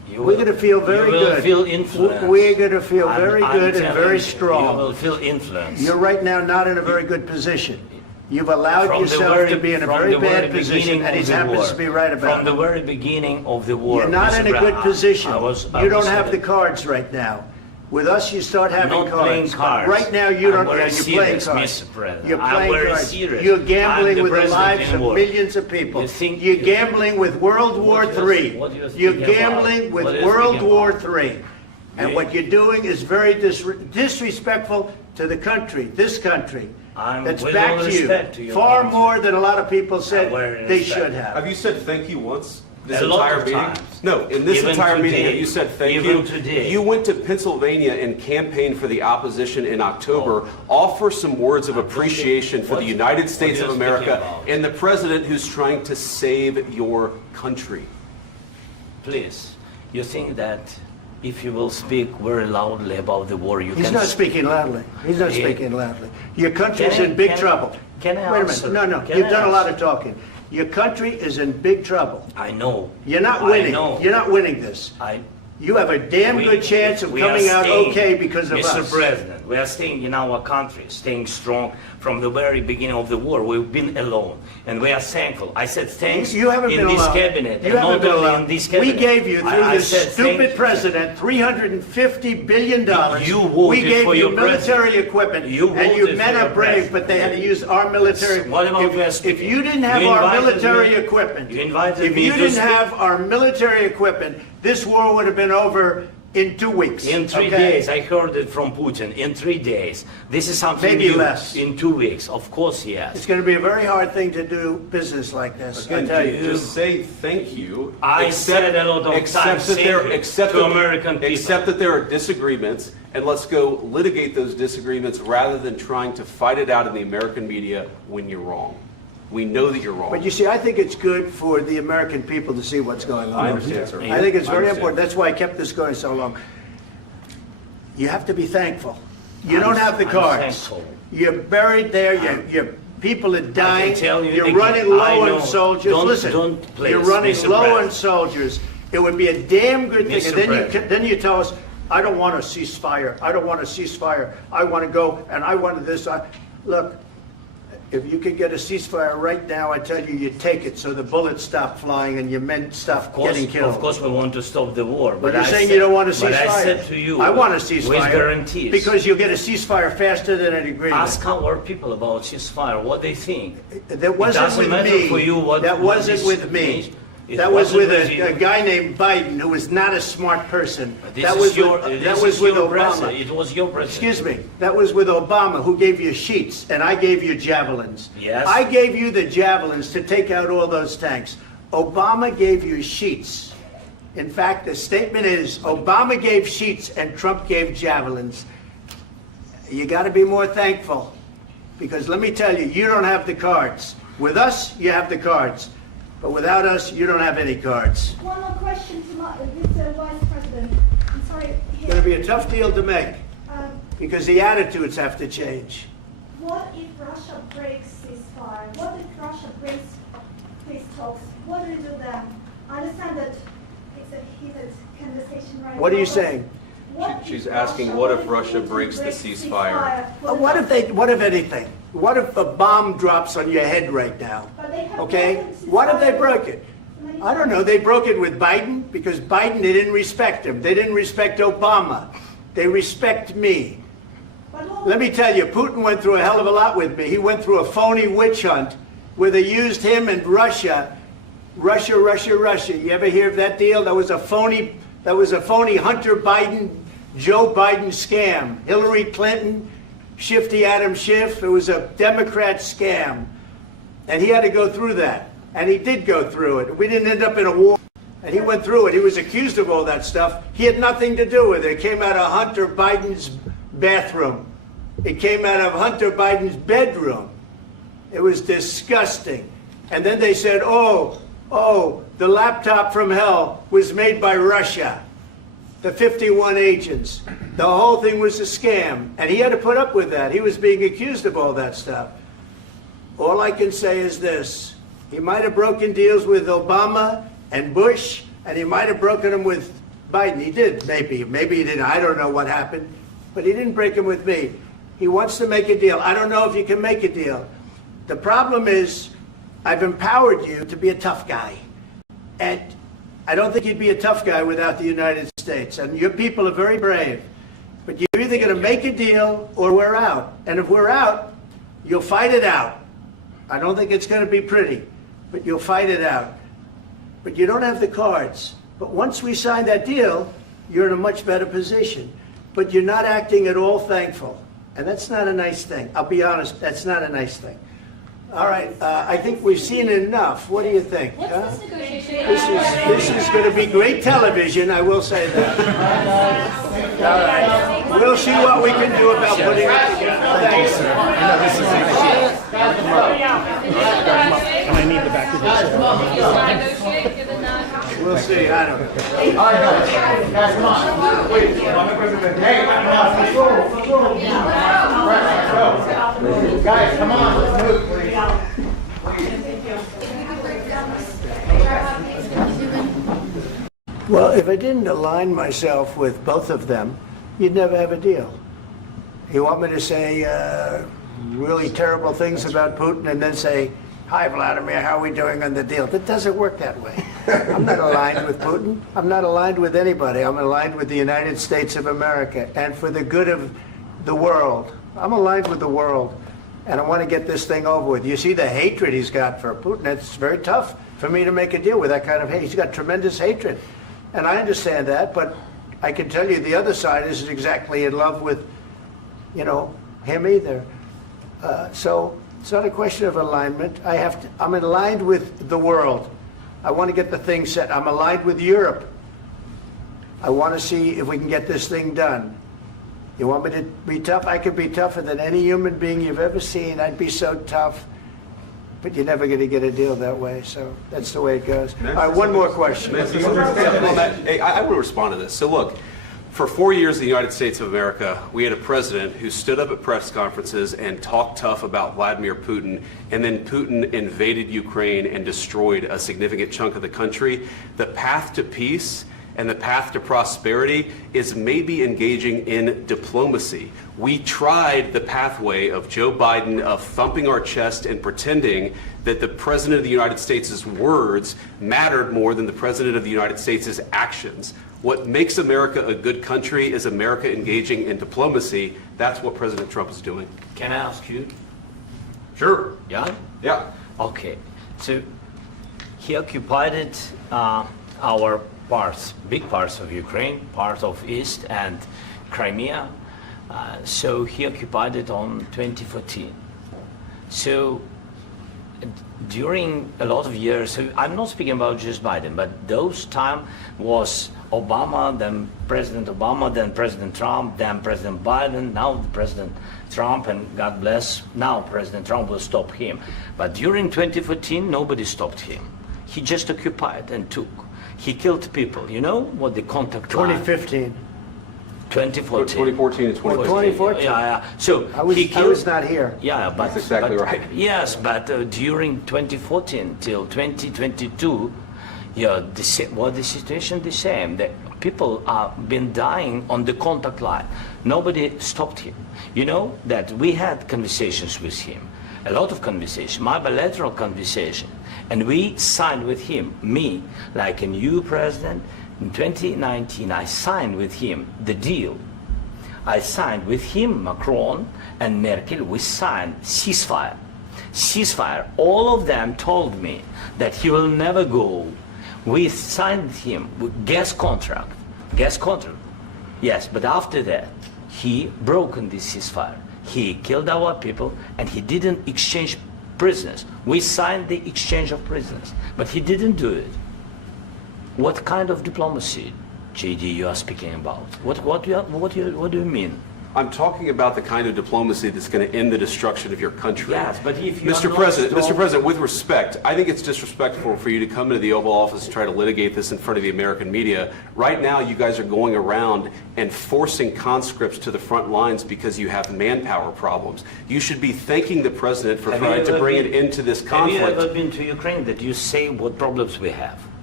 We're going to feel very good. You will feel influence. We're going to feel very good and very strong. You will feel influence. You're right now not in a very good position. You've allowed yourself to be in a very bad position, and he happens to be right about it. From the very beginning of the war. You're not in a good position. You don't have the cards right now. With us, you start having cards. Playing cards. Right now, you don't. You're playing cards. You're playing cards. You're gambling with the lives of millions of people. You're gambling with World War III. You're gambling with World War III. And what you're doing is very disrespectful to the country, this country, that's backed you far more than a lot of people said they should have. Have you said thank you once? This a entire lot of meeting? times. No, in this Even entire today, meeting, have you said thank even you? Today. You went to Pennsylvania and campaigned for the opposition in October. Offer some words of appreciation for the United States of America and the president who's trying to save your country. Please, you think that if you will speak very loudly about the war, you can... He's not speaking loudly. He's not speaking loudly. Your country's in big trouble. Can I Wait a minute. No. You've done a lot of talking. Your country is in big trouble. I know. You're not winning. You're not winning this. You have a damn good chance of coming out okay because of us. Mr. President, we are staying in our country, staying strong from the very beginning of the war. We've been alone, and we are thankful. I said thanks you haven't in been this alone. cabinet. You haven't been alone. In this cabinet. We gave you, through this stupid president, $350 billion. You voted we gave for you your military equipment, and you men are brave, but they had to use our military. What about if you didn't have our military equipment, if you didn't have our military equipment, this war would have been over in 2 weeks. In 3 days, I heard it from Putin. In 3 days, this is something maybe new. Less. In 2 weeks, of course, yes. It's going to be a very hard thing to do business like this. Again, I tell you. just say thank you. I said a lot of times to American people. Accept that there are disagreements, and let's go litigate those disagreements rather than trying to fight it out in the American media when you're wrong. We know that you're wrong. But you see, I think it's good for the American people to see what's going on. I understand, sir. I think it's very important. That's why I kept this going so long. You have to be thankful. You don't have the cards. You're buried there. Your people are dying. You're running low on soldiers. Listen, you're running low on soldiers. It would be a damn good thing. And then you tell us, I don't want a ceasefire. I don't want a ceasefire. I want to go and I want this. Look. If you could get a ceasefire right now, I tell you, you take it so the bullets stop flying and your men stop getting killed. Of course, we want to stop the war. But you're saying you don't want a ceasefire. But I said to you, I want a ceasefire. With guarantees. Because you'll get a ceasefire faster than an agreement. Ask our people about ceasefire, what they think. That wasn't with me. For you what that wasn't with me. That was with a guy named Biden, who was not a smart person. That was with Obama. It was your president. Excuse me. That was with Obama, who gave you sheets, and I gave you javelins. Yes. I gave you the javelins to take out all those tanks. Obama gave you sheets. In fact, the statement is Obama gave sheets and Trump gave javelins. You got to be more thankful, because let me tell you, you don't have the cards. With us, you have the cards. But without us, you don't have any cards. One more question to Mr. Vice President. I'm sorry. It's going to be a tough deal to make, because the attitudes have to change. What if Russia breaks ceasefire? What if Russia breaks peace talks? What do you do then? I understand that it's a heated conversation right now. What are you saying? She's asking, what if Russia breaks the ceasefire? What if anything? What if a bomb drops on your head right now? Okay? What if they broke it? I don't know. They broke it with Biden, because Biden, they didn't respect him. They didn't respect Obama. They respect me. Let me tell you, Putin went through a hell of a lot with me. He went through a phony witch hunt where they used him and Russia. Russia. You ever hear of that deal? That was a phony Hunter Biden, Joe Biden scam. Hillary Clinton, Shifty Adam Schiff. It was a Democrat scam. And he had to go through that. And he did go through it. We didn't end up in a war. And he went through it. He was accused of all that stuff. He had nothing to do with it. It came out of Hunter Biden's bathroom. It came out of Hunter Biden's bedroom. It was disgusting. And then they said, oh, the laptop from hell was made by Russia. The 51 agents. The whole thing was a scam. And he had to put up with that. He was being accused of all that stuff. All I can say is this. He might have broken deals with Obama and Bush, and he might have broken them with Biden. He did, maybe. Maybe he didn't. I don't know what happened. But he didn't break them with me. He wants to make a deal. I don't know if you can make a deal. The problem is I've empowered you to be a tough guy. And I don't think you'd be a tough guy without the United States. And your people are very brave. But you're either going to make a deal or we're out. And if we're out, you'll fight it out. I don't think it's going to be pretty, but you'll fight it out. But you don't have the cards. But once we sign that deal, you're in a much better position. But you're not acting at all thankful. And that's not a nice thing. I'll be honest, that's not a nice thing. All right, I think we've seen enough. What do you think? What's this negotiation? This is going to be great television, I will say that. All right, we'll see what we can do about putting it together. Thanks. And I need the back of this. We'll see, I don't know. All right, guys, come on. Wait, hey, guys, come on, let's move, please. Well, if I didn't align myself with both of them, you'd never have a deal. You want me to say really terrible things about Putin and then say, "Hi, Vladimir, how are we doing on the deal?" That doesn't work that way. I'm not aligned with Putin. I'm not aligned with anybody. I'm aligned with the United States of America and for the good of the world. I'm aligned with the world, and I want to get this thing over with. You see the hatred he's got for Putin. It's very tough for me to make a deal with that kind of hate. He's got tremendous hatred, and I understand that, but I can tell you the other side isn't exactly in love with, him either. So it's not a question of alignment. I'm aligned with the world. I want to get the thing set. I'm aligned with Europe. I want to see if we can get this thing done. You want me to be tough? I could be tougher than any human being you've ever seen. I'd be so tough. But you're never going to get a deal that way. So that's the way it goes. All right, one more question. Hey, I want to respond to this. So look, for 4 years in the United States of America, we had a president who stood up at press conferences and talked tough about Vladimir Putin, and then Putin invaded Ukraine and destroyed a significant chunk of the country. The path to peace and the path to prosperity is maybe engaging in diplomacy. We tried the pathway of Joe Biden of thumping our chest and pretending that the President of the United States' words mattered more than the President of the United States' actions. What makes America a good country is America engaging in diplomacy. That's what President Trump is doing. Can I ask you? Sure. Yeah? Yeah. Okay. So he occupied our parts, big parts of Ukraine, part of East and Crimea. So he occupied it on 2014. So during a lot of years, so I'm not speaking about just Biden, but those time was Obama, then President Obama, then President Trump, then President Biden, now President Trump, and God bless, now President Trump will stop him. But during 2014, nobody stopped him. He just occupied and took. He killed people. You know what the contact line? 2015. 2014. 2014 and 2015. 2014. Yeah. So I was not here. Yeah, but That's exactly but, right. Yes, but during 2014 till 2022, the situation the same. The people have been dying on the contact line. Nobody stopped him. You know that we had conversations with him, a lot of conversation, my bilateral conversation, and we signed with him. Me, like a new president. In 2019, I signed with him the deal. I signed with him, Macron and Merkel, we signed ceasefire. Ceasefire. All of them told me that he will never go. We signed him with gas contract. Gas contract. Yes, but after that, he broken this ceasefire. He killed our people and he didn't exchange prisoners. We signed the exchange of prisoners, but he didn't do it. What kind of diplomacy, JD, you are speaking about? What do you mean? I'm talking about the kind of diplomacy that's going to end the destruction of your country. Yes, but if you Mr. President, with respect, I think it's disrespectful for you to come into the Oval Office and try to litigate this in front of the American media. Right now, you guys are going around and forcing conscripts to the front lines because you have manpower problems. You should be thanking the President for trying to bring it into this conflict. Have you ever been to Ukraine that you say what problems we have?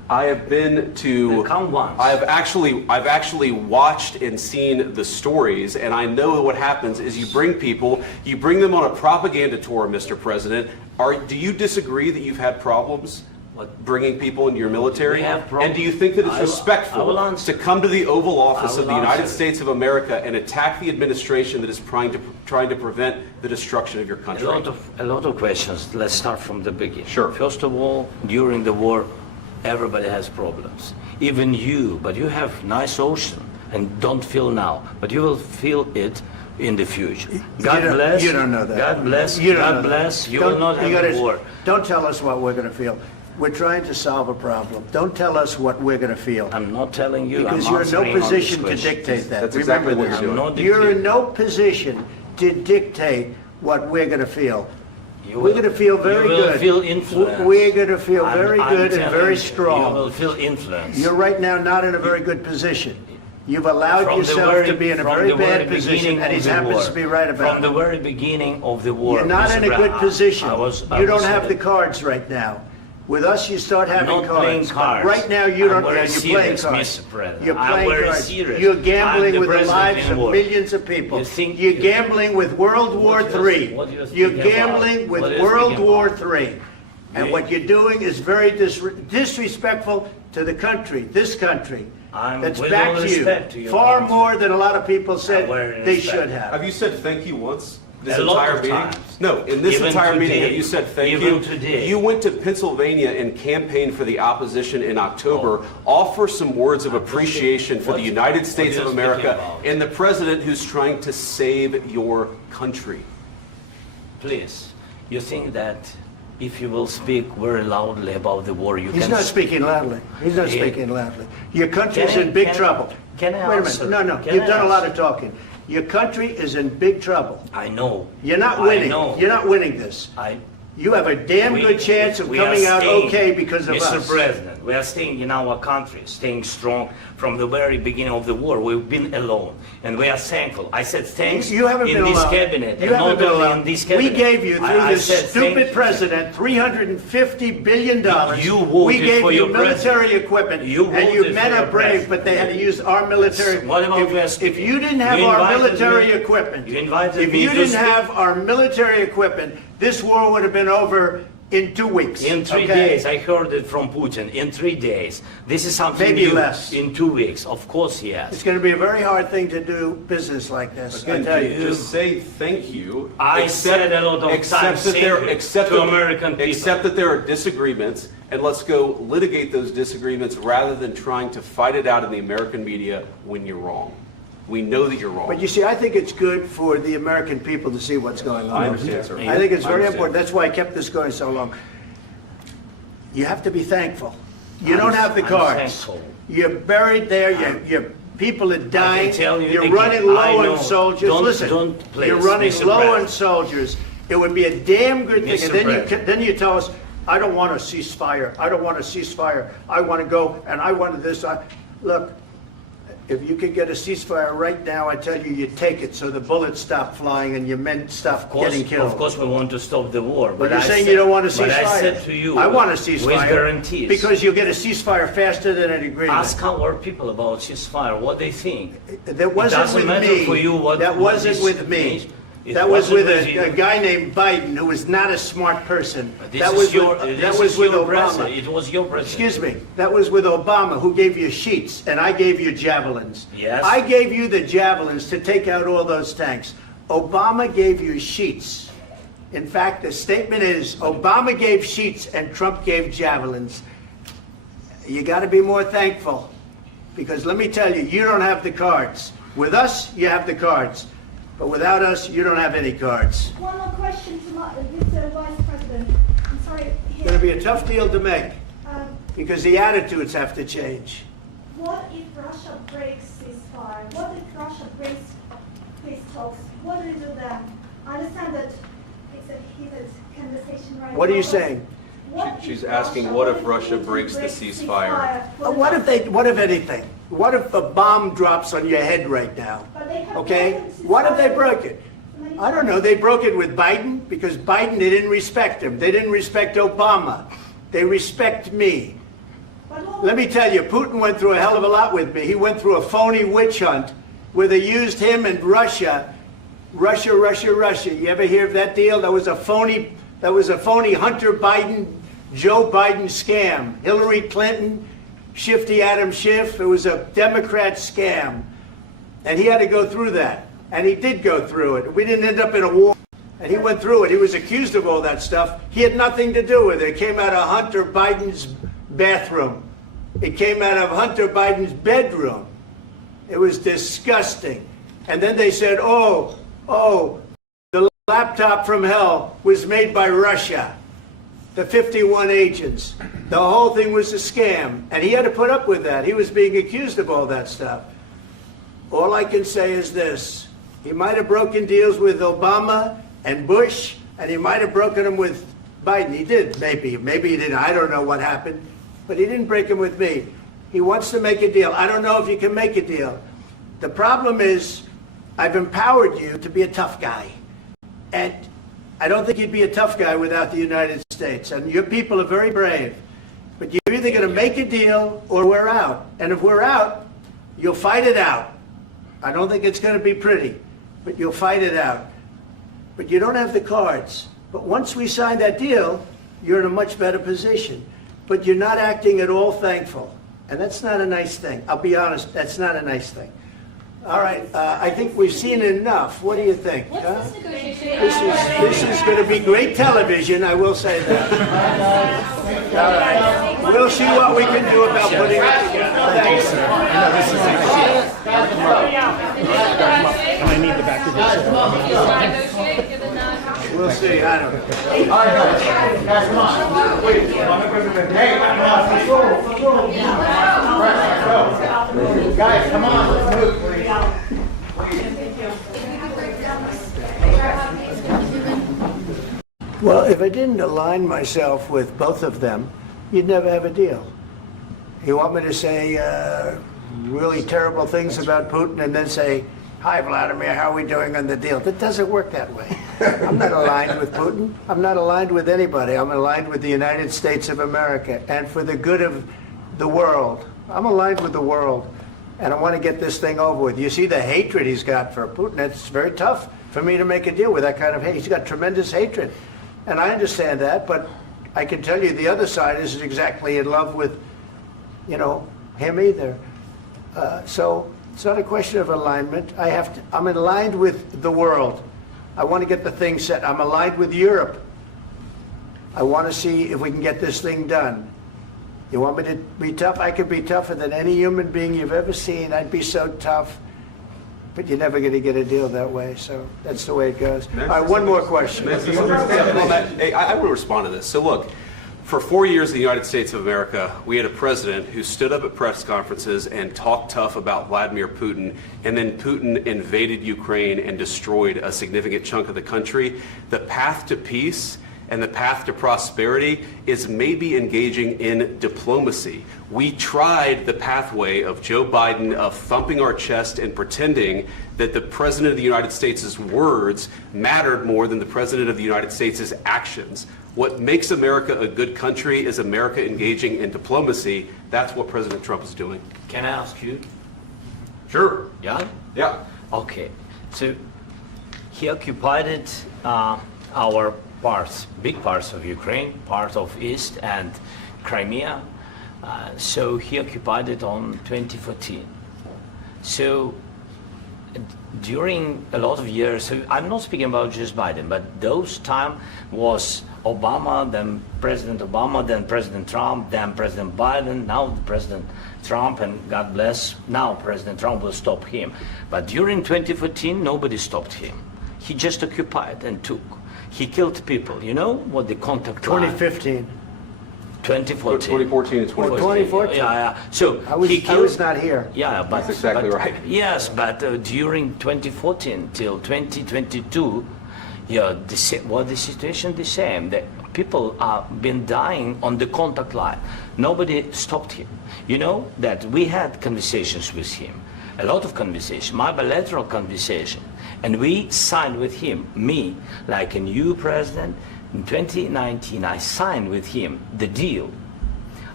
I have been to. Come once. I've actually watched and seen the stories, and I know what happens is you bring them on a propaganda tour, Mr. President. Do you disagree that you've had problems bringing people into your military? We have problems. And do you think that it's I will respectful answer. to come to the Oval Office I of the will United answer. States of America and attack the administration that is trying to prevent the destruction of your country? A lot of questions. Let's start from the beginning. Sure. First of all, during the war, everybody has problems. Even you, but you have nice ocean and don't feel now, but you will feel it in the future. God bless. You don't know that. God bless. You don't God know that. bless. You will not have a war. Don't tell us what we're going to feel. We're trying to solve a problem. Don't tell us what we're going to feel. I'm not telling you. Because I'm you're in no answering on this position to question. dictate that. That's Remember exactly what this. you're doing. I'm not You're in dictating. no position to dictate what we're going to feel. You We're will- going to feel very you will good. feel influenced. We're going to feel I'm- very I'm good and telling very you, strong. You will feel influence. You're right now not in a very good position. You've allowed From the yourself very- to be in a from very the very bad position, beginning and he of the happens war. to be right about From the it. very beginning of the war. You're not in a Mr. good Brown, position. I was have the saying- cards right now. With us, you start having I'm not playing cards. cards. But right now, you I'm don't. very You're playing serious, cards. Mr. President. You're I'm playing very cards. serious. You're I'm gambling the with the president lives in of war. millions of people. You think- You're gambling with World War What do you- III. what do you think You're about? gambling with What do you World think War about? III. And You- what you're doing is very disrespectful to the country, this country. I'm That's with back all to respect to you. your Far country. more than a lot of people said very they respect. should have. Have you said thank you once? This A lot entire of meeting? times. No, in this Even entire meeting, today. have you said thank Even you? today. You went to Pennsylvania and campaigned for the opposition in October. Offer some words of appreciation for the United States what of are you speaking America about? and the president who's trying to save your country. Please, you think that if you will speak very loudly about the war, you He's can... not speaking loudly. He's not Yeah. speaking loudly. Your country's Can I- in big can- trouble. can I Wait a answer? minute. No. Can You've I done a lot answer? of talking. Your country is in big trouble. I know. You're not I winning. know. You're not winning this. You have a damn good chance of we are coming out staying, okay because of Mr. us. President, we are staying in our country, staying strong from the very beginning of the war. We've been alone, and we are thankful. I said thanks You haven't in been this alone. cabinet, You and haven't not been only alone. in this We cabinet. gave you, through I this said thank stupid you. president, $350 billion. You voted we gave for you your military president. equipment, You and you voted men for are your brave, president. but they had to use our military. What about if you didn't have You our invited military me- equipment, you invited if me you to didn't speak- have our military equipment, this war would have been over in 2 weeks. In 3 okay? days, I heard it from Putin. In 3 days, this is something Maybe new. less. In 2 weeks, of course, yes. It's going to be a very hard thing to do business like this. I Again, tell you. just say thank you. I said a lot of except times that thank there, you except to that- American people. Except that there are disagreements, and let's go litigate those disagreements rather than trying to fight it out in the American media when you're wrong. We know that you're wrong. But you see, I think it's good for the American people to see what's going on. I understand, sir. I think it's I very understand. important. That's why I kept this going so long. You have to be thankful. You I'm- don't have the I'm cards. thankful. You're buried there. Your people are dying. tell you You're again, running I low know. on soldiers. Don't- Listen, don't please, you're running Mr. low President. on soldiers. It would be a damn good thing. Mr. And then President. then you tell us, I don't want a ceasefire. I don't want a ceasefire. I want to go and I want this. Look. If you could get a ceasefire right now, I tell you, you take it so the bullets stop flying and your men stop getting killed. Of course, we want to stop the war. But you're I saying said- you don't want a ceasefire. But I said to you, I want a ceasefire. with guarantees. Because you'll get a ceasefire faster than an agreement. Ask our people about ceasefire, what they think. That wasn't doesn't with matter me. for you what- That what wasn't this with me. means. It That was wasn't with with you. a guy named Biden, who was not a smart person. This That is was your, with, this that was is with your Obama. president. It was your president. Excuse me. That was with Obama, who gave you sheets, and I gave you javelins. Yes. I gave you the javelins to take out all those tanks. Obama gave you sheets. In fact, the statement is Obama gave sheets and Trump gave javelins. You got to be more thankful, because let me tell you, you don't have the cards. With us, you have the cards. But without us, you don't have any cards. One more question to Mr. Vice President. I'm sorry. It's going to be a tough deal to make, Um, because the attitudes have to change. What if Russia breaks ceasefire? What if Russia breaks peace talks? What do you do then? I understand that it's a heated conversation right now. What are you but saying? what She's if asking, what if Russia breaks the ceasefire? What if anything? What if a bomb drops on your head right now? But they have Okay? broken ceasefire What if they broke it? many I don't know. They broke it with Biden because Biden, they didn't respect him. They didn't respect Obama. They respect me. But what Let me tell you, Putin went through a hell of a lot with me. He went through a phony witch hunt where they used him and Russia. You ever hear of that deal? That was a phony Hunter Biden, Joe Biden scam. Hillary Clinton, Shifty Adam Schiff. It was a Democrat scam. And he had to go through that. And he did go through it. We didn't end up in a war. And he went through it. He was accused of all that stuff. He had nothing to do with it. It came out of Hunter Biden's bathroom. It came out of Hunter Biden's bedroom. It was disgusting. And then they said, oh, the laptop from hell was made by Russia. The 51 agents. The whole thing was a scam. And he had to put up with that. He was being accused of all that stuff. All I can say is this. He might have broken deals with Obama and Bush, and he might have broken them with Biden. He did, maybe. Maybe he didn't. I don't know what happened. But he didn't break them with me. He wants to make a deal. I don't know if you can make a deal. The problem is, I've empowered you to be a tough guy. And I don't think you'd be a tough guy without the United States. And your people are very brave. But you're either going to make a deal or we're out. And if we're out, you'll fight it out. I don't think it's going to be pretty, but you'll fight it out. But you don't have the cards. But once we sign that deal, you're in a much better position. But you're not acting at all thankful. And that's not a nice thing. I'll be honest, that's not a nice thing. All right, I think we've seen enough. What do you think? Huh? This is going to be great television, I will say that. All right. We'll see what we can do about putting it together. Thanks, sir. And I need the back of this. We'll see. I don't know. All right, guys, come on. Wait, hey, guys, come on, let's move, please. Well, if I didn't align myself with both of them, you'd never have a deal. You want me to say really terrible things about Putin and then say, hi, Vladimir, how are we doing on the deal? That doesn't work that way. I'm not aligned with Putin. I'm not aligned with anybody. I'm aligned with the United States of America and for the good of the world. I'm aligned with the world, and I want to get this thing over with. You see the hatred he's got for Putin. It's very tough for me to make a deal with that kind of hate. He's got tremendous hatred, and I understand that, but I can tell you the other side isn't exactly in love with, him either. So it's not a question of alignment. I'm aligned with the world. I want to get the thing set. I'm aligned with Europe. I want to see if we can get this thing done. You want me to be tough? I could be tougher than any human being you've ever seen. I'd be so tough. But you're never going to get a deal that way. So that's the way it goes. All right, one more question. Hey, I want to respond to this. So look, for 4 years in the United States of America, we had a president who stood up at press conferences and talked tough about Vladimir Putin, and then Putin invaded Ukraine and destroyed a significant chunk of the country. The path to peace and the path to prosperity is maybe engaging in diplomacy. We tried the pathway of Joe Biden of thumping our chest and pretending that the President of the United States' words mattered more than the President of the United States' actions. What makes America a good country is America engaging in diplomacy. That's what President Trump is doing. Can I ask you? Sure. Yeah? Yeah. Okay. So he occupied our parts, big parts of Ukraine, part of East and Crimea. So he occupied it on 2014. So during a lot of years, so I'm not speaking about just Biden, but those time was Obama, then President Obama, then President Trump, then President Biden, now President Trump, and God bless, now President Trump will stop him. But during 2014, nobody stopped him. He just occupied and took. He killed people. You know what the contact line? 2015. 2014 2014. and 2015. 2014. Yeah. So I was not here. Yeah, but That's exactly right. Yes, but during 2014 till 2022, the situation the same. The people have been dying on the contact line. Nobody stopped him. You know that we had conversations with him, a lot of conversation, my bilateral conversation, and we signed with him, me, like a new president. In 2019, I signed with him the deal.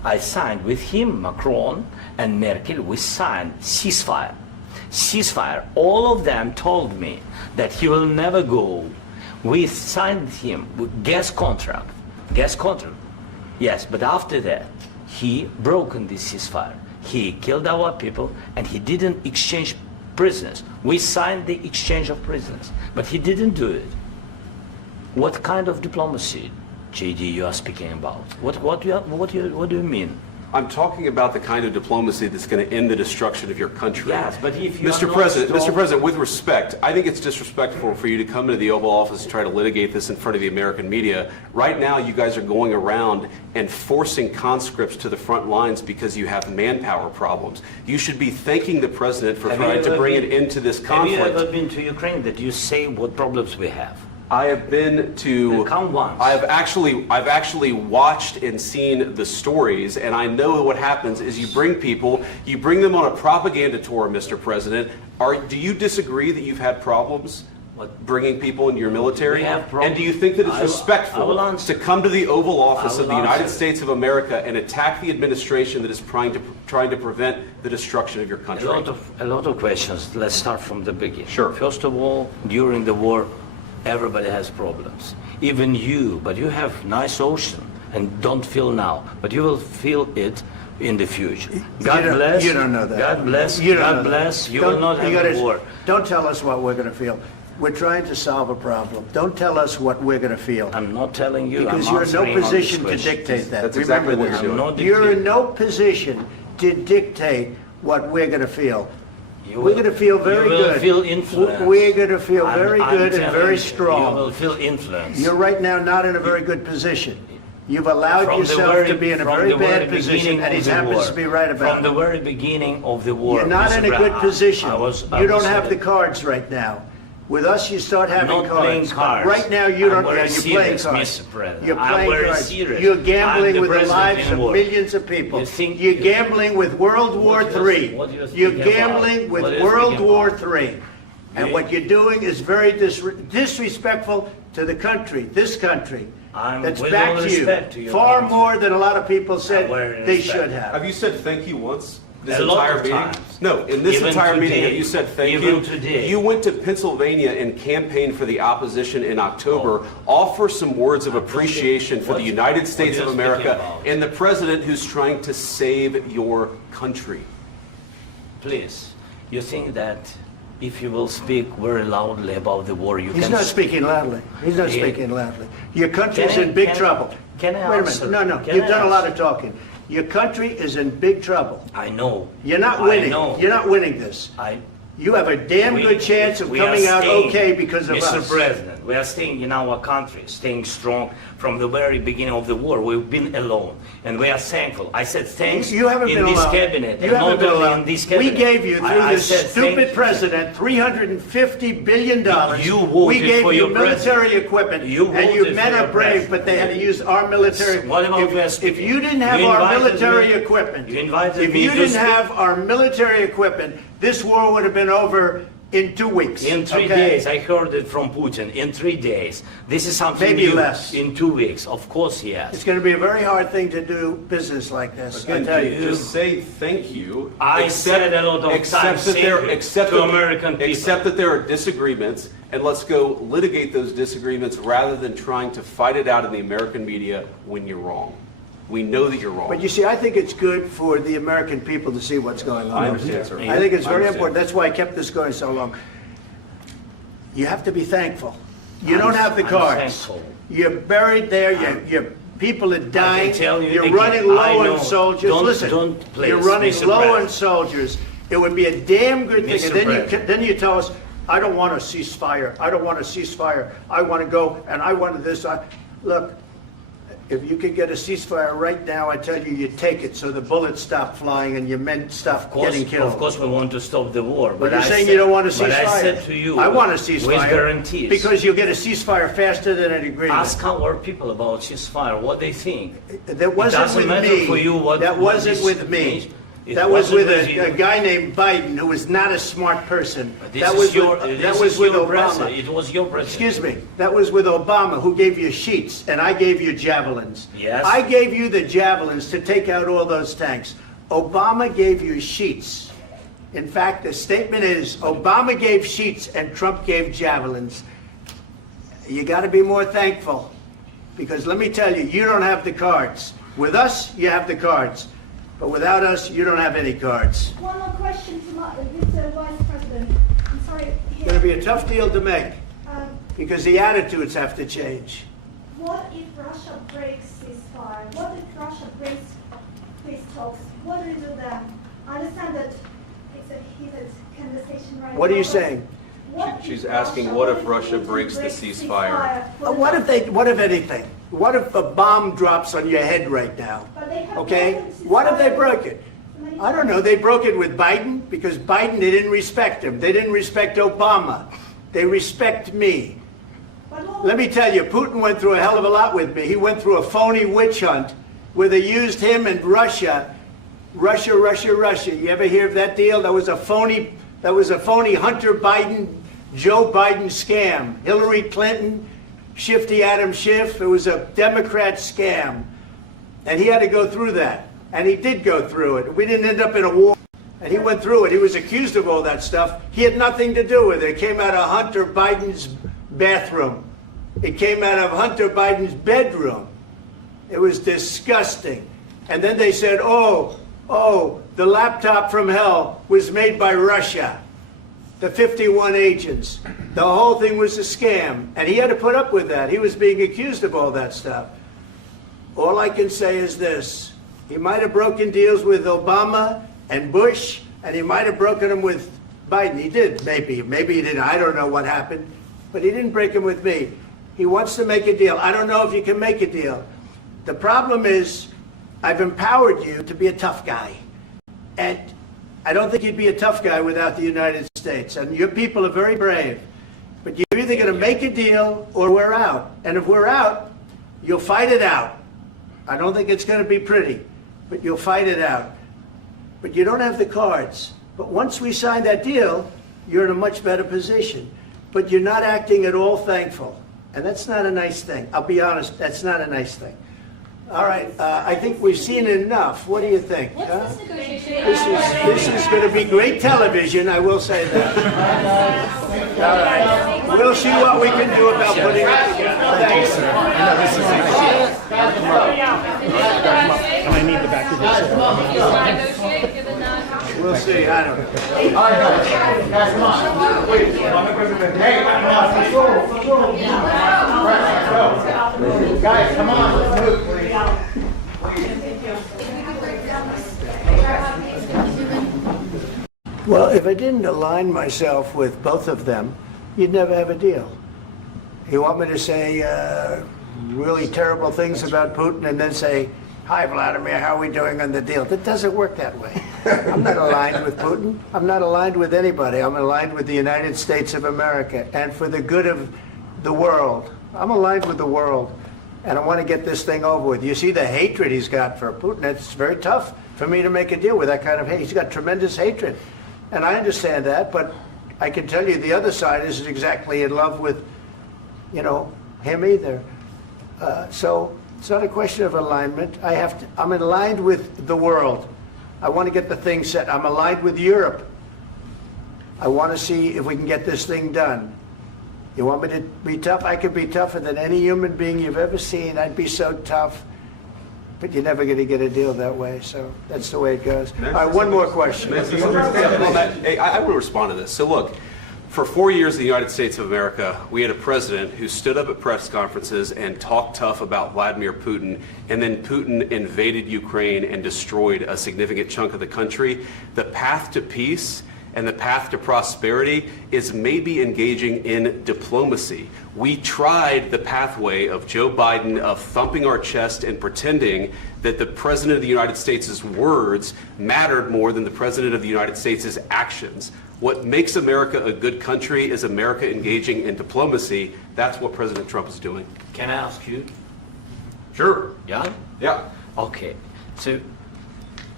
I signed with him, Macron and Merkel, we signed ceasefire. Ceasefire. All of them told me that he will never go. We signed him with gas contract. Gas contract. Yes, but after that, he broken this ceasefire. He killed our people and he didn't exchange prisoners. We signed the exchange of prisoners, but he didn't do it. What kind of diplomacy, JD, you are speaking about? What do you mean? I'm talking about the kind of diplomacy that's going to end the destruction of your country. Yes, but if you Mr. President, with respect, I think it's disrespectful for you to come into the Oval Office and try to litigate this in front of the American media. Right now, you guys are going around and forcing conscripts to the front lines because you have manpower problems. You should be thanking the President for trying to bring an end to this conflict. Have you ever been to Ukraine that you say what problems we have? I have been to. Come once. I've actually watched and seen the stories, and I know what happens is you bring them on a propaganda tour, Mr. President. Do you disagree that you've had problems bringing people into your military? We have problems. And do you think that it's respectful to come to the Oval Office of the United States of America and attack the administration that is trying to prevent the destruction of your country? A lot of questions. Let's start from the beginning. Sure. First of all, during the war, everybody has problems. Even you, but you have nice ocean and don't feel now, but you will feel it in the future. God bless. You don't know that. God bless. You don't God know bless. that. You will not have a war. Don't tell us what we're going to feel. We're trying to solve a problem. Don't tell us what we're going to feel. I'm not telling you. Because I'm you're in no answering on this position to question. dictate that. That's Remember exactly what this. you're doing. You're in no position to dictate what we're going to feel. You We're will- going to feel very you will good. feel influenced. We're going to feel I'm- very I'm good and telling very you, strong. You will feel influence. You're right now not in a very good position. You've allowed From the yourself to be in a from very the bad very position, beginning and of he the happens war. to be right about From the it. very beginning of the war. You're not Mr. in a Brown, good position. I You don't was have the saying- cards right now. With us, you start having not playing cards. cards. Right now, you don't. I'm very You're playing serious, cards. Mr. President. You're I'm playing very cards. serious. You're I'm gambling the with the president lives in of war. millions of people. You think- You're gambling with World War What do you- III. what do you You're think about? gambling with What do you World think War about? III. And Yeah. what you're doing is very disrespectful to the country, this country. That's with all back to respect to you. your Far country. more than a lot of people said very they respect. should have. Have you said thank you once? This A lot entire of meeting? times. No, in this Even entire meeting, today. have you said thank Even you? today. You went to Pennsylvania and campaigned for the opposition in October. Offer some words of appreciation for the United States what of are you speaking America about? and the president who's trying to save your country. Please, you think that if you will speak very loudly about the war, you He's can... not speaking loudly. He's not Yeah. speaking loudly. Your country's Can I- in big can I- trouble. can I Wait a answer? minute. No, Can you've I done a lot answer? of talking. Your country is in big trouble. I know. You're not I winning. know. You're not winning this. You have a damn good chance of we are coming out staying, okay because of Mr. us. President, we are staying in our country, staying strong from the very beginning of the war. We've been alone, and we are thankful. I said thanks You haven't in been this alone. cabinet, You and haven't not been only alone. in this cabinet. We gave you, through I this said stupid thank you. president, $350 billion. You voted We gave for you your military president. equipment, You and you voted men for are your brave, president. but they had to use our military. What about we are If speaking? you didn't have You our invited military me- equipment, you invited if me you to didn't speak. have our military equipment, this war would have been over in 2 weeks. In 3 okay? days, I heard it from Putin. In 3 days, this is something Maybe new. less. In 2 weeks, of course, yes. It's going to be a very hard thing to do business like this. I tell you. Just say thank you. I said a lot of except times that there, thank you except to that- American people. Except that there are disagreements, and let's go litigate those disagreements rather than trying to fight it out in the American media when you're wrong. We know that you're wrong. But you see, I think it's good for the American people to see what's going on. I understand, sir. I think it's I very understand. important. That's why I kept this going so long. You have to be thankful. You don't have the I'm cards. thankful. You're buried there. Your people are dying. tell you You're again, running I low know. on soldiers. Don't- Listen, don't please, you're running Mr. low on President. soldiers. It would be a damn good thing. Mr. And then President. then you tell us, I don't want a ceasefire. I don't want a ceasefire. I want to go and I want this. Look, if you could get a ceasefire right now, I tell you, you take it so the bullets stop flying and your men stop getting killed. Of course, we want to stop the war. But you're I saying said- you don't want a ceasefire. But I said to you, I want a ceasefire. with guarantees. Because you'll get a ceasefire faster than an agreement. Ask our people about ceasefire, what they think. That wasn't it doesn't with matter me. for you what That what wasn't this with me. means. It That was with wasn't a guy named Biden, who was not a smart person. This That is was your, with, this that was is with your Obama. president. It was your president. Excuse me. That was with Obama, who gave you sheets, and I gave you javelins. Yes. I gave you the javelins to take out all those tanks. Obama gave you sheets. In fact, the statement is Obama gave sheets and Trump gave javelins. You got to be more thankful, because let me tell you, you don't have the cards. With us, you have the cards. But without us, you don't have any cards. One more question to Mr. Vice President. I'm sorry. It's going to be a tough deal to make, Um, because the attitudes have to change. What if Russia breaks ceasefire? What if Russia breaks peace talks? What do we do then? I understand that it's a heated conversation right now. What are you but saying? what if She's asking, what if Russia Putin breaks the ceasefire? What if anything? What if a bomb drops on your head right now? But they have Okay? broken ceasefire. What if they broke it? So many I don't know. They broke it with Biden, because Biden, they didn't respect him. They didn't respect Obama. They respect me. But what- Let me tell you, Putin went through a hell of a lot with me. He went through a phony witch hunt where they used him and Russia. Russia. You ever hear of that deal? That was a phony Hunter Biden, Joe Biden scam. Hillary Clinton, Shifty Adam Schiff. It was a Democrat scam. And he had to go through that. And he did go through it. We didn't end up in a war. And he went through it. He was accused of all that stuff. He had nothing to do with it. It came out of Hunter Biden's bathroom. It came out of Hunter Biden's bedroom. It was disgusting. And then they said, oh, the laptop from hell was made by Russia. The 51 agents. The whole thing was a scam. And he had to put up with that. He was being accused of all that stuff. All I can say is this. He might have broken deals with Obama and Bush, and he might have broken them with Biden. He did, maybe. Maybe he didn't. I don't know what happened. But he didn't break them with me. He wants to make a deal. I don't know if you can make a deal. The problem is, I've empowered you to be a tough guy. And I don't think you'd be a tough guy without the United States. And your people are very brave. But you're either going to make a deal or we're out. And if we're out, you'll fight it out. I don't think it's going to be pretty, but you'll fight it out. But you don't have the cards. But once we sign that deal, you're in a much better position. But you're not acting at all thankful. And that's not a nice thing. I'll be honest, that's not a nice thing. All right, I think we've seen enough. What do you think? Huh? This is going to be great television, I will say that. All right. We'll see what we can do about putting it together. Thanks, sir. And I need the back of this. We'll see. I don't know. All right, guys, come on. Wait, hey, come on, let's go. Guys, come on, let's move, please. Well, if I didn't align myself with both of them, you'd never have a deal. You want me to say really terrible things about Putin and then say, hi, Vladimir, how are we doing on the deal? That doesn't work that way. I'm not aligned with Putin. I'm not aligned with anybody. I'm aligned with the United States of America and for the good of the world. I'm aligned with the world, and I want to get this thing over with. You see the hatred he's got for Putin. It's very tough for me to make a deal with that kind of hate. He's got tremendous hatred, and I understand that, but I can tell you the other side isn't exactly in love with, him either. So it's not a question of alignment. I'm aligned with the world. I want to get the thing set. I'm aligned with Europe. I want to see if we can get this thing done. You want me to be tough? I could be tougher than any human being you've ever seen. I'd be so tough. But you're never going to get a deal that way. So that's the way it goes. All right, one more question. Hey, I will respond to this. So look, for 4 years in the United States of America, we had a president who stood up at press conferences and talked tough about Vladimir Putin, and then Putin invaded Ukraine and destroyed a significant chunk of the country. The path to peace and the path to prosperity is maybe engaging in diplomacy. We tried the pathway of Joe Biden of thumping our chest and pretending that the President of the United States' words mattered more than the President of the United States' actions. What makes America a good country is America engaging in diplomacy. That's what President Trump is doing. Can I ask you? Sure. Yeah? Yeah. Okay. So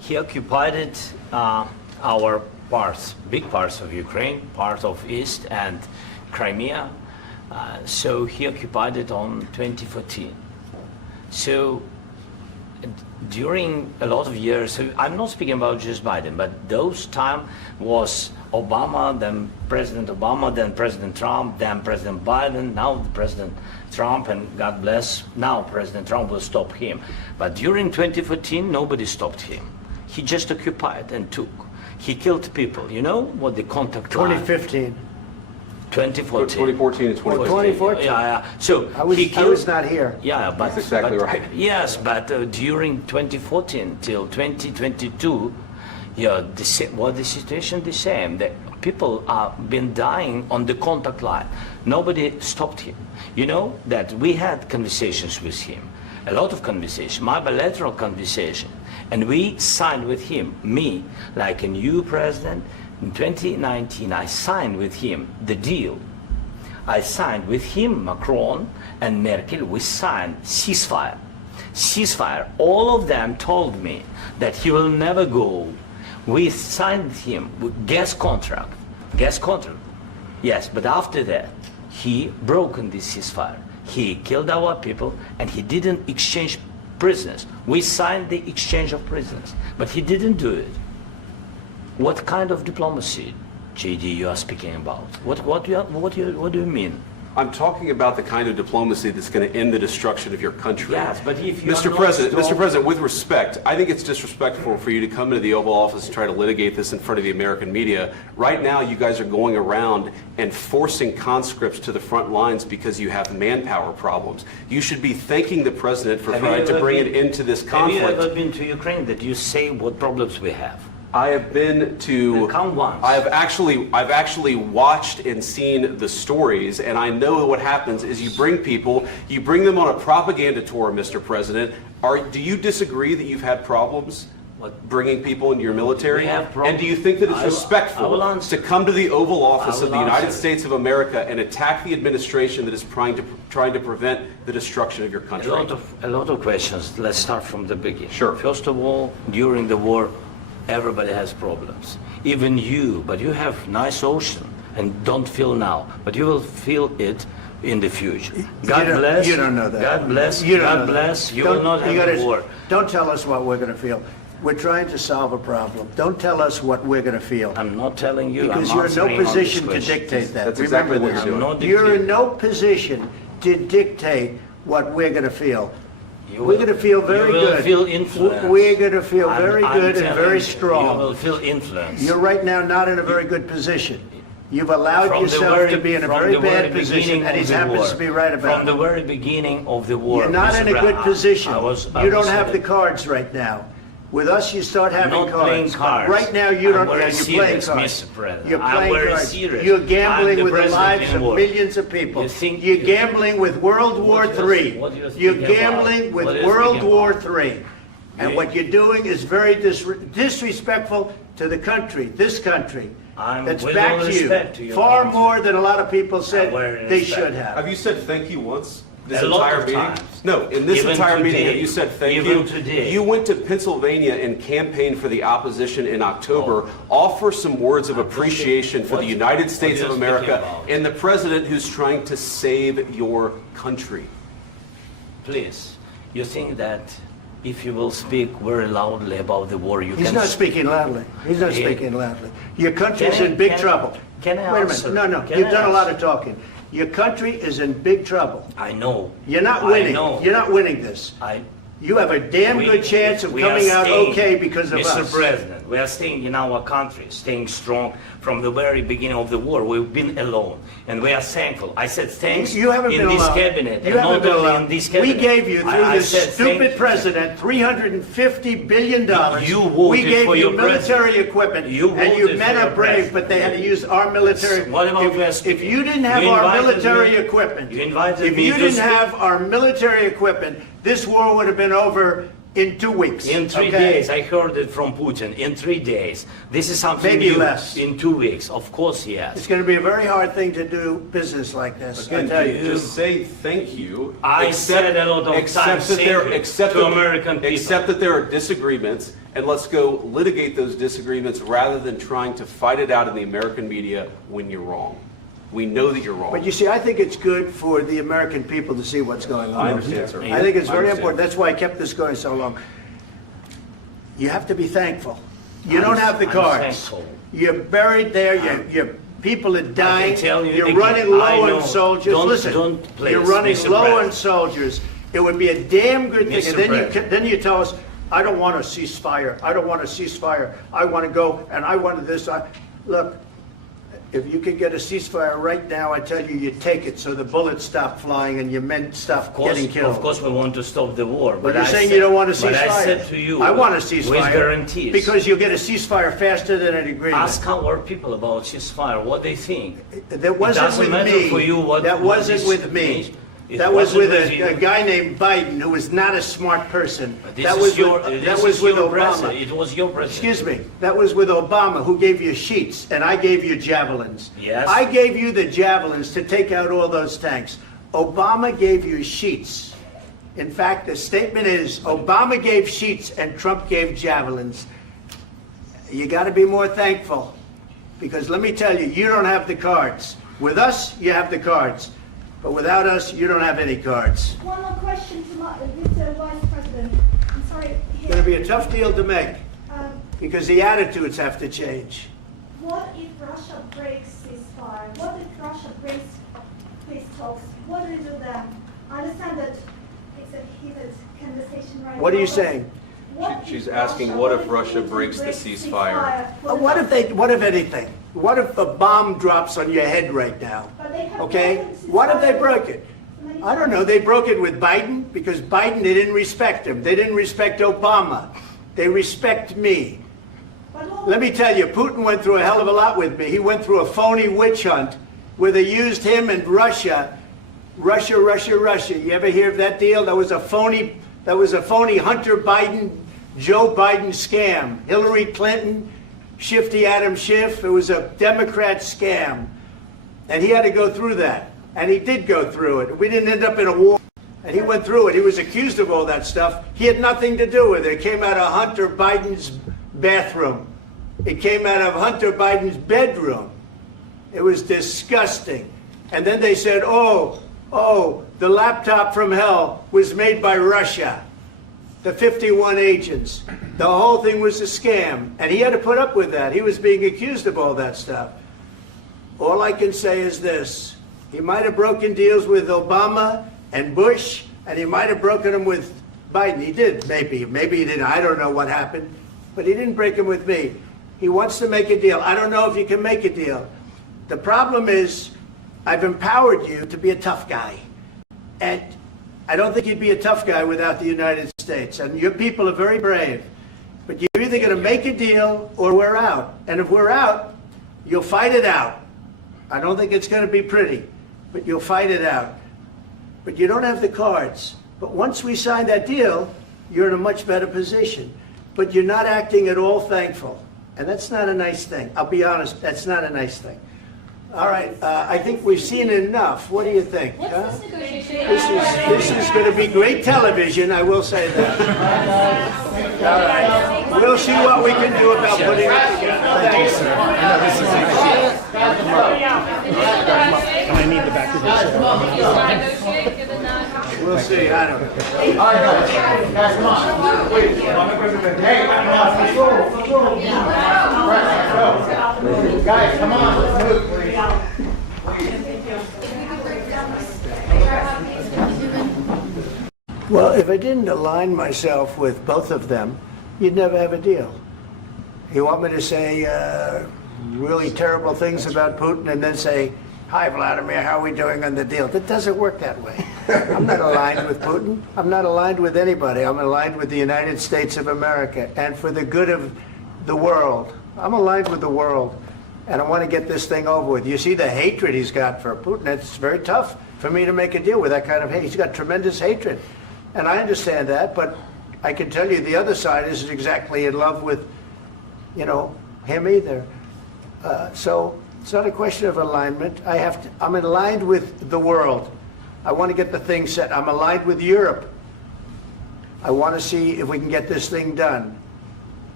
He occupied our parts, big parts of Ukraine, part of East and Crimea. So he occupied it on 2014. So during a lot of years, so I'm not speaking about just Biden, but those time was Obama, then President Obama, then President Trump, then President Biden, now President Trump, and God bless, now President Trump will stop him. But during 2014, nobody stopped him. He just occupied and took. He killed people. You know what the contact line? 2015. 2014. 2014 and 2015. 2014. Yeah. So I was not here. Yeah, but That's exactly but- right. Yes, but during 2014 till 2022, the situation the same. The people have been dying on the contact line. Nobody stopped him. You know that we had conversations with him, a lot of conversation, my bilateral conversation, and we signed with him, me, like a new president. In 2019, I signed with him the deal. I signed with him, Macron and Merkel, we signed ceasefire. Ceasefire. All of them told me that he will never go. We signed him with gas contract. Gas contract. Yes, but after that, he broken this ceasefire. He killed our people and he didn't exchange prisoners. We signed the exchange of prisoners, but he didn't do it. What kind of diplomacy, JD, you are speaking about? What do you mean? I'm talking about the kind of diplomacy that's going to end the destruction of your country. Yes, but if you Mr. President, with respect, I think it's disrespectful for you to come into the Oval Office and try to litigate this in front of the American media. Right now, you guys are going around and forcing conscripts to the front lines because you have manpower problems. You should be thanking the President for trying to bring it into this conflict. Have you ever been to Ukraine that you say what problems we have? I have been to. Then come once. I've actually watched and seen the stories, and I know what happens is you bring people, you bring them on a propaganda tour, Mr. President. Do you disagree that you've had problems bringing people into your military? We have problems. And do you think that it's respectful to come to the Oval Office of the United States of America and attack the administration that is trying to prevent the destruction of your country? A lot of questions. Let's start from the beginning. Sure. First of all, during the war, everybody has problems. Even you, but you have nice ocean and don't feel now, but you will feel it in the future. God bless. You don't know that. God bless. You don't God know bless. that. You will not have a war. Don't tell us what we're going to feel. We're trying to solve a problem. Don't tell us what we're going to feel. I'm not telling you. Because I'm you're in no answering on this position to question. dictate that. That's Remember exactly what this. you're doing. You're in no position to dictate what we're going to feel. You We're will- going to feel very you will good. feel influenced. We're going to feel I'm- very I'm good and telling very you, strong. You will feel influence. You're right now not in a very good position. You've allowed From the yourself very- to be in a from very the very bad position, beginning and he of the happens war. to be right about From the it. very beginning of the war. You're not Mr. in a good Brown, position. I You don't was have the saying- cards right now. With us, you start having not playing cards. cards. Right now, you don't. I'm very Yeah, you're playing serious, cards. Mr. President. You're I'm playing very cards. serious. You're I'm gambling the with the president lives in of war. millions of people. You think- You're gambling with World War What do you- III. what do you You're think about? gambling with What do you World think War about? III. And Yeah. what you're doing is very disrespectful to the country, this country. That's with back all to respect to you. your Far country. more than a lot of people said very they respect. should have. Have you said thank you once? This A lot entire of meeting? times. No, in this Even entire meeting, today. have you said thank Even you? today. You went to Pennsylvania and campaigned for the opposition in October. Offer some words of appreciation for the United States what of are you speaking America about? and the president who's trying to save your country. Please, you think that if you will speak very loudly about the war, you He's can... not speaking loudly. He's not Yeah. speaking loudly. Your country's Can I- in big can I- trouble. can I Wait a answer? minute. No, Can you've I done a lot answer? of talking. Your country is in big trouble. I know. You're not I winning. know. You're not winning this. You have a damn good chance of we are coming out staying, okay because of Mr. us. President, we are staying in our country, staying strong from the very beginning of the war. We've been alone, and we are thankful. I said thanks You haven't in been this alone. cabinet, You and haven't not been only alone. in this cabinet. We gave you, through I this said stupid thank- president, $350 billion. You voted we gave for you your military president. equipment, You and you voted men for are your brave, president. but they had to use our military. What about if you didn't have You our invited military me- equipment, you invited if me you to didn't speak- have our military equipment, this war would have been over in 2 weeks. In 3 okay? days, I heard it from Putin. In 3 days, this is something Maybe new. less. In 2 weeks, of course, yes. It's going to be a very hard thing to do business like this. I tell you. Just say thank you. I said a lot of times that there, thank you except to that, American people. Except that there are disagreements, and let's go litigate those disagreements rather than trying to fight it out in the American media when you're wrong. We know that you're wrong. But you see, I think it's good for the American people to see what's going on. I understand, sir. I think it's I very understand. important. That's why I kept this going so long. You have to be thankful. You don't have the I'm cards. thankful. You're buried there. Your people are dying. tell you You're again, running I low know. on soldiers. Don't- Listen, don't please, you're running Mr. low on President. soldiers. It would be a damn good thing. Mr. And then President. then you tell us, I don't want a ceasefire. I don't want a ceasefire. I want to go and I want this. Look, if you could get a ceasefire right now, I tell you, you take it so the bullets stop flying and your men stop getting killed. Of course, we want to stop the war. But you're saying you don't want a ceasefire. But I said to you, I want a ceasefire. with guarantees. Because you'll get a ceasefire faster than an agreement. Ask our people about ceasefire, what they think. That wasn't doesn't with matter me. for you what- That what wasn't this with me. means. It That was wasn't with with you. a guy named Biden who was not a smart person. This That is was your, with, this that was is with your Obama. president. It was your president. Excuse me. That was with Obama, who gave you sheets, and I gave you javelins. Yes. I gave you the javelins to take out all those tanks. Obama gave you sheets. In fact, the statement is Obama gave sheets and Trump gave javelins. You got to be more thankful, because let me tell you, you don't have the cards. With us, you have the cards. But without us, you don't have any cards. One more question to Mr. Vice President. I'm sorry. It's going to be a tough deal to make, Um, because the attitudes have to change. What if Russia breaks ceasefire? What if Russia breaks peace talks? What do we do then? I understand that it's a heated conversation right now. What are you but saying? what if She's asking, what if Russia Putin breaks the ceasefire? What if anything? What if a bomb drops on your head right now? But they have Okay? broken ceasefire. What if they broke it? I don't know. They broke it with Biden because Biden, they didn't respect him. They didn't respect Obama. They respect me. But what- Let me tell you, Putin went through a hell of a lot with me. He went through a phony witch hunt where they used him and Russia. Russia. You ever hear of that deal? That was a phony Hunter Biden, Joe Biden scam. Hillary Clinton, Shifty Adam Schiff. It was a Democrat scam. And he had to go through that. And he did go through it. We didn't end up in a war. And he went through it. He was accused of all that stuff. He had nothing to do with it. It came out of Hunter Biden's bathroom. It came out of Hunter Biden's bedroom. It was disgusting. And then they said, oh, the laptop from hell was made by Russia. The 51 agents. The whole thing was a scam. And he had to put up with that. He was being accused of all that stuff. All I can say is this. He might have broken deals with Obama and Bush, and he might have broken them with Biden. He did, maybe. Maybe he didn't. I don't know what happened. But he didn't break them with me. He wants to make a deal. I don't know if you can make a deal. The problem is, I've empowered you to be a tough guy. And I don't think you'd be a tough guy without the United States. And your people are very brave. But you're either going to make a deal or we're out. And if we're out, you'll fight it out. I don't think it's going to be pretty, but you'll fight it out. But you don't have the cards. But once we sign that deal, you're in a much better position. But you're not acting at all thankful. And that's not a nice thing. I'll be honest, that's not a nice thing. All right, I think we've seen enough. What do you think? Huh? This is going to be great television, I will say that. All right. We'll see what we can do about putting it together. Thanks, sir. And I need the back of this. We'll see. I don't know. All right, guys, come on. Wait, hey, come on, let's go. Guys, come on, let's move, please. Well, if I didn't align myself with both of them, you'd never have a deal. You want me to say really terrible things about Putin and then say, hi, Vladimir, how are we doing on the deal? That doesn't work that way. I'm not aligned with Putin. I'm not aligned with anybody. I'm aligned with the United States of America and for the good of the world. I'm aligned with the world, and I want to get this thing over with. You see the hatred he's got for Putin. It's very tough for me to make a deal with that kind of hate. He's got tremendous hatred, and I understand that, but I can tell you the other side isn't exactly in love with, him either. So it's not a question of alignment. I'm aligned with the world. I want to get the thing set. I'm aligned with Europe. I want to see if we can get this thing done.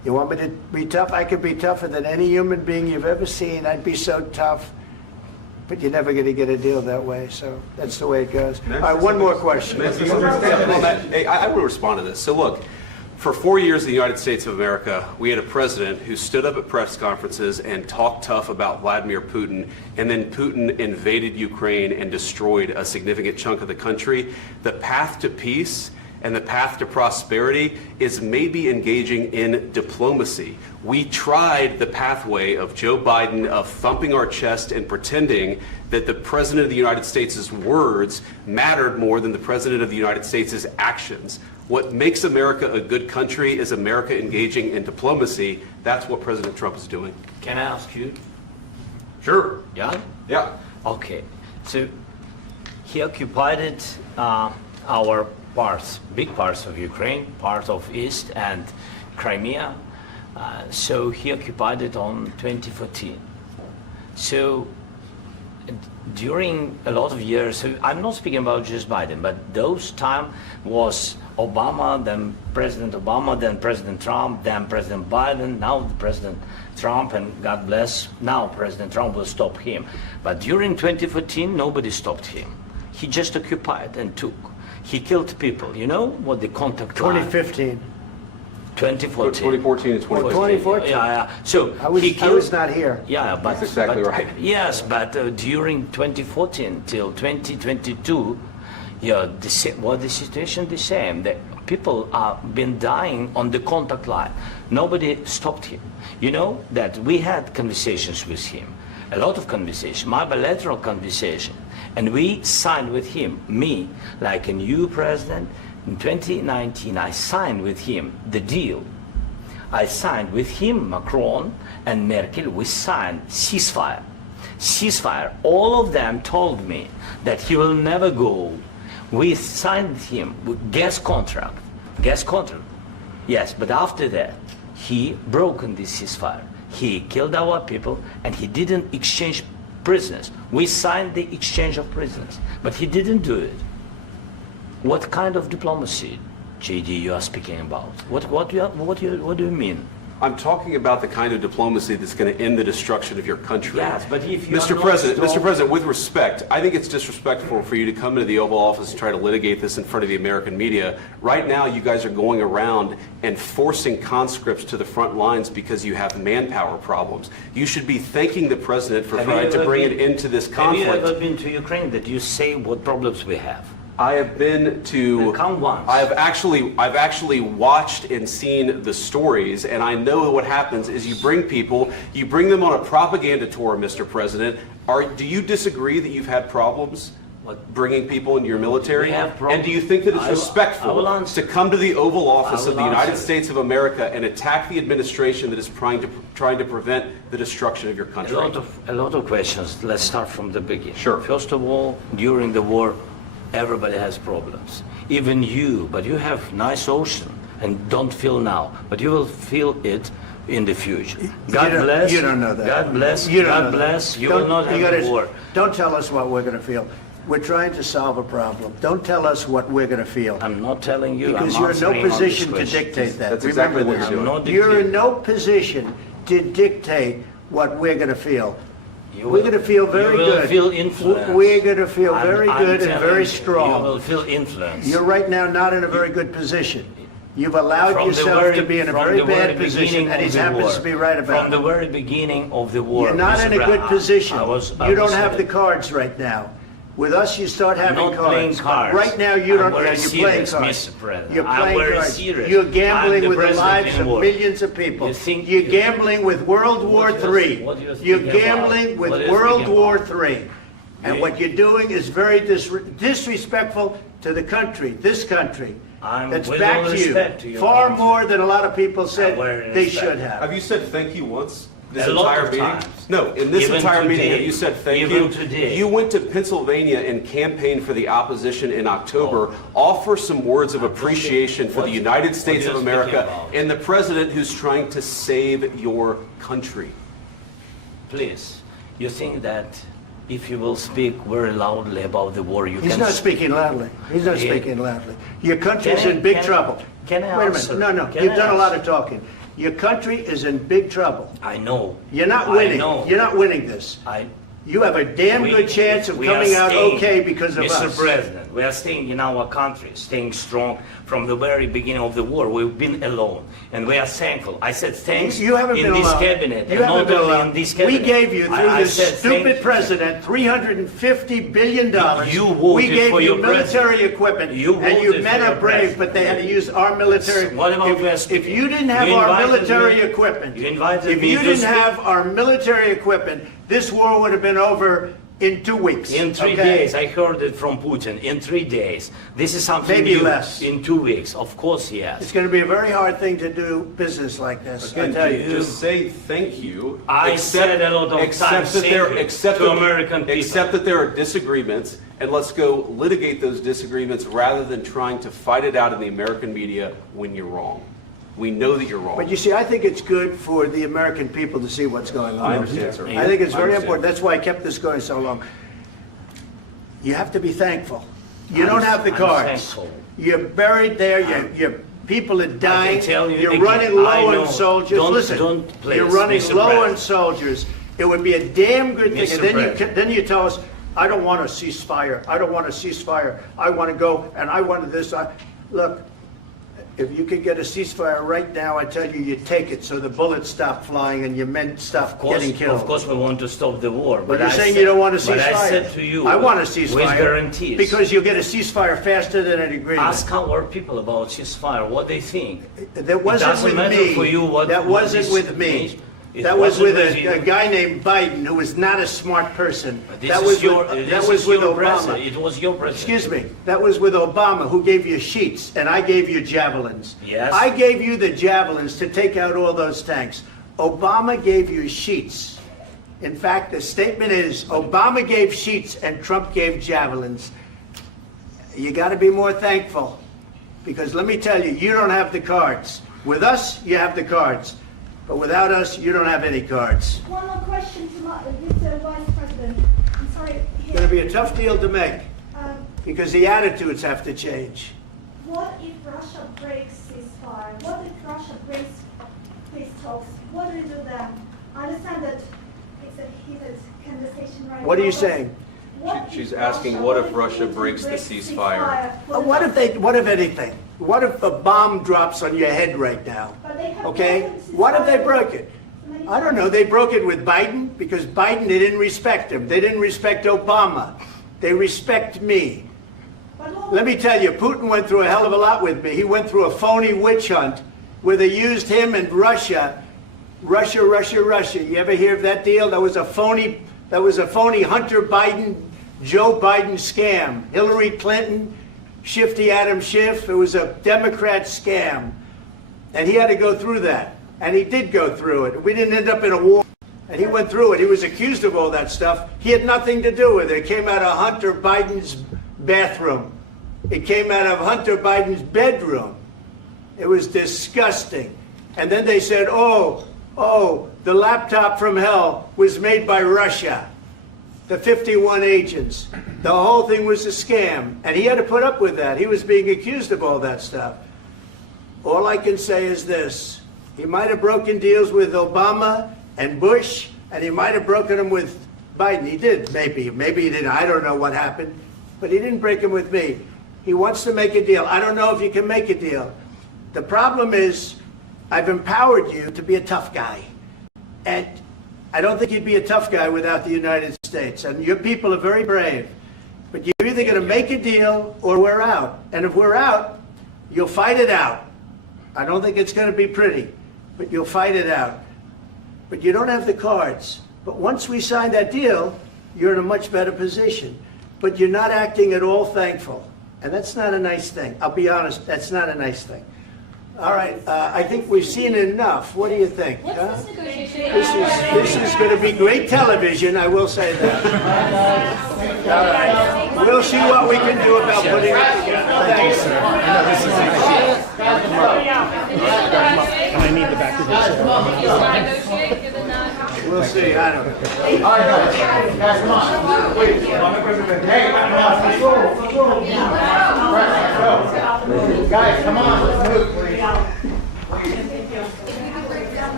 You want me to be tough? I could be tougher than any human being you've ever seen. I'd be so tough. But you're never going to get a deal that way, so that's the way it goes. All right, one more question. Hey, I want to respond to this. So look, for 4 years in the United States of America, we had a president who stood up at press conferences and talked tough about Vladimir Putin, and then Putin invaded Ukraine and destroyed a significant chunk of the country. The path to peace and the path to prosperity is maybe engaging in diplomacy. We tried the pathway of Joe Biden of thumping our chest and pretending that the President of the United States' words mattered more than the President of the United States' actions. What makes America a good country is America engaging in diplomacy. That's what President Trump is doing. Can I ask you? Sure. Yeah? Yeah. Okay. So he occupied our parts, big parts of Ukraine, part of East and Crimea. So he occupied it on 2014. So during a lot of years, so I'm not speaking about just Biden, but those time was Obama, then President Obama, then President Trump, then President Biden, now President Trump, and God bless, now President Trump will stop him. But during 2014, nobody stopped him. He just occupied and took. He killed people. You know what the contact line? 2015. 2014 2014. and 2015. 2014. Yeah. So I was not here. Yeah, but That's exactly but, right. Yes, but during 2014 till 2022, yeah, the situation the same. The people have been dying on the contact line. Nobody stopped him. You know that we had conversations with him, a lot of conversation, my bilateral conversation, and we signed with him, me, like a new president. In 2019, I signed with him the deal. I signed with him, Macron and Merkel, we signed ceasefire. Ceasefire. All of them told me that he will never go. We signed him with gas contract. Gas contract. Yes, but after that, he broken this ceasefire. He killed our people and he didn't exchange prisoners. We signed the exchange of prisoners, but he didn't do it. What kind of diplomacy, JD, you are speaking about? What do you mean? I'm talking about the kind of diplomacy that's going to end the destruction of your country. Yes, but if you Mr. President, with respect, I think it's disrespectful for you to come into the Oval Office and try to litigate this in front of the American media. Right now, you guys are going around and forcing conscripts to the front lines because you have manpower problems. You should be thanking the President for trying to bring it into this conflict. Have you ever been to Ukraine that you say what problems we have? I have been to. Come once. I've actually watched and seen the stories, and I know what happens is you bring people, you bring them on a propaganda tour, Mr. President. Do you disagree that you've had problems bringing people into your military? We have problems. And do you think that it's respectful to come to the Oval Office of the United States of America and attack the administration that is trying to prevent the destruction of your country? A lot of questions. Let's start from the beginning. Sure. First of all, during the war, everybody has problems. Even you, but you have nice ocean and don't feel now, but you will feel it in the future. God bless. You don't know that. God bless. You don't God know bless. that. You will not have a war. Don't tell us what we're going to feel. We're trying to solve a problem. Don't tell us what we're going to feel. I'm not telling you. Because I'm you're in no answering on this position to question. dictate that. That's Remember exactly what this. you're doing. You're in no position to dictate what we're going to feel. You We're will- going to feel very you will good. Feel influence. We're going to feel I'm- very I'm good and telling very you, strong. You will feel influence. You're right now not in a very good position. You've allowed From the yourself very- to be in a from very the very bad position, beginning and he of the happens war. to be right about From the it. very beginning of the war. You're not Mr. in a good Brown, position. I You don't was have the saying- cards right now. With us, you start having not playing cards. cards. Right now, you don't. I'm very You're playing serious, cards. Mr. President. You're I'm playing very cards. serious. You're I'm gambling the with the president lives in of war. millions of people. You think- You're gambling with World War What III. what you're You're thinking about? gambling with What you're World thinking War about? III. And Yeah. what you're doing is very disrespectful to the country, this country. That's with all back to respect to you. your Far country. more than a lot of people said very they respect. should have. Have you said thank you once? This A lot entire of meeting? times. No, in this Even entire meeting, today. have you said thank Even you? today. You went to Pennsylvania and campaigned for the opposition in October. Offer some words of appreciation for the United States of you're America speaking about? and the president who's trying to save your country. Please, you think that if you will speak very loudly about the war, you He's can... not speaking loudly. He's not Yeah. speaking loudly. Your country's Can I- in big can I- trouble. can I Wait a answer? minute. No. Can You've I done a lot answer? of talking. Your country is in big trouble. I know. You're not I winning. know. You're not winning this. You have a damn good chance of coming out okay because of us. Mr. President, we are staying in our country, staying strong from the very beginning of the war. We've been alone, and we are thankful. I said thanks You haven't in been this alone. cabinet, You and haven't not been only alone. in this cabinet. We gave you, through I this said stupid thank you. president, $350 billion. You voted we gave for you your military president. equipment, You and you voted men for are your brave, president. but they had to use our military. What about if you didn't have You our invited military me- equipment, you invited if me you to didn't speak- have our military equipment, this war would have been over in 2 weeks. In 3 okay? days, I heard it from Putin. In 3 days, this is something Maybe new. less. In 2 weeks, of course, yes. It's going to be a very hard thing to do business like this. I Again, tell you. just say thank you. I said a lot of times thank you to American people. Accept that there are disagreements, and let's go litigate those disagreements rather than trying to fight it out in the American media when you're wrong. We know that you're wrong. But you see, I think it's good for the American people to see what's going on. I understand, sir. I think it's I very understand. important. That's why I kept this going so long. You have to be thankful. You don't have the I'm cards. thankful. You're buried there. Your people are dying. tell you You're again, running I low know. on soldiers. Don't- Listen, don't please, you're running Mr. low on President. soldiers. It would be a damn good thing. Mr. And then President. then you tell us, I don't want a ceasefire. I don't want a ceasefire. I want to go and I want this. Look, if you could get a ceasefire right now, I tell you, you take it so the bullets stop flying and your men stop getting killed. Of course, we want to stop the war. But you're I saying said- you don't want a ceasefire. But I said to you, I want a ceasefire. with guarantees. Because you'll get a ceasefire faster than an agreement. Ask our people about ceasefire, what they think. That wasn't doesn't with matter me. for you what- That what wasn't this with me. means. It That was with wasn't with a you. guy named Biden, who was not a smart person. This That is was your, with, this that was is with your Obama. president. It was your president. Excuse me. That was with Obama, who gave you sheets, and I gave you javelins. Yes. I gave you the javelins to take out all those tanks. Obama gave you sheets. In fact, the statement is Obama gave sheets and Trump gave javelins. You got to be more thankful, because let me tell you, you don't have the cards. With us, you have the cards. But without us, you don't have any cards. One more question to Mr. Vice President. I'm sorry. It's going to be a tough deal to make, Um, because the attitudes have to change. What if Russia breaks ceasefire? What if Russia breaks peace talks? What do we do then? I understand that it's a heated conversation right now. What are you but saying? what if She's asking, what if Russia Putin breaks the ceasefire? What if anything? What if a bomb drops on your head right now? But they have Okay? broken ceasefire. What if they broke it? Many I don't know. They broke it with Biden because Biden, they didn't respect him. They didn't respect Obama. They respect me. But what- Let me tell you, Putin went through a hell of a lot with me. He went through a phony witch hunt where they used him and Russia. Russia. You ever hear of that deal? That was a phony Hunter Biden, Joe Biden scam. Hillary Clinton, Shifty Adam Schiff. It was a Democrat scam. And he had to go through that. And he did go through it. We didn't end up in a war. And he went through it. He was accused of all that stuff. He had nothing to do with it. It came out of Hunter Biden's bathroom. It came out of Hunter Biden's bedroom. It was disgusting. And then they said, oh, the laptop from hell was made by Russia. The 51 agents. The whole thing was a scam. And he had to put up with that. He was being accused of all that stuff. All I can say is this. He might have broken deals with Obama and Bush, and he might have broken them with Biden. He did, maybe. Maybe he didn't. I don't know what happened. But he didn't break them with me. He wants to make a deal. I don't know if you can make a deal. The problem is, I've empowered you to be a tough guy. And I don't think you'd be a tough guy without the United States. And your people are very brave. But you're either going to make a deal or we're out. And if we're out, you'll fight it out. I don't think it's going to be pretty, but you'll fight it out. But you don't have the cards. But once we sign that deal, you're in a much better position. But you're not acting at all thankful. And that's not a nice thing. I'll be honest, that's not a nice thing. All right, I think we've seen enough. What do you think? What's huh? this negotiation? This is going to be great television, I will say that. All right. We'll see what we can do about putting it together. Thanks, sir. And I need the back of this. We'll see. I don't know. All right, guys, come on. Wait, hey, come on, let's go. Guys, come on, let's move, please.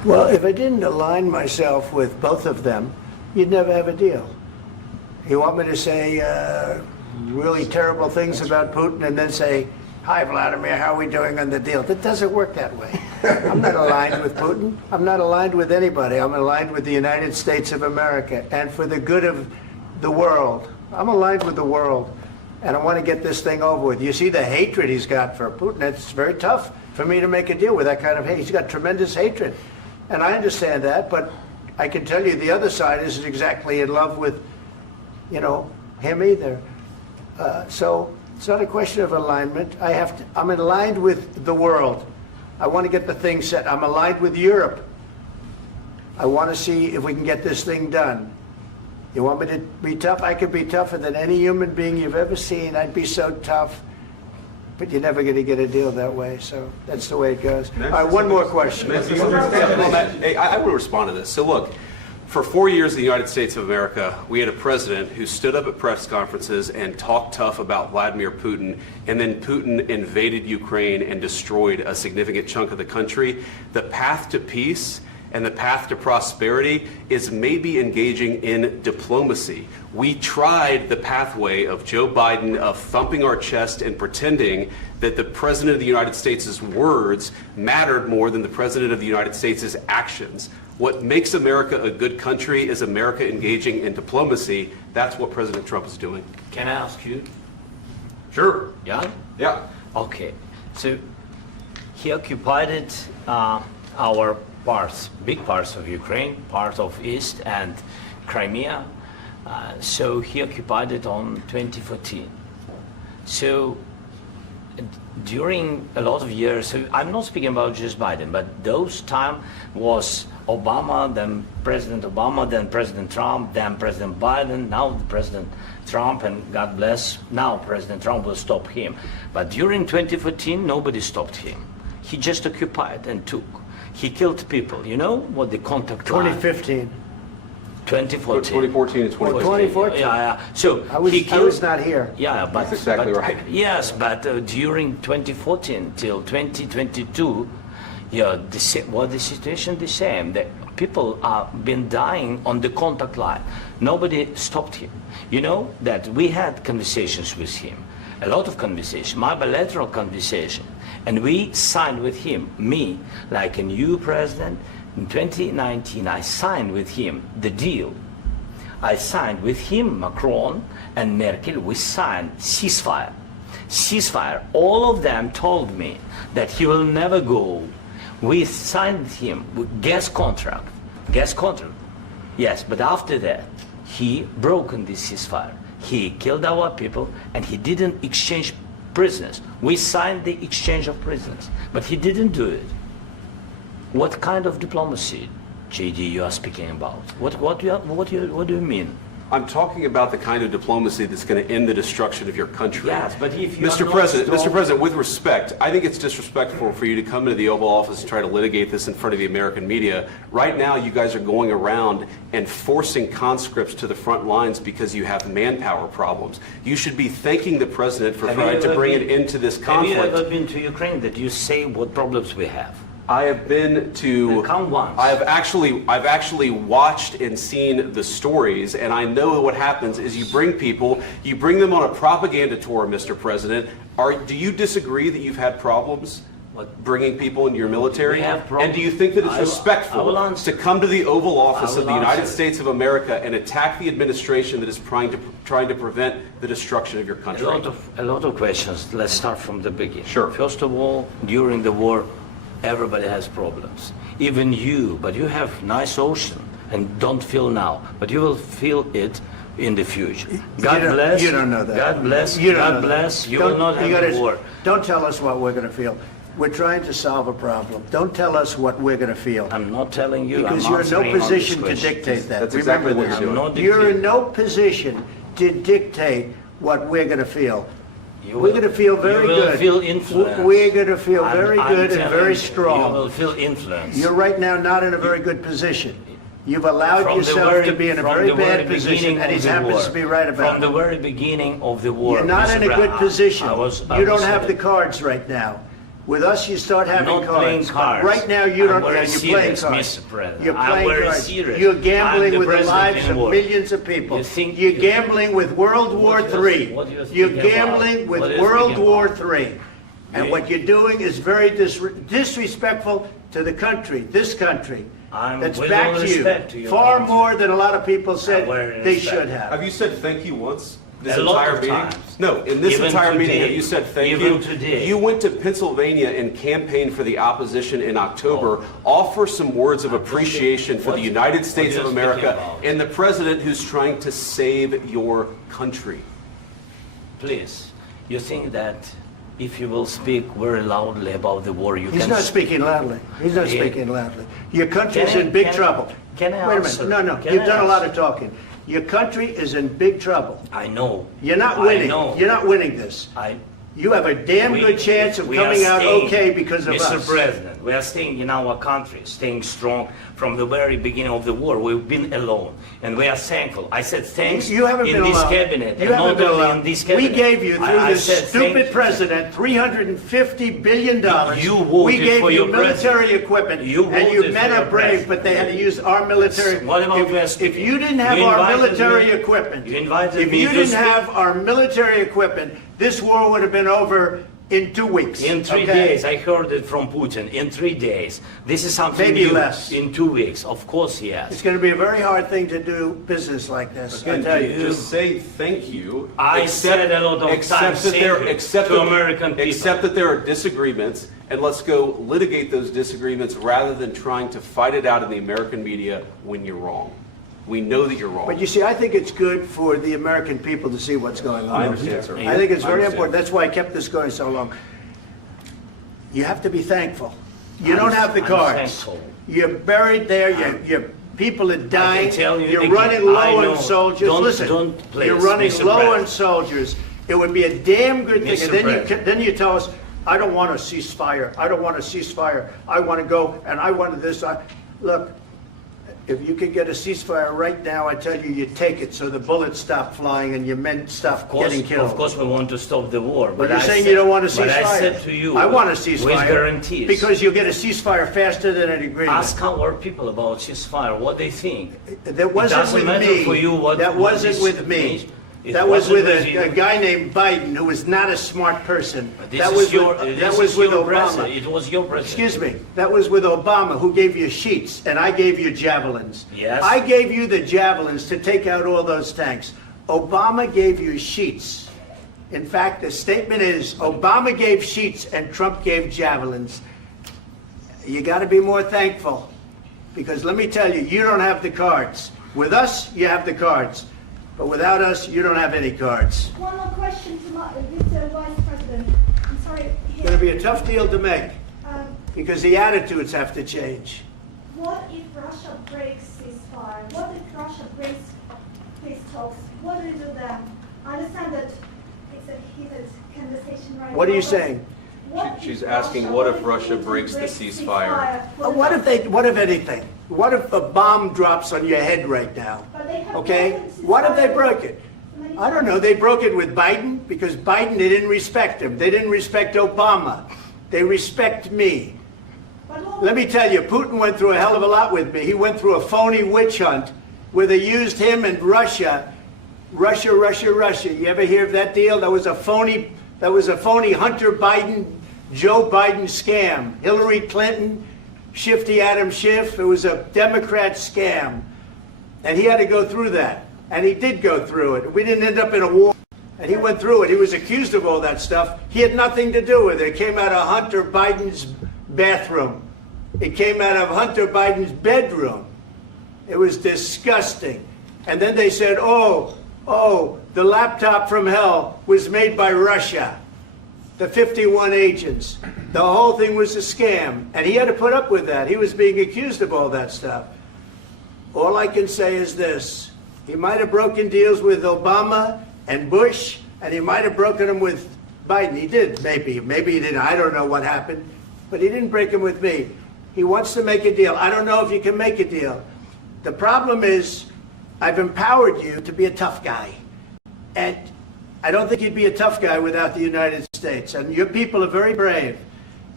Well, if I didn't align myself with both of them, you'd never have a deal. You want me to say really terrible things about Putin and then say, "Hi, Vladimir, how are we doing on the deal?" That doesn't work that way. I'm not aligned with Putin. I'm not aligned with anybody. I'm aligned with the United States of America and for the good of the world. I'm aligned with the world, and I want to get this thing over with. You see the hatred he's got for Putin. It's very tough for me to make a deal with that kind of hate. He's got tremendous hatred, and I understand that, but I can tell you the other side isn't exactly in love with, him either. So it's not a question of alignment. I'm aligned with the world. I want to get the thing set. I'm aligned with Europe. I want to see if we can get this thing done. You want me to be tough? I could be tougher than any human being you've ever seen. I'd be so tough. But you're never going to get a deal that way. So that's the way it goes. All right, one more question. Hey, I want to respond to this. So look, for 4 years in the United States of America, we had a president who stood up at press conferences and talked tough about Vladimir Putin, and then Putin invaded Ukraine and destroyed a significant chunk of the country. The path to peace and the path to prosperity is maybe engaging in diplomacy. We tried the pathway of Joe Biden of thumping our chest and pretending that the President of the United States' words mattered more than the President of the United States' actions. What makes America a good country is America engaging in diplomacy. That's what President Trump is doing. Can I ask you? Sure. Yeah? Yeah. Okay. So he occupied our parts, big parts of Ukraine, part of East and Crimea. So he occupied it on 2014. So during a lot of years, so I'm not speaking about just Biden, but those time was Obama, then President Obama, then President Trump, then President Biden, now President Trump, and God bless, now President Trump will stop him. But during 2014, nobody stopped him. He just occupied and took. He killed people. You know what the contact line? 2015. 2014 2014. and 2015. 2014. Yeah. So I was not here. Yeah, but That's exactly right. Yes, but during 2014 till 2022, the situation the same. The people have been dying on the contact line. Nobody stopped him. You know that we had conversations with him, a lot of conversation, my bilateral conversation, and we signed with him, me, like a new president. In 2019, I signed with him the deal. I signed with him, Macron and Merkel, we signed ceasefire. Ceasefire. All of them told me that he will never go. We signed him with gas contract. Gas contract. Yes, but after that, he broken this ceasefire. He killed our people and he didn't exchange prisoners. We signed the exchange of prisoners, but he didn't do it. What kind of diplomacy, JD, you are speaking about? What do you mean? I'm talking about the kind of diplomacy that's going to end the destruction of your country. Yes, but if you Mr. President, with respect, I think it's disrespectful for you to come into the Oval Office and try to litigate this in front of the American media. Right now, you guys are going around and forcing conscripts to the front lines because you have manpower problems. You should be thanking the President for trying to bring an end to this conflict. Have you ever been to Ukraine that you say what problems we have? I have been to. Count once. I've actually watched and seen the stories, and I know what happens is you bring them on a propaganda tour, Mr. President. Do you disagree that you've had problems bringing people into your military? We have problems. And do you think that it's respectful to come to the Oval Office of the United States of America and attack the administration that is trying to prevent the destruction of your country? A lot of questions. Let's start from the beginning. Sure. First of all, during the war, everybody has problems. Even you, but you have nice ocean and don't feel now, but you will feel it in the future. God bless. You don't know that. God bless. You don't God know bless. that. You will not have a war. Don't tell us what we're going to feel. We're trying to solve a problem. Don't tell us what we're going to feel. I'm not telling you. Because I'm you're in no answering on this position to question. dictate that. That's Remember exactly what this. you're doing. I'm not You're in dictating. no position to dictate what we're going to feel. You We're will- going to feel very you will good. Feel influence. We're going to feel I'm- very I'm good and telling very you, strong. You will feel influence. You're right now not in a very good position. You've allowed From the yourself to be in a from very the bad very position, beginning and of he the happens war. to be right about From the it. very beginning of the war. You're not Mr. in a good Brown, position. I You don't was have the cards right now. With us, you start having I'm not playing cards. Right now, you don't. I'm very You're playing serious, cards. Mr. President. You're I'm playing very cards. serious. You're gambling I'm with the president lives in of war. millions of people. You think- You're gambling with World War What do you- III. what do you You're think about? gambling with What do you World think War about? III. And Yeah. what you're doing is very disrespectful to the country, this country. That's with all backed respect to you your far country. more than a lot of people said very they respect. should have. Have you said thank you once? This A lot entire of meeting? times. No, in this Even entire meeting, today. have you said thank Even you? today. You went to Pennsylvania and campaigned for the opposition in October. Offer some words of appreciation for the United States what of are you speaking America about? and the president who's trying to save your country. Please, you think that if you will speak very loudly about the war, you He's can... not speaking loudly. He's not Yeah. speaking loudly. Your country's Can I- in big can I- trouble. can I Wait a answer? minute. No, Can you've I done a lot answer? of talking. Your country is in big trouble. I know. You're not I winning. know. You're not winning this. You have a damn good chance of we are coming out staying, okay because of Mr. us. President, we are staying in our country, staying strong from the very beginning of the war. We've been alone, and we are thankful. I said thanks You haven't in been this alone. cabinet, You and haven't not been only alone. in this cabinet. We gave you, through I this said thank stupid you. president, $350 billion. You voted We gave for you your military president. equipment, You and you voted men for are your brave, president. but they had to use our military. What about you are If speaking? you didn't have You our invited military me- equipment, you invited if me you to didn't speak. have our military equipment, this war would have been over in 2 weeks. In 3 okay? days, I heard it from Putin. In 3 days, this is something Maybe new. less. In 2 weeks, of course, yes. It's going to be a very hard thing to do business like this. I And tell you. just say thank you. I said a lot of except times that thank there, you except to that, American people. Except that there are disagreements, and let's go litigate those disagreements rather than trying to fight it out in the American media when you're wrong. We know that you're wrong. But you see, I think it's good for the American people to see what's going on. I understand, sir. I think it's I very understand. important. That's why I kept this going so long. You have to be thankful. You don't have the I'm cards. thankful. You're buried there. Your people are dying. tell you You're again, running I low know. on soldiers. Don't- Listen, don't please, you're running Mr. low on President. soldiers. It would be a damn good thing. Mr. And then President. then you tell us, I don't want a ceasefire. I don't want a ceasefire. I want to go and I want this. Look, if you could get a ceasefire right now, I tell you, you take it so the bullets stop flying and your men stop getting killed. Of course, we want to stop the war. But But you're I saying said- you don't want a ceasefire. But I said to you, I want a ceasefire. with guarantees. Because you'll get a ceasefire faster than an agreement. Ask our people about ceasefire, what they think. That wasn't doesn't with matter me. for you what- That what wasn't this with me. means. It That was wasn't with with you. a guy named Biden who was not a smart person. But this That is was your, with, this that is was with your Obama. president. It was your president. Excuse me. That was with Obama, who gave you sheets, and I gave you javelins. Yes. I gave you the javelins to take out all those tanks. Obama gave you sheets. In fact, the statement is Obama gave sheets and Trump gave javelins. You got to be more thankful, because let me tell you, you don't have the cards. With us, you have the cards. But without us, you don't have any cards. One more question to Mr. Vice President. I'm sorry. It's going to be a tough deal to make, Um, because the attitudes have to change. What if Russia breaks ceasefire? What if Russia breaks peace talks? What do you do then? I understand that it's a heated conversation right now. What are you but saying? what if She's asking, what if Russia Putin breaks the ceasefire? What if anything? What if a bomb drops on your head right now? But they have Okay? broken ceasefire. What if they broke it? Many I don't know. They broke it with Biden because Biden, they didn't respect him. They didn't respect Obama. They respect me. But what- Let me tell you, Putin went through a hell of a lot with me. He went through a phony witch hunt where they used him and Russia. Russia. You ever hear of that deal? That was a phony Hunter Biden, Joe Biden scam. Hillary Clinton, Shifty Adam Schiff. It was a Democrat scam. And he had to go through that. And he did go through it. We didn't end up in a war. And he went through it. He was accused of all that stuff. He had nothing to do with it. It came out of Hunter Biden's bathroom. It came out of Hunter Biden's bedroom. It was disgusting. And then they said, oh, the laptop from hell was made by Russia. The 51 agents. The whole thing was a scam. And he had to put up with that. He was being accused of all that stuff. All I can say is this. He might have broken deals with Obama and Bush, and he might have broken them with Biden. He did, maybe. Maybe he didn't. I don't know what happened. But he didn't break them with me. He wants to make a deal. I don't know if you can make a deal. The problem is, I've empowered you to be a tough guy. And I don't think you'd be a tough guy without the United States. And your people are very brave.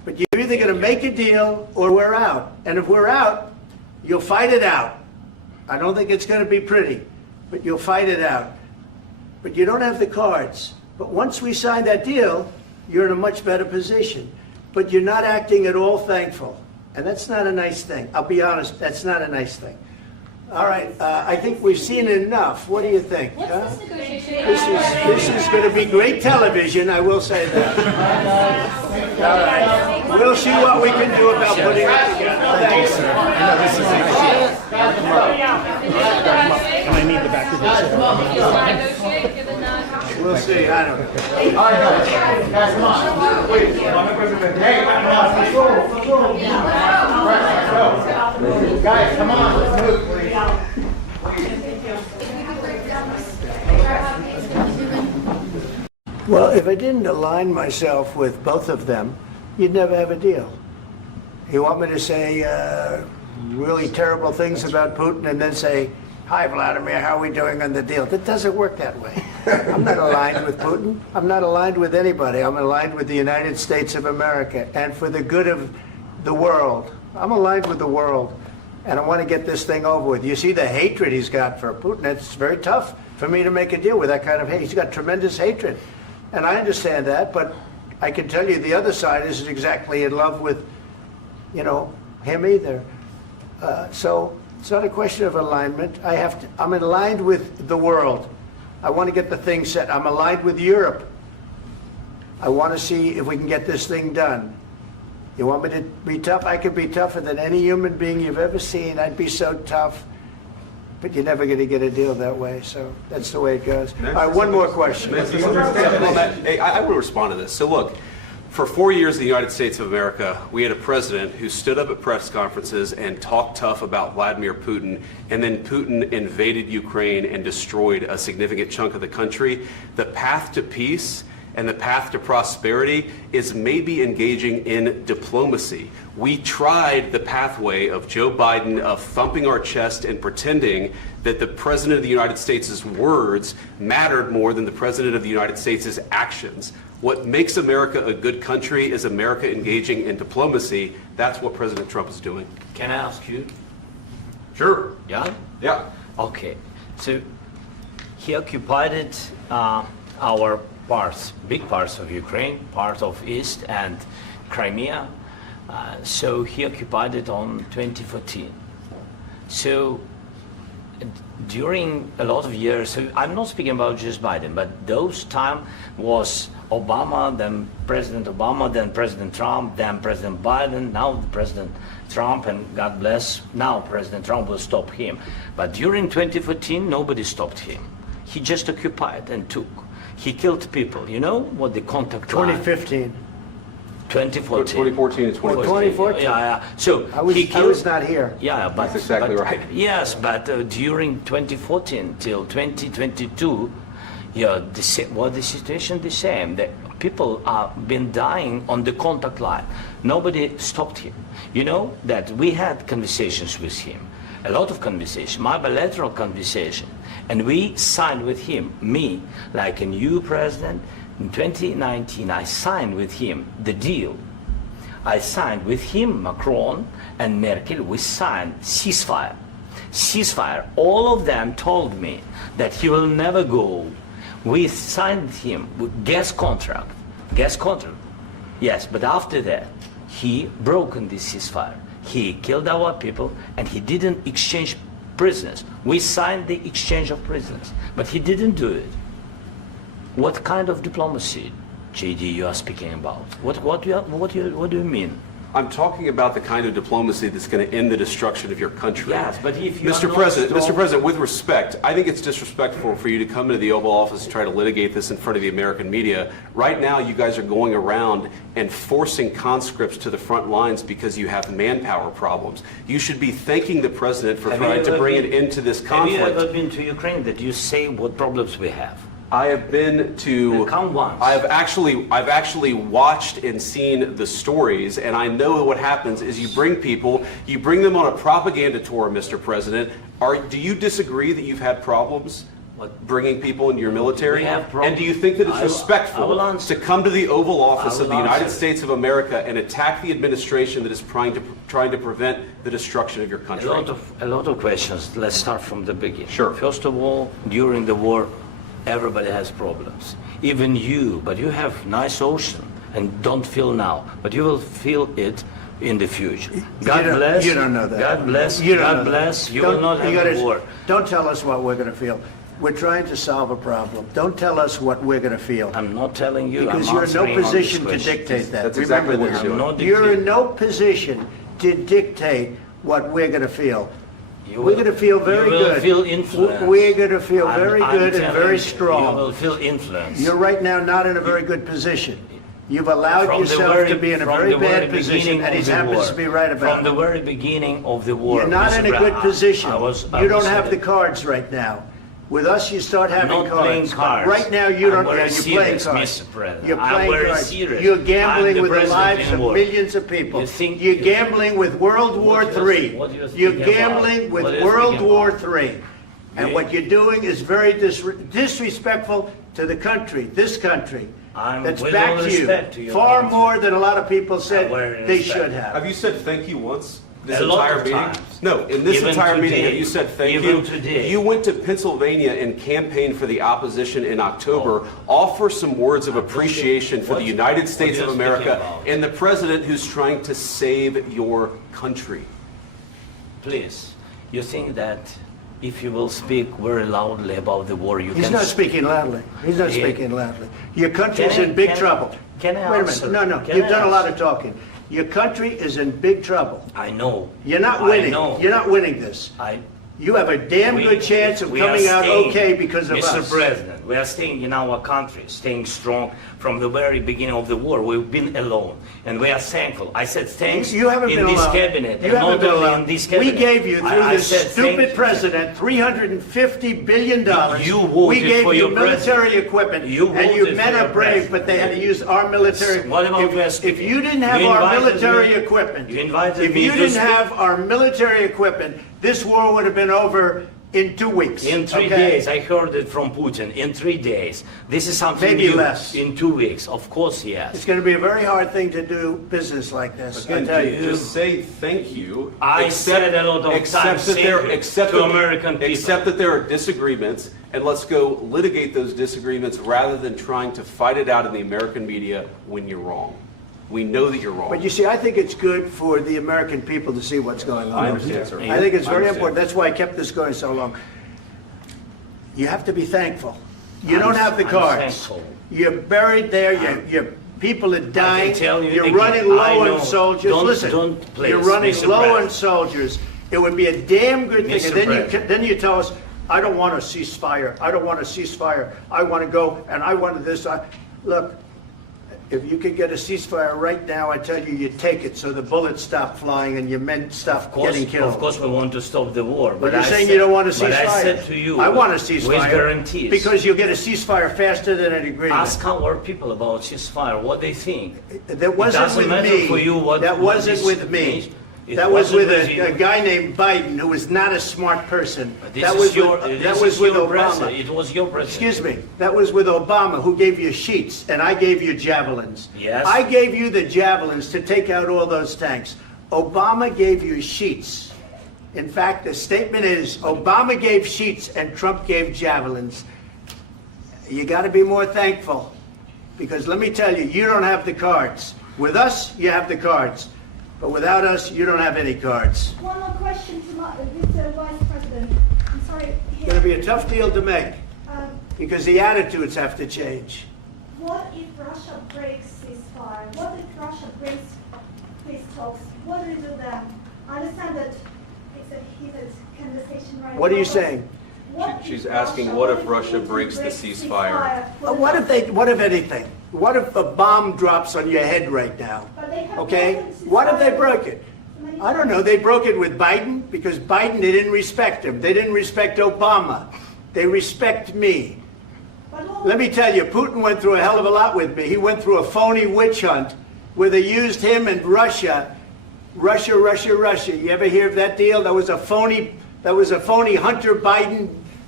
But you're either going to make a deal or we're out. And if we're out, you'll fight it out. I don't think it's going to be pretty, but you'll fight it out. But you don't have the cards. But once we sign that deal, you're in a much better position. But you're not acting at all thankful. And that's not a nice thing. I'll be honest, that's not a nice thing. All right, I think we've seen enough. What do you think? Huh? This is going to be great television, I will say that. All right. We'll see what we can do about putting it together. Thanks, sir. I know this is and I need the back of this. We'll see. I don't know. All right, guys, come on. Wait, hey, come on, let's go. Guys, come on, let's move, please. Well, if I didn't align myself with both of them, you'd never have a deal. You want me to say really terrible things about Putin and then say, "Hi, Vladimir, how are we doing on the deal?" That doesn't work that way. I'm not aligned with Putin. I'm not aligned with anybody. I'm aligned with the United States of America and for the good of the world. I'm aligned with the world, and I want to get this thing over with. You see the hatred he's got for Putin. It's very tough for me to make a deal with that kind of hate. He's got tremendous hatred, and I understand that, but I can tell you the other side isn't exactly in love with, him either. So it's not a question of alignment. I'm aligned with the world. I want to get the thing set. I'm aligned with Europe. I want to see if we can get this thing done. You want me to be tough? I could be tougher than any human being you've ever seen. I'd be so tough. But you're never going to get a deal that way. So that's the way it goes. All right, one more question. Hey, I want to respond to this. So look, for 4 years in the United States of America, we had a president who stood up at press conferences and talked tough about Vladimir Putin, and then Putin invaded Ukraine and destroyed a significant chunk of the country. The path to peace and the path to prosperity is maybe engaging in diplomacy. We tried the pathway of Joe Biden of thumping our chest and pretending that the President of the United States' words mattered more than the President of the United States' actions. What makes America a good country is America engaging in diplomacy. That's what President Trump is doing. Can I ask you? Sure. Yeah? Yeah. Okay. So he occupied our parts, big parts of Ukraine, part of East and Crimea. So he occupied it on 2014. So during a lot of years, so I'm not speaking about just Biden, but those time was Obama, then President Obama, then President Trump, then President Biden, now President Trump, and God bless, now President Trump will stop him. But during 2014, nobody stopped him. He just occupied and took. He killed people. You know what the contact line? 2015. 2014 2014. and 2015. 2014. Yeah. So I was not here. Yeah, but That's exactly right. Yes, but during 2014 till 2022, the situation the same. The people have been dying on the contact line. Nobody stopped him. You know that we had conversations with him, a lot of conversation, my bilateral conversation, and we signed with him, me, like a new president. In 2019, I signed with him the deal. I signed with him, Macron and Merkel, we signed ceasefire. Ceasefire. All of them told me that he will never go. We signed him with gas contract. Gas contract. Yes, but after that, he broken this ceasefire. He killed our people and he didn't exchange prisoners. We signed the exchange of prisoners, but he didn't do it. What kind of diplomacy, JD, you are speaking about? What do you mean? I'm talking about the kind of diplomacy that's going to end the destruction of your country. Yes, but if you Mr. President, with respect, I think it's disrespectful for you to come into the Oval Office and try to litigate this in front of the American media. Right now, you guys are going around and forcing conscripts to the front lines because you have manpower problems. You should be thanking the President for trying to bring an end to this conflict. Have you ever been to Ukraine that you say what problems we have? I have been to. Come once. I've actually watched and seen the stories, and I know what happens is you bring them on a propaganda tour, Mr. President. Do you disagree that you've had problems bringing people into your military? We have problems. And do you think that it's I will respectful answer. to come to the Oval Office I of the will United answer. States of America and attack the administration that is trying to prevent the destruction of your country? A lot of questions. Let's start from the beginning. Sure. First of all, during the war, everybody has problems. Even you, but you have nice ocean and don't feel now, but you will feel it in the future. God bless. You don't know that. God bless. You don't know God that. bless. You Don't- will not you have gotta- a war. Don't tell us what we're going to feel. We're trying to solve a problem. Don't tell us what we're going to feel. I'm not telling you. Because I'm you're in no answering on this position to question. dictate that. That's exactly Remember what this. you're doing. I'm not You're in dictating. no position to dictate what we're going to feel. You We're will- going to feel very you will good. feel influenced. We're going to feel I'm- very I'm good and telling very you, strong. You will feel influence. You're right now not in a very good position. You've allowed From the yourself very- to be in a from very the very bad position, beginning and of he the happens war. to be right about From the it. very beginning of the war. You're not Mr. in a good Brown, position. I You don't was have the saying- cards right now. With us, you start having not playing cards. cards. Right now, you don't. I'm very You're playing serious, cards. Mr. President. You're I'm playing very cards. serious. You're I'm gambling the with the president lives in of war. millions of people. You think- You're gambling with World War What do you- III. what do you think You're about? gambling with What do you World think War about? III. And Yeah. what you're doing is very disrespectful to the country, this country. That's with all backed respect to you your far country. more than a lot of people said very they respect. should have. Have you said thank you once? This A lot entire of meeting? times. No, in this Even entire meeting, today. have you said thank Even you? today. You went to Pennsylvania and campaigned for the opposition in October. Offer some words of appreciation for the United States what of are you speaking America about? and the president who's trying to save your country. Please, you think that if you will speak very loudly about the war, you He's can... not speaking loudly. He's not Yeah. speaking loudly. Your country's Can I- in big can I- trouble. can I Wait a answer? minute. No, Can you've I done a lot answer? of talking. Your country is in big trouble. I know. You're not I winning. know. You're not winning this. You have a damn good chance of we are coming out staying, okay because of Mr. us. President, we are staying in our country, staying strong from the very beginning of the war. We've been alone, and we are thankful. I said thanks You haven't in been this alone. cabinet, You and haven't not been only alone. in this We cabinet. gave you, through I this said thank stupid you. president, $350 billion. You voted we gave for you your military president. equipment, You and you voted men for are your brave, president. but they had to use our military. What about if you didn't have You our invited military me- equipment, you invited if me you to didn't speak- have our military equipment, this war would have been over in 2 weeks. In 3 okay? days, I heard it from Putin. In 3 days, this is something Maybe new. less. In 2 weeks, of course, yes. It's going to be a very hard thing to do business like this. I Again, tell you. just say thank you. I said a lot of except times that thank there, you except to that, American people. Except that there are disagreements, and let's go litigate those disagreements rather than trying to fight it out in the American media when you're wrong. We know that you're wrong. But you see, I think it's good for the American people to see what's going on. I understand, sir. I think it's I very understand. important. That's why I kept this going so long. You have to be thankful. You don't have the I'm cards. thankful. You're buried there. Your people are dying. tell you You're again, running I low know. on soldiers. Don't- Listen, don't please, you're running Mr. low President. on soldiers. It would be a damn good thing. Mr. And then President. then you tell us, I don't want a ceasefire. I don't want a ceasefire. I want to go and I want this. Look, if you could get a ceasefire right now, I tell you, you take it so the bullets stop flying and your men stop getting killed. Of course, we want to stop the war. But you're I saying said- you don't want a ceasefire. But I said to you, I want a ceasefire. with guarantees. Because you'll get a ceasefire faster than an agreement. Ask our people about ceasefire, what they think. That wasn't doesn't with matter me. for you what- That what wasn't this with me. means. It That was with wasn't with a you. guy named Biden, who was not a smart person. But this That is was your, with, this that was is with your Obama. president. It was your president. Excuse me. That was with Obama, who gave you sheets, and I gave you javelins. Yes. I gave you the javelins to take out all those tanks. Obama gave you sheets. In fact, the statement is Obama gave sheets and Trump gave javelins. You got to be more thankful, because let me tell you, you don't have the cards. With us, you have the cards. But without us, you don't have any cards. One more question to Mr. Vice President. I'm sorry. It's going to be a tough deal to make, Um, because the attitudes have to change. What if Russia breaks ceasefire? What if Russia breaks peace talks? What do we do then? I understand that it's a heated conversation right now. What are you but saying? what if She's asking, what if Russia Putin breaks the ceasefire? What if anything? What if a bomb drops on your head right now? But they have Okay? broken ceasefire. What if they broke it? Many I don't know. They broke it with Biden because Biden, they didn't respect him. They didn't respect Obama. They respect me. But what- Let me tell you, Putin went through a hell of a lot with me. He went through a phony witch hunt where they used him and Russia. Russia. You ever hear of that deal? That was a phony Hunter Biden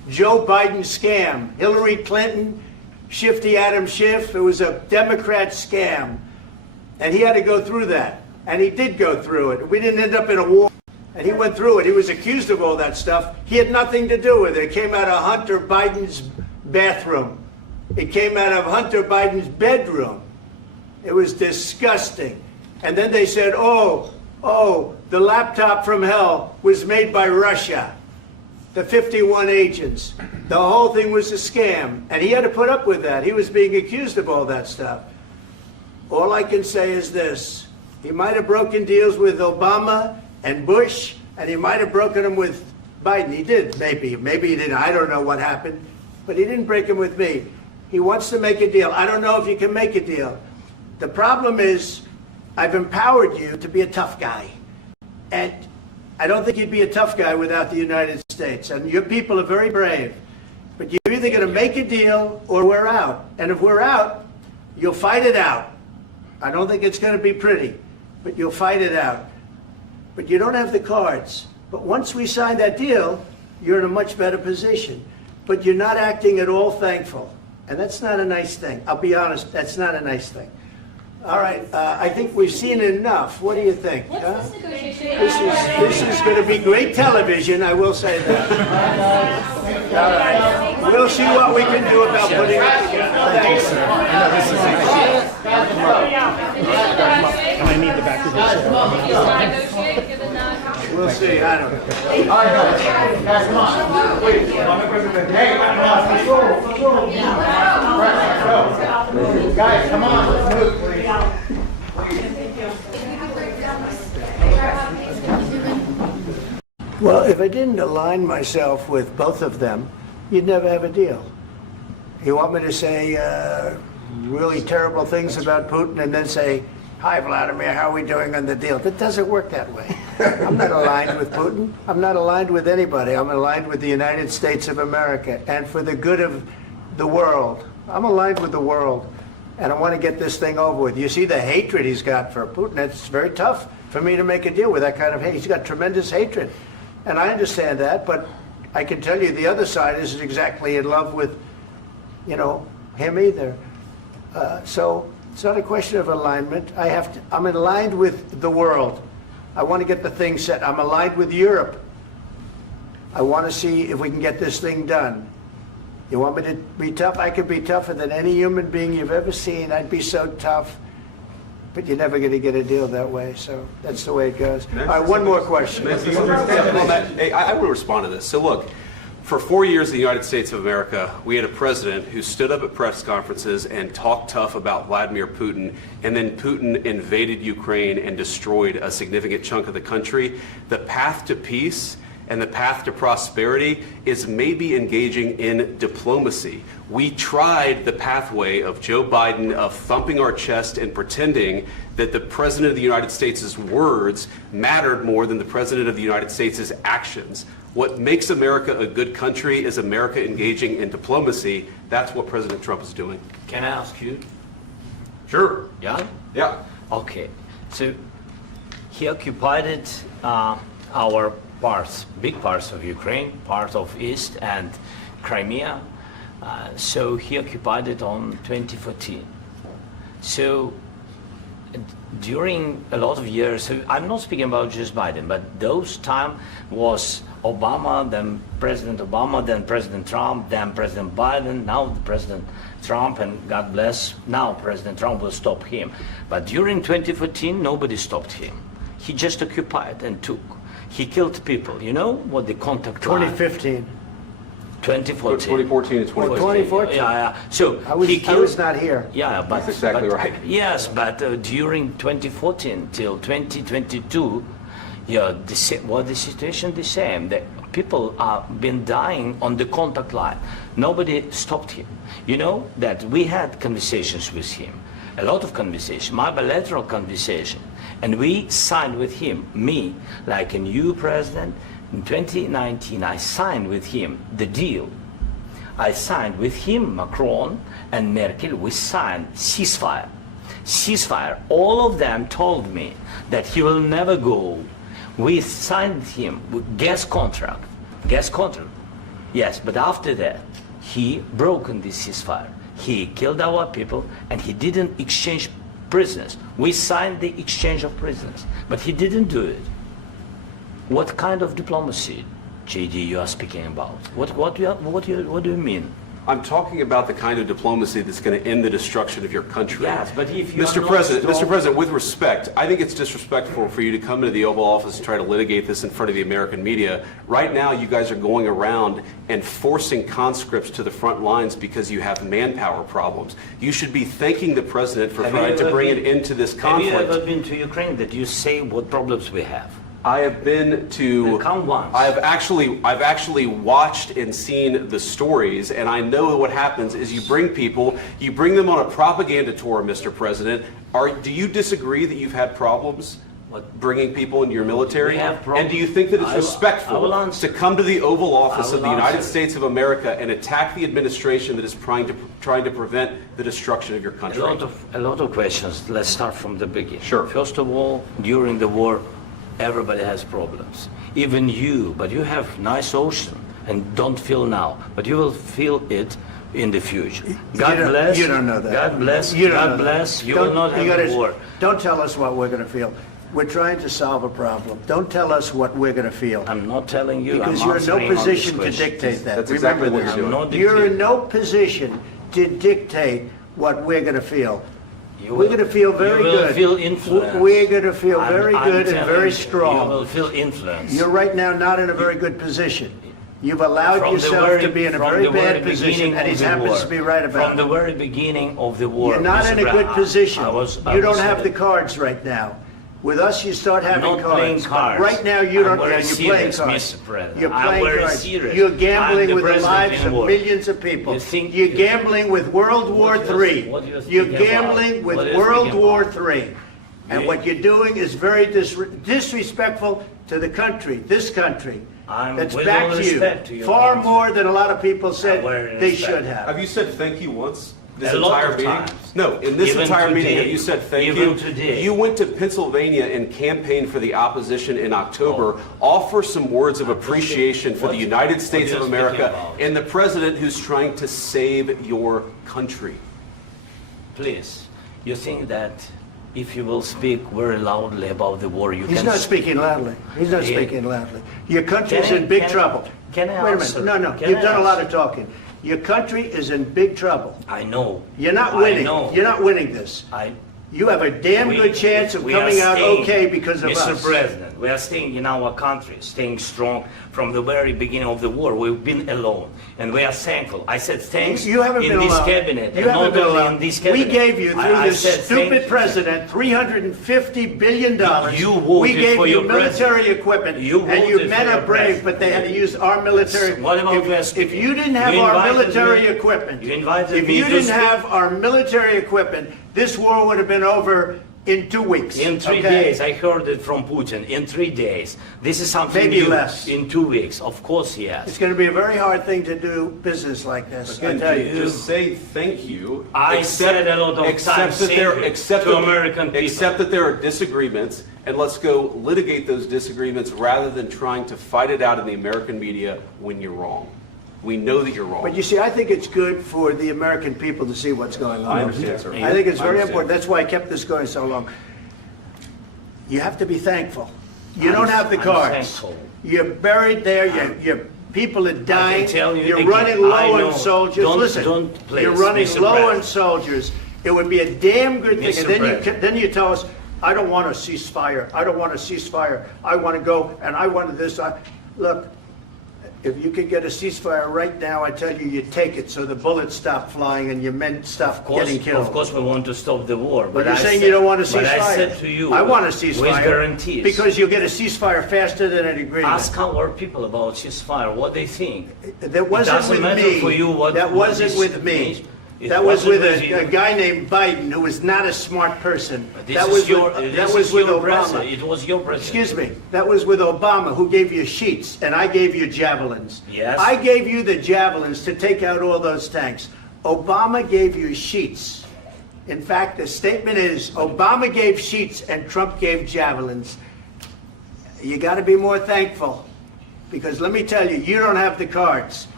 Joe Biden scam. Hillary Clinton, Shifty Adam Schiff. It was a Democrat scam. And he had to go through that. And he did go through it. We didn't end up in a war. And he went through it. He was accused of all that stuff. He had nothing to do with it. It came out of Hunter Biden's bathroom. It came out of Hunter Biden's bedroom. It was disgusting. And then they said, oh, the laptop from hell was made by Russia. The 51 agents. The whole thing was a scam. And he had to put up with that. He was being accused of all that stuff. All I can say is this. He might have broken deals with Obama and Bush, and he might have broken them with Biden. He did, maybe. Maybe he didn't. I don't know what happened. But he didn't break them with me. He wants to make a deal. I don't know if you can make a deal. The problem is, I've empowered you to be a tough guy. And I don't think you'd be a tough guy without the United States. And your people are very brave. But you're either going to make a deal or we're out. And if we're out, you'll fight it out. I don't think it's going to be pretty, but you'll fight it out. But you don't have the cards. But once we sign that deal, you're in a much better position. But you're not acting at all thankful. And that's not a nice thing. I'll be honest, that's not a nice thing. All right, I think we've seen enough. What do you think? Huh? This is going to be great television, I will say that. All right. We'll see what we can do about putting it together. Thanks, sir. And I need the back of this. We'll see. I don't know. All right, guys, come on. Wait, hey, come on, let's go. Guys, come on, let's move, please. Well, if I didn't align myself with both of them, you'd never have a deal. You want me to say really terrible things about Putin and then say, hi, Vladimir, how are we doing on the deal? That doesn't work that way. I'm not aligned with Putin. I'm not aligned with anybody. I'm aligned with the United States of America and for the good of the world. I'm aligned with the world, and I want to get this thing over with. You see the hatred he's got for Putin. It's very tough for me to make a deal with that kind of hate. He's got tremendous hatred, and I understand that, but I can tell you the other side isn't exactly in love with, him either. So it's not a question of alignment. I'm aligned with the world. I want to get the thing set. I'm aligned with Europe. I want to see if we can get this thing done. You want me to be tough? I could be tougher than any human being you've ever seen. I'd be so tough. But you're never going to get a deal that way. So that's the way it goes. All right, one more question. Hey, I want to respond to this. So look, for 4 years in the United States of America, we had a president who stood up at press conferences and talked tough about Vladimir Putin, and then Putin invaded Ukraine and destroyed a significant chunk of the country. The path to peace and the path to prosperity is maybe engaging in diplomacy. We tried the pathway of Joe Biden of thumping our chest and pretending that the President of the United States' words mattered more than the President of the United States' actions. What makes America a good country is America engaging in diplomacy. That's what President Trump is doing. Can I ask you? Sure. Yeah? Yeah. Okay. So he occupied our parts, big parts of Ukraine, part of East and Crimea. So he occupied it on 2014. So during a lot of years, so I'm not speaking about just Biden, but those time was Obama, then President Obama, then President Trump, then President Biden, now President Trump, and God bless, now President Trump will stop him. But during 2014, nobody stopped him. He just occupied and took. He killed people. You know what the contact line? 2015. 2014 2014. to 2015. 2014. Yeah. So I was not here. Yeah, but That's exactly but, right. Yes, but during 2014 till 2022, the situation the same. The people have been dying on the contact line. Nobody stopped him. You know that we had conversations with him, a lot of conversation, my bilateral conversation, and we signed with him, me, like a new president. In 2019, I signed with him the deal. I signed with him, Macron and Merkel, we signed ceasefire. Ceasefire. All of them told me that he will never go. We signed him with gas contract. Gas contract. Yes, but after that, he broken this ceasefire. He killed our people, and he didn't exchange prisoners. We signed the exchange of prisoners, but he didn't do it. What kind of diplomacy, JD, you are speaking about? What do you mean? I'm talking about the kind of diplomacy that's going to end the destruction of your country. Yes, but if you Mr. President, with respect, I think it's disrespectful for you to come into the Oval Office and try to litigate this in front of the American media. Right now, you guys are going around and forcing conscripts to the front lines because you have manpower problems. You should be thanking the President for trying to bring an end to this conflict. Have you ever been to Ukraine that you say what problems we have? I have been to. Come once. I've actually watched and seen the stories, and I know what happens is you bring them on a propaganda tour, Mr. President. Do you disagree that you've had problems bringing people into your military? We have problems. And do you think that it's respectful to come to the Oval Office of the United States of America and attack the administration that is trying to prevent the destruction of your country? A lot of questions. Let's start from the beginning. Sure. First of all, during the war, everybody has problems. Even you, but you have nice ocean and don't feel now, but you will feel it in the future. God bless. You don't know that. God bless. You don't God know bless. that. You will not have a war. Don't tell us what we're going to feel. We're trying to solve a problem. Don't tell us what we're going to feel. I'm not telling you. Because I'm you're in no answering on this position to question. dictate that. That's Remember exactly what this. you're doing. You're in no position to dictate what we're going to feel. You We're will- going to feel very you will good. Feel influence. We're going to feel very I'm good and telling very you, strong. You will feel influence. You're right now not in a very good position. You've allowed From the yourself to be in a from very the bad very position, beginning and of he the happens war. to be right about From the it. very beginning of the war. You're not Mr. in a good Brown, position. I You don't was have the saying- cards right now. With us, you start having not playing cards. cards. Right now, you don't. I'm very You're playing serious, cards. Mr. President. You're I'm playing very cards. serious. You're I'm gambling the with the president lives in of war. millions of people. You think- You're gambling with World War What do you- III. what do you You're think about? gambling with What do you World think War about? III. And Yeah. what you're doing is very disrespectful to the country, this country. That's with all back to respect to you. your Far country. more than a lot of people said very they respect. should have. Have you said thank you once? This A lot entire of meeting? times. No, in this Even entire meeting, today. have you said thank Even you? today. You went to Pennsylvania and campaigned for the opposition in October. Offer some words of appreciation for the United States what of are you speaking America about? and the president who's trying to save your country. Please, you think that if you will speak very loudly about the war, you He's can... not speaking loudly. He's not Yeah. speaking loudly. Your country's Can I- in big can I- trouble. can I Wait a answer? minute. No, Can you've I done a lot answer? of talking. Your country is in big trouble. I know. You're not I winning. know. You're not winning this. You have a damn good chance of we are coming out staying, okay because of Mr. us. President, we are staying in our country, staying strong from the very beginning of the war. We've been alone, and we are thankful. I said thanks You haven't in been this alone. cabinet, You and haven't not been only alone. in this We cabinet. gave you, through I this said thank stupid you. president, $350 billion. You voted we gave for you your military president. equipment, You and you voted men for are your brave, president. but they had to use our military. What about if you didn't have You our invited military me- equipment, you invited if me you to didn't speak- have our military equipment, this war would have been over in 2 weeks. In 3 okay? days, I heard it from Putin. In 3 days, this is something Maybe new. less. In 2 weeks, of course, yes. It's going to be a very hard thing to do business like this. I tell you. Just say thank you. I said a lot of times thank you to American people. Accept that there are disagreements, and let's go litigate those disagreements rather than trying to fight it out in the American media when you're wrong. We know that you're wrong. But you see, I think it's good for the American people to see what's going on. I understand, sir. I think it's I very understand. important. That's why I kept this going so long. You have to be thankful. You don't have the I'm cards. thankful. You're buried there. Your people are dying. tell you You're again, running I low know. on soldiers. Don't- Listen, don't please, you're running Mr. low on President. soldiers. It would be a damn good thing. Mr. And then President. then you tell us, I don't want a ceasefire. I don't want a ceasefire. I want to go and I want this. Look, if you could get a ceasefire right now, I tell you, you take it so the bullets stop flying and your men stop getting killed. Of course, we want to stop the war. But you're I saying said- you don't want a ceasefire. But I said to you, I want a ceasefire. with guarantees. Because you'll get a ceasefire faster than an agreement. Ask our people about ceasefire, what they think. That wasn't doesn't with matter me. for you what- that what wasn't this with me. means. It That was with wasn't with a you. guy named Biden who was not a smart person. But this That is was your, with, this that was is with your Obama. president. It was your president. Excuse me. That was with Obama, who gave you sheets, and I gave you javelins. Yes. I gave you the javelins to take out all those tanks. Obama gave you sheets. In fact, the statement is Obama gave sheets and Trump gave javelins. You got to be more thankful, because let me tell you, you don't have the cards.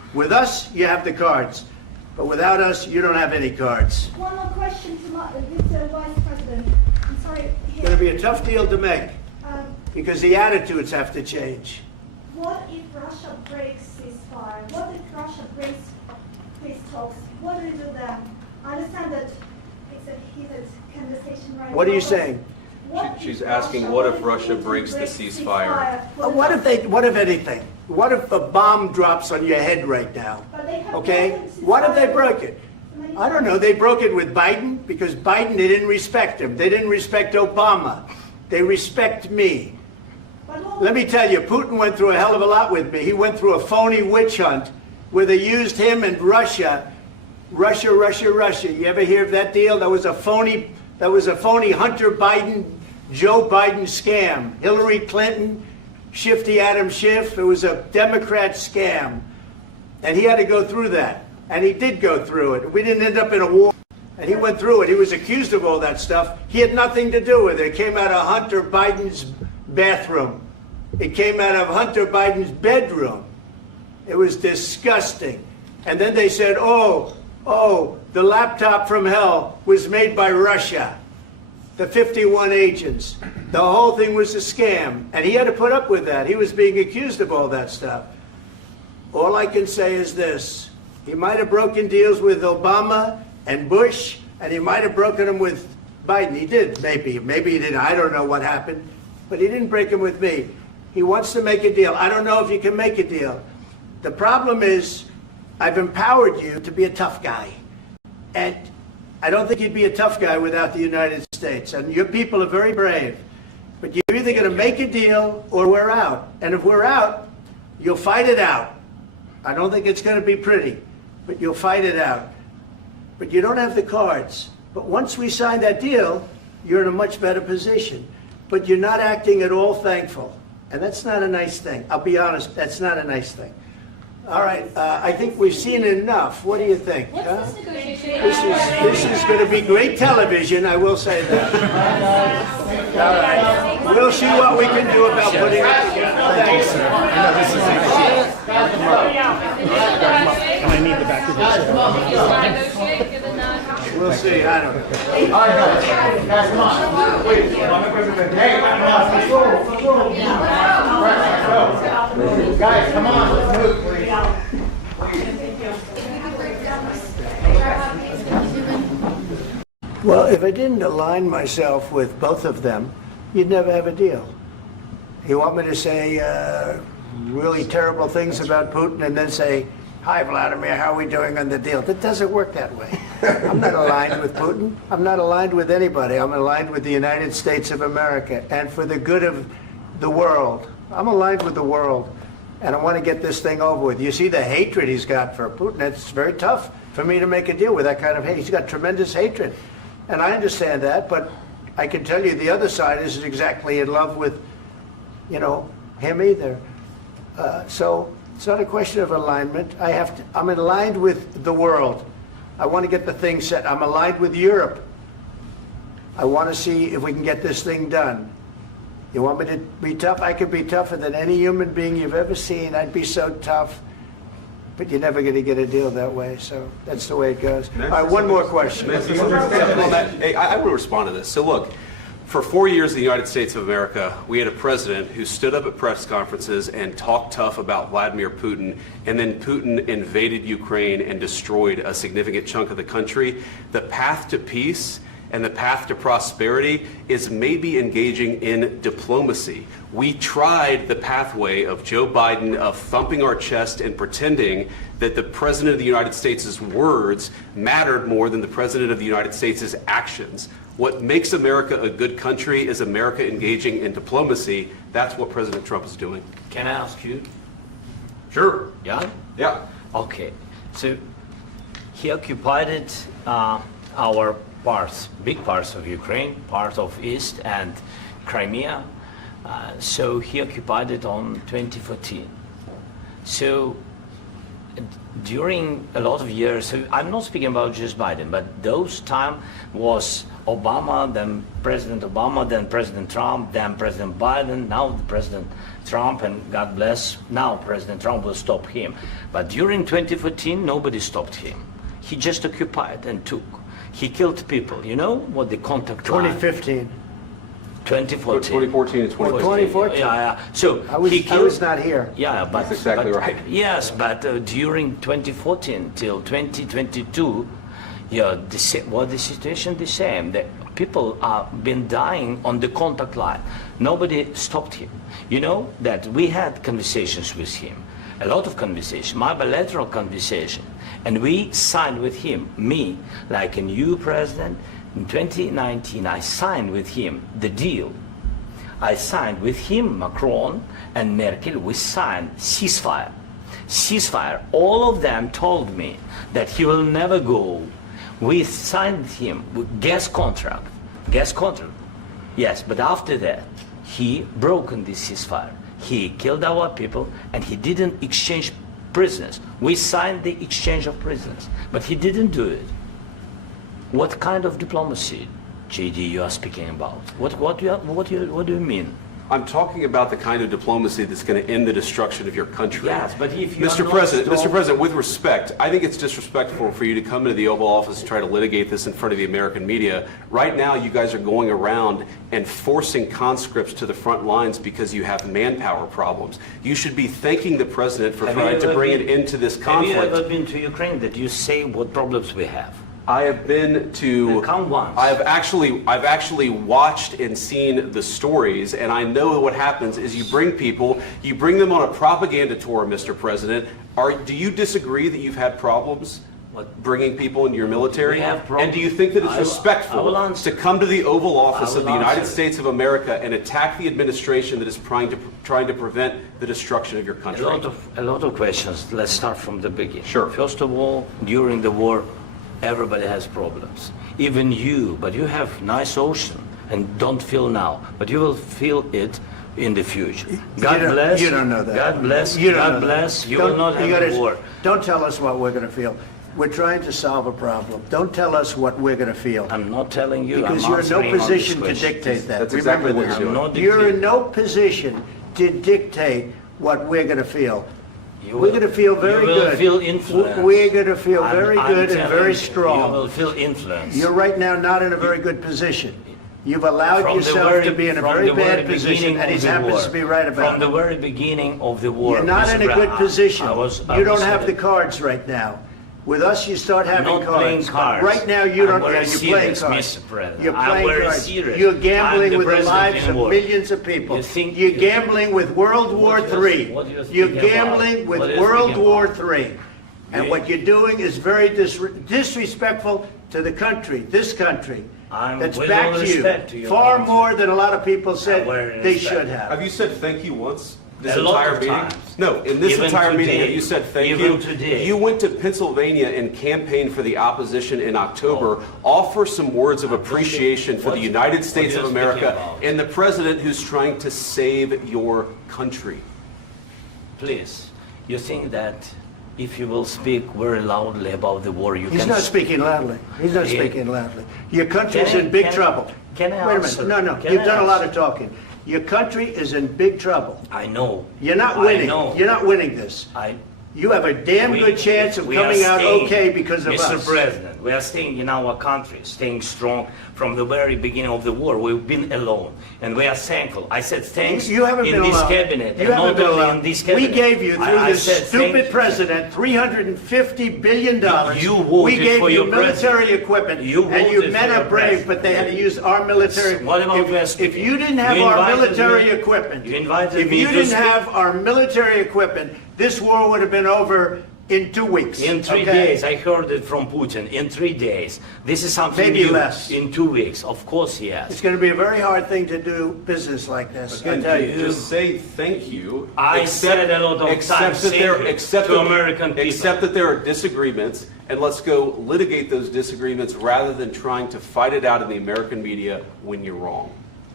With us, you have the cards. But without us, you don't have any cards. One more question to Mr. Vice President. I'm sorry. It's going to be a tough deal to make Um, because the attitudes have to change. What if Russia breaks ceasefire? What if Russia breaks peace talks? What do we do then? I understand that it's a heated conversation right now. What are you but saying? what if She's asking, what if Russia Putin breaks the ceasefire? What if anything? What if a bomb drops on your head right now? But they have Okay? broken ceasefire. What if they broke it? Many I don't know. They broke it with Biden because Biden, they didn't respect him. They didn't respect Obama. They respect me. But what- Let me tell you, Putin went through a hell of a lot with me. He went through a phony witch hunt where they used him and Russia. Russia. You ever hear of that deal? That was a phony Hunter Biden, Joe Biden scam. Hillary Clinton, Shifty Adam Schiff. It was a Democrat scam. And he had to go through that. And he did go through it. We didn't end up in a war. And he went through it. He was accused of all that stuff. He had nothing to do with it. It came out of Hunter Biden's bathroom. It came out of Hunter Biden's bedroom. It was disgusting. And then they said, oh, the laptop from hell was made by Russia. The 51 agents. The whole thing was a scam. And he had to put up with that. He was being accused of all that stuff. All I can say is this. He might have broken deals with Obama and Bush, and he might have broken them with Biden. He did, maybe. Maybe he didn't. I don't know what happened. But he didn't break them with me. He wants to make a deal. I don't know if you can make a deal. The problem is, I've empowered you to be a tough guy. And I don't think you'd be a tough guy without the United States. And your people are very brave. But you're either going to make a deal or we're out. And if we're out, you'll fight it out. I don't think it's going to be pretty, but you'll fight it out. But you don't have the cards. But once we sign that deal, you're in a much better position. But you're not acting at all thankful. And that's not a nice thing. I'll be honest, that's not a nice thing. All right, I think we've seen enough. What do you think? Huh? This is going to be great television, I will say that. All right. We'll see what we can do about putting it together. Thanks. And I need the back of this. We'll see. I don't know. All right, guys, come on. Wait, hey, come on, let's go. Guys, come on, let's move, please. Well, if I didn't align myself with both of them, you'd never have a deal. You want me to say really terrible things about Putin and then say, hi, Vladimir, how are we doing on the deal? That doesn't work that way. I'm not aligned with Putin. I'm not aligned with anybody. I'm aligned with the United States of America and for the good of the world. I'm aligned with the world, and I want to get this thing over with. You see the hatred he's got for Putin. It's very tough for me to make a deal with that kind of hate. He's got tremendous hatred, and I understand that, but I can tell you the other side isn't exactly in love with, him either. So it's not a question of alignment. I'm aligned with the world. I want to get the thing set. I'm aligned with Europe. I want to see if we can get this thing done. You want me to be tough? I could be tougher than any human being you've ever seen. I'd be so tough. But you're never going to get a deal that way, so that's the way it goes. All right, one more question. Hey, I want to respond to this. So look, for 4 years in the United States of America, we had a president who stood up at press conferences and talked tough about Vladimir Putin, and then Putin invaded Ukraine and destroyed a significant chunk of the country. The path to peace and the path to prosperity is maybe engaging in diplomacy. We tried the pathway of Joe Biden of thumping our chest and pretending that the President of the United States' words mattered more than the President of the United States' actions. What makes America a good country is America engaging in diplomacy. That's what President Trump is doing. Can I ask you? Sure. Yeah? Yeah. Okay. So he occupied our parts, big parts of Ukraine, part of East and Crimea. So he occupied it on 2014. So during a lot of years, I'm not speaking about just Biden, but those time was Obama, then President Obama, then President Trump, then President Biden, now President Trump, and God bless, now President Trump will stop him. But during 2014, nobody stopped him. He just occupied and took. He killed people. You know what the contact line? 2015. 2014. 2014 and 2015. 2014. Yeah. So I was not here. Yeah, but That's exactly but- right. Yes, but during 2014 till 2022, the situation the same. The people have been dying on the contact line. Nobody stopped him. You know that we had conversations with him, a lot of conversation, my bilateral conversation, and we signed with him, me, like a new president. In 2019, I signed with him the deal. I signed with him, Macron and Merkel, we signed ceasefire. Ceasefire. All of them told me that he will never go. We signed him with gas contract. Gas contract. Yes, but after that, he broken this ceasefire. He killed our people and he didn't exchange prisoners. We signed the exchange of prisoners, but he didn't do it. What kind of diplomacy, JD, you are speaking about? What do you mean? I'm talking about the kind of diplomacy that's going to end the destruction of your country. Yes, but if you Mr. President, with respect, I think it's disrespectful for you to come into the Oval Office and try to litigate this in front of the American media. Right now, you guys are going around and forcing conscripts to the front lines because you have manpower problems. You should be thanking the President for trying to bring an end to this conflict. Have you ever been to Ukraine that you say what problems we have? I have been to. Come once. I've actually watched and seen the stories, and I know what happens is you bring people, you bring them on a propaganda tour, Mr. President. Do you disagree that you've had problems bringing people into your military? We have problems. And do you think that it's respectful to come to the Oval Office of the United States of America and attack the administration that is trying to prevent the destruction of your country? A lot of questions. Let's start from the beginning. Sure. First of all, during the war, everybody has problems. Even you, but you have nice ocean and don't feel now, but you will feel it in the future. God bless. You don't know that. God bless. You don't God know bless. that. You will not have a war. Don't tell us what we're going to feel. We're trying to solve a problem. Don't tell us what we're going to feel. I'm not telling you. Because I'm you're in no answering on position this to question. dictate that. That's Remember exactly what this. you're doing. I'm not You're in dictating. no position to dictate what we're going to feel. You We're will- going to feel very you will good. Feel influence. We're going to feel I'm- very I'm good and telling very you, strong. You will feel influence. You're right now not in a very good position. You've allowed From the yourself to be in a from very the very bad position, beginning and of he the happens war. to be right about From it. the very beginning of the war. You're not Mr. in a good Brown, position. I You don't was- have the cards right now. With us, you start having not playing cards. cards. Right now, you I'm don't. very You're playing serious, cards. Mr. President. You're I'm playing very cards. serious. You're I'm gambling the with the president lives in of war. millions of people. You think- You're gambling with World War What do you- III. what do you You're think about? gambling with What do you World think War about? III. And You- what you're doing is very disrespectful to the country, this country, that's with all backed respect to you your far country. more than a lot of people said very they respect. should have. Have you said thank you once? This A lot entire of meeting? times. No, in this Even entire meeting, today. have you said thank Even you? today. You went to Pennsylvania and campaigned for the opposition in October. Offer some words of appreciation for the United States what of are you speaking America about? and the president who's trying to save your country. Please, you think that if you will speak very loudly about the war, you He's can... not speaking loudly. He's not Yeah. speaking loudly. Your country's Can I- in big can I- trouble. can I Wait a answer? minute. No, Can you've I done a lot answer? of talking. Your country is in big trouble. I know. You're not I winning. know. You're not winning this. You have a damn good chance of we are coming out staying, okay because of Mr. us. President, we are staying in our country, staying strong from the very beginning of the war. We've been alone, and we are thankful. I said thanks You haven't in been this alone. cabinet, You and haven't not been only alone. in this cabinet. We gave you, through I this said thank stupid you. president, $350 billion. You voted we gave for you your military president. equipment, You and you voted men for are your brave, president. but they had to use our military. What about if you didn't have You our invited military me- equipment, you invited if me you to didn't speak- have our military equipment, this war would have been over in 2 weeks. In 3 okay? days, I heard it from Putin. In 3 days, this is something Maybe new. less. In 2 weeks, of course, yes. It's going to be a very hard thing to do business like this. I And tell you. just say thank you. I said a lot of except times that there, thank you except to that, American people. Except that there are disagreements, and let's go litigate those disagreements rather than trying to fight it out in the American media when you're wrong.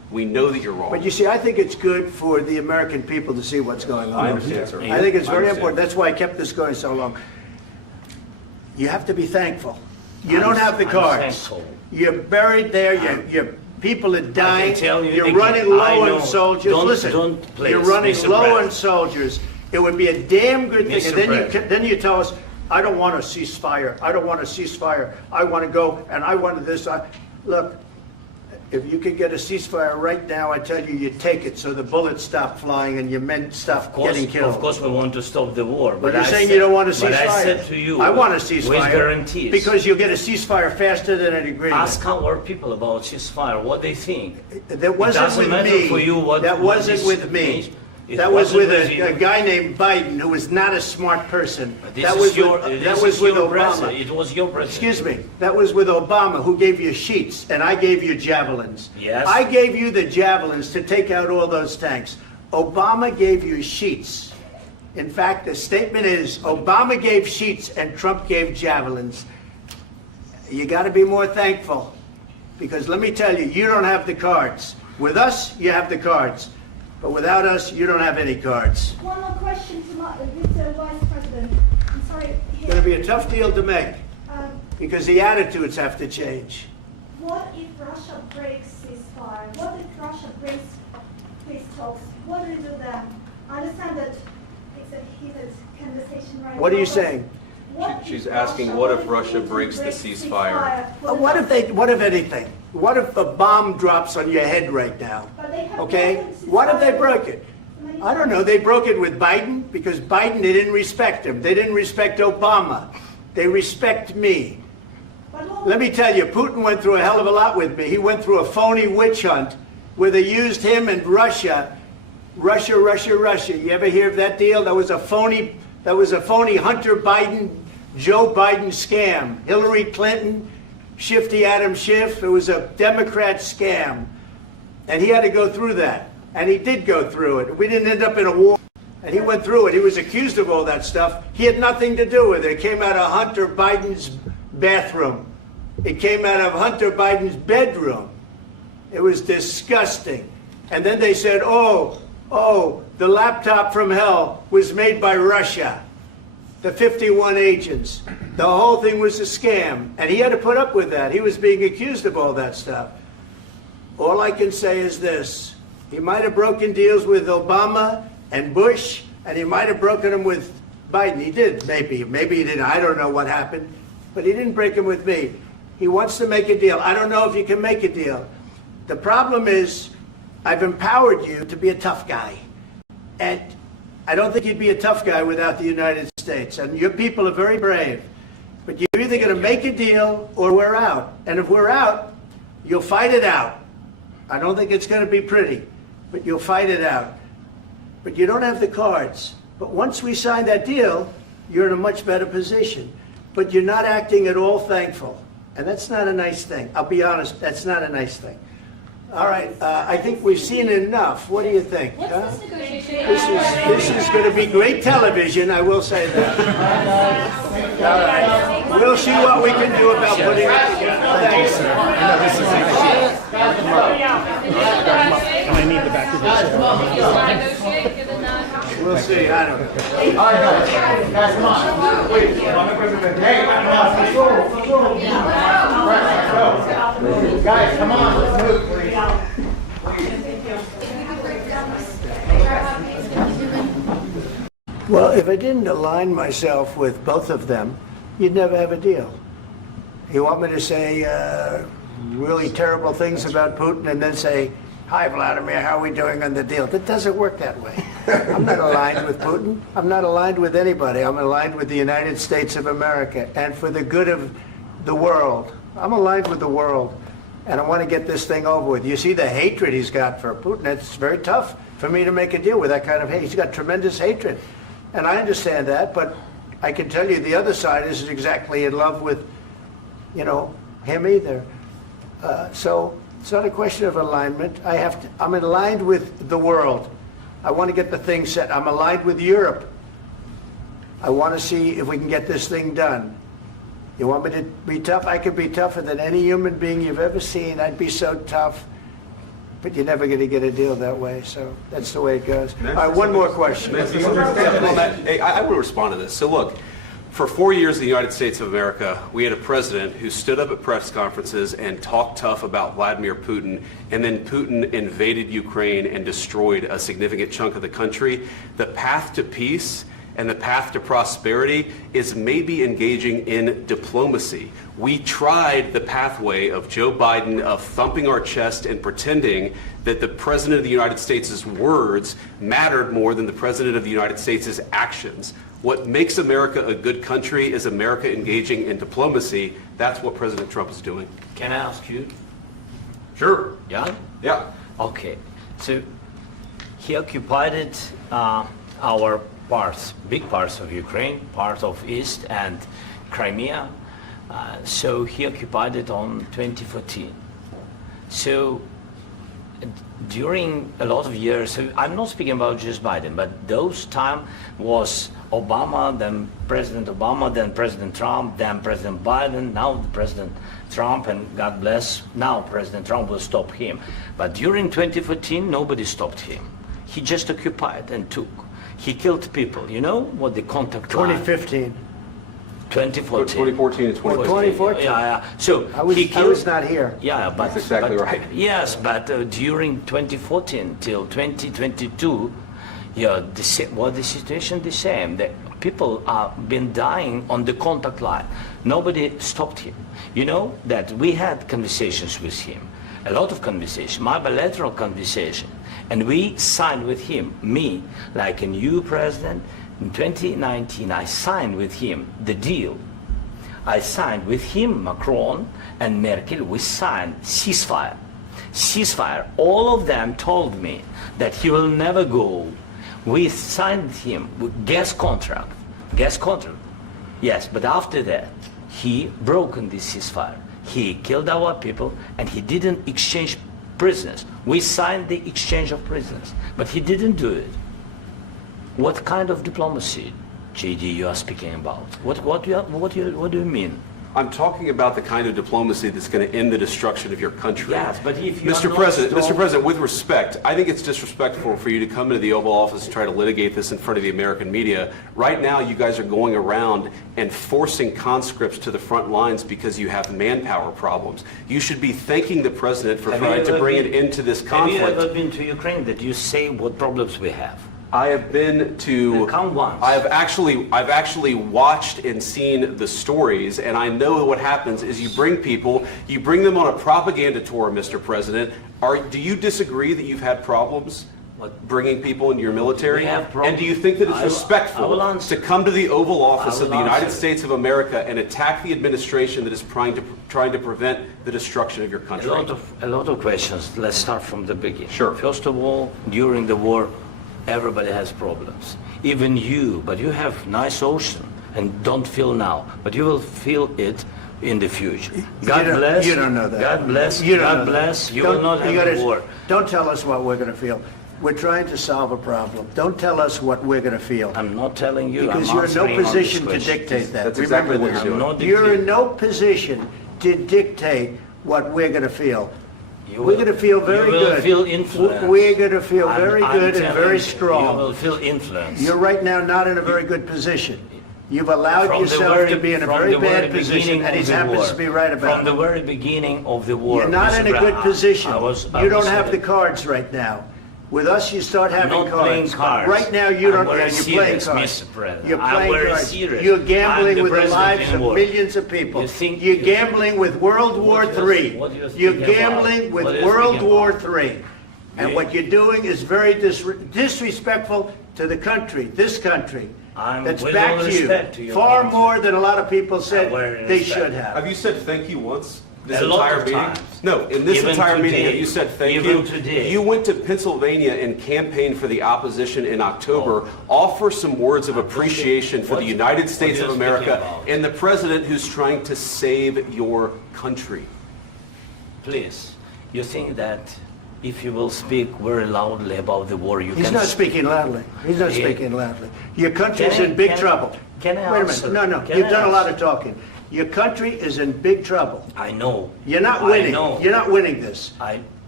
We know that you're wrong. But you see, I think it's good for the American people to see what's going on. I understand, sir. I think it's I very understand. important. That's why I kept this going so long. You have to be thankful. You don't have the I'm cards. thankful. You're buried there. Your people are dying. tell you You're again, running I low know. on soldiers. Don't- Listen, don't please, you're running Mr. low on President. soldiers. It would be a damn good thing. Mr. And then President. then you tell us, I don't want a ceasefire. I don't want a ceasefire. I want to go and I want this. Look, if you could get a ceasefire right now, I tell you, you take it so the bullets stop flying and your men stop getting killed. Of course, we want to stop the war. But But you're I saying said- you don't want a ceasefire. But I said to you, I want a with ceasefire. guarantees. Because you'll get a ceasefire faster than an agreement. Ask our people about ceasefire, what they think. That wasn't doesn't with matter me. for you what- That what wasn't this with me. means. It That was with wasn't with a you. guy named Biden who was not a smart person. This That is was your, with, this that was is with your Obama. president. It was your president. Excuse me. That was with Obama, who gave you sheets, and I gave you javelins. Yes. I gave you the javelins to take out all those tanks. Obama gave you sheets. In fact, the statement is Obama gave sheets and Trump gave javelins. You got to be more thankful, because let me tell you, you don't have the cards. With us, you have the cards. But without us, you don't have any cards. One more question to Mr. Vice President. I'm sorry. It's going to be a tough deal to make, Um, because the attitudes have to change. What if Russia breaks ceasefire? What if Russia breaks peace talks? What do we do then? I understand that it's a heated conversation right now. What are you but saying? what if She's asking, what if Russia Putin breaks the ceasefire? What if anything? What if a bomb drops on your head right now? But they have Okay? broken ceasefire. What if they broke it? I don't know. They broke it with Biden because Biden, they didn't respect him. They didn't respect Obama. They respect me. But what- Let me tell you, Putin went through a hell of a lot with me. He went through a phony witch hunt where they used him and Russia. Russia. You ever hear of that deal? That was a phony Hunter Biden, Joe Biden scam. Hillary Clinton, Shifty Adam Schiff. It was a Democrat scam. And he had to go through that. And he did go through it. We didn't end up in a war. And he went through it. He was accused of all that stuff. He had nothing to do with it. It came out of Hunter Biden's bathroom. It came out of Hunter Biden's bedroom. It was disgusting. And then they said, oh, the laptop from hell was made by Russia. The 51 agents. The whole thing was a scam. And he had to put up with that. He was being accused of all that stuff. All I can say is this. He might have broken deals with Obama and Bush, and he might have broken them with Biden. He did, maybe. Maybe he didn't. I don't know what happened. But he didn't break them with me. He wants to make a deal. I don't know if you can make a deal. The problem is, I've empowered you to be a tough guy. And I don't think you'd be a tough guy without the United States. And your people are very brave. But you're either going to make a deal or we're out. And if we're out, you'll fight it out. I don't think it's going to be pretty, but you'll fight it out. But you don't have the cards. But once we sign that deal, you're in a much better position. But you're not acting at all thankful. And that's not a nice thing. I'll be honest, that's not a nice thing. All right, I think we've seen enough. What do you think? What's huh? this negotiation? This is going to be great television, I will say that. All right. We'll see what we can do about putting it together. Thanks. And I need the back of this. We'll see, I don't know. All right, guys, come on. Wait, hey, come on, let's go. Right, let's go. Guys, come on, let's move, please. Well, if I didn't align myself with both of them, you'd never have a deal. You want me to say really terrible things about Putin and then say, hi, Vladimir, how are we doing on the deal? That doesn't work that way. I'm not aligned with Putin. I'm not aligned with anybody. I'm aligned with the United States of America and for the good of the world. I'm aligned with the world, and I want to get this thing over with. You see the hatred he's got for Putin. It's very tough for me to make a deal with that kind of hate. He's got tremendous hatred, and I understand that, but I can tell you the other side isn't exactly in love with, him either. So it's not a question of alignment. I'm aligned with the world. I want to get the thing set. I'm aligned with Europe. I want to see if we can get this thing done. You want me to be tough? I could be tougher than any human being you've ever seen. I'd be so tough. but you're never going to get a deal that way. So that's the way it goes. All right, one more question. I want to respond to this. So look, for 4 years in the United States of America, we had a president who stood up at press conferences and talked tough about Vladimir Putin, and then Putin invaded Ukraine and destroyed a significant chunk of the country. The path to peace and the path to prosperity is maybe engaging in diplomacy. We tried the pathway of Joe Biden of thumping our chest and pretending that the President of the United States' words mattered more than the President of the United States' actions. What makes America a good country is America engaging in diplomacy. That's what President Trump is doing. Can I ask you? Sure. Yeah? Yeah. Okay. So he occupied our parts, big parts of Ukraine, part of East and Crimea. So he occupied it on 2014. So during a lot of years, so I'm not speaking about just Biden, but those time was Obama, then President Obama, then President Trump, then President Biden, now President Trump, and God bless, now President Trump will stop him. But during 2014, nobody stopped him. He just occupied and took. He killed people. You know what the contact line? 2015. 2014 2014. and 2015. 2014. Yeah. So I was not here. Yeah, but That's exactly but- right. Yes, but during 2014 till 2022, the situation the same. The people have been dying on the contact line. Nobody stopped him. You know that we had conversations with him, a lot of conversation, my bilateral conversation, and we signed with him, me, like a new president. In 2019, I signed with him the deal. I signed with him, Macron and Merkel, we signed ceasefire. Ceasefire. All of them told me that he will never go. We signed him with gas contract. Gas contract. Yes, but after that, he broken this ceasefire. He killed our people and he didn't exchange prisoners. We signed the exchange of prisoners, but he didn't do it. What kind of diplomacy, JD, you are speaking about? What do you mean? I'm talking about the kind of diplomacy that's going to end the destruction of your country. Yes, but if you Mr. President, with respect, I think it's disrespectful for you to come into the Oval Office and try to litigate this in front of the American media. Right now, you guys are going around and forcing conscripts to the front lines because you have manpower problems. You should be thanking the President for trying to bring it into this conflict. Have you ever been to Ukraine that you say what problems we have? I have been to. Then come once. I've actually watched and seen the stories, and I know what happens is you bring people, you bring them on a propaganda tour, Mr. President. Do you disagree that you've had problems bringing people into your military? We have problems. And do you think that it's respectful to come to the Oval Office of the United States of America and attack the administration that is trying to prevent the destruction of your country? A lot of questions. Let's start from the beginning. Sure. First of all, during the war, everybody has problems. Even you, but you have nice ocean and don't feel now, but you will feel it in the future. God bless. You don't know that. God bless. You don't God know bless. that. You will not have a war. Don't tell us what we're going to feel. We're trying to solve a problem. Don't tell us what we're going to feel. I'm not telling you. Because I'm you're in no answering on position this to question. dictate that. That's Remember exactly what this. you're doing. I'm not You're in dictating. no position to dictate what we're going to feel. You We're will- going to feel very you will good. feel influenced. We're going to feel I'm- very I'm good and telling very you, strong. You will feel influence. You're right now not in a very good position. You've allowed From the yourself very- to be in a from very the very bad position, beginning and he of the happens war. to be right about From the it. very beginning of the war. You're not Mr. in a good Brown, position. I was You don't have the saying- cards right now. With us, you start having not playing cards. cards. Right now, you don't. I'm very You're playing serious, cards. Mr. President. You're I'm playing very cards. serious. You're I'm gambling the with the president lives in of war. millions of people. You think- You're gambling with World War What do you- III. what do you You're think about? gambling with What do you World think War about? III. And Me? what you're doing is very disrespectful to the country, this country. That's with all back to respect to you. your Far country. more than a lot of people said very they respect. should have. Have you said thank you once? This A lot entire of meeting? times. No, in this Even entire meeting, today. have you said thank Even you? today. You went to Pennsylvania and campaigned for the opposition in October. Offer some words of appreciation for the United States what of are you speaking America about? and the president who's trying to save your country. Please, you think that if you will speak very loudly about the war, you He's can... not speaking loudly. He's not Yeah. speaking loudly. Your country's Can I- in big can I- trouble. can I Wait a answer? minute. No. Can You've I done a lot answer? of talking. Your country is in big trouble. I know. You're not I winning. know. You're not winning this.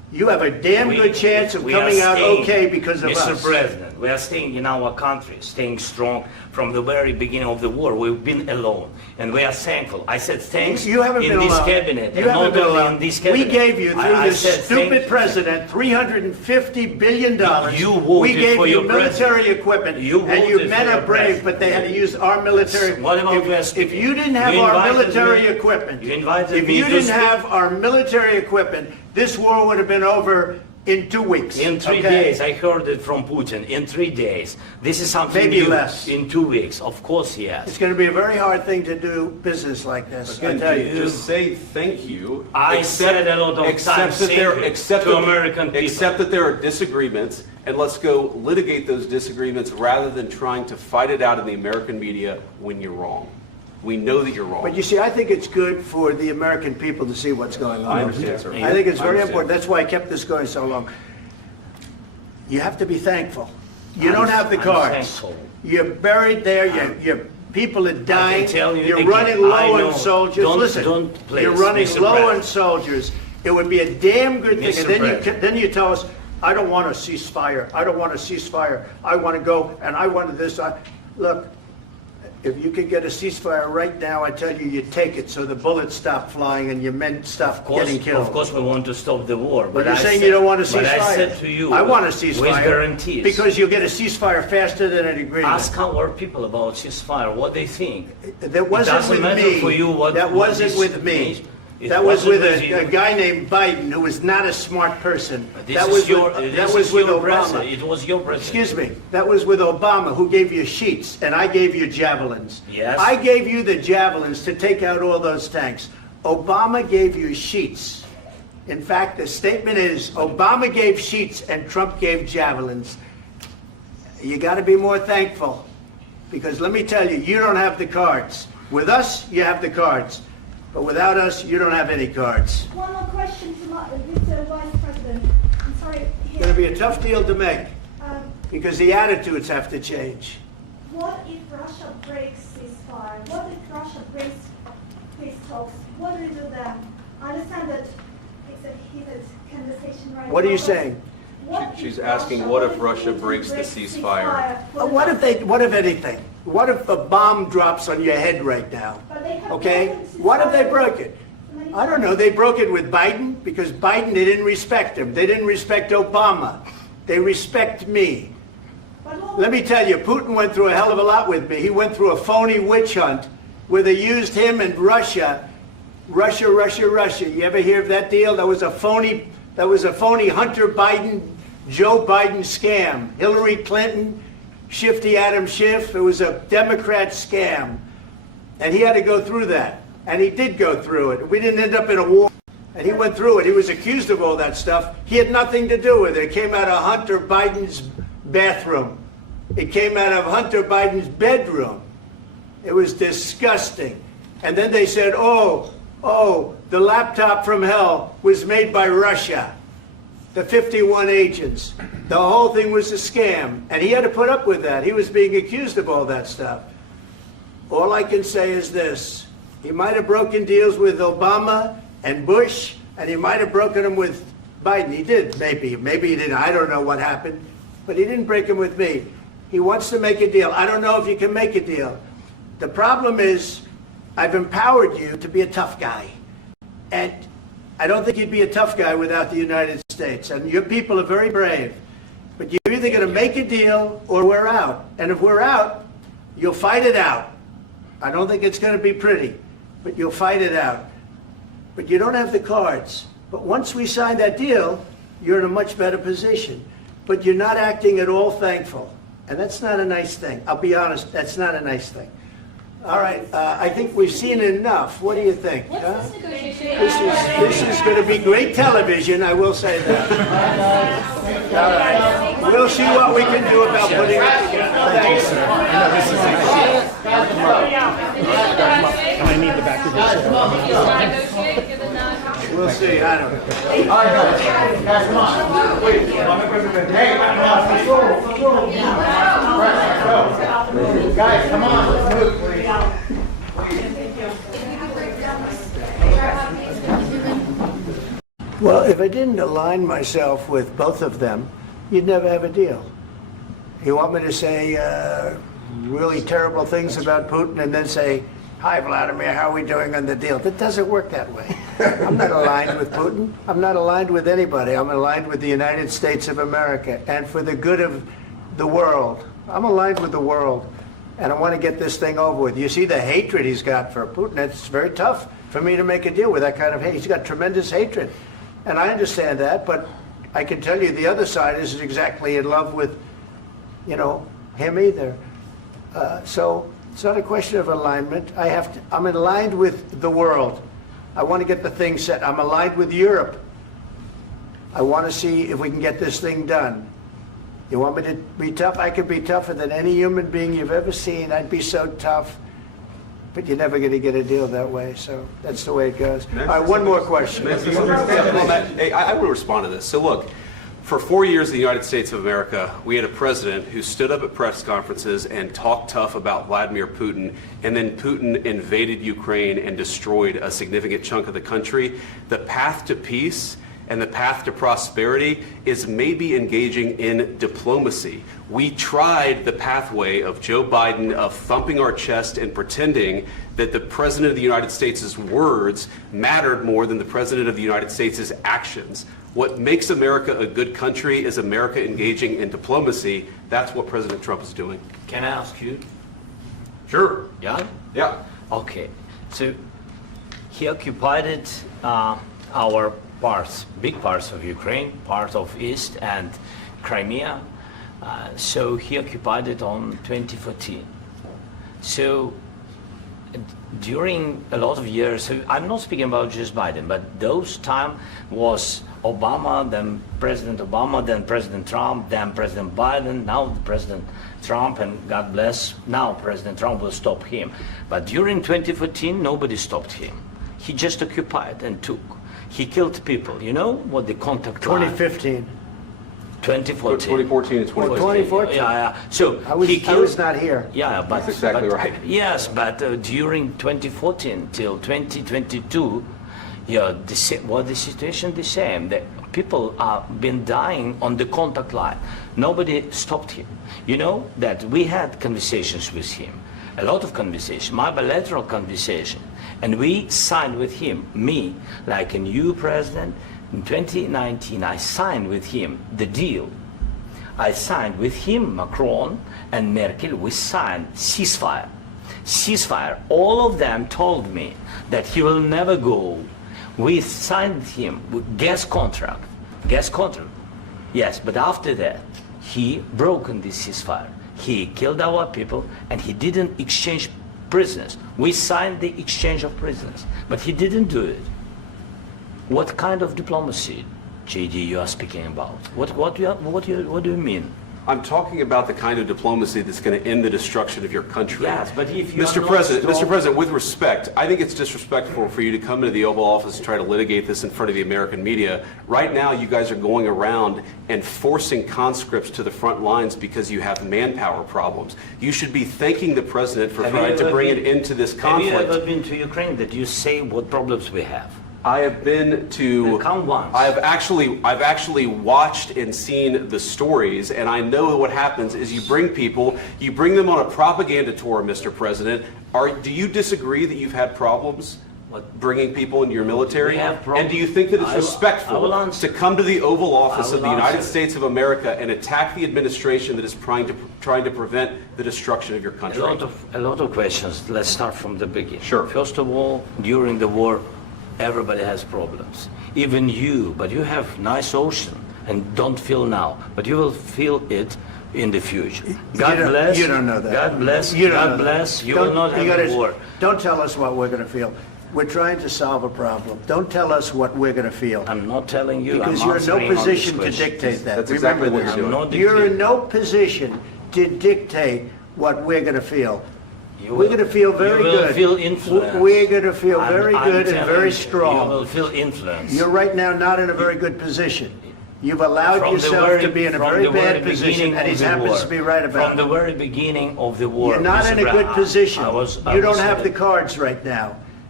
you have a damn good chance of we are coming out staying, okay because of Mr. us. President, we are staying in our country, staying strong from the very beginning of the war. We've been alone, and we are thankful. I said thanks You haven't in been this alone. cabinet, You and haven't not been only alone. in this cabinet. We gave you, through I this said stupid thank- president, $350 billion. You voted We gave for you your military president. equipment, You and you voted men for are your brave, president. but they had to use our military. What about If you didn't have You our invited military me- equipment, you invited if me you to didn't speak. have our military equipment, this war would have been over in 2 weeks. In 3 okay? days, I heard it from Putin. In 3 days, this is something Maybe new. less. In 2 weeks, of course, yes. It's going to be a very hard thing to do business like this. I And tell you. just say thank you. I said a lot of except times that there, thank you except to that, American people. Except that there are disagreements, and let's go litigate those disagreements rather than trying to fight it out in the American media when you're wrong. We know that you're wrong. But you see, I think it's good for the American people to see what's going on. I understand, sir. I think it's I very understand. important. That's why I kept this going so long. You have to be thankful. You don't have the I'm cards. thankful. You're buried there. Your people are dying. tell you You're again, running I low know. on soldiers. Don't- Listen, don't please, you're running Mr. low on President. soldiers. It would be a damn good thing. Mr. And then President. then you tell us, I don't want a ceasefire. I don't want a ceasefire. I want to go and I want this. Look, if you could get a ceasefire right now, I tell you, you take it so the bullets stop flying and your men stop getting killed. Of course, we want to stop the war. But But you're I saying said, you don't want a ceasefire. But I said to you, I want a with ceasefire. guarantees. Because you'll get a ceasefire faster than an agreement. Ask our people about ceasefire, what they think. That wasn't doesn't with matter me. for you what- That what wasn't this with me. means. It That was wasn't with with you. a guy named Biden who was not a smart person. This That is was your, with, this that is was with your Obama. president. It was your president. Excuse me. That was with Obama, who gave you sheets, and I gave you javelins. Yes. I gave you the javelins to take out all those tanks. Obama gave you sheets. In fact, the statement is Obama gave sheets and Trump gave javelins. You got to be more thankful, because let me tell you, you don't have the cards. With us, you have the cards. But without us, you don't have any cards. One more question to Mr. Vice President. I'm sorry. It's going to be a tough deal to make, Um, because the attitudes have to change. What if Russia breaks ceasefire? What if Russia breaks peace talks? What do we do then? I understand that it's a heated conversation right now. What are you but saying? what if She's asking, what if Russia Putin breaks the ceasefire? What if anything? What if a bomb drops on your head right now? But they have Okay? broken ceasefire. What if they broke it? Many I don't know. They broke it with Biden because Biden, they didn't respect him. They didn't respect Obama. They respect me. But what Let me tell you, Putin went through a hell of a lot with me. He went through a phony witch hunt where they used him and Russia. Russia. You ever hear of that deal? That was a phony Hunter Biden, Joe Biden scam. Hillary Clinton, Shifty Adam Schiff. It was a Democrat scam. And he had to go through that. And he did go through it. We didn't end up in a war. And he went through it. He was accused of all that stuff. He had nothing to do with it. It came out of Hunter Biden's bathroom. It came out of Hunter Biden's bedroom. It was disgusting. And then they said, oh, the laptop from hell was made by Russia. The 51 agents. The whole thing was a scam. And he had to put up with that. He was being accused of all that stuff. All I can say is this. He might have broken deals with Obama and Bush, and he might have broken them with Biden. He did, maybe. Maybe he didn't. I don't know what happened. But he didn't break them with me. He wants to make a deal. I don't know if you can make a deal. The problem is, I've empowered you to be a tough guy. And I don't think you'd be a tough guy without the United States. And your people are very brave. But you're either going to make a deal or we're out. And if we're out, you'll fight it out. I don't think it's going to be pretty, but you'll fight it out. But you don't have the cards. But once we sign that deal, you're in a much better position. But you're not acting at all thankful. And that's not a nice thing. I'll be honest, that's not a nice thing. All right, I think we've seen enough. What do you think? Huh? This is going to be great television, I will say that. All right. We'll see what we can do about putting it together. Thanks, sir. And I need the back of this. We'll see. I don't know. All right, guys, come on. Wait, hey, come on, let's go. Guys, come on, let's move, please. Well, if I didn't align myself with both of them, you'd never have a deal. You want me to say really terrible things about Putin and then say, "Hi, Vladimir, how are we doing on the deal?" That doesn't work that way. I'm not aligned with Putin. I'm not aligned with anybody. I'm aligned with the United States of America and for the good of the world. I'm aligned with the world, and I want to get this thing over with. You see the hatred he's got for Putin. It's very tough for me to make a deal with that kind of hate. He's got tremendous hatred, and I understand that, but I can tell you the other side isn't exactly in love with, him either. So it's not a question of alignment. I'm aligned with the world. I want to get the thing set. I'm aligned with Europe. I want to see if we can get this thing done. You want me to be tough? I could be tougher than any human being you've ever seen. I'd be so tough. But you're never going to get a deal that way. So that's the way it goes. All right, one more question. Hey, I want to respond to this. So look, for 4 years in the United States of America, we had a president who stood up at press conferences and talked tough about Vladimir Putin, and then Putin invaded Ukraine and destroyed a significant chunk of the country. The path to peace and the path to prosperity is maybe engaging in diplomacy. We tried the pathway of Joe Biden, of thumping our chest and pretending that the President of the United States' words mattered more than the President of the United States' actions. What makes America a good country is America engaging in diplomacy. That's what President Trump is doing. Can I ask you? Sure. Yeah? Yeah. Okay. So he occupied our parts, big parts of Ukraine, part of East and Crimea. So he occupied it on 2014. So during a lot of years, so I'm not speaking about just Biden, but those time was Obama, then President Obama, then President Trump, then President Biden, now President Trump, and God bless, now President Trump will stop him. But during 2014, nobody stopped him. He just occupied and took. He killed people. You know what the contact line? 2015. 2014 2014. and 2015. 2014. Yeah. So I was not here. Yeah, but That's exactly but, right. Yes, but during 2014 till 2022, the situation the same. The people have been dying on the contact line. Nobody stopped him. You know that we had conversations with him, a lot of conversation, my bilateral conversation, and we signed with him, me, like a new president. In 2019, I signed with him the deal. I signed with him, Macron and Merkel, we signed ceasefire. Ceasefire. All of them told me that he will never go. We signed him with gas contract. Gas contract. Yes, but after that, he broken this ceasefire. He killed our people and he didn't exchange prisoners. We signed the exchange of prisoners, but he didn't do it. What kind of diplomacy, JD, you are speaking about? What do you mean? I'm talking about the kind of diplomacy that's going to end the destruction of your country. Yes, but if you Mr. President, with respect, I think it's disrespectful for you to come into the Oval Office and try to litigate this in front of the American media. Right now, you guys are going around and forcing conscripts to the front lines because you have manpower problems. You should be thanking the President for trying to bring it into this conflict. Have you ever been to Ukraine that you say what problems we have? I have been to. Come once. I've actually watched and seen the stories, and I know what happens is you bring them on a propaganda tour, Mr. President. Do you disagree that you've had problems bringing people into your military? We have problems. And do you think that it's respectful to come to the Oval Office of the United States of America and attack the administration that is trying to prevent the destruction of your country? A lot of questions. Let's start from the beginning. Sure. First of all, during the war, everybody has problems. Even you, but you have nice ocean and don't feel now, but you will feel it in the future. God bless. You don't know that. God bless. You God bless. You will not have a war. Don't tell us what we're going to feel. We're trying to solve a problem. Don't tell us what we're going to feel. I'm not telling you. Because you're in no position to dictate that. That's exactly what you're doing. You're in no position to dictate what we're going to feel. We're going to feel very good. You will feel influence. We're going to feel very good and very strong. You will feel influence. You're right now not in a very good position. You've allowed yourself to be in a very bad position, and he happens to be right about it. From the very beginning of the war. You're not in a good position. You don't have the cards right now.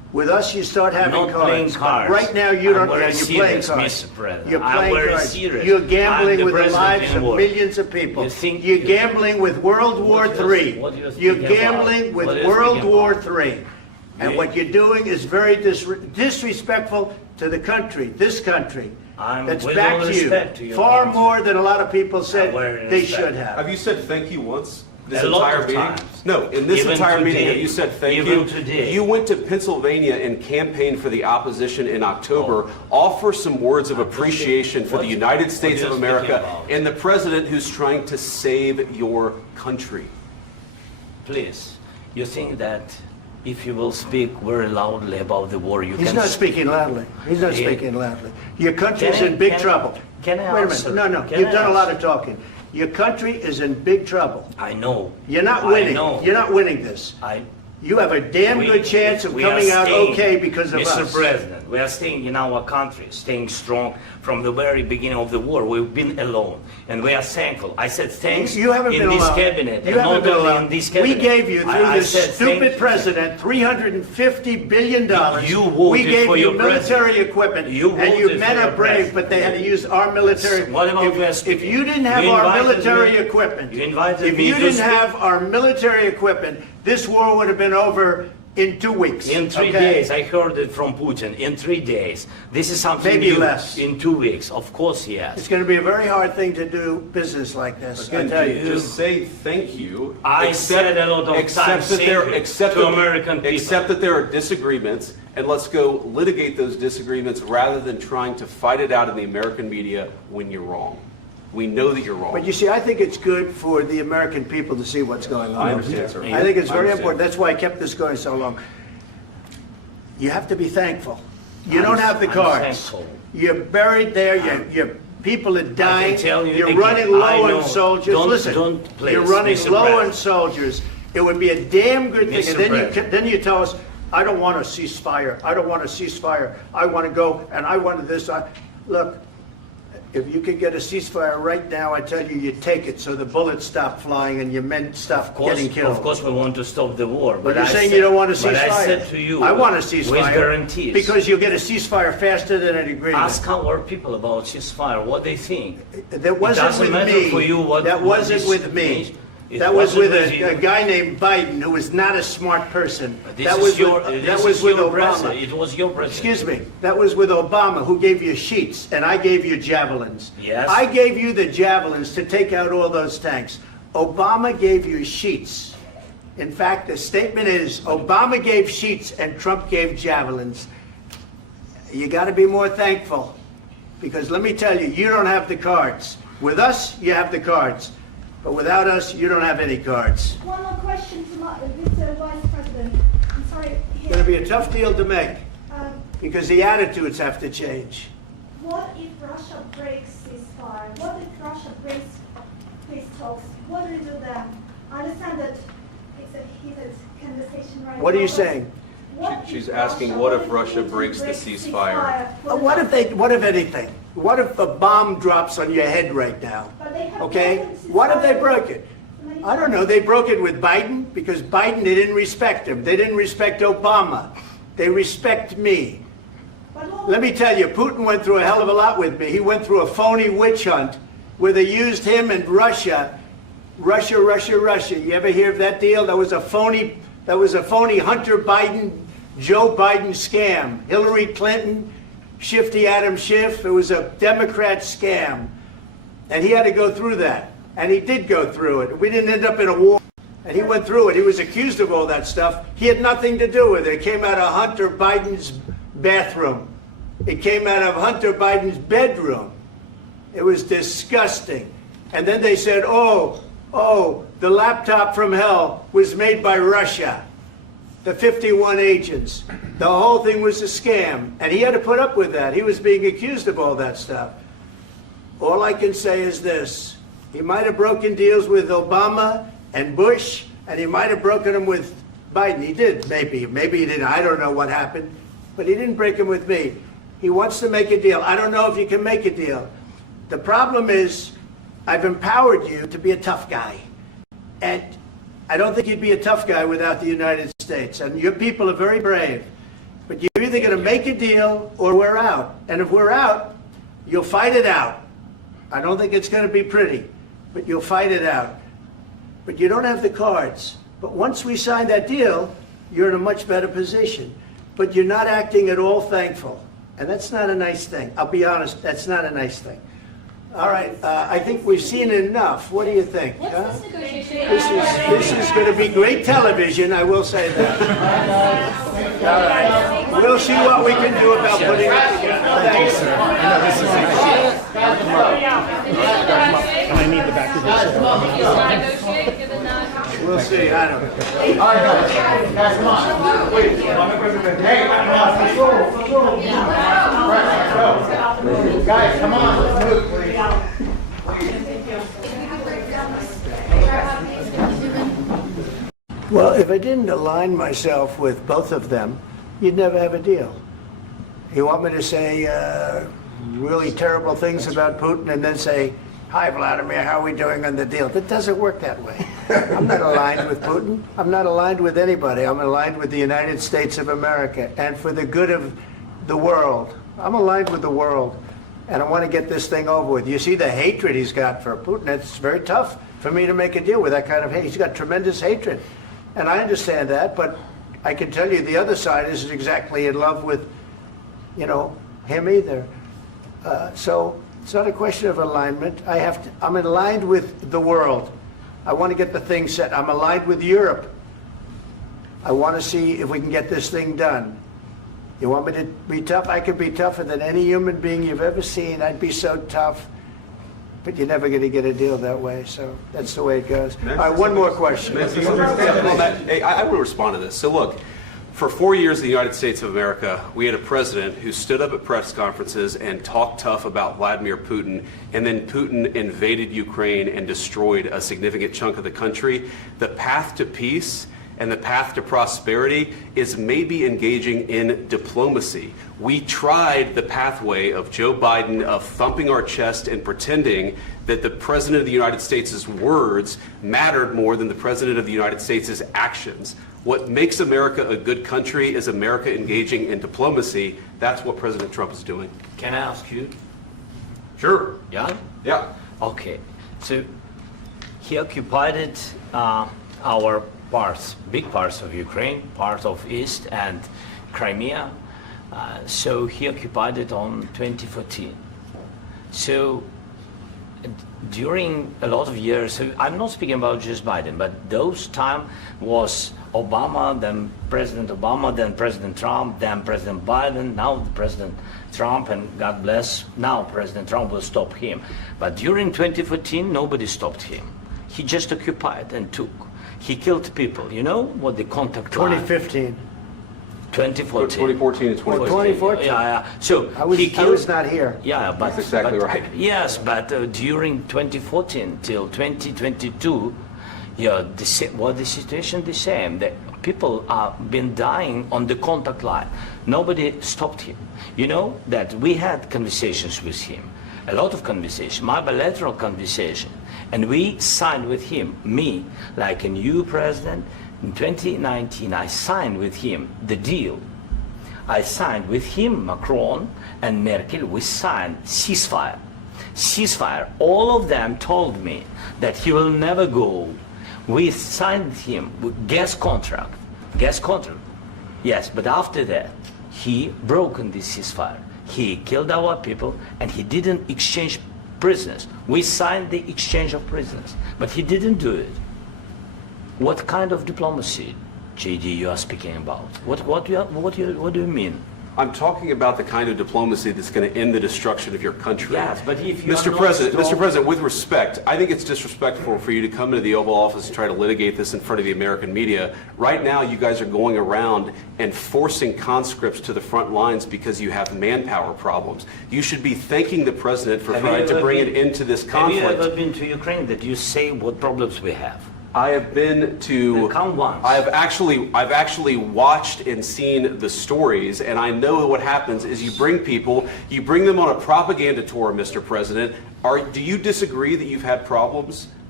With us, you start having not playing cards. Right now, you don't. I'm very You're playing serious, cards. Mr. President. You're I'm playing very cards. serious. You're I'm gambling the with the president lives in of war. millions of people. You think- You're gambling with World War III. what you're You're thinking about? gambling with What are you World thinking War about? III. And Yeah. what you're doing is very disrespectful to the country, this country. That's with all back to respect to you. your Far country. more than a lot of people said very they respect. should have. Have you said thank you once? This A lot entire of meeting? times. No, in this Even entire meeting, today. have you said thank Even you? today. You went to Pennsylvania and campaigned for the opposition in October. Offer some words of appreciation for the United States what of are you speaking America about? and the president who's trying to save your country. Please, you think that if you will speak very loudly about the war, you He's can... not speaking loudly. He's not Yeah. speaking loudly. Your country's Can I- in big can I- trouble. can I Wait a answer? minute. No, Can you've I done a lot answer? of talking. Your country is in big trouble. I know. You're not I winning. know. You're not winning this. You have a damn good chance of we are coming out staying, okay because of Mr. us. President, we are staying in our country, staying strong from the very beginning of the war. We've been alone, and we are thankful. I said thanks You haven't in been this alone. cabinet, You and haven't not been only alone. in this We cabinet. gave you, through I this said thank stupid you. president, $350 billion. You voted we gave for you your military president. equipment, You and you voted men for are your brave, president. but they had to use our military. What about if you didn't have You our invited military me- equipment, you invited if me you to didn't speak- have our military equipment, this war would have been over in 2 weeks. In 3 okay? days, I heard it from Putin. In 3 days, this is something Maybe new. less. In 2 weeks, of course, yes. It's going to be a very hard thing to do business like this. I And tell you. just say thank you. I said a lot of except times that there, thank you except to that, American people. Except that there are disagreements, and let's go litigate those disagreements rather than trying to fight it out in the American media when you're wrong. We know that you're wrong. But you see, I think it's good for the American people to see what's going on. I understand, sir. I think it's I very understand. important. That's why I kept this going so long. You have to be thankful. You don't have the I'm cards. thankful. You're buried there. Your people are dying. tell you You're again, running I low know. on soldiers. Don't- Listen, don't please, you're running Mr. low on President. soldiers. It would be a damn good thing. Mr. And then President. then you tell us, I don't want a ceasefire. I don't want a ceasefire. I want to go and I want this. Look, if you could get a ceasefire right now, I tell you, you take it so the bullets stop flying and your men stop getting killed. Of course, we want to stop the war. But you're I saying said- you don't want a ceasefire. But I said to you, I want a ceasefire. with guarantees. Because you'll get a ceasefire faster than an agreement. Ask our people about ceasefire, what they think. That wasn't doesn't with matter me. for you what- That what wasn't this with me. means. It That was with wasn't with a you. guy named Biden, who was not a smart person. This That is was your, with, this that was is with your Obama. president. It was your president. Excuse me. That was with Obama, who gave you sheets, and I gave you javelins. Yes. I gave you the javelins to take out all those tanks. Obama gave you sheets. In fact, the statement is Obama gave sheets and Trump gave javelins. You got to be more thankful, because let me tell you, you don't have the cards. With us, you have the cards. But without us, you don't have any cards. One more question to Mr. Vice President. I'm sorry. It's going to be a tough deal to make, Um, because the attitudes have to change. What if Russia breaks ceasefire? What if Russia breaks peace talks? What do we do then? I understand that it's a heated conversation right now. What are you but saying? what if She's asking, what if Russia Putin breaks the ceasefire? What if anything? What if a bomb drops on your head right now? But they have Okay? broken ceasefire. What if they broke it? I don't know. They broke it with Biden because Biden, they didn't respect him. They didn't respect Obama. They respect me. But what- Let me tell you, Putin went through a hell of a lot with me. He went through a phony witch hunt where they used him and Russia. Russia. You ever hear of that deal? That was a phony Hunter Biden, Joe Biden scam. Hillary Clinton, Shifty Adam Schiff. It was a Democrat scam. And he had to go through that. And he did go through it. We didn't end up in a war. And he went through it. He was accused of all that stuff. He had nothing to do with it. It came out of Hunter Biden's bathroom. It came out of Hunter Biden's bedroom. It was disgusting. And then they said, oh, the laptop from hell was made by Russia. The 51 agents. The whole thing was a scam. And he had to put up with that. He was being accused of all that stuff. All I can say is this. He might have broken deals with Obama and Bush, and he might have broken them with Biden. He did, maybe. Maybe he didn't. I don't know what happened. But he didn't break them with me. He wants to make a deal. I don't know if you can make a deal. The problem is, I've empowered you to be a tough guy. And I don't think you'd be a tough guy without the United States. And your people are very brave. But you're either going to make a deal or we're out. And if we're out, you'll fight it out. I don't think it's going to be pretty, but you'll fight it out. But you don't have the cards. But once we sign that deal, you're in a much better position. But you're not acting at all thankful. And that's not a nice thing. I'll be honest, that's not a nice thing. All right, I think we've seen enough. What do you think? Huh? This is going to be great television, I will say that. All right. We'll see what we can do about putting it together. Thanks, sir. I know this is and I need the back of this. We'll see. I don't know. All right, guys, come on. Wait. Hey, come on. Guys, come on. Let's move, please. Well, if I didn't align myself with both of them, you'd never have a deal. You want me to say really terrible things about Putin and then say, "Hi, Vladimir, how are we doing on the deal?" That doesn't work that way. I'm not aligned with Putin. I'm not aligned with anybody. I'm aligned with the United States of America and for the good of the world. I'm aligned with the world, and I want to get this thing over with. You see the hatred he's got for Putin. It's very tough for me to make a deal with that kind of hate. He's got tremendous hatred, and I understand that, but I can tell you the other side isn't exactly in love with, him either. So it's not a question of alignment. I'm aligned with the world. I want to get the thing set. I'm aligned with Europe. I want to see if we can get this thing done. You want me to be tough? I could be tougher than any human being you've ever seen. I'd be so tough. But you're never going to get a deal that way, so that's the way it goes. All right, one more question. Hey, I want to respond to this. So look, for 4 years in the United States of America, we had a president who stood up at press conferences and talked tough about Vladimir Putin, and then Putin invaded Ukraine and destroyed a significant chunk of the country. The path to peace and the path to prosperity is maybe engaging in diplomacy. We tried the pathway of Joe Biden of thumping our chest and pretending that the President of the United States' words mattered more than the President of the United States' actions. What makes America a good country is America engaging in diplomacy. That's what President Trump is doing. Can I ask you? Sure. Yeah? Yeah. Okay. So he occupied our parts, big parts of Ukraine, part of East and Crimea. So he occupied it on 2014. So during a lot of years, so I'm not speaking about just Biden, but those time was Obama, then President Obama, then President Trump, then President Biden, now President Trump, and God bless, now President Trump will stop him. But during 2014, nobody stopped him. He just occupied and took. He killed people. You know what the contact line? 2015. 2014 2014. and 2014. 2014. Yeah. So I was not here. Yeah, but That's exactly right. Yes, but during 2014 till 2022, the situation the same. The people have been dying on the contact line. Nobody stopped him. You know that we had conversations with him, a lot of conversation, my bilateral conversation, and we signed with him, me, like a new president. In 2019, I signed with him the deal. I signed with him, Macron and Merkel, we signed ceasefire. Ceasefire. All of them told me that he will never go. We signed him with gas contract. Gas contract. Yes, but after that, he broken this ceasefire. He killed our people and he didn't exchange prisoners. We signed the exchange of prisoners, but he didn't do it. What kind of diplomacy, JD, you are speaking about? What do you mean? I'm talking about the kind of diplomacy that's going to end the destruction of your country. Yes, but if you Mr. President, with respect, I think it's disrespectful for you to come into the Oval Office and try to litigate this in front of the American media. Right now, you guys are going around and forcing conscripts to the front lines because you have manpower problems. You should be thanking the President for trying to bring an end to this conflict. Have you ever been to Ukraine that you say what problems we have? I have been to. Come once. I've actually watched and seen the stories, and I know what happens is you bring them on a propaganda tour, Mr. President. Do you disagree that you've had problems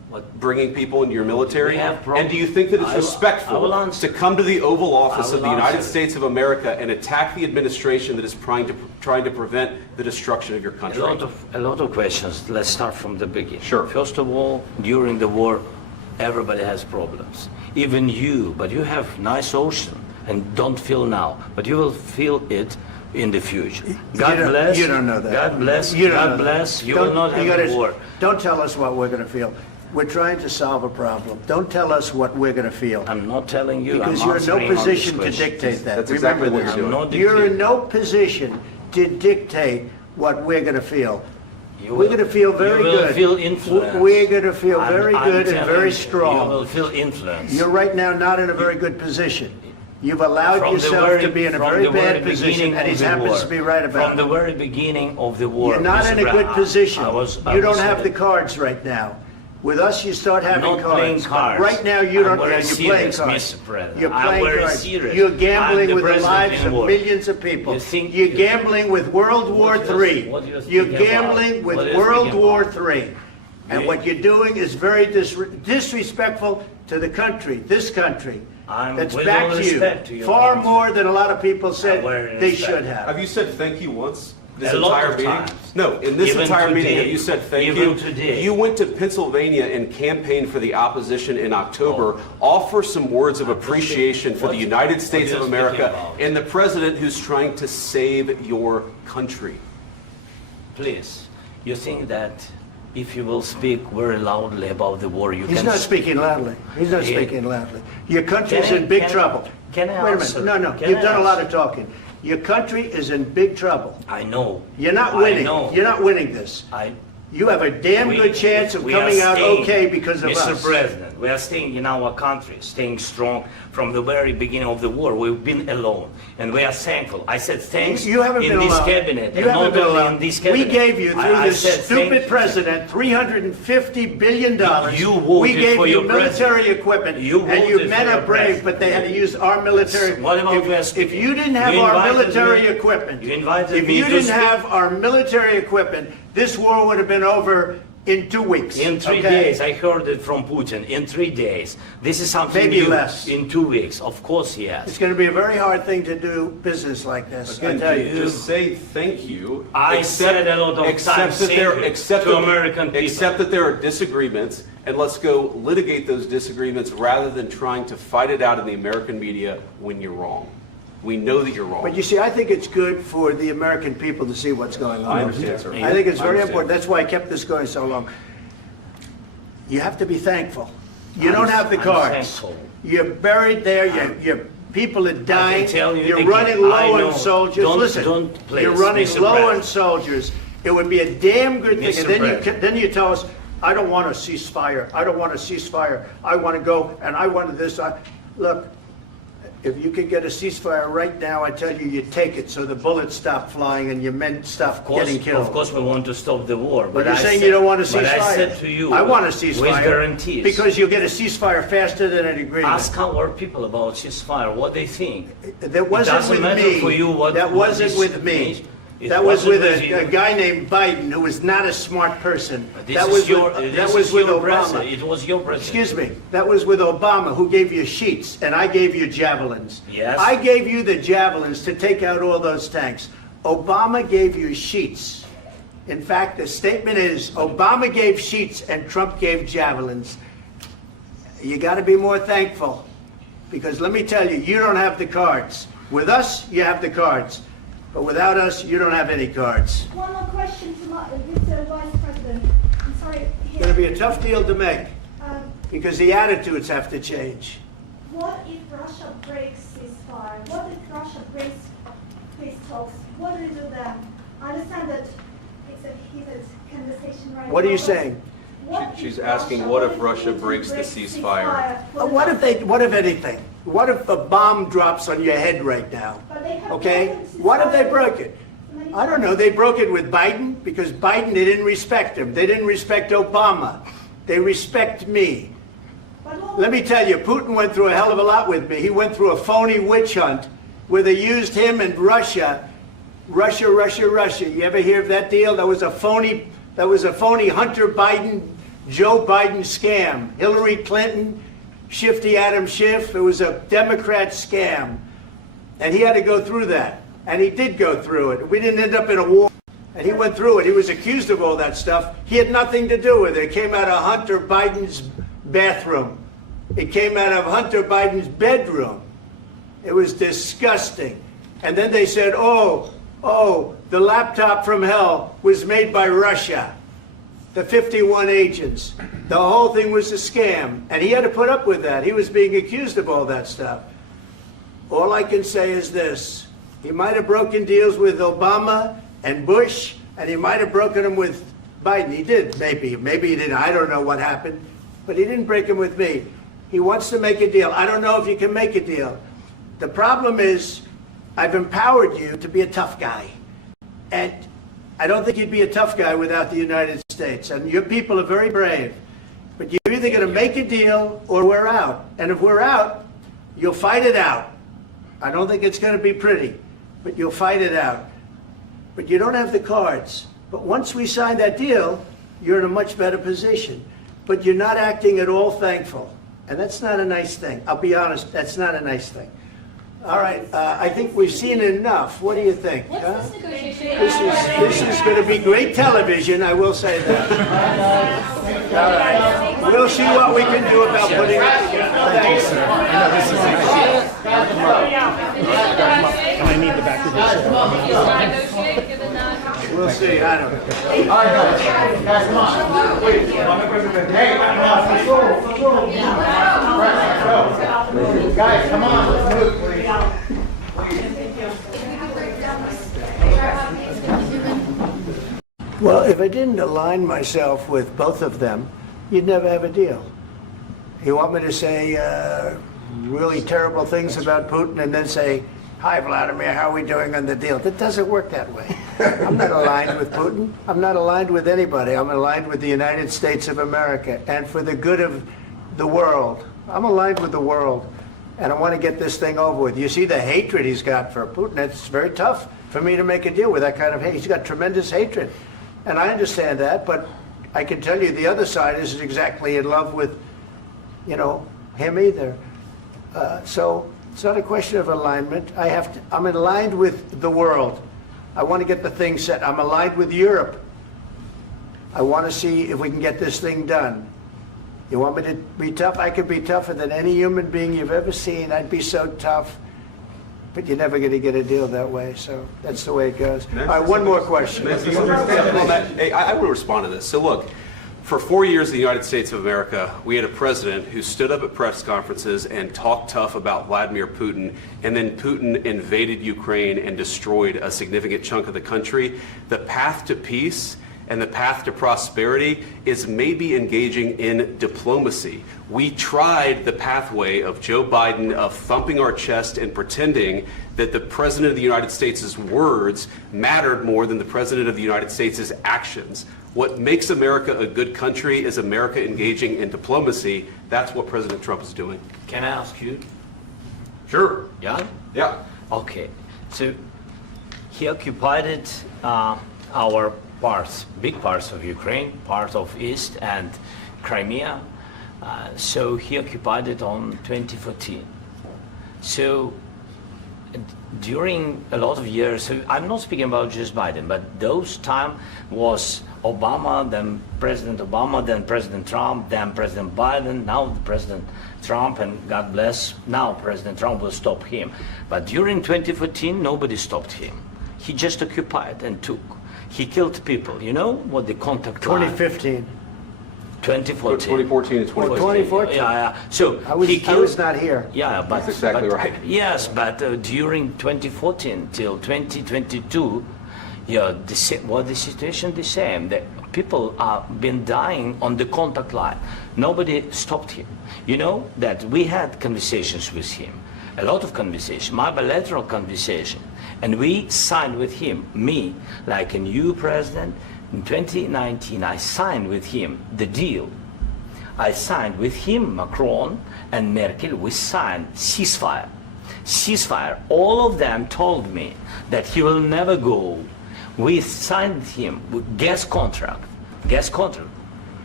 bringing people into your military? We have problems. And do you think that it's I will respectful answer. to come to the Oval Office I of the will United answer. States of America and attack the administration that is trying to prevent the destruction of your country? A lot of questions. Let's start from the beginning. Sure. First of all, during the war, everybody has problems. Even you, but you have nice ocean and don't feel now, but you will feel it in the future. God bless. You don't know that. God bless. You don't know God that. bless. You Don't- will not you have a gotta- war. Don't tell us what we're going to feel. We're trying to solve a problem. Don't tell us what we're going to feel. I'm not telling you. Because I'm you're in no answering all these position to questions. dictate that. That's Remember exactly what this. you're I'm not You're in dictating. no position to dictate what we're going to feel. You We're will- going to feel very you will good. feel influenced. We're going to feel I'm- very I'm good and telling very you, strong. You will feel influence. You're right now not in a very good position. You've allowed From the yourself very- to be in a from very the very bad position, beginning and he of the happens war. to be right about From the it. very beginning of the war. You're not Mr. in a good Brown, position. I You don't was have the saying- cards right now. With us, you start having not playing cards. cards. Right now, you don't. I'm very You're playing serious, cards. Mr. President. You're I'm playing very cards. serious. You're I'm gambling the with the president lives in of war. millions of people. You think- You're gambling with World War What do you- III. what do you You're think about? gambling with What do you World think War about? III. And Yeah. what you're doing is very disrespectful to the country, this country. That's with all backed respect to you your far country. more than a lot of people said very they respect. should have. Have you said thank you once? This A lot entire of meeting? times. No, in this Even entire meeting, today. have you said thank Even you? today. You went to Pennsylvania and campaigned for the opposition in October. Offer some words of appreciation for the What- United States what of are you speaking America about? and the president who's trying to save your country. Please, you think that if you will speak very loudly about the war, you He's can... not speaking loudly. He's not Yeah. speaking loudly. Your country's Can I- in big can I- trouble. can I Wait a answer? minute. No, Can you've I done a lot answer? of talking. Your country is in big trouble. I know. You're not I winning. know. You're not winning this. You have a damn good chance of we are coming out staying, okay because of Mr. us. President, we are staying in our country, staying strong from the very beginning of the war. We've been alone, and we are thankful. I said thanks You haven't in been this alone. cabinet, You and haven't not been only alone. in this cabinet. We gave you, through I this said thank stupid you. president, $350 billion. You voted We gave for you your military president. equipment, You and you voted men for are your brave, president. but they had to use our military. What about you are If speaking? you didn't have You our invited military me- equipment, you invited if me you to didn't speak. have our military equipment, this war would have been over in 2 weeks. In 3 okay? days, I heard it from Putin. In 3 days, this is something Maybe new. less. In 2 weeks, of course, yes. It's going to be a very hard thing to do business like this. I tell you. Just say thank you. I said a lot of except times that thank there, you except to that, American people. Except that there are disagreements, and let's go litigate those disagreements rather than trying to fight it out in the American media when you're wrong. We know that you're wrong. But you see, I think it's good for the American people to see what's going on. I understand, sir. I think it's I very understand. important. That's why I kept this going so long. You have to be thankful. You don't have the I'm cards. thankful. You're buried there. Your people are dying. tell you You're again, running I low know. on soldiers. Don't- Listen, don't please, you're running Mr. low on President. soldiers. It would be a damn good thing. Mr. And then President. then you tell us, I don't want a ceasefire. I don't want a ceasefire. I want to go and I want this. Look, if you could get a ceasefire right now, I tell you, you take it so the bullets stop flying and your men stop getting killed. Of course, we want to stop the war. But you're I saying said- you don't want a ceasefire. But I said to you, I want a ceasefire. with guarantees. Because you'll get a ceasefire faster than an agreement. Ask our people about ceasefire, what they think. That wasn't doesn't with matter me. for you what- That what wasn't this with me. means. It That was with wasn't with a you. guy named Biden who was not a smart person. This That is was your, with, this that was is with your Obama. president. It was your president. Excuse me. That was with Obama, who gave you sheets, and I gave you javelins. Yes. I gave you the javelins to take out all those tanks. Obama gave you sheets. In fact, the statement is Obama gave sheets and Trump gave javelins. You got to be more thankful, because let me tell you, you don't have the cards. With us, you have the cards. But without us, you don't have any cards. One more question to Mr. Vice President. I'm sorry. It's going to be a tough deal to make, Um, because the attitudes have to change. What if Russia breaks ceasefire? What if Russia breaks peace talks? What do we do then? I understand that it's a heated conversation right now. What are you but saying? what if She's asking, what if Russia Putin breaks the ceasefire? What if anything? What if a bomb drops on your head right now? But they have Okay? broken ceasefire. What if they broke it? Many I don't know. They broke it with Biden because Biden, they didn't respect him. They didn't respect Obama. They respect me. But what- Let me tell you, Putin went through a hell of a lot with me. He went through a phony witch hunt where they used him and Russia. Russia. You ever hear of that deal? That was a phony Hunter Biden Joe Biden scam. Hillary Clinton, Shifty Adam Schiff. It was a Democrat scam. And he had to go through that. And he did go through it. We didn't end up in a war. And he went through it. He was accused of all that stuff. He had nothing to do with it. It came out of Hunter Biden's bathroom. It came out of Hunter Biden's bedroom. It was disgusting. And then they said, oh, the laptop from hell was made by Russia. The 51 agents. The whole thing was a scam. And he had to put up with that. He was being accused of all that stuff. All I can say is this. He might have broken deals with Obama and Bush, and he might have broken them with Biden. He did, maybe. Maybe he didn't. I don't know what happened. But he didn't break them with me. He wants to make a deal. I don't know if you can make a deal. The problem is, I've empowered you to be a tough guy. And I don't think you'd be a tough guy without the United States. And your people are very brave. But you're either going to make a deal or we're out. And if we're out, you'll fight it out. I don't think it's going to be pretty, but you'll fight it out. But you don't have the cards. But once we sign that deal, you're in a much better position. But you're not acting at all thankful. And that's not a nice thing. I'll be honest, that's not a nice thing. All right, I think we've seen enough. What do you think? Huh? This is going to be great television, I will say that. All right. We'll see what we can do about putting it together. Thanks, sir. I know this is and I need the back of this. We'll see. I don't know. All right, guys, come on. Wait. Hey, guys, come on. Let's move, please. Well, if I didn't align myself with both of them, you'd never have a deal. You want me to say really terrible things about Putin and then say, hi, Vladimir, how are we doing on the deal? That doesn't work that way. I'm not aligned with Putin. I'm not aligned with anybody. I'm aligned with the United States of America and for the good of the world. I'm aligned with the world, and I want to get this thing over with. You see the hatred he's got for Putin. It's very tough for me to make a deal with that kind of hate. He's got tremendous hatred, and I understand that, but I can tell you the other side isn't exactly in love with, him either. So it's not a question of alignment. I'm aligned with the world. I want to get the thing set. I'm aligned with Europe. I want to see if we can get this thing done. You want me to be tough? I could be tougher than any human being you've ever seen. I'd be so tough. But you're never going to get a deal that way. So that's the way it goes. All right, one more question. Hey, I want to respond to this. So look, for 4 years in the United States of America, we had a president who stood up at press conferences and talked tough about Vladimir Putin, and then Putin invaded Ukraine and destroyed a significant chunk of the country. The path to peace and the path to prosperity is maybe engaging in diplomacy. We tried the pathway of Joe Biden of thumping our chest and pretending that the President of the United States' words mattered more than the President of the United States' actions. What makes America a good country is America engaging in diplomacy. That's what President Trump is doing. Can I ask you? Sure. Yeah? Yeah. Okay. So he occupied our parts, big parts of Ukraine, part of East and Crimea. So he occupied it on 2014. So during a lot of years, so I'm not speaking about just Biden, but those time was Obama, then President Obama, then President Trump, then President Biden, now President Trump, and God bless, now President Trump will stop him. But during 2014, nobody stopped him. He just occupied and took. He killed people. You know what the contact line? 2015. 2014 2014. and 2015. 2014. Yeah. So I was not here. Yeah, but That's exactly right. Yes, but during 2014 till 2022, the situation the same. The people have been dying on the contact line. Nobody stopped him. You know that we had conversations with him, a lot of conversation, my bilateral conversation, and we signed with him, me, like a new president. In 2019, I signed with him the deal. I signed with him, Macron and Merkel, we signed ceasefire. Ceasefire. All of them told me that he will never go. We signed him with gas contract.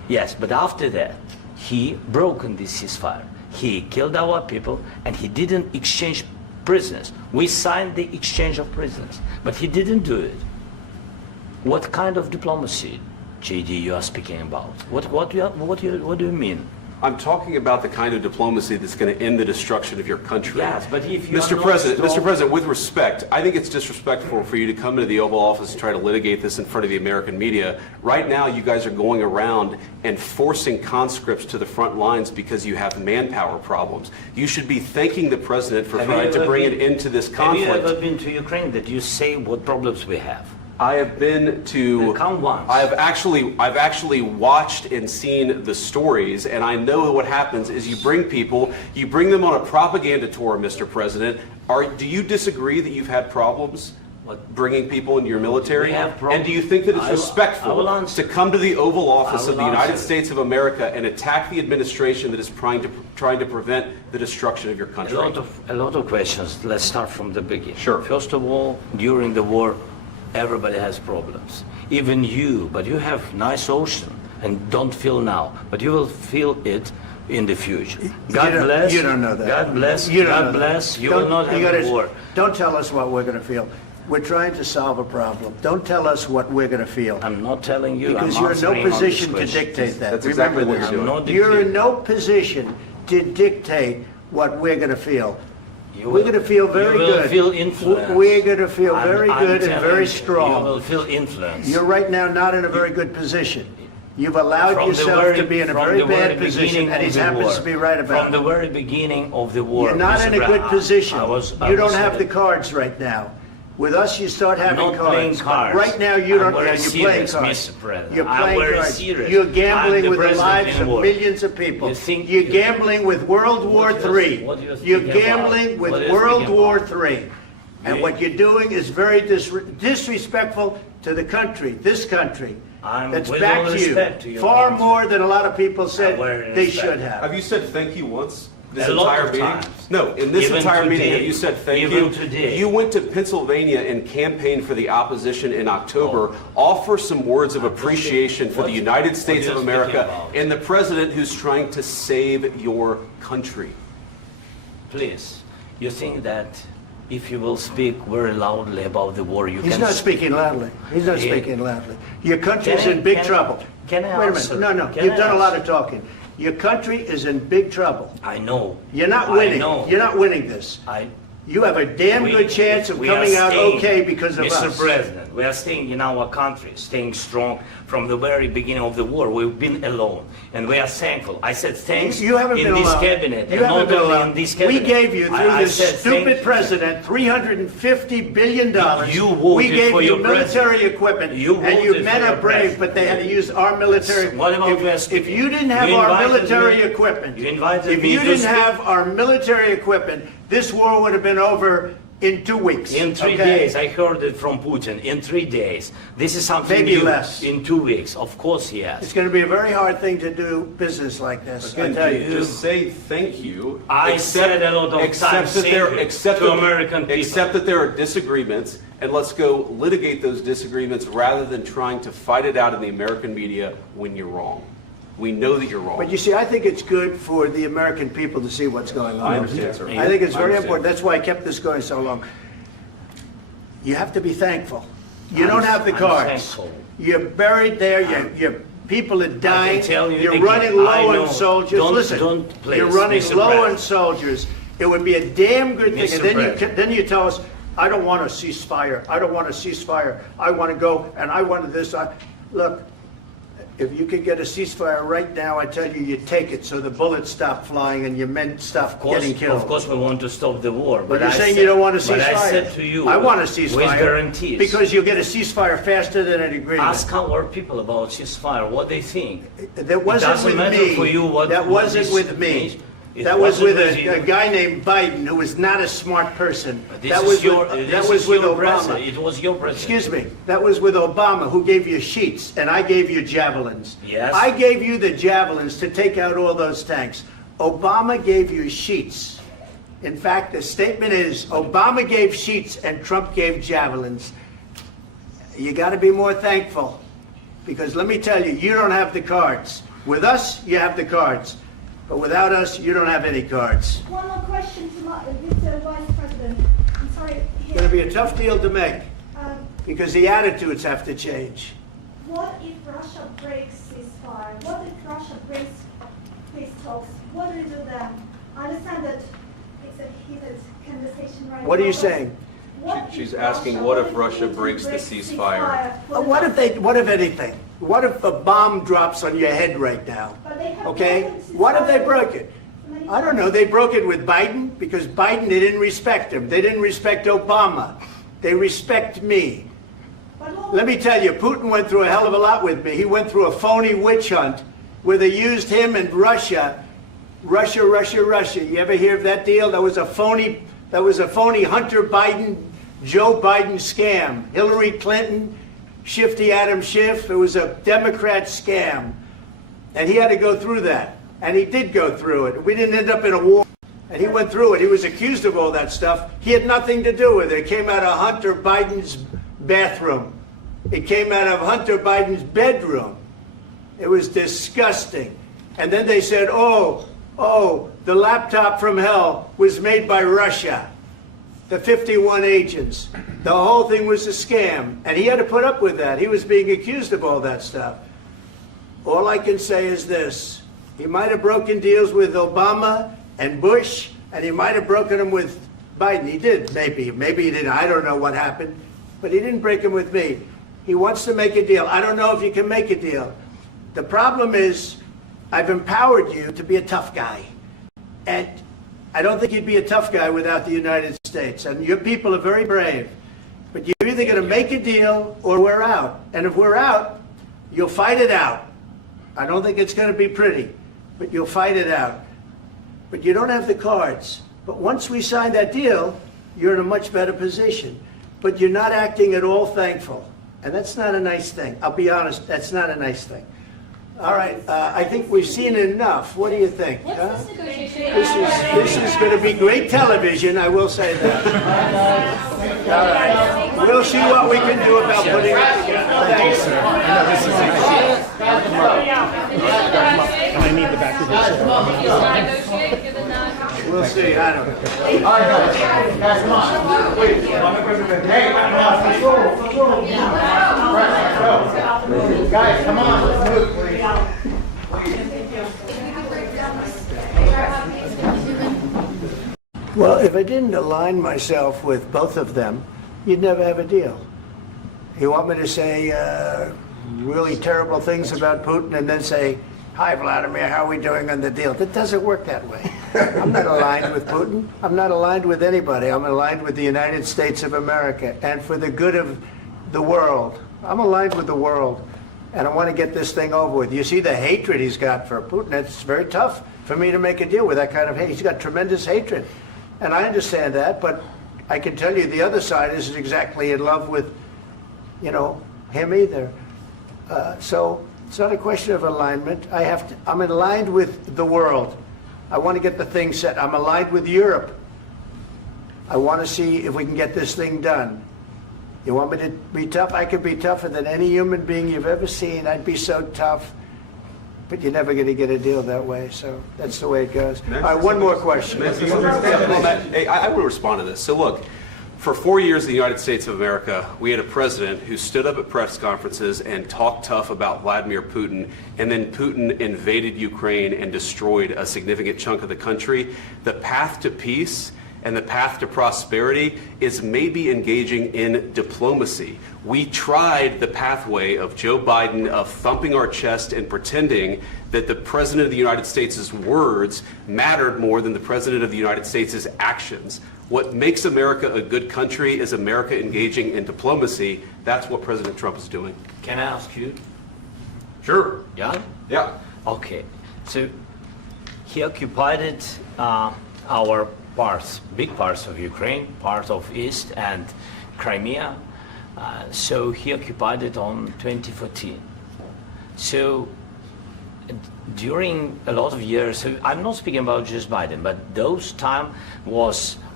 Yes, but after that, he broken this ceasefire. He killed our people, and he didn't exchange prisoners. We signed the exchange of prisoners, but he didn't do it. What kind of diplomacy, JD, you are speaking about? What do you mean? I'm talking about the kind of diplomacy that's going to end the destruction of your country. Yes, but if you Mr. President, with respect, I think it's disrespectful for you to come into the Oval Office and try to litigate this in front of the American media. Right now, you guys are going around and forcing conscripts to the front lines because you have manpower problems. You should be thanking the President for trying to bring an end to this conflict. Have you ever been to Ukraine that you say what problems we have? I have been to. Come once. I've actually watched and seen the stories, and I know what happens is you bring them on a propaganda tour, Mr. President. Do you disagree that you've had problems bringing people into your military? We have problems. And do you think that it's respectful to come to the Oval Office of the United States of America and attack the administration that is trying to prevent the destruction of your country? A lot of questions. Let's start from the beginning. Sure. First of all, during the war, everybody has problems. Even you, but you have nice ocean and don't feel now, but you will feel it in the future. God bless. You don't know that. God bless. You God bless. You will not have a war. Don't tell us what we're going to feel. We're trying to solve a problem. Don't tell us what we're going to feel. I'm not telling you. Because I'm you're in no answering on this position to question. dictate that. That's Remember exactly what this. you're doing. You're in no position to dictate what we're going to feel. You We're will- going to feel very you will good. Feel influence. We're going to feel very I'm good and telling very you, strong. You will feel influence. You're right now not in a very good position. You've allowed From the yourself to be in a from very the bad very position, beginning and of he the happens war. to be right about From the it. very beginning of the war. You're not Mr. in a good Brown, position. I You don't was have the saying- cards right now. With us, you start having not playing cards. cards. Right now, you don't. I'm very You're playing serious, cards. Mr. President. You're I'm playing very cards. serious. You're I'm gambling the with the president lives in of war. millions of people. You think- You're gambling with World War What do you- III. what do you You're think about? gambling with What do you World think War about? III. And what you're doing is very disrespectful to the country, this country. That's with back all to respect to you. your Far country. more than a lot of people said very they respect. should have. Have you said thank you once? This A lot entire of meeting? times. No, in this Even entire meeting, today. have you said thank Even you? today. You went to Pennsylvania and campaigned for the opposition in October. Offer some words of appreciation for the United States what of are you speaking America about? and the president who's trying to save your country. Please, you think that if you will speak very loudly about the war, you He's can... not speaking loudly. He's not Yeah. speaking loudly. Your country's Can I- in big can I- trouble. can I Wait a answer? minute. No, Can you've I done a lot answer? of talking. Your country is in big trouble. I know. You're not I winning. know. You're not winning this. You have a damn good chance of we are coming out staying, okay because of Mr. us. President, we are staying in our country, staying strong from the very beginning of the war. We've been alone, and we are thankful. I said thanks You haven't in been this alone. cabinet, You and haven't not been only alone. in this We cabinet. gave you, through I this said stupid thank you. president, $350 billion. You voted we gave for you your military president. equipment, You and you voted men for are your brave, president. but they had to use our military. What about if you didn't have You our invited military me- equipment, you invited if me you to didn't speak- have our military equipment, this war would have been over in 2 weeks. In 3 okay? days, I heard it from Putin. In 3 days, this is something Maybe new. less. In 2 weeks, of course, yes. It's going to be a very hard thing to do business like this. I tell you. Just say thank you. I said a lot of except times that thank there, you except to that, American people. Except that there are disagreements, and let's go litigate those disagreements rather than trying to fight it out in the American media when you're wrong. We know that you're wrong. But you see, I think it's good for the American people to see what's going on. I understand, sir. I think it's I very understand. important. That's why I kept this going so long. You have to be thankful. You don't have the I'm cards. thankful. You're buried there. Your people are dying. tell you You're again, running I low know. on soldiers. Don't- Listen, don't please, you're running Mr. low President. on soldiers. It would be a damn good thing. Mr. And then President. then you tell us, I don't want a ceasefire. I don't want a ceasefire. I want to go and I want this. Look, if you could get a ceasefire right now, I tell you, you take it so the bullets stop flying and your men stop getting killed. Of course, we want to stop the war. But you're I saying said- you don't want a ceasefire. But I said to you, I want a ceasefire. with guarantees. Because you'll get a ceasefire faster than an agreement. Ask our people about ceasefire, what they think. That wasn't doesn't with matter me. for you what- that what wasn't this with me. means. It That was with wasn't with a you. guy named Biden who was not a smart person. But this That is was your, with, this that was is with your Obama. president. It was your president. Excuse me. That was with Obama, who gave you sheets, and I gave you javelins. Yes. I gave you the javelins to take out all those tanks. Obama gave you sheets. In fact, the statement is Obama gave sheets and Trump gave javelins. You got to be more thankful, because let me tell you, you don't have the cards. With us, you have the cards. But without us, you don't have any cards. One more question to Mr. Vice President. I'm sorry. It's going to be a tough deal to make because the attitudes have to change. What if Russia breaks ceasefire? What if Russia breaks peace talks? What do we do then? I understand that it's a heated conversation right now. What are you saying? She's asking, what if Russia breaks the ceasefire? What if anything? What if a bomb drops on your head right now? Okay? What if they broke it? I don't know. They broke it with Biden because Biden, they didn't respect him. They didn't respect Obama. They respect me. Let me tell you, Putin went through a hell of a lot with me. He went through a phony witch hunt where they used him and Russia. Russia. You ever hear of that deal? That was a phony Hunter Biden, Joe Biden scam. Hillary Clinton, Shifty Adam Schiff. It was a Democrat scam. And he had to go through that. And he did go through it. We didn't end up in a war. And he went through it. He was accused of all that stuff. He had nothing to do with it. It came out of Hunter Biden's bathroom. It came out of Hunter Biden's bedroom. It was disgusting. And then they said, oh, the laptop from hell was made by Russia. The 51 agents. The whole thing was a scam. And he had to put up with that. He was being accused of all that stuff. All I can say is this. He might have broken deals with Obama and Bush, and he might have broken them with Biden. He did, maybe. Maybe he didn't. I don't know what happened. But he didn't break them with me. He wants to make a deal. I don't know if you can make a deal. The problem is, I've empowered you to be a tough guy. And I don't think you'd be a tough guy without the United States. And your people are very brave. But you're either going to make a deal or we're out. And if we're out, you'll fight it out. I don't think it's going to be pretty, but you'll fight it out. But you don't have the cards. But once we sign that deal, you're in a much better position. But you're not acting at all thankful. And that's not a nice thing. I'll be honest, that's not a nice thing. All right, I think we've seen enough. What do you think? Huh? This is going to be great television, I will say that. All right. We'll see what we can do about putting it together. Thanks, sir. And I need the back of this. We'll see. I don't know. All right, guys, come on. Wait. Hey, come on. Let's go. Guys, come on. Let's move, please. Well, if I didn't align myself with both of them, you'd never have a deal. You want me to say really terrible things about Putin and then say, hi, Vladimir, how are we doing on the deal? That doesn't work that way. I'm not aligned with Putin. I'm not aligned with anybody. I'm aligned with the United States of America and for the good of the world. I'm aligned with the world, and I want to get this thing over with. You see the hatred he's got for Putin. It's very tough for me to make a deal with that kind of hate. He's got tremendous hatred, and I understand that, but I can tell you the other side isn't exactly in love with, him either. So it's not a question of alignment. I'm aligned with the world. I want to get the thing set. I'm aligned with Europe. I want to see if we can get this thing done. You want me to be tough? I could be tougher than any human being you've ever seen. I'd be so tough. But you're never going to get a deal that way. So that's the way it goes. All right, one more question. Hey, I want to respond to this. So look, for 4 years in the United States of America, we had a president who stood up at press conferences and talked tough about Vladimir Putin, and then Putin invaded Ukraine and destroyed a significant chunk of the country. The path to peace and the path to prosperity is maybe engaging in diplomacy. We tried the pathway of Joe Biden of thumping our chest and pretending that the President of the United States' words mattered more than the President of the United States' actions. What makes America a good country is America engaging in diplomacy. That's what President Trump is doing. Can I ask you? Sure. Yeah? Yeah. Okay. So he occupied our parts, big parts of Ukraine, part of East and Crimea. So he occupied it on 2014. So during a lot of years, so I'm not speaking about just Biden, but those time was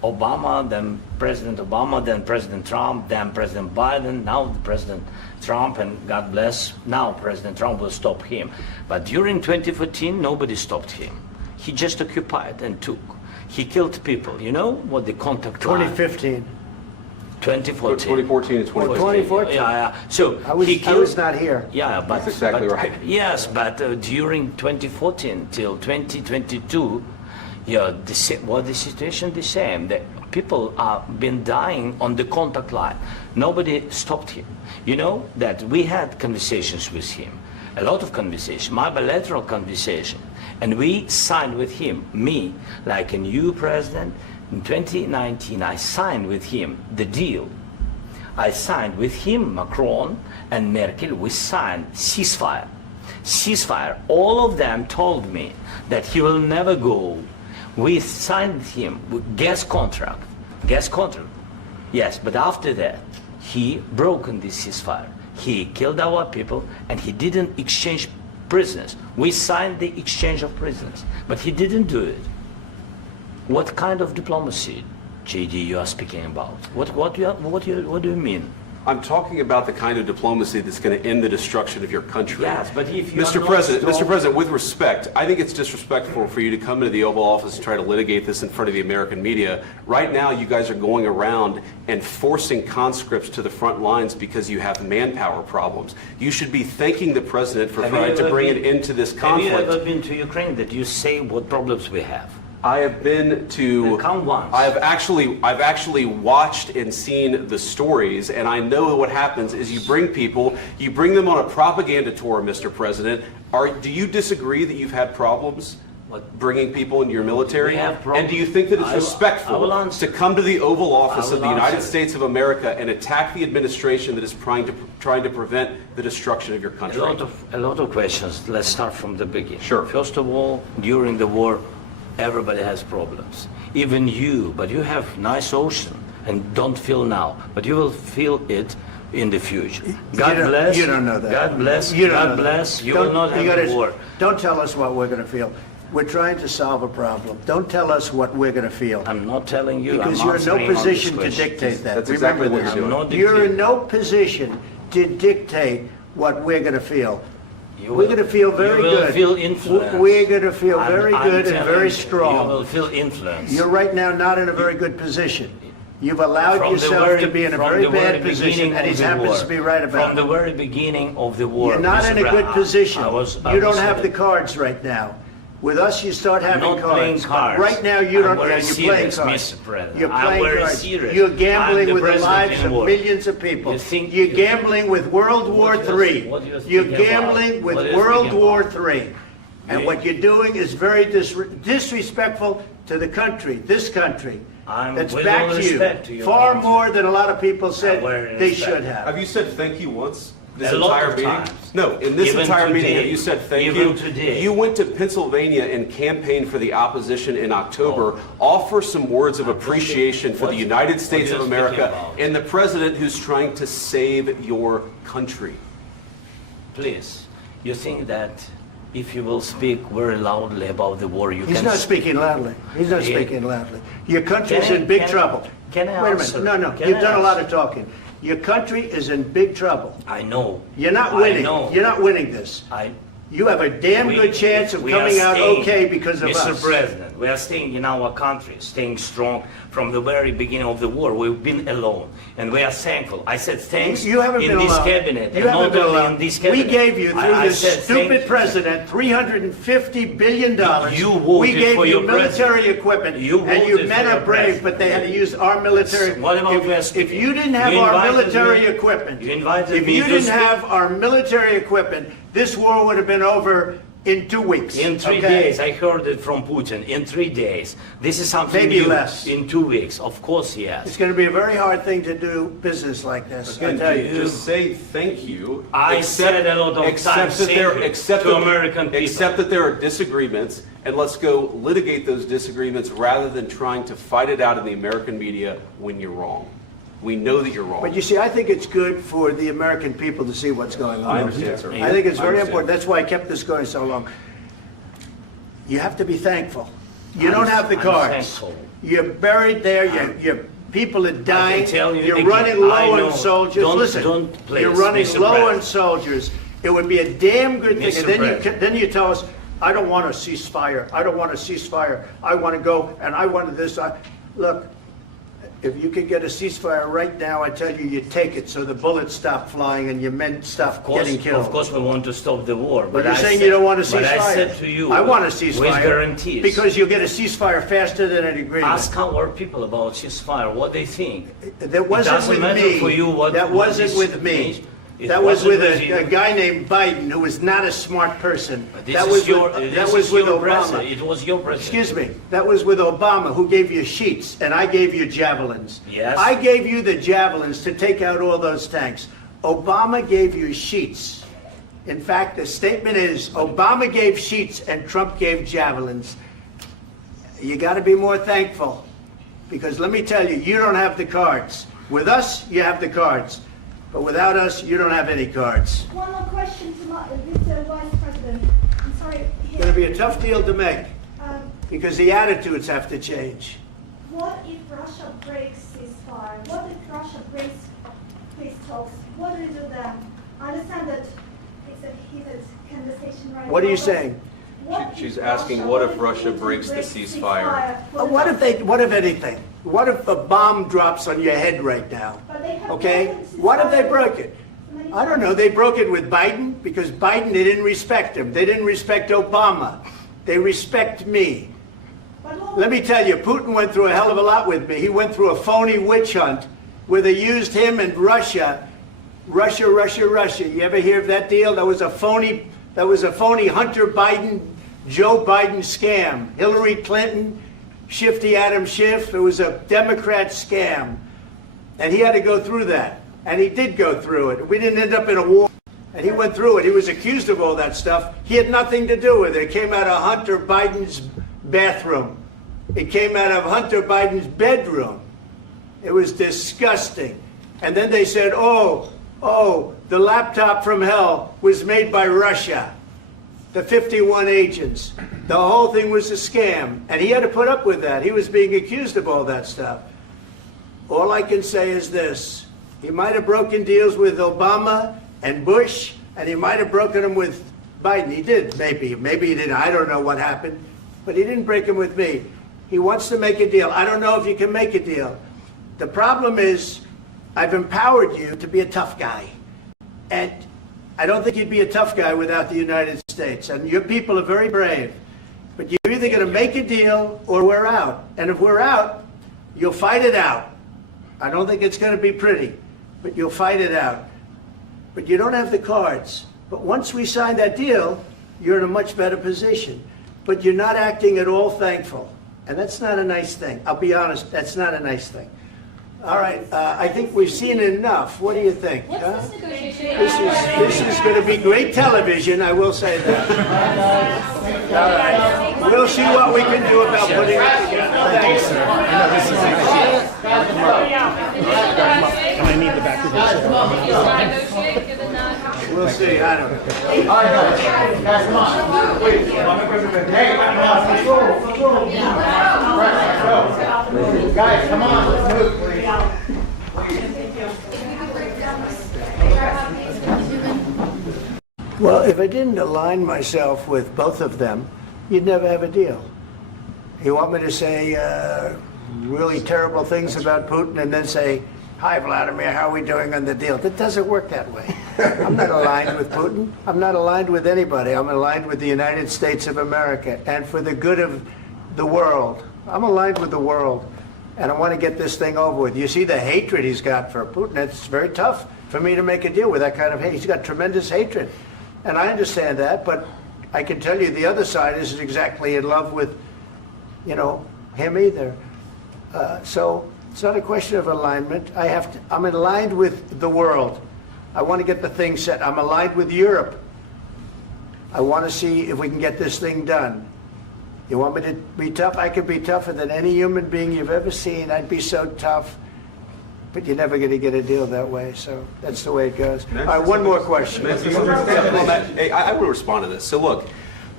Obama, then President Obama, then President Trump, then President Biden, now President Trump, and God bless, now President Trump will stop him. But during 2014, nobody stopped him. He just occupied and took. He killed people. You know what the contact line? 2015. 2014. 2014 and 2015. 2014. Yeah. So I was not here. Yeah, but That's exactly but- right. Yes, but during 2014 till 2022, the situation the same. The people have been dying on the contact line. Nobody stopped him. You know that we had conversations with him, a lot of conversation, my bilateral conversation, and we signed with him, me, like a new president. In 2019, I signed with him the deal. I signed with him, Macron and Merkel, we signed ceasefire. Ceasefire. All of them told me that he will never go. We signed him with gas contract. Gas contract. Yes, but after that, he broken this ceasefire. He killed our people and he didn't exchange prisoners. We signed the exchange of prisoners, but he didn't do it. What kind of diplomacy, JD, you are speaking about? What do you mean? I'm talking about the kind of diplomacy that's going to end the destruction of your country. Yes, but if you Mr. are not President, strong- Mr. President, with respect, I think it's disrespectful for you to come into the Oval Office and try to litigate this in front of the American media. Right now, you guys are going around and forcing conscripts to the front lines because you have manpower problems. You should be thanking the President for Have you trying to ever bring been- it into this Have conflict. you ever been to Ukraine that you say what problems we have? I have been to. Then come once. I've actually watched and seen the stories, and I know what happens is you bring them on a propaganda tour, Mr. President. Do you disagree that you've had problems bringing people into your military? We have problems. And do you think that it's I will respectful answer. to come to the Oval Office I of the will United answer. States of America and attack the administration that is trying to prevent the destruction of your country? A lot of questions. Let's start from the beginning. Sure. First of all, during the war, everybody has problems. Even you, but you have nice ocean and don't feel now, but you will feel it in the future. God bless. You don't know that. God bless. You don't know God that. bless. You Don't- will not you have a gotta- war. Don't tell us what we're going to feel. We're trying to solve a problem. Don't tell us what we're going to feel. I'm not telling you. Because I'm you're in no answering on this position to question. dictate that. That's Remember exactly what this. you're I'm not You're dictating. in no position to dictate what we're going to feel. You We're will- going to feel very you will good. feel influenced. We're going to feel I'm- very I'm good and telling very you, strong. You will feel influence. You're right now not in a very good position. You've allowed From the yourself very- to be in a from very the very bad position, beginning and of he the happens war. to be right about From the it. very beginning of the war. You're not Mr. in a good Brown, position. I You don't was have the saying- cards right now. With us, you start having not playing cards. cards. Right now, you don't. I'm very You're playing serious, cards. Mr. President. You're I'm playing very cards. serious. You're I'm gambling the with the president lives in of war. millions of people. You think- You're gambling with World War What do you- III. what do you You're think about? gambling with What do you World think War about? III. And You- what you're doing is very disrespectful to the country, this country. That's with all back to respect to you. your Far country. more than a lot of people said very they respect. should have. Have you said thank you once? This A lot entire of meeting? times. No, in this Even entire meeting, today. have you said thank Even you? today. You went to Pennsylvania and campaigned for the opposition in October. Offer some words of appreciation for the What- United States what of are you speaking America about? and the president who's trying to save your country. Please, you think that if you will speak very loudly about the war, you He's can... not speaking loudly. He's not Yeah. speaking loudly. Your country's Can I- in big can I- trouble. can I Wait a answer? minute. No, Can you've I done a lot answer? of talking. Your country is in big trouble. I know. You're not I winning. know. You're not winning this. You have a damn good chance of we are coming out staying, okay because of Mr. us. President, we are staying in our country, staying strong from the very beginning of the war. We've been alone, and we are thankful. I said thanks You haven't in been this alone. cabinet, You and haven't not been only alone. in this We cabinet. gave you, through I this said thank stupid you. president, $350 billion. You voted we gave for you your military president. equipment, You and you voted men for are your brave, president. but they had to use our military. What about if West? you didn't have You our invited military me- equipment, you invited if me you to didn't speak- have our military equipment, this war would have been over in 2 weeks. In 3 okay? days, I heard it from Putin. In 3 days, this is something Maybe new. less. In 2 weeks, of course, yes. It's going to be a very hard thing to do business like this. I And tell you. just say thank you. I said a lot of except times that thank there, you except to that, American people. Except that there are disagreements, and let's go litigate those disagreements rather than trying to fight it out in the American media when you're wrong. We know that you're wrong. But you see, I think it's good for the American people to see what's going on. I understand, sir. I think it's I very understand. important. That's why I kept this going so long. You have to be thankful. You don't have the I'm cards. thankful. You're buried there. Your people are dying. tell you You're again, running I low know. on soldiers. Don't- Listen, don't please, you're running Mr. low on President. soldiers. It would be a damn good thing. Mr. And then President. then you tell us, I don't want a ceasefire. I don't want a ceasefire. I want to go and I want this. Look, if you could get a ceasefire right now, I tell you, you take it so the bullets stop flying and your men stop getting killed. Of course, we want to stop the war. But you're saying you don't want a ceasefire. But I said to you, I want a ceasefire. with guarantees. Because you'll get a ceasefire faster than an agreement. Ask our people about ceasefire, what they think. That wasn't doesn't with matter me. for you what- That what wasn't this with me. means. It That was wasn't with with a you. guy named Biden who was not a smart person. This That is was your, with, this that was is with your Obama. president. It was your president. Excuse me. That was with Obama, who gave you sheets, and I gave you javelins. Yes. I gave you the javelins to take out all those tanks. Obama gave you sheets. In fact, the statement is Obama gave sheets and Trump gave javelins. You got to be more thankful, because let me tell you, you don't have the cards. With us, you have the cards. But without us, you don't have any cards. One more question to Mr. Vice President. I'm sorry. It's going to be a tough deal to make, Um, because the attitudes have to change. What if Russia breaks ceasefire? What if Russia breaks peace talks? What do we do then? I understand that it's a heated conversation right now. What are you but saying? what if She's asking, what if Russia Putin breaks the ceasefire? What if anything? What if a bomb drops on your head right now? But they have Okay? broken ceasefire. What if they broke it? Many I don't know. They broke it with Biden because Biden, they didn't respect him. They didn't respect Obama. They respect me. But what- Let me tell you, Putin went through a hell of a lot with me. He went through a phony witch hunt where they used him and Russia. Russia. You ever hear of that deal? That was a phony Hunter Biden, Joe Biden scam. Hillary Clinton, Shifty Adam Schiff. It was a Democrat scam. And he had to go through that. And he did go through it. We didn't end up in a war. And he went through it. He was accused of all that stuff. He had nothing to do with it. It came out of Hunter Biden's bathroom. It came out of Hunter Biden's bedroom. It was disgusting. And then they said, oh, the laptop from hell was made by Russia. The 51 agents. The whole thing was a scam. And he had to put up with that. He was being accused of all that stuff. All I can say is this. He might have broken deals with Obama and Bush, and he might have broken them with Biden. He did, maybe. Maybe he didn't. I don't know what happened. But he didn't break them with me. He wants to make a deal. I don't know if you can make a deal. The problem is, I've empowered you to be a tough guy. And I don't think you'd be a tough guy without the United States. And your people are very brave. But you're either going to make a deal or we're out. And if we're out, you'll fight it out. I don't think it's going to be pretty, but you'll fight it out. But you don't have the cards. But once we sign that deal, you're in a much better position. But you're not acting at all thankful. And that's not a nice thing. I'll be honest, that's not a nice thing. All right, I think we've seen enough. What do you think? What's huh? this negotiation? This is going to be great television, I will say that. All right. We'll see what we can do about putting it together. Thanks. And I need the back of this. We'll see, I don't know. All right, guys, come on. Wait. Hey, come on, let's go. Let's go. Guys, come on, let's move, please. Well, if I didn't align myself with both of them, you'd never have a deal. You want me to say really terrible things about Putin and then say, hi, Vladimir, how are we doing on the deal? That doesn't work that way. I'm not aligned with Putin. I'm not aligned with anybody. I'm aligned with the United States of America and for the good of the world. I'm aligned with the world, and I want to get this thing over with. You see the hatred he's got for Putin. It's very tough for me to make a deal with that kind of hate. He's got tremendous hatred, and I understand that, but I can tell you the other side isn't exactly in love with, him either. So it's not a question of alignment. I'm aligned with the world. I want to get the thing set. I'm aligned with Europe. I want to see if we can get this thing done. You want me to be tough? I could be tougher than any human being you've ever seen. I'd be so tough. But you're never going to get a deal that way. So that's the way it goes. All right, one more question. Hey, I want to respond to this. So look,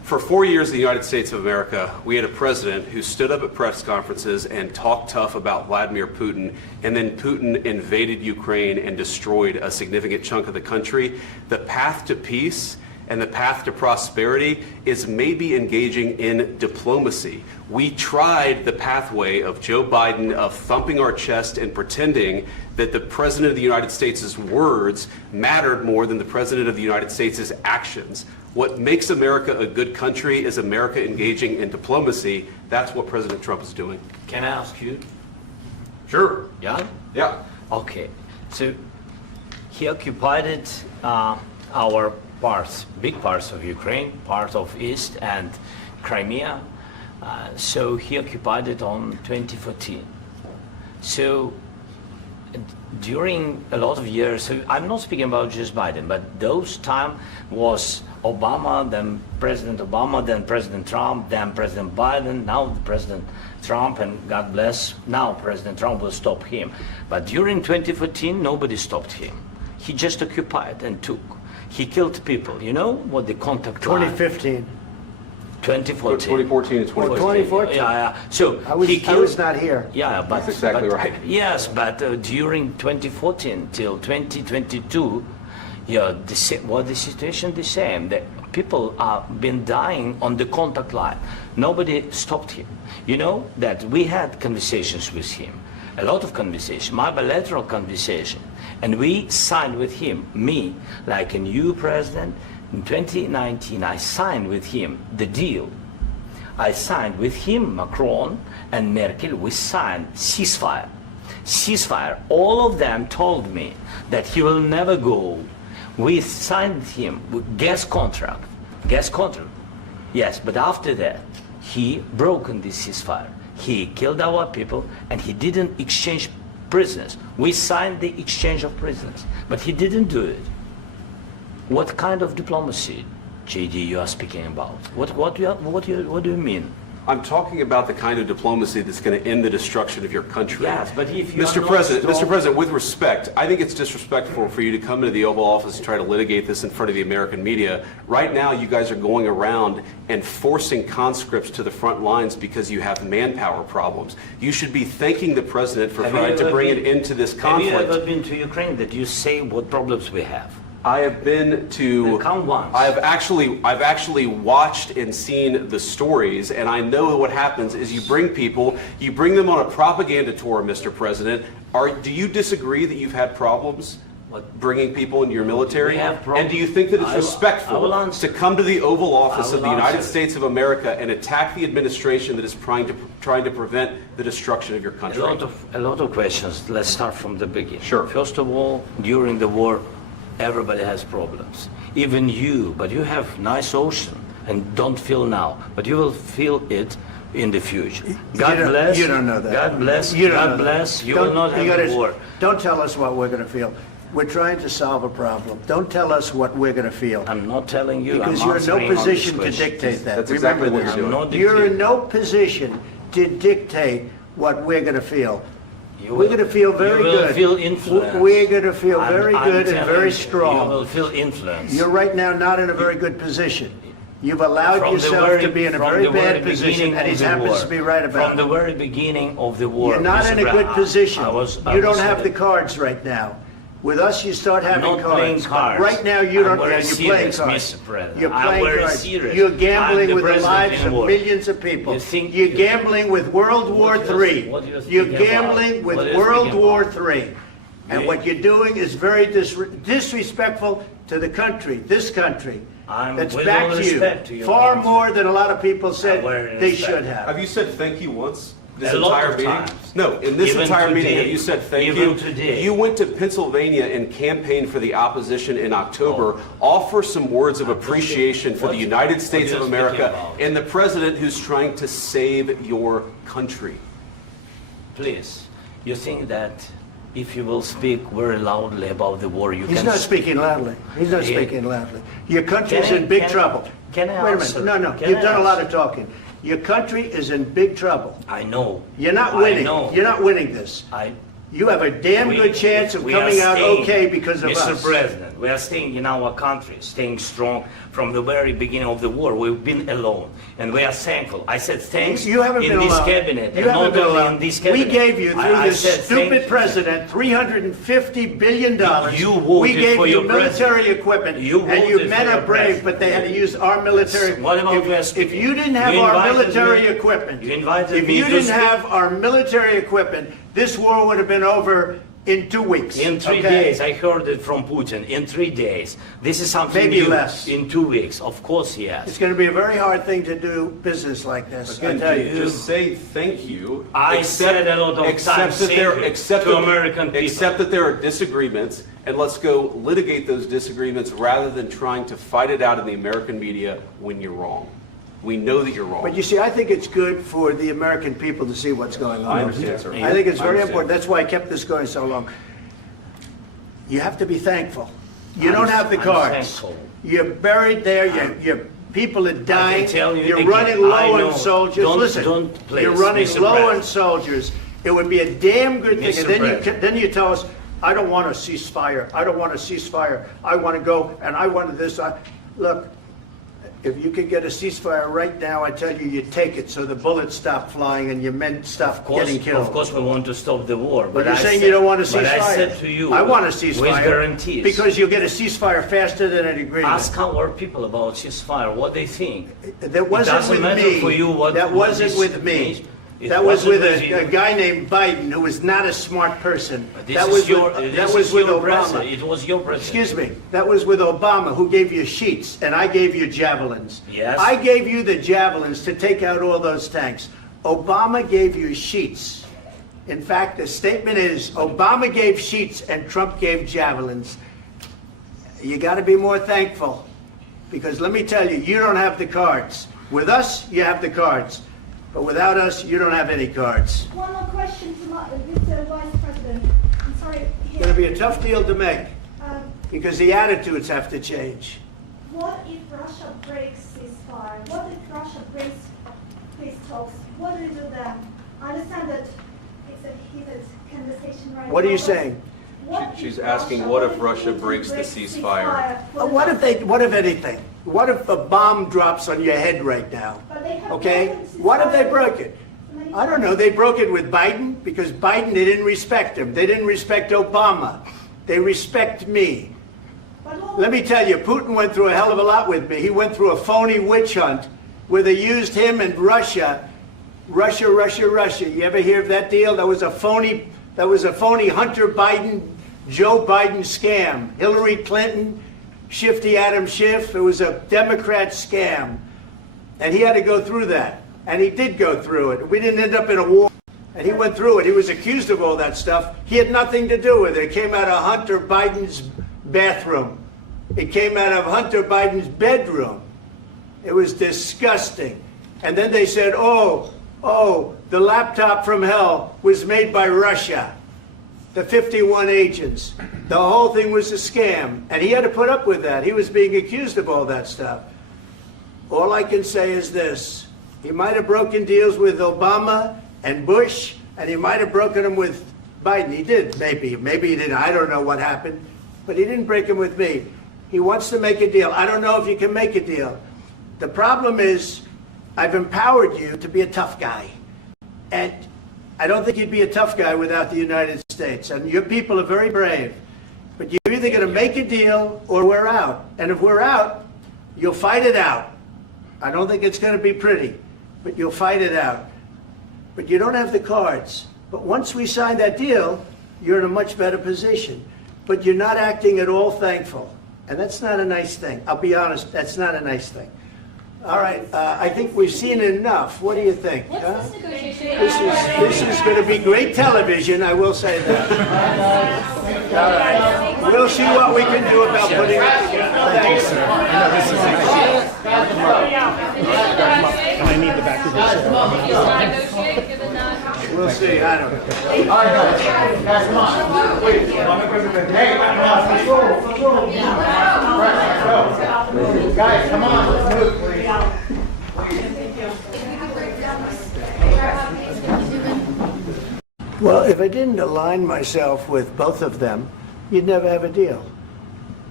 For 4 years in the United States of America, we had a president who stood up at press conferences and talked tough about Vladimir Putin, and then Putin invaded Ukraine and destroyed a significant chunk of the country. The path to peace and the path to prosperity is maybe engaging in diplomacy. We tried the pathway of Joe Biden of thumping our chest and pretending that the President of the United States' words mattered more than the President of the United States' actions. What makes America a good country is America engaging in diplomacy. That's what President Trump is doing. Can I ask you? Sure. Yeah? Yeah. Okay. So he occupied our parts, big parts of Ukraine, part of East and Crimea. So he occupied it on 2014. So during a lot of years, so I'm not speaking about just Biden, but those time was Obama, then President Obama, then President Trump, then President Biden, now President Trump, and God bless, now President Trump will stop him. But during 2014, nobody stopped him. He just occupied and took. He killed people. You know what the contact line? 2015. 2014 2014. and 2015. 2014. Yeah. So I was not here. Yeah, but That's exactly but- right. Yes, but during 2014 till 2022, the situation the same. The people have been dying on the contact line. Nobody stopped him. You know that we had conversations with him, a lot of conversation, my bilateral conversation, and we signed with him, me, like a new president. In 2019, I signed with him the deal. I signed with him, Macron and Merkel, we signed ceasefire. Ceasefire. All of them told me that he will never go. We signed him with gas contract. Gas contract. Yes, but after that, he broken this ceasefire. He killed our people and he didn't exchange prisoners. We signed the exchange of prisoners, but he didn't do it. What kind of diplomacy, JD, you are speaking about? What do you mean? I'm talking about the kind of diplomacy that's going to end the destruction of your country. Yes, but if you Mr. President, with respect, I think it's disrespectful for you to come into the Oval Office and try to litigate this in front of the American media. Right now, you guys are going around and forcing conscripts to the front lines because you have manpower problems. You should be thanking the President for trying to bring an end to this conflict. Have you ever been to Ukraine that you say what problems we have? I have been to. Then come once. I've actually watched and seen the stories, and I know what happens is you bring people, you bring them on a propaganda tour, Mr. President. Do you disagree that you've had problems bringing people into your military? We have problems. And do you think that it's respectful to come to the Oval Office of the United States of America and attack the administration that is trying to prevent the destruction of your country? A lot of questions. Let's start from the beginning. Sure. First of all, during the war, everybody has problems. Even you, but you have nice ocean and don't feel now, but you will feel it in the future. God bless. You don't know that. God bless. You don't God know bless. that. You will not have a war. Don't tell us what we're going to feel. We're trying to solve a problem. Don't tell us what we're going to feel. I'm not telling you. Because I'm you're in no answering on this position to question. dictate that. That's Remember exactly what this. you're doing. I'm not You're in dictating. no position to dictate what we're going to feel. You We're will- going to feel very you will good. feel influenced. We're going to feel I'm- very I'm good and telling very you, strong. You will feel influence. You're right now not in a very good position. You've allowed From the yourself very- to be in a from very the very bad position, beginning and he of the happens war. to be right about From the it. very beginning of the war. You're not Mr. in a Brown, good position. I You don't was have the saying- cards right now. With us, you start having not playing cards. cards. Right now, you I'm don't. very You're playing serious, cards. Mr. President. You're I'm playing very cards. serious. You're I'm gambling the with the president lives in of war. millions of people. You think- You're gambling with World War What do you- III. what do you You're think about? gambling with What do you World think War about? III. And what you're doing is very disrespectful to the country, this country. That's with back all to respect to you. your Far country. more than a lot of people said Very they respect. should have. Have you said thank you once? This A lot entire of meeting? times. No, in this Even entire meeting, today. have you said thank Even you? today. You went to Pennsylvania and campaigned for the opposition in October. Offer some words of appreciation for the United States of you America speaking about? and the president who's trying to save your country. Please, you think that if you will speak very loudly about the war, you He's can... not speaking loudly. He's not Yeah. speaking loudly. Your country's Can I- in big can I- trouble. can I Wait a answer? minute. No. Can You've I done a lot answer? of talking. Your country is in big trouble. I know. You're not I winning. know. You're not winning this. You have a damn We- good chance of we are coming out staying, okay because of Mr. us. President, We are staying in our country, staying strong from the very beginning of the war. We've been alone, and we are thankful. I said thanks You haven't in been this alone. cabinet, You and haven't not been only alone. in this cabinet. We gave you, through I this said stupid thank you. president, $350 billion. You voted We gave for you your military president. equipment, You and you voted men for are your brave, president. but they had to use our military. What about you If you didn't have You our invited military me- equipment, you invited if me you to didn't speak. have our military equipment, this war would have been over in 2 weeks. In 3 okay? days, I heard it from Putin. In 3 days, this is something Maybe new. less. In 2 weeks, of course, yes. It's going to be a very hard thing to do business like this. I Again, tell you. just say thank you. I said a lot of times thank you to American people. Accept that there are disagreements, and let's go litigate those disagreements rather than trying to fight it out in the American media when you're wrong. We know that you're wrong. But you see, I think it's good for the American people to see what's going on. I understand, sir. I think it's I very understand. important. That's why I kept this going so long. You have to be thankful. You don't have the I'm cards. thankful. You're buried there. Your people are dying. tell you You're again, running I low know. on soldiers. Don't- Listen, don't please, you're running Mr. low on President. soldiers. It would be a damn good thing. Mr. And then President. then you tell us, I don't want a ceasefire. I don't want a ceasefire. I want to go and I want this. Look, if you could get a ceasefire right now, I tell you, you take it so the bullets stop flying and your men stop getting killed. Of course, we want to stop the war. But you're I saying said- you don't want a ceasefire. But I said to you, I want a ceasefire. with guarantees. Because you'll get a ceasefire faster than an agreement. Ask our people about ceasefire, what they think. That wasn't doesn't with matter me. for you what- That what wasn't this with me. means. It That was with wasn't with a you. guy named Biden, who was not a smart person. But this That is was your, with, this that was is with your Obama. president. It was your president. Excuse me. That was with Obama, who gave you sheets, and I gave you javelins. Yes. I gave you the javelins to take out all those tanks. Obama gave you sheets. In fact, the statement is Obama gave sheets and Trump gave javelins. You got to be more thankful, because let me tell you, you don't have the cards. With us, you have the cards. But without us, you don't have any cards. One more question to Mr. Vice President. I'm sorry. It's going to be a tough deal to make, Um, because the attitudes have to change. What if Russia breaks ceasefire? What if Russia breaks peace talks? What do you do then? I understand that it's a heated conversation right now. What are you but saying? what if She's asking, what if Russia Putin breaks the ceasefire? What if anything? What if a bomb drops on your head right now? But they have Okay? broken ceasefire. What if they broke it? Many I don't know. They broke it with Biden because Biden, they didn't respect him. They didn't respect Obama. They respect me. But what- Let me tell you, Putin went through a hell of a lot with me. He went through a phony witch hunt where they used him and Russia. Russia. You ever hear of that deal? That was a phony Hunter Biden, Joe Biden scam. Hillary Clinton, Shifty Adam Schiff. It was a Democrat scam. And he had to go through that. And he did go through it. We didn't end up in a war. And he went through it. He was accused of all that stuff. He had nothing to do with it. It came out of Hunter Biden's bathroom. It came out of Hunter Biden's bedroom. It was disgusting. And then they said, oh, the laptop from hell was made by Russia. The 51 agents. The whole thing was a scam. And he had to put up with that. He was being accused of all that stuff. All I can say is this. He might have broken deals with Obama and Bush, and he might have broken them with Biden. He did, maybe. Maybe he didn't. I don't know what happened. But he didn't break them with me. He wants to make a deal. I don't know if you can make a deal. The problem is, I've empowered you to be a tough guy. And I don't think you'd be a tough guy without the United States. And your people are very brave. But you're either going to make a deal or we're out. And if we're out, you'll fight it out. I don't think it's going to be pretty, but you'll fight it out. But you don't have the cards. But once we sign that deal, you're in a much better position. But you're not acting at all thankful. And that's not a nice thing. I'll be honest, that's not a nice thing. All right, I think we've seen enough. What do you think? What's huh? this negotiation? This is going to be great television, I will say that. All right. We'll see what we can do about putting it together. Thanks, sir. And I need the back of this. We'll see. I don't know. All right, guys, come on. Wait. Hey, come on, let's go. Guys, come on, let's move, please. Well, if I didn't align myself with both of them, you'd never have a deal.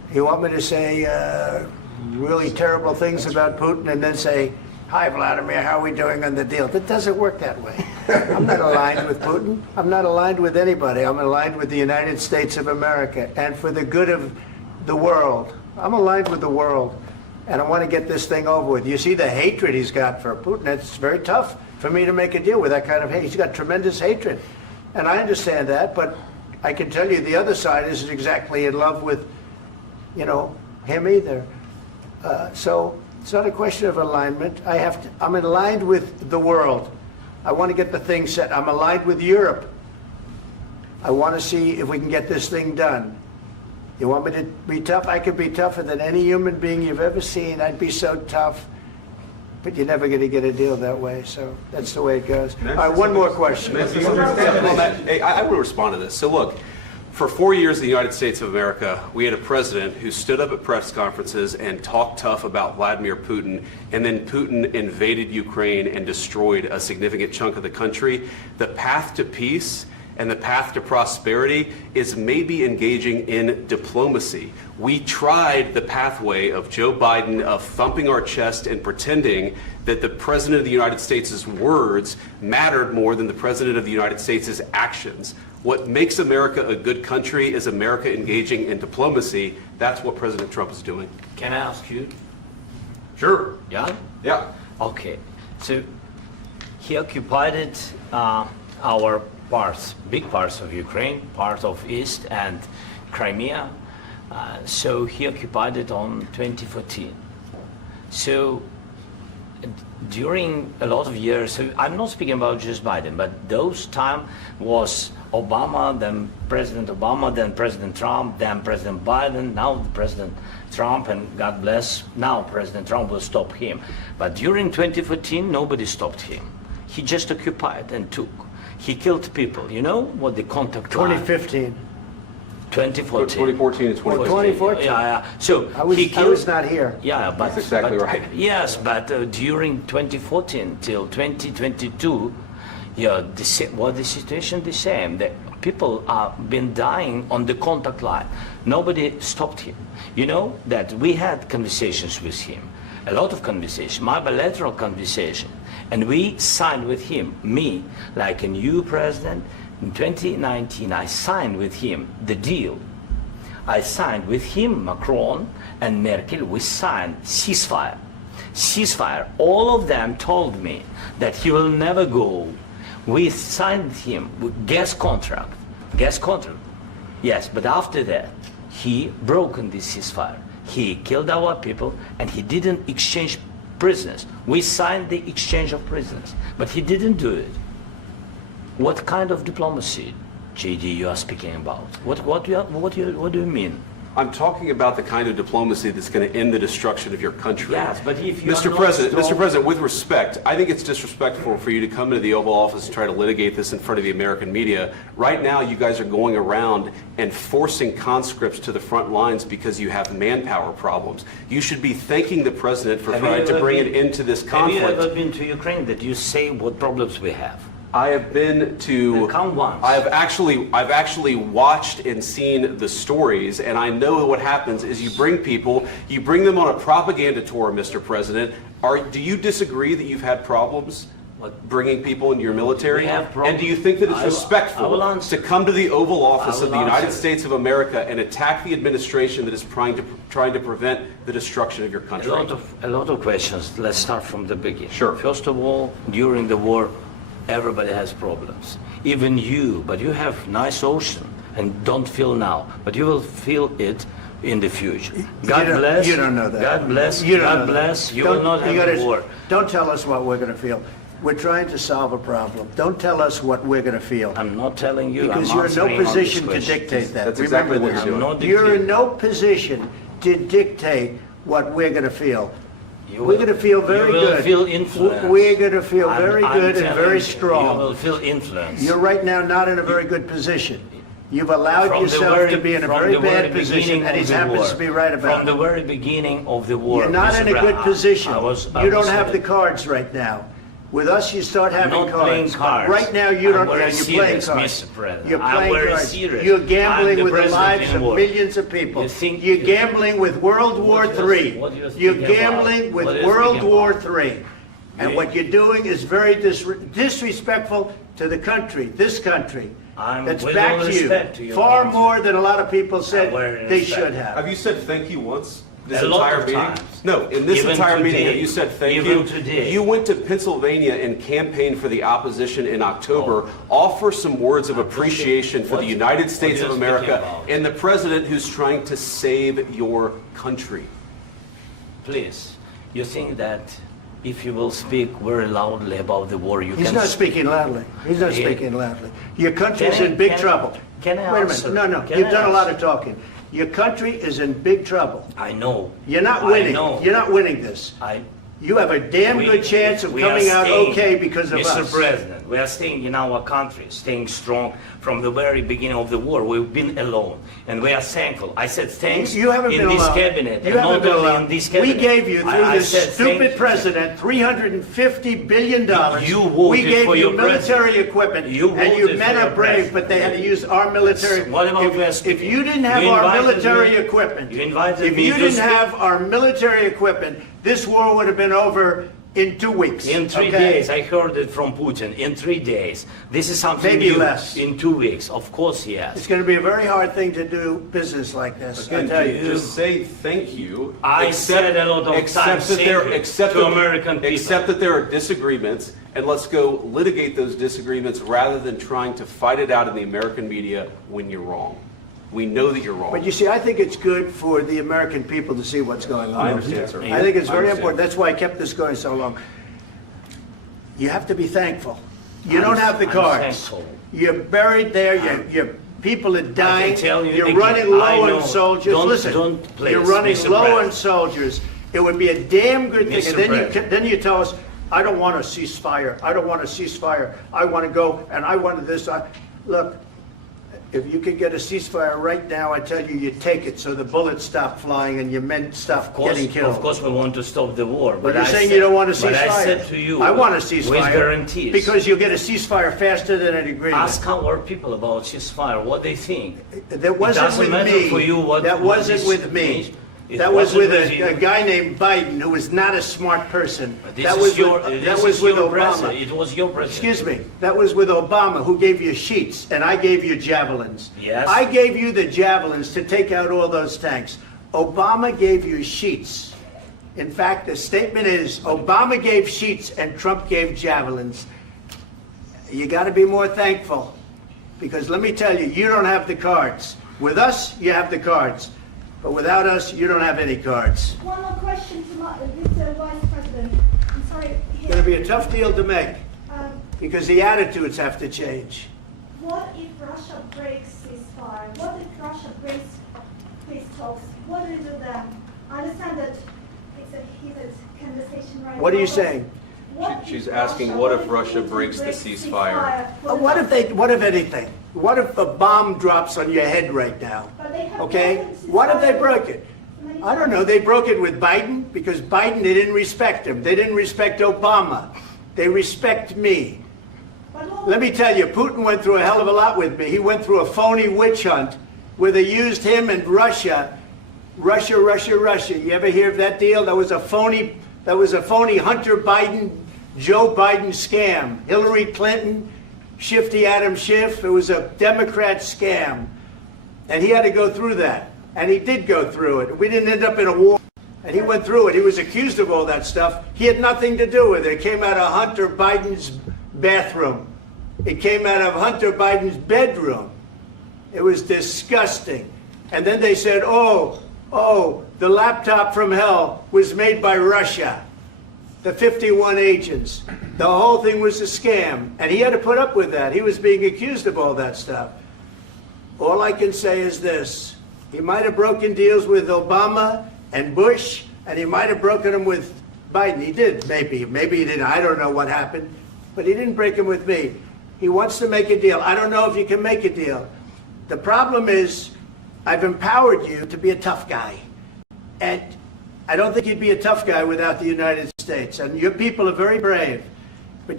You want me to say really terrible things about Putin and then say, "Hi, Vladimir, how are we doing on the deal?" That doesn't work that way. I'm not aligned with Putin. I'm not aligned with anybody. I'm aligned with the United States of America and for the good of the world. I'm aligned with the world, and I want to get this thing over with. You see the hatred he's got for Putin. It's very tough for me to make a deal with that kind of hate. He's got tremendous hatred, and I understand that, but I can tell you the other side isn't exactly in love with, him either. So it's not a question of alignment. I'm aligned with the world. I want to get the thing set. I'm aligned with Europe. I want to see if we can get this thing done. You want me to be tough? I could be tougher than any human being you've ever seen. I'd be so tough. But you're never going to get a deal that way. So that's the way it goes. All right, one more question. Hey, I want to respond to this. So look, for 4 years in the United States of America, we had a president who stood up at press conferences and talked tough about Vladimir Putin, and then Putin invaded Ukraine and destroyed a significant chunk of the country. The path to peace and the path to prosperity is maybe engaging in diplomacy. We tried the pathway of Joe Biden of thumping our chest and pretending that the President of the United States' words mattered more than the President of the United States' actions. What makes America a good country is America engaging in diplomacy. That's what President Trump is doing. Can I ask you? Sure. Yeah? Yeah. Okay. So he occupied our parts, big parts of Ukraine, part of East and Crimea. So he occupied it on 2014. So during a lot of years, so I'm not speaking about just Biden, but those time was Obama, then President Obama, then President Trump, then President Biden, now President Trump, and God bless, now President Trump will stop him. But during 2014, nobody stopped him. He just occupied and took. He killed people. You know what the contact line? 2015. 2014 2014. and 2015. 2014. Yeah. So I was not here. Yeah, but That's exactly but, right. Yes, but during 2014 till 2022, the situation the same. The people have been dying on the contact line. Nobody stopped him. You know that we had conversations with him, a lot of conversations, my bilateral conversation, and we signed with him, me, like a new president. In 2019, I signed with him the deal. I signed with him, Macron and Merkel, we signed ceasefire. Ceasefire. All of them told me that he will never go. We signed him with gas contract. Gas contract. Yes, but after that, he broken this ceasefire. He killed our people and he didn't exchange prisoners. We signed the exchange of prisoners, but he didn't do it. What kind of diplomacy, JD, you are speaking about? What do you mean? I'm talking about the kind of diplomacy that's going to end the destruction of your country. Yes, but if you Mr. President, with respect, I think it's disrespectful for you to come into the Oval Office and try to litigate this in front of the American media. Right now, you guys are going around and forcing conscripts to the front lines because you have manpower problems. You should be thanking the President for trying to bring an end to this conflict. Have you ever been to Ukraine that you say what problems we have? I have been to. Count once. I've actually watched and seen the stories, and I know what happens is you bring them on a propaganda tour, Mr. President. Do you disagree that you've had problems bringing people into your military? We have problems. And do you think that it's respectful to come to the Oval Office of the United States of America and attack the administration that is trying to prevent the destruction of your country? A lot of questions. Let's start from the beginning. Sure. First of all, during the war, everybody has problems. Even you, but you have nice ocean and don't feel now, but you will feel it in the future. God bless. You don't know that. God bless. You God bless. You will not have a war. Don't tell us what we're going to feel. We're trying to solve a problem. Don't tell us what we're going to feel. I'm not telling you. Because you're in no position to dictate that. That's exactly what you're doing. You're in no position to dictate what we're going to feel. We're going to feel very good. You will feel influence. We're going to feel very good and very strong. You will feel influence. You're right now not in a very good position. You've allowed yourself to be in a very bad position, and he happens to be right about it. From the very beginning of the war. You're not in a good position. You don't have the cards right now. With us, you start having not playing cards. Right now, you don't. I'm very You're playing serious, cards. Mr. President. You're I'm playing very cards. serious. You're I'm gambling the with the president lives in of war. millions of people. You think- You're gambling with World War What you're- III. what you're You're thinking about? gambling with What you're World thinking War about? III. And Yeah. what you're doing is very disrespectful to the country, this country. That's with back all to you. respect to your Far country. more than a lot of people said very they respect. should have. Have you said thank you once? This A lot entire of meeting? times. No, in this Even entire meeting, today. have you said thank Even you? today. You went to Pennsylvania and campaigned for the opposition in October. Offer some words of appreciation for What- the United what States of you're America speaking about? and the president who's trying to save your country. Please, you think that if you will speak very loudly about the war, you He's can... not speaking loudly. He's not Yeah. speaking loudly. Your country's Can I- in big can I- trouble. can I Wait a answer? minute. No, Can you've I done a lot answer? of talking. Your country is in big trouble. I know. You're not I winning. know. You're not winning this. You have a damn good chance of we are coming out staying, okay because of Mr. us. President, we are staying in our country, staying strong from the very beginning of the war. We've been alone, and we are thankful. I said thanks You haven't in been this alone. cabinet, You and haven't not been only alone. in this We cabinet. gave you, through I this said thank stupid you. president, $350 billion. You voted we gave for you your military president. equipment, You and you voted men for are your brave, president. but they had to use our military. What about you If you didn't have You our invited military me- equipment, you invited if me you to didn't speak- have our military equipment, this war would have been over in 2 weeks. In 3 okay? days, I heard it from Putin. In 3 days, this is something Maybe new. less. In 2 weeks, of course, yes. It's going to be a very hard thing to do business like this. I And tell you. just say thank you. I said a lot of except times that there, thank you except to that, American people. Except that there are disagreements, and let's go litigate those disagreements rather than trying to fight it out in the American media when you're wrong. We know that you're wrong. But you see, I think it's good for the American people to see what's going on. I understand, sir. I think it's I very understand. important. That's why I kept this going so long. You have to be thankful. You don't have the I'm cards. thankful. You're buried there. Your people are dying. tell you You're again, running I low know. on soldiers. Don't- Listen, don't please, you're running Mr. low on President. soldiers. It would be a damn good thing. Mr. And then President. then you tell us, I don't want a ceasefire. I don't want a ceasefire. I want to go and I want this. Look, if you could get a ceasefire right now, I tell you, you take it so the bullets stop flying and your men stop getting killed. Of course, we want to stop the war. But you're I saying said- you don't want a ceasefire. But I said to you, I want a ceasefire. with guarantees. Because you'll get a ceasefire faster than an agreement. Ask our people about ceasefire, what they think. That wasn't doesn't with matter me. for you what- That what wasn't this with me. means. It That was wasn't with with you. a guy named Biden who was not a smart person. This That is was your, with, this that was is with your Obama. president. It was your president. Excuse me. That was with Obama, who gave you sheets, and I gave you javelins. Yes. I gave you the javelins to take out all those tanks. Obama gave you sheets. In fact, the statement is Obama gave sheets and Trump gave javelins. You got to be more thankful, because let me tell you, you don't have the cards. With us, you have the cards. But without us, you don't have any cards. One more question to Mr. Vice President. I'm sorry. It's going to be a tough deal to make, Um, because the attitudes have to change. What if Russia breaks ceasefire? What if Russia breaks peace talks? What do we do then? I understand that it's a heated conversation right now. What are you but saying? what if She's asking, what if Russia Putin breaks the ceasefire? What if anything? What if a bomb drops on your head right now? But they have Okay? weapons to What if they fire. broke it? I don't know. They broke it with Biden because Biden, they didn't respect him. They didn't respect Obama. They respect me. But what- Let me tell you, Putin went through a hell of a lot with me. He went through a phony witch hunt where they used him and Russia. Russia. You ever hear of that deal? That was a phony Hunter Biden, Joe Biden scam. Hillary Clinton, Shifty Adam Schiff. It was a Democrat scam. And he had to go through that. And he did go through it. We didn't end up in a war. And he went through it. He was accused of all that stuff. He had nothing to do with it. It came out of Hunter Biden's bathroom. It came out of Hunter Biden's bedroom. It was disgusting. And then they said, oh, the laptop from hell was made by Russia. The 51 agents. The whole thing was a scam. And he had to put up with that. He was being accused of all that stuff. All I can say is this. He might have broken deals with Obama and Bush, and he might have broken them with Biden. He did, maybe. Maybe he didn't. I don't know what happened. But he didn't break them with me. He wants to make a deal. I don't know if you can make a deal. The problem is, I've empowered you to be a tough guy. And I don't think you'd be a tough guy without the United States. And your people are very brave. But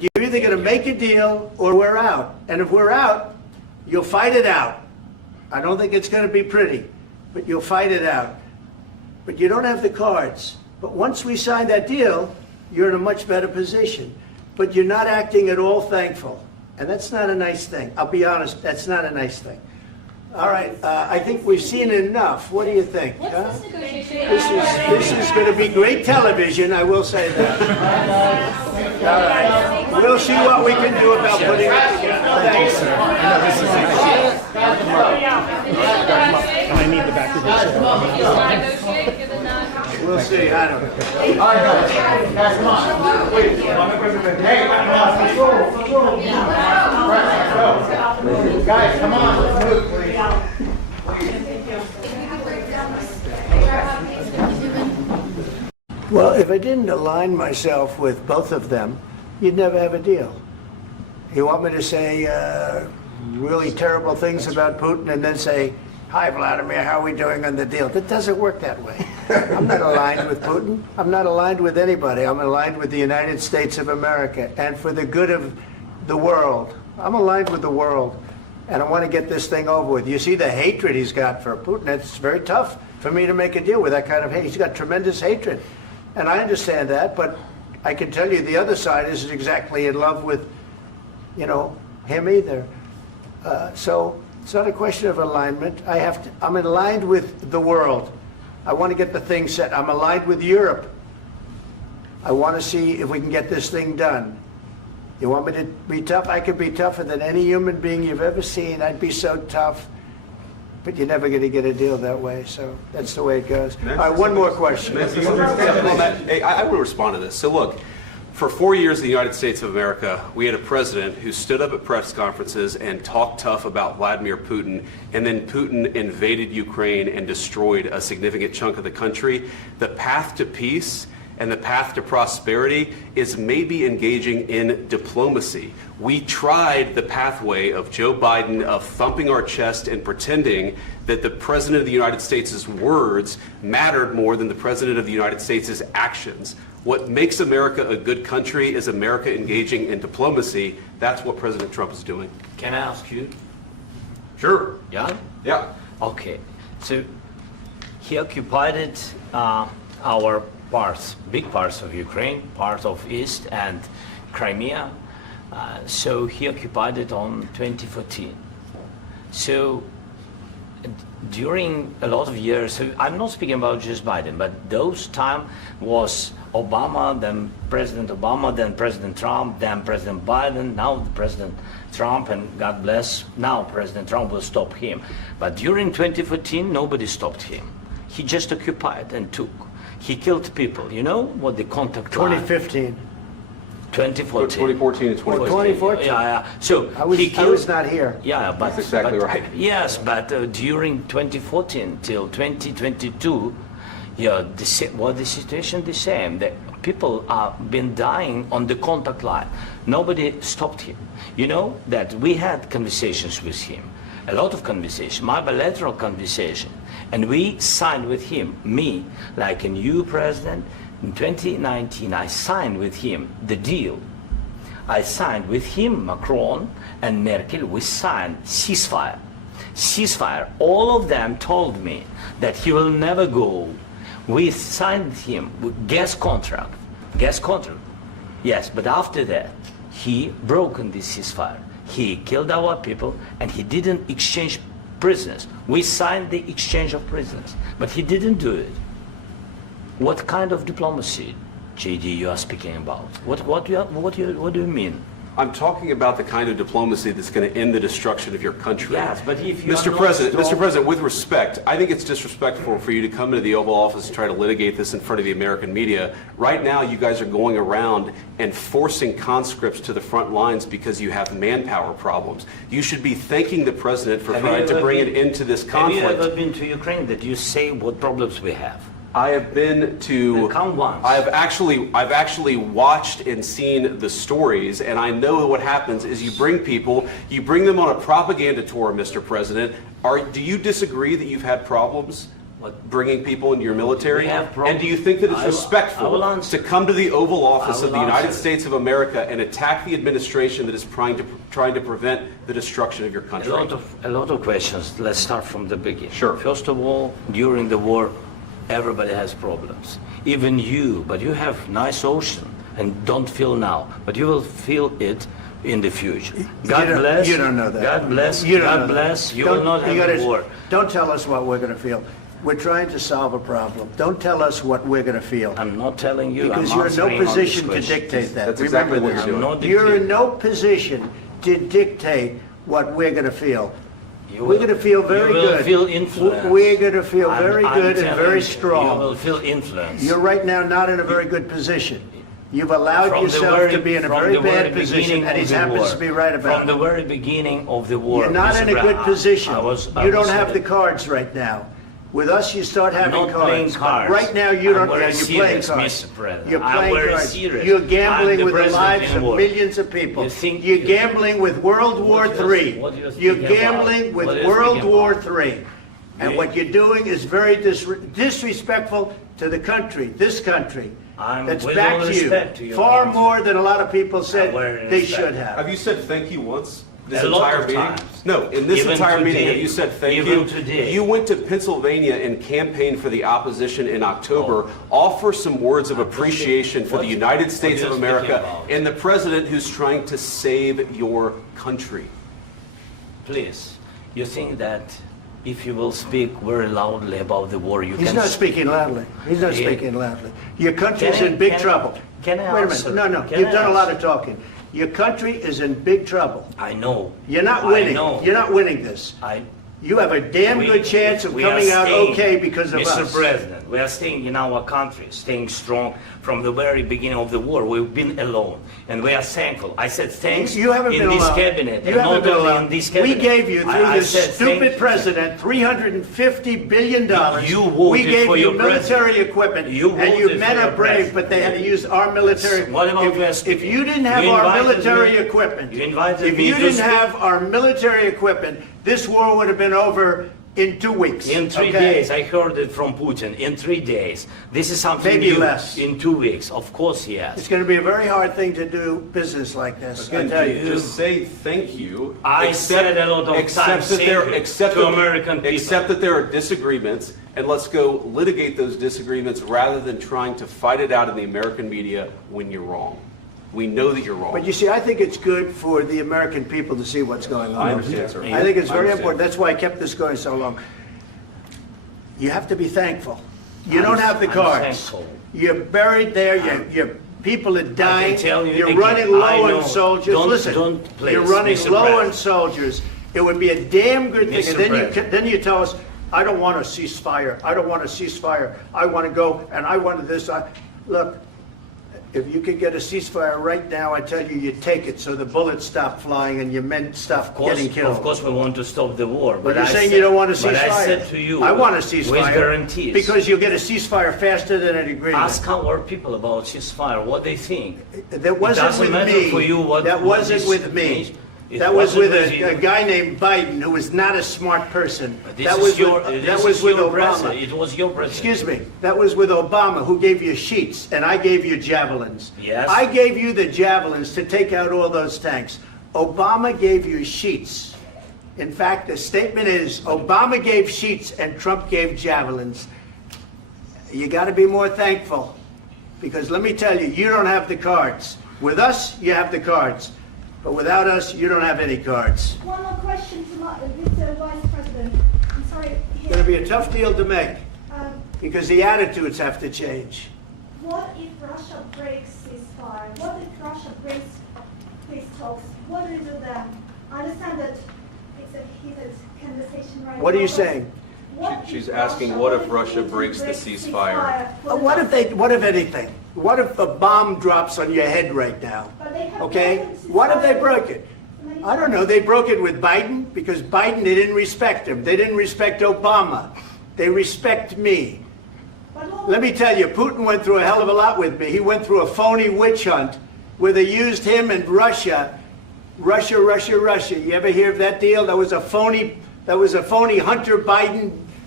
either going to make a deal or we're out. And if we're out, you'll fight it out. I don't think it's going to be pretty, but you'll fight it out. But you don't have the cards. But once we sign that deal, you're in a much better position. But you're not acting at all thankful. And that's not a nice thing. I'll be honest, that's not a nice thing. All right, I think we've seen enough. What do you think? Huh? This is going to be great television, I will say that. All right. We'll see what we can do about putting it together. Thanks. And I need the back of this. We'll see. I don't know. All right, guys, come on. Wait. Hey, come on. Let's go. Guys, come on. Let's move, please. Well, if I didn't align myself with both of them, you'd never have a deal. You want me to say really terrible things about Putin and then say, "Hi, Vladimir, how are we doing on the deal?" That doesn't work that way. I'm not aligned with Putin. I'm not aligned with anybody. I'm aligned with the United States of America and for the good of the world. I'm aligned with the world, and I want to get this thing over with. You see the hatred he's got for Putin. It's very tough for me to make a deal with that kind of hate. He's got tremendous hatred, and I understand that, but I can tell you the other side isn't exactly in love with, him either. So it's not a question of alignment. I'm aligned with the world. I want to get the thing set. I'm aligned with Europe. I want to see if we can get this thing done. You want me to be tough? I could be tougher than any human being you've ever seen. I'd be so tough. But you're never going to get a deal that way. So that's the way it goes. All right, one more question. Hey, I want to respond to this. So look, for 4 years in the United States of America, we had a president who stood up at press conferences and talked tough about Vladimir Putin, and then Putin invaded Ukraine and destroyed a significant chunk of the country. The path to peace and the path to prosperity is maybe engaging in diplomacy. We tried the pathway of Joe Biden of thumping our chest and pretending that the President of the United States' words mattered more than the President of the United States' actions. What makes America a good country is America engaging in diplomacy. That's what President Trump is doing. Can I ask you? Sure. Yeah? Yeah. Okay. So he occupied our parts, big parts of Ukraine, part of East and Crimea. So he occupied it on 2014. So during a lot of years, so I'm not speaking about just Biden, but those time was Obama, then President Obama, then President Trump, then President Biden, now President Trump, and God bless, now President Trump will stop him. But during 2014, nobody stopped him. He just occupied and took. He killed people. You know what the contact line? 2015. 2014 2014. and 2015. 2014. Yeah. So I was not here. Yeah, but That's exactly right. Yes, but during 2014 till 2022, the situation the same. The people have been dying on the contact line. Nobody stopped him. You know that we had conversations with him, a lot of conversation, my bilateral conversation, and we signed with him, me, like a new president. In 2019, I signed with him the deal. I signed with him, Macron and Merkel, we signed ceasefire. Ceasefire. All of them told me that he will never go. We signed him with gas contract. Gas contract. Yes, but after that, he broken this ceasefire. He killed our people and he didn't exchange prisoners. We signed the exchange of prisoners, but he didn't do it. What kind of diplomacy, JD, you are speaking about? What do you mean? I'm talking about the kind of diplomacy that's going to end the destruction of your country. Yes, but if you Mr. President, with respect, I think it's disrespectful for you to come into the Oval Office and try to litigate this in front of the American media. Right now, you guys are going around and forcing conscripts to the front lines because you have manpower problems. You should be thanking the President for trying to bring an end to this conflict. Have you ever been to Ukraine that you say what problems we have? I have been to. Come once. I've actually watched and seen the stories, and I know what happens is you bring them on a propaganda tour, Mr. President. Do you disagree that you've had problems bringing people into your military? We have problems. And do you think that it's I will respectful answer. to come to the Oval Office I of the will United answer. States of America and attack the administration that is trying to prevent the destruction of your country? A lot of questions. Let's start from the beginning. Sure. First of all, during the war, everybody has problems. Even you, but you have nice ocean and don't feel now, but you will feel it in the future. God bless. You don't know that. God bless. You don't know God that. bless. You Don't- will not you have a gotta- war. Don't tell us what we're going to feel. We're trying to solve a problem. Don't tell us what we're going to feel. I'm not telling you. Because I'm you're in no answering all these position to questions. dictate that. That's Remember exactly what this. you're doing. I'm not You're in dictating. no position to dictate what we're going to feel. You We're will- going to feel very you will good. feel influenced. We're going to feel I'm- very I'm good and telling very you, strong. You will feel influence. You're right now not in a very good position. You've allowed From the yourself very- to be in a from very the very bad position, beginning and he of the happens war. to be right about From the it. very beginning of the war. You're not Mr. in a good Brown, position. I You don't was have the saying- cards right now. With us, you start having not playing cards. cards. Right now, you don't. I'm very You're playing serious, cards. Mr. President. You're I'm playing very cards. serious. You're I'm gambling the with the president lives in of war. millions of people. You think- You're gambling with World War What do you- III. what do you You're think about? gambling with What do you World think War about? III. And Yeah. what you're doing is very disrespectful to the country, this country. That's with back all to you. respect to your Far country. more than a lot of people said very they respect. should have. Have you said thank you once? This A lot entire of meeting? times. No, in this Even entire meeting, today. have you said thank Even you? today. You went to Pennsylvania and campaigned for the opposition in October. Offer some words of appreciation for the What- United States what of are you speaking America about? and the president who's trying to save your country. Please, you think that if you will speak very loudly about the war, you He's can... not speaking loudly. He's not Yeah. speaking loudly. Your country's Can I- in big can I- trouble. can I Wait a answer? minute. No, Can you've I done a lot answer? of talking. Your country is in big trouble. I know. You're not I winning. know. You're not winning this. You have a damn good chance of we are coming out staying, okay because of Mr. us. President, we are staying in our country, staying strong from the very beginning of the war. We've been alone, and we are thankful. I said thanks You haven't in been this alone. cabinet, You and haven't not been only alone. in this We cabinet. gave you, through I this said stupid thank- president, $350 billion. You voted We gave for you your military president. equipment, You and you voted men for are your brave, president. but they had to use our military. What about if West? you didn't have You our invited military me- equipment, you invited if me you to didn't speak- have our military equipment, this war would have been over in 2 weeks. In 3 okay? days, I heard it from Putin. In 3 days, this is something Maybe new. less. In 2 weeks, of course, yes. It's going to be a very hard thing to do business like this. I And tell you. just say thank you. I said a lot of except times that thank there, you except to that, American people. Except that there are disagreements, and let's go litigate those disagreements rather than trying to fight it out in the American media when you're wrong. We know that you're wrong. But you see, I think it's good for the American people to see what's going on. I understand, sir. I think it's I very understand. important. That's why I kept this going so long. You have to be thankful. You don't have the I'm cards. thankful. You're buried there. Your people are dying. tell you You're again, running I low know. on soldiers. Don't- Listen, don't, please, you're running Mr. low on President. soldiers. It would be a damn good thing. Mr. And then President. then you tell us, I don't want a ceasefire. I don't want a ceasefire. I want to go and I want this. Look, if you could get a ceasefire right now, I tell you, you take it so the bullets stop flying and your men stop getting killed. Of course, we want to stop the war. But But you're I saying said- you don't want a ceasefire. But I said to you, I want a with ceasefire. guarantees. Because you'll get a ceasefire faster than an agreement. Ask our people about ceasefire, what they think. That wasn't doesn't with matter me. for you what- That what wasn't this with me. means. It That was with wasn't with a you. guy named Biden, who was not a smart person. But this That is was your, with, this that was is with your Obama. president. It was your president. Excuse me. That was with Obama, who gave you sheets, and I gave you javelins. Yes. I gave you the javelins to take out all those tanks. Obama gave you sheets. In fact, the statement is Obama gave sheets and Trump gave javelins. You got to be more thankful, because let me tell you, you don't have the cards. With us, you have the cards. But without us, you don't have any cards. One more question to Mr. Vice President. I'm sorry. It's going to be a tough deal to make, Um, because the attitudes have to change. What if Russia breaks ceasefire? What if Russia breaks peace talks? What do you do then? I understand that it's a heated conversation right now. What are you but saying? what if She's asking, what if Russia Putin breaks the ceasefire? What if anything? What if a bomb drops on your head right now? But they have Okay? broken ceasefire. What if they broke it? I don't know. They broke it with Biden because Biden, they didn't respect him. They didn't respect Obama. They respect me. But what- Let me tell you, Putin went through a hell of a lot with me. He went through a phony witch hunt where they used him and Russia. Russia. You ever hear of that deal? That was a phony Hunter Biden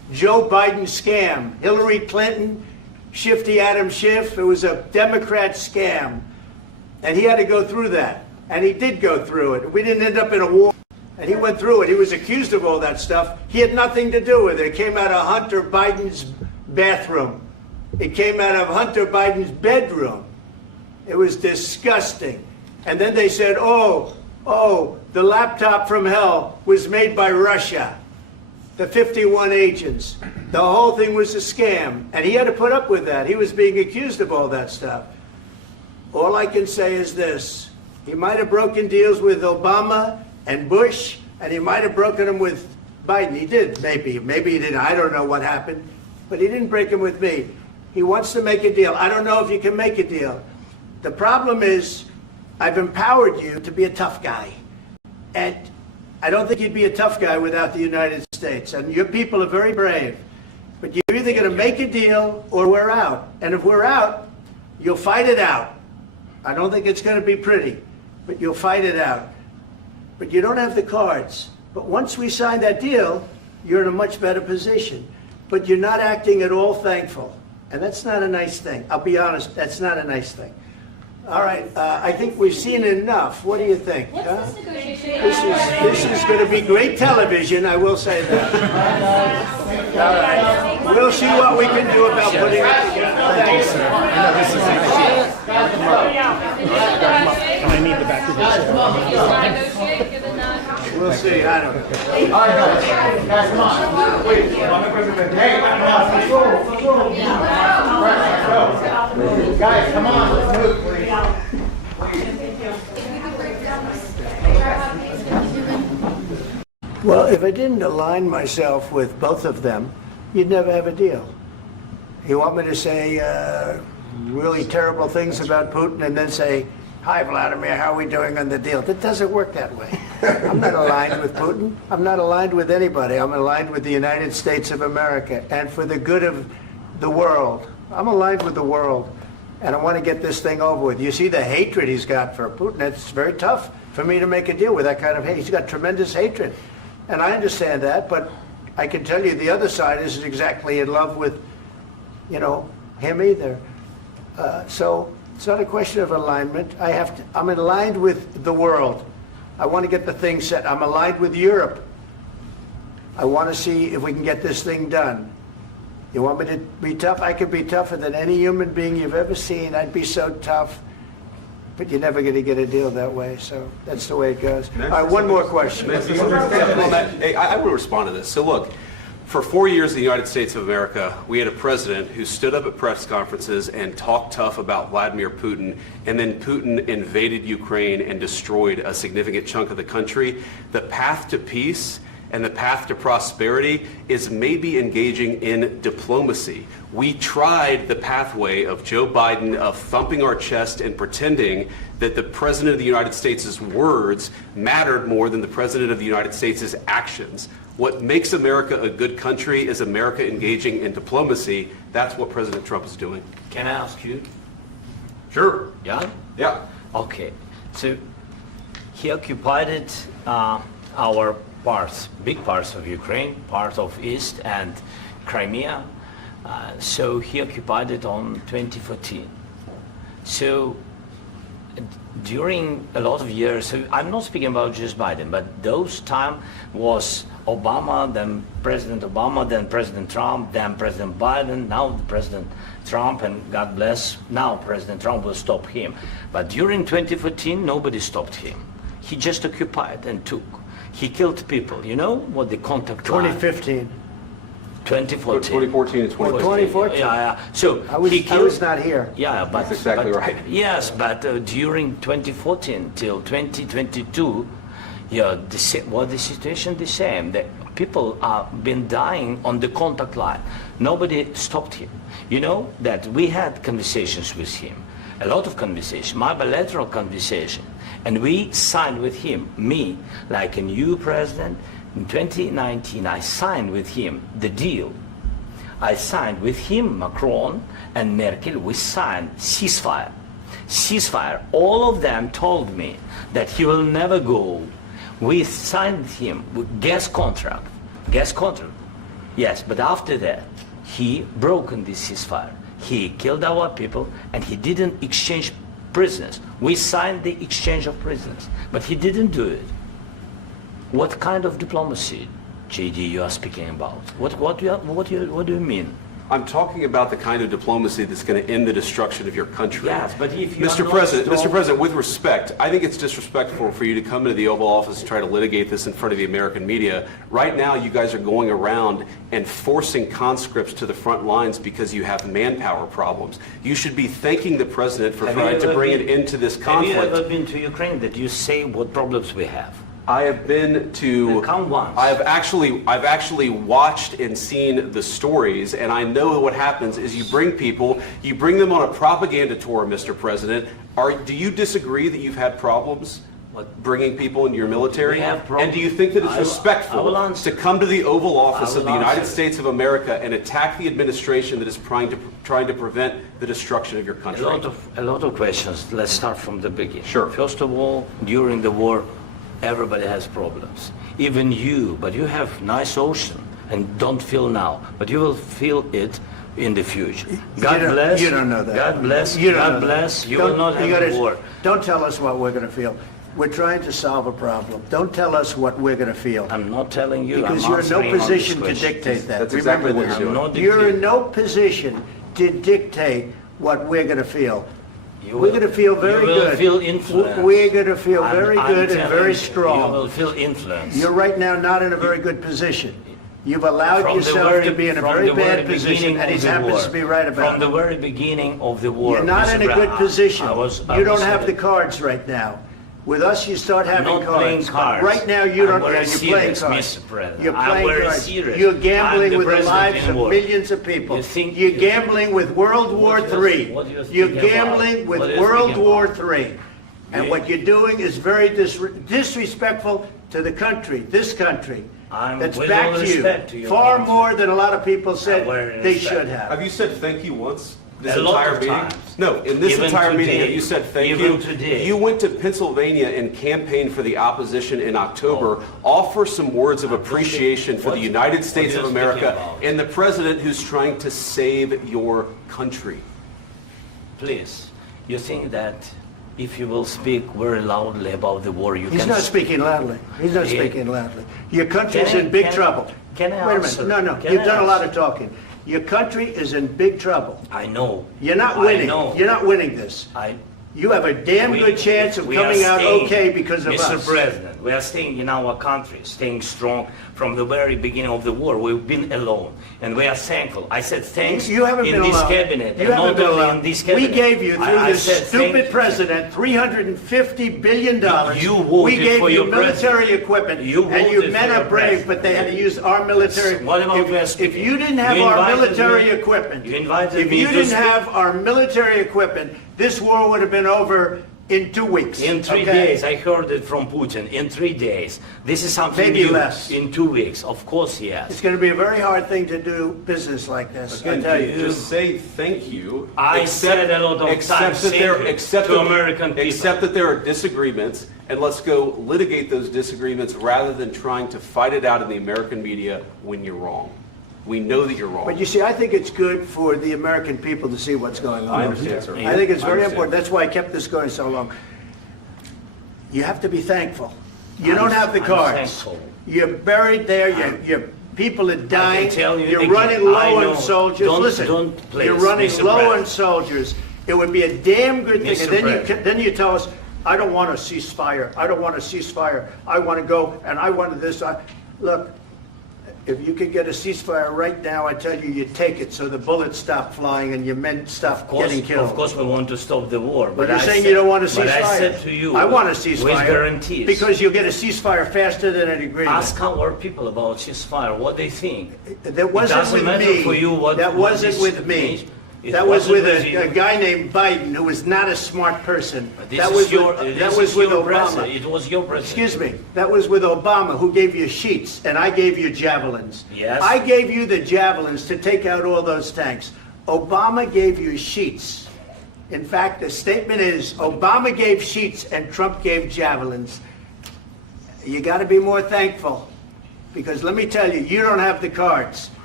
Joe Biden scam. Hillary Clinton, Shifty Adam Schiff. It was a Democrat scam. And he had to go through that. And he did go through it. We didn't end up in a war. And he went through it. He was accused of all that stuff. He had nothing to do with it. It came out of Hunter Biden's bathroom. It came out of Hunter Biden's bedroom. It was disgusting. And then they said, oh, the laptop from hell was made by Russia. The 51 agents. The whole thing was a scam. And he had to put up with that. He was being accused of all that stuff. All I can say is this. He might have broken deals with Obama and Bush, and he might have broken them with Biden. He did, maybe. Maybe he didn't. I don't know what happened. But he didn't break them with me. He wants to make a deal. I don't know if you can make a deal. The problem is, I've empowered you to be a tough guy. And I don't think you'd be a tough guy without the United States. And your people are very brave. But you're either going to make a deal or we're out. And if we're out, you'll fight it out. I don't think it's going to be pretty, but you'll fight it out. But you don't have the cards. But once we sign that deal, you're in a much better position. But you're not acting at all thankful. And that's not a nice thing. I'll be honest, that's not a nice thing. All right, I think we've seen enough. What do you think? Huh? This is going to be great television, I will say that. All right. We'll see what we can do about putting it together. Thanks. And I need the back of this. We'll see. I don't know. All right, guys, come on. Wait. Hey, come on. Let's go. Guys, come on. Let's move, please. Well, if I didn't align myself with both of them, you'd never have a deal. You want me to say really terrible things about Putin and then say, hi, Vladimir, how are we doing on the deal? That doesn't work that way. I'm not aligned with Putin. I'm not aligned with anybody. I'm aligned with the United States of America and for the good of the world. I'm aligned with the world, and I want to get this thing over with. You see the hatred he's got for Putin. It's very tough for me to make a deal with that kind of hate. He's got tremendous hatred, and I understand that, but I can tell you the other side isn't exactly in love with, him either. So it's not a question of alignment. I'm aligned with the world. I want to get the thing set. I'm aligned with Europe. I want to see if we can get this thing done. You want me to be tough? I could be tougher than any human being you've ever seen. I'd be so tough. But you're never going to get a deal that way. So that's the way it goes. All right, one more question. Hey, I will respond to this. So look, for 4 years in the United States of America, we had a president who stood up at press conferences and talked tough about Vladimir Putin, and then Putin invaded Ukraine and destroyed a significant chunk of the country. The path to peace and the path to prosperity is maybe engaging in diplomacy. We tried the pathway of Joe Biden of thumping our chest and pretending that the President of the United States' words mattered more than the President of the United States' actions. What makes America a good country is America engaging in diplomacy. That's what President Trump is doing. Can I ask you? Sure. Yeah? Yeah. Okay. So he occupied our parts, big parts of Ukraine, part of East and Crimea. So he occupied it on 2014. So during a lot of years, so I'm not speaking about just Biden, but those time was Obama, then President Obama, then President Trump, then President Biden, now President Trump, and God bless, now President Trump will stop him. But during 2014, nobody stopped him. He just occupied and took. He killed people. You know what the contact line? 2015. 2014. 2014 and 2015. 2014. Yeah. So I was not here. Yeah, but That's exactly but, right. Yes, but during 2014 till 2022, the situation the same. The people have been dying on the contact line. Nobody stopped him. You know that we had conversations with him, a lot of conversation, my bilateral conversation, and we signed with him, me, like a new president. In 2019, I signed with him the deal. I signed with him, Macron and Merkel, we signed ceasefire. Ceasefire. All of them told me that he will never go. We signed him with gas contract. Yes, but after that, he broken this ceasefire. He killed our people, and he didn't exchange prisoners. We signed the exchange of prisoners, but he didn't do it. What kind of diplomacy, JD, you are speaking about? What do you mean? I'm talking about the kind of diplomacy that's going to end the destruction of your country. Yes, but if you Mr. President, with respect, I think it's disrespectful for you to come into the Oval Office and try to litigate this in front of the American media. Right now, you guys are going around and forcing conscripts to the front lines because you have manpower problems. You should be thanking the President for trying to bring an end to this conflict. Have you ever been to Ukraine that you say what problems we have? I have been to. Then come once. I've actually watched and seen the stories, and I know what happens is you bring them on a propaganda tour, Mr. President. Do you disagree that you've had problems bringing people into your military? We have problems. And do you think that it's respectful to come to the Oval Office of the United States of America and attack the administration that is trying to prevent the destruction of your country? A lot of questions. Let's start from the beginning. Sure. First of all, during the war, everybody has problems. Even you, but you have nice ocean and don't feel now, but you will feel it in the future. God bless. You don't know that. God bless. You don't God know bless. that. You will not have a war. Don't tell us what we're going to feel. We're trying to solve a problem. Don't tell us what we're going to feel. I'm not telling you. Because I'm you're in no answering on position to this question. dictate that. That's Remember exactly what this. you're doing. You're in no position to dictate what we're going to feel. You We're will- going to feel very you will good. feel influence. We're going to feel I'm- very I'm good and telling very you, strong. You will feel influence. You're right now not in a very good position. You've allowed From the yourself very- to be in a from very the very bad position, beginning and he of the happens war. to be right about From the it. very beginning of the war. You're not Mr. in a good Brown, position. I You don't was have the saying- cards right now. With us, you start having not playing cards. cards. But right now, you don't. I'm very You're playing serious, cards. Mr. President. You're I'm playing very cards. serious. You're I'm gambling the with the president lives in of war. millions of people. You think- You're gambling with World War What do you- III. what do you think You're about? gambling with What do you World think War about? III. And Yeah. what you're doing is very disrespectful to the country, this country. That's with all back to respect to you. your Far country. more than a lot of people said very they respect. should have. Have you said thank you once? This A lot entire of meeting? times. No, in this Even entire meeting, today. have you said thank Even you? today. You went to Pennsylvania and campaigned for the opposition in October. Offer some words of appreciation for the United States what of are you speaking America about? and the president who's trying to save your country. Please, you think that if you will speak very loudly about the war, you He's can... not speaking loudly. He's not Yeah. speaking loudly. Your country's Can I- in big can I- trouble. can I Wait a answer? minute. No, Can you've I done a lot answer? of talking. Your country is in big trouble. I know. You're not I winning. know. You're not winning this. You have a damn good chance of we are coming out staying, okay because of Mr. us. President, we are staying in our country, staying strong from the very beginning of the war. We've been alone, and we are thankful. I said thanks You haven't in been this alone. cabinet, You and haven't not been only alone. in this We cabinet. gave you, through I this said stupid thank- president, $350 billion. You voted we gave for you your military president. equipment, You and you voted men for are your brave, president. but they had to use our military. What about we are If speaking? you didn't have You our invited military me- equipment, you invited if me you to didn't speak. have our military equipment, this war would have been over in 2 weeks. In 3 okay? days, I heard it from Putin. In 3 days, this is something Maybe new. less. In 2 weeks, of course, yes. It's going to be a very hard thing to do business like this. I tell you. Just say thank you. I said a lot of except times that there, thank you except to that- American people. Except that there are disagreements, and let's go litigate those disagreements rather than trying to fight it out in the American media when you're wrong. We know that you're wrong. But you see, I think it's good for the American people to see what's going on. I understand, sir. I think it's I very understand. important. That's why I kept this going so long. You have to be thankful. You don't have the I'm cards. thankful. You're buried there. Your people are dying. tell you You're again, running I low know. on soldiers. Don't- Listen, don't please, you're running Mr. low President. on soldiers. It would be a damn good thing. Mr. And then President. then you tell us, I don't want a ceasefire. I don't want a ceasefire. I want to go and I want this. Look, if you could get a ceasefire right now, I tell you, you take it so the bullets stop flying and your men stop getting killed. Of course, we want to stop the war. But you're I saying said- you don't want a ceasefire. But I said to you, I want a ceasefire. with guarantees. Because you'll get a ceasefire faster than an agreement. Ask our people about ceasefire, what they think. That wasn't doesn't with matter me. for you what- That what wasn't this with me. means. It That was with wasn't with a you. guy named Biden, who was not a smart person. But this That is was your, with, this that was is with your Obama. president. It was your president. Excuse me. That was with Obama, who gave you sheets, and I gave you javelins. Yes. I gave you the javelins to take out all those tanks. Obama gave you sheets. In fact, the statement is Obama gave sheets and Trump gave javelins. You got to be more thankful, because let me tell you, you don't have the cards.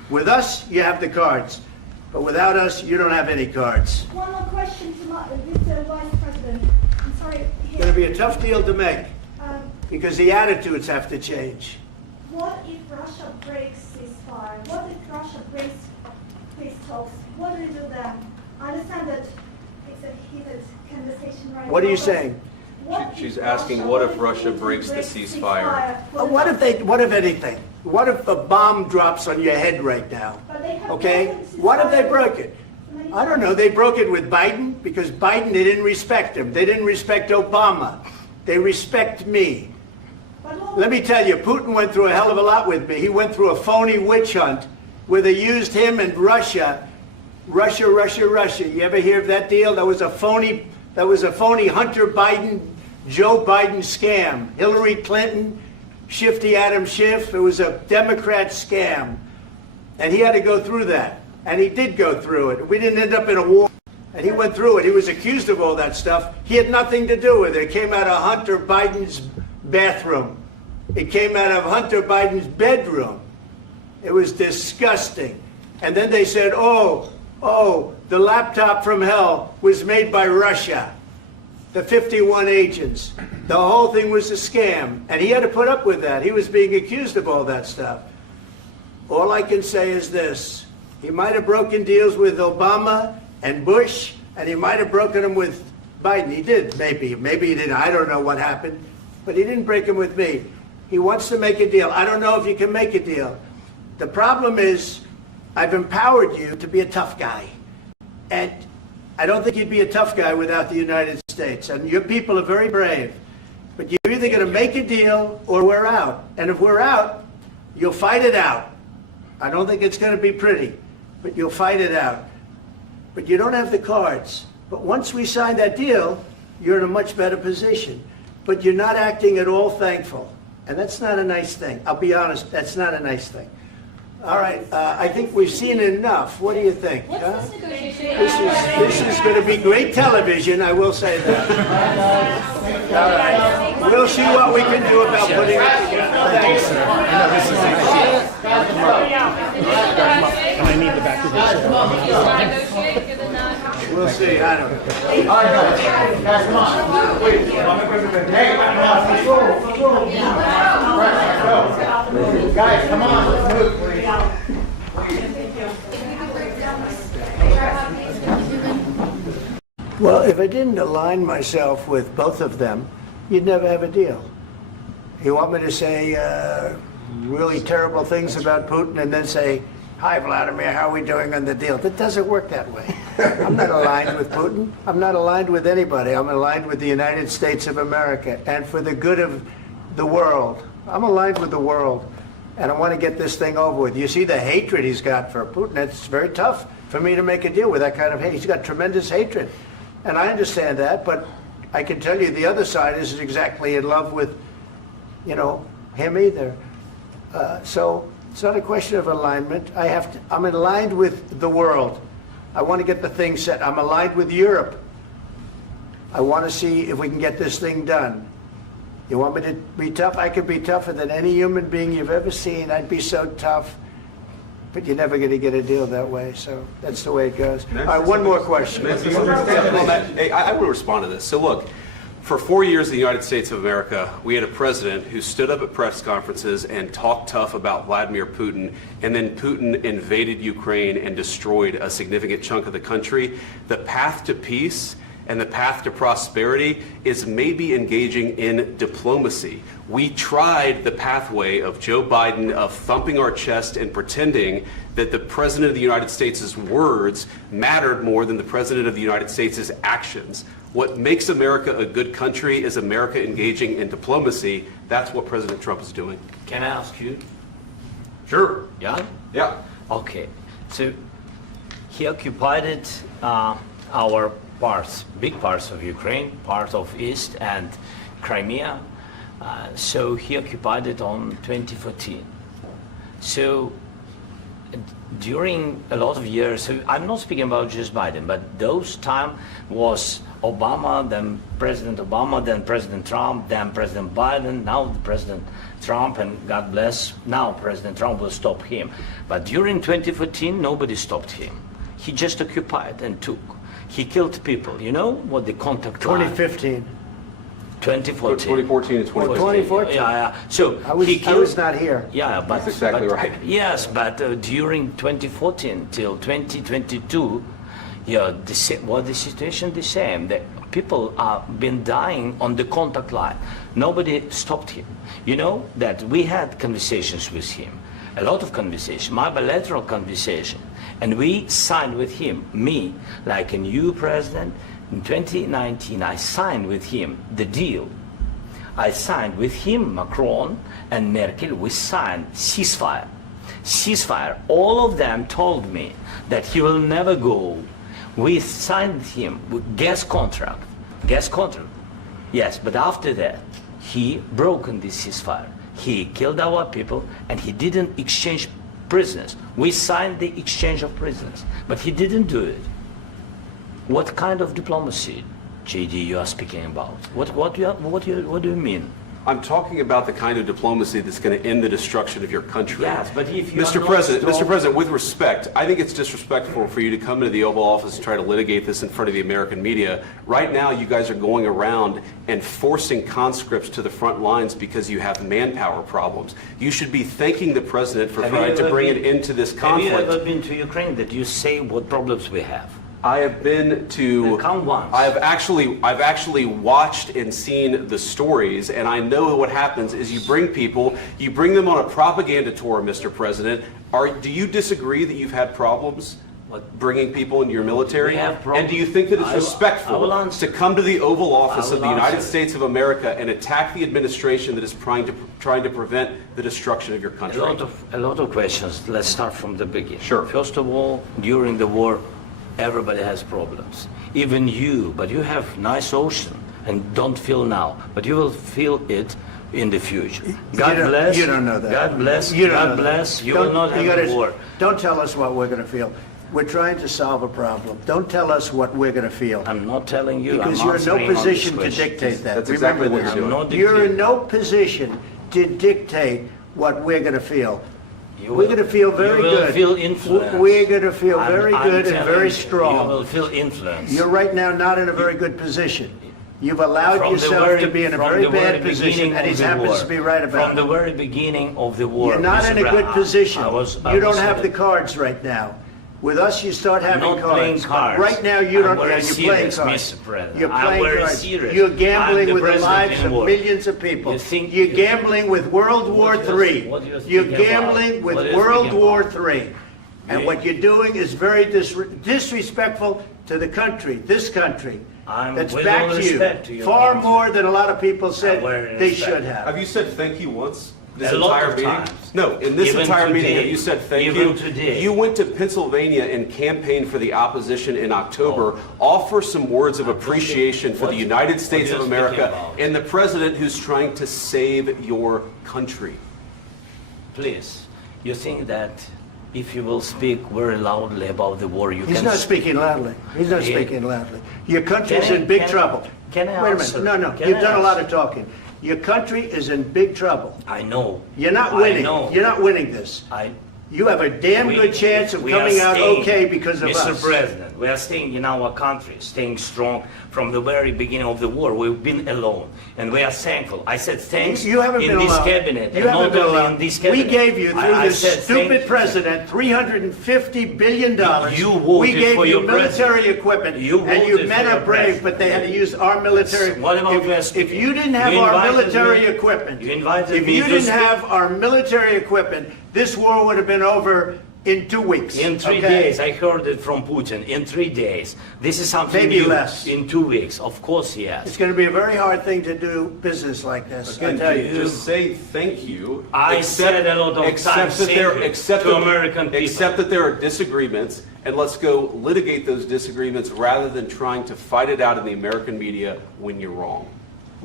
With us, you have the cards. But without us, you don't have any cards. One more question to Mr. Vice President. I'm sorry. It's going to be a tough deal to make Um, because the attitudes have to change. What if Russia breaks ceasefire? What if Russia breaks peace talks? What do we do then? I understand that it's a heated conversation right now. What are you but saying? what if She's asking, what if Russia Putin breaks the ceasefire? What if anything? What if a bomb drops on your head right now? But they have Okay? broken ceasefire. What if they broke it? I don't know. They broke it with Biden because Biden, they didn't respect him. They didn't respect Obama. They respect me. But what- Let me tell you, Putin went through a hell of a lot with me. He went through a phony witch hunt where they used him and Russia. Russia. You ever hear of that deal? That was a phony Hunter Biden, Joe Biden scam. Hillary Clinton, Shifty Adam Schiff. It was a Democrat scam. And he had to go through that. And he did go through it. We didn't end up in a war. And he went through it. He was accused of all that stuff. He had nothing to do with it. It came out of Hunter Biden's bathroom. It came out of Hunter Biden's bedroom. It was disgusting. And then they said, oh, the laptop from hell was made by Russia. The 51 agents. The whole thing was a scam. And he had to put up with that. He was being accused of all that stuff. All I can say is this. He might have broken deals with Obama and Bush, and he might have broken them with Biden. He did, maybe. Maybe he didn't. I don't know what happened. But he didn't break them with me. He wants to make a deal. I don't know if you can make a deal. The problem is, I've empowered you to be a tough guy. And I don't think you'd be a tough guy without the United States. And your people are very brave. But you're either going to make a deal or we're out. And if we're out, you'll fight it out. I don't think it's going to be pretty, but you'll fight it out. But you don't have the cards. But once we sign that deal, you're in a much better position. But you're not acting at all thankful. And that's not a nice thing. I'll be honest, that's not a nice thing. All right, I think we've seen enough. What do you think? Huh? This is going to be great television, I will say that. All right. We'll see what we can do about putting it together. Thanks. And I need the back of this. We'll see. I don't know. All right, guys, come on. Wait. Hey, come on, let's go. Guys, come on, let's move. Well, if I didn't align myself with both of them, you'd never have a deal. You want me to say really terrible things about Putin and then say, hi, Vladimir, how are we doing on the deal? That doesn't work that way. I'm not aligned with Putin. I'm not aligned with anybody. I'm aligned with the United States of America and for the good of the world. I'm aligned with the world, and I want to get this thing over with. You see the hatred he's got for Putin. It's very tough for me to make a deal with that kind of hate. He's got tremendous hatred, and I understand that, but I can tell you the other side isn't exactly in love with, him either. So it's not a question of alignment. I'm aligned with the world. I want to get the thing set. I'm aligned with Europe. I want to see if we can get this thing done. You want me to be tough? I could be tougher than any human being you've ever seen. I'd be so tough. But you're never going to get a deal that way. So that's the way it goes. All right, one more question. Hey, I want to respond to this. So look, for 4 years in the United States of America, we had a president who stood up at press conferences and talked tough about Vladimir Putin, and then Putin invaded Ukraine and destroyed a significant chunk of the country. The path to peace and the path to prosperity is maybe engaging in diplomacy. We tried the pathway of Joe Biden of thumping our chest and pretending that the President of the United States' words mattered more than the President of the United States' actions. What makes America a good country is America engaging in diplomacy. That's what President Trump is doing. Can I ask you? Sure. Yeah? Yeah. Okay. So he occupied our parts, big parts of Ukraine, part of East and Crimea. So he occupied it on 2014. So during a lot of years, I'm not speaking about just Biden, but those time was Obama, then President Obama, then President Trump, then President Biden, now President Trump, and God bless, now President Trump will stop him. But during 2014, nobody stopped him. He just occupied and took. He killed people. You know what the contact line? 2015. 2014. 2014 and 2015. 2014. Yeah. So I was not here. Yeah, but That's exactly but- right. Yes, but during 2014 till 2022, the situation the same. The people have been dying on the contact line. Nobody stopped him. You know that we had conversations with him, a lot of conversation, my bilateral conversation, and we signed with him, me, like a new president. In 2019, I signed with him the deal. I signed with him, Macron and Merkel, we signed ceasefire. Ceasefire. All of them told me that he will never go. We signed him with gas contract. Gas contract. Yes, but after that, he broken this ceasefire. He killed our people and he didn't exchange prisoners. We signed the exchange of prisoners, but he didn't do it. What kind of diplomacy, JD, you are speaking about? What do you mean? I'm talking about the kind of diplomacy that's going to end the destruction of your country. Yes, but if you Mr. are not President, strong- Mr. President, with respect, I think it's disrespectful for you to come into the Oval Office and try to litigate this in front of the American media. Right now, you guys are going around and forcing conscripts to the front lines because you have manpower problems. You should be thanking the President for Have you trying to ever bring been- it into this Have conflict. you ever been to Ukraine that you say what problems we have? I have been to. Then come once. I've actually watched and seen the stories, and I know what happens is you bring them on a propaganda tour, Mr. President. Do you disagree that you've had problems bringing people into your military? We have problems. And do you think that it's I will respectful answer. to come to the Oval Office I of the will United answer. States of America and attack the administration that is trying to prevent the destruction of your country? A lot of questions. Let's start from the beginning. Sure. First of all, during the war, everybody has problems. Even you, but you have nice ocean and don't feel now, but you will feel it in the future. God bless. You don't know that. God bless. You don't know God that. bless. You Don't- will not you have a gotta- war. Don't tell us what we're going to feel. We're trying to solve a problem. Don't tell us what we're going to feel. I'm not telling you. Because I'm you're in no answering on this position to question. dictate that. That's Remember exactly what this. you're doing. I'm not You're in dictating. no position to dictate what we're going to feel. You We're will- going to feel very you will good. feel influenced. We're going to feel I'm- very I'm good and telling very you, strong. You will feel influence. You're right now not in a very good position. You've allowed From the yourself very- to be in a from very the very bad position, beginning and of he the happens war. to be right about From the it. very beginning of the war. You're not Mr. in a good Brown, position. I You don't was have the saying- cards right now. With us, you start having not cards. playing cards. Right now, you don't. I'm very You're playing serious, cards. Mr. President. You're I'm playing very cards. serious. You're I'm gambling the with the president lives in of war. millions of people. You think- You're gambling with World War What do you- III. what do you You're think about? gambling with What do you World think War about? III. And Me? what you're doing is very disrespectful to the country, this country. That's with all backed respect to you your far country. more than a lot of people said very they respect. should have. Have you said thank you once? This A lot entire of meeting? times. No, in this Even entire meeting, today. have you said thank Even you? today. You went to Pennsylvania and campaigned for the opposition in October. Offer some words of appreciation for What- the United what States are of you America speaking about? and the president who's trying to save your country. Please, you think that if you will speak very loudly about the war, you He's can... not speaking loudly. He's not Yeah. speaking loudly. Your country's Can I- in big can I- trouble. can I Wait a answer? minute. No. Can You've I done a lot answer? of talking. Your country is in big trouble. I know. You're not I winning. know. You're not winning this. You have a damn good chance of we are coming out staying, okay because of Mr. us. President, we are staying in our country, staying strong from the very beginning of the war. We've been alone, and we are thankful. I said thanks You haven't in been this alone. cabinet, You and haven't not been only alone. in this We cabinet. gave you, through I this said stupid thank- president, $350 billion. You voted we gave for you your military president. equipment, You and you voted men for are your brave, president. but they had to use our military. What about if West? you didn't have You our invited military me- equipment, you invited if me you to didn't speak- have our military equipment, this war would have been over in 2 weeks. In 3 okay? days, I heard it from Putin. In 3 days, this is something Maybe new. less. In 2 weeks, of course, yes. It's going to be a very hard thing to do business like this. I tell you. Just say thank you. I said a lot of except times that thank there, you except to that, American people. Except that there are disagreements, and let's go litigate those disagreements rather than trying to fight it out in the American media when you're wrong.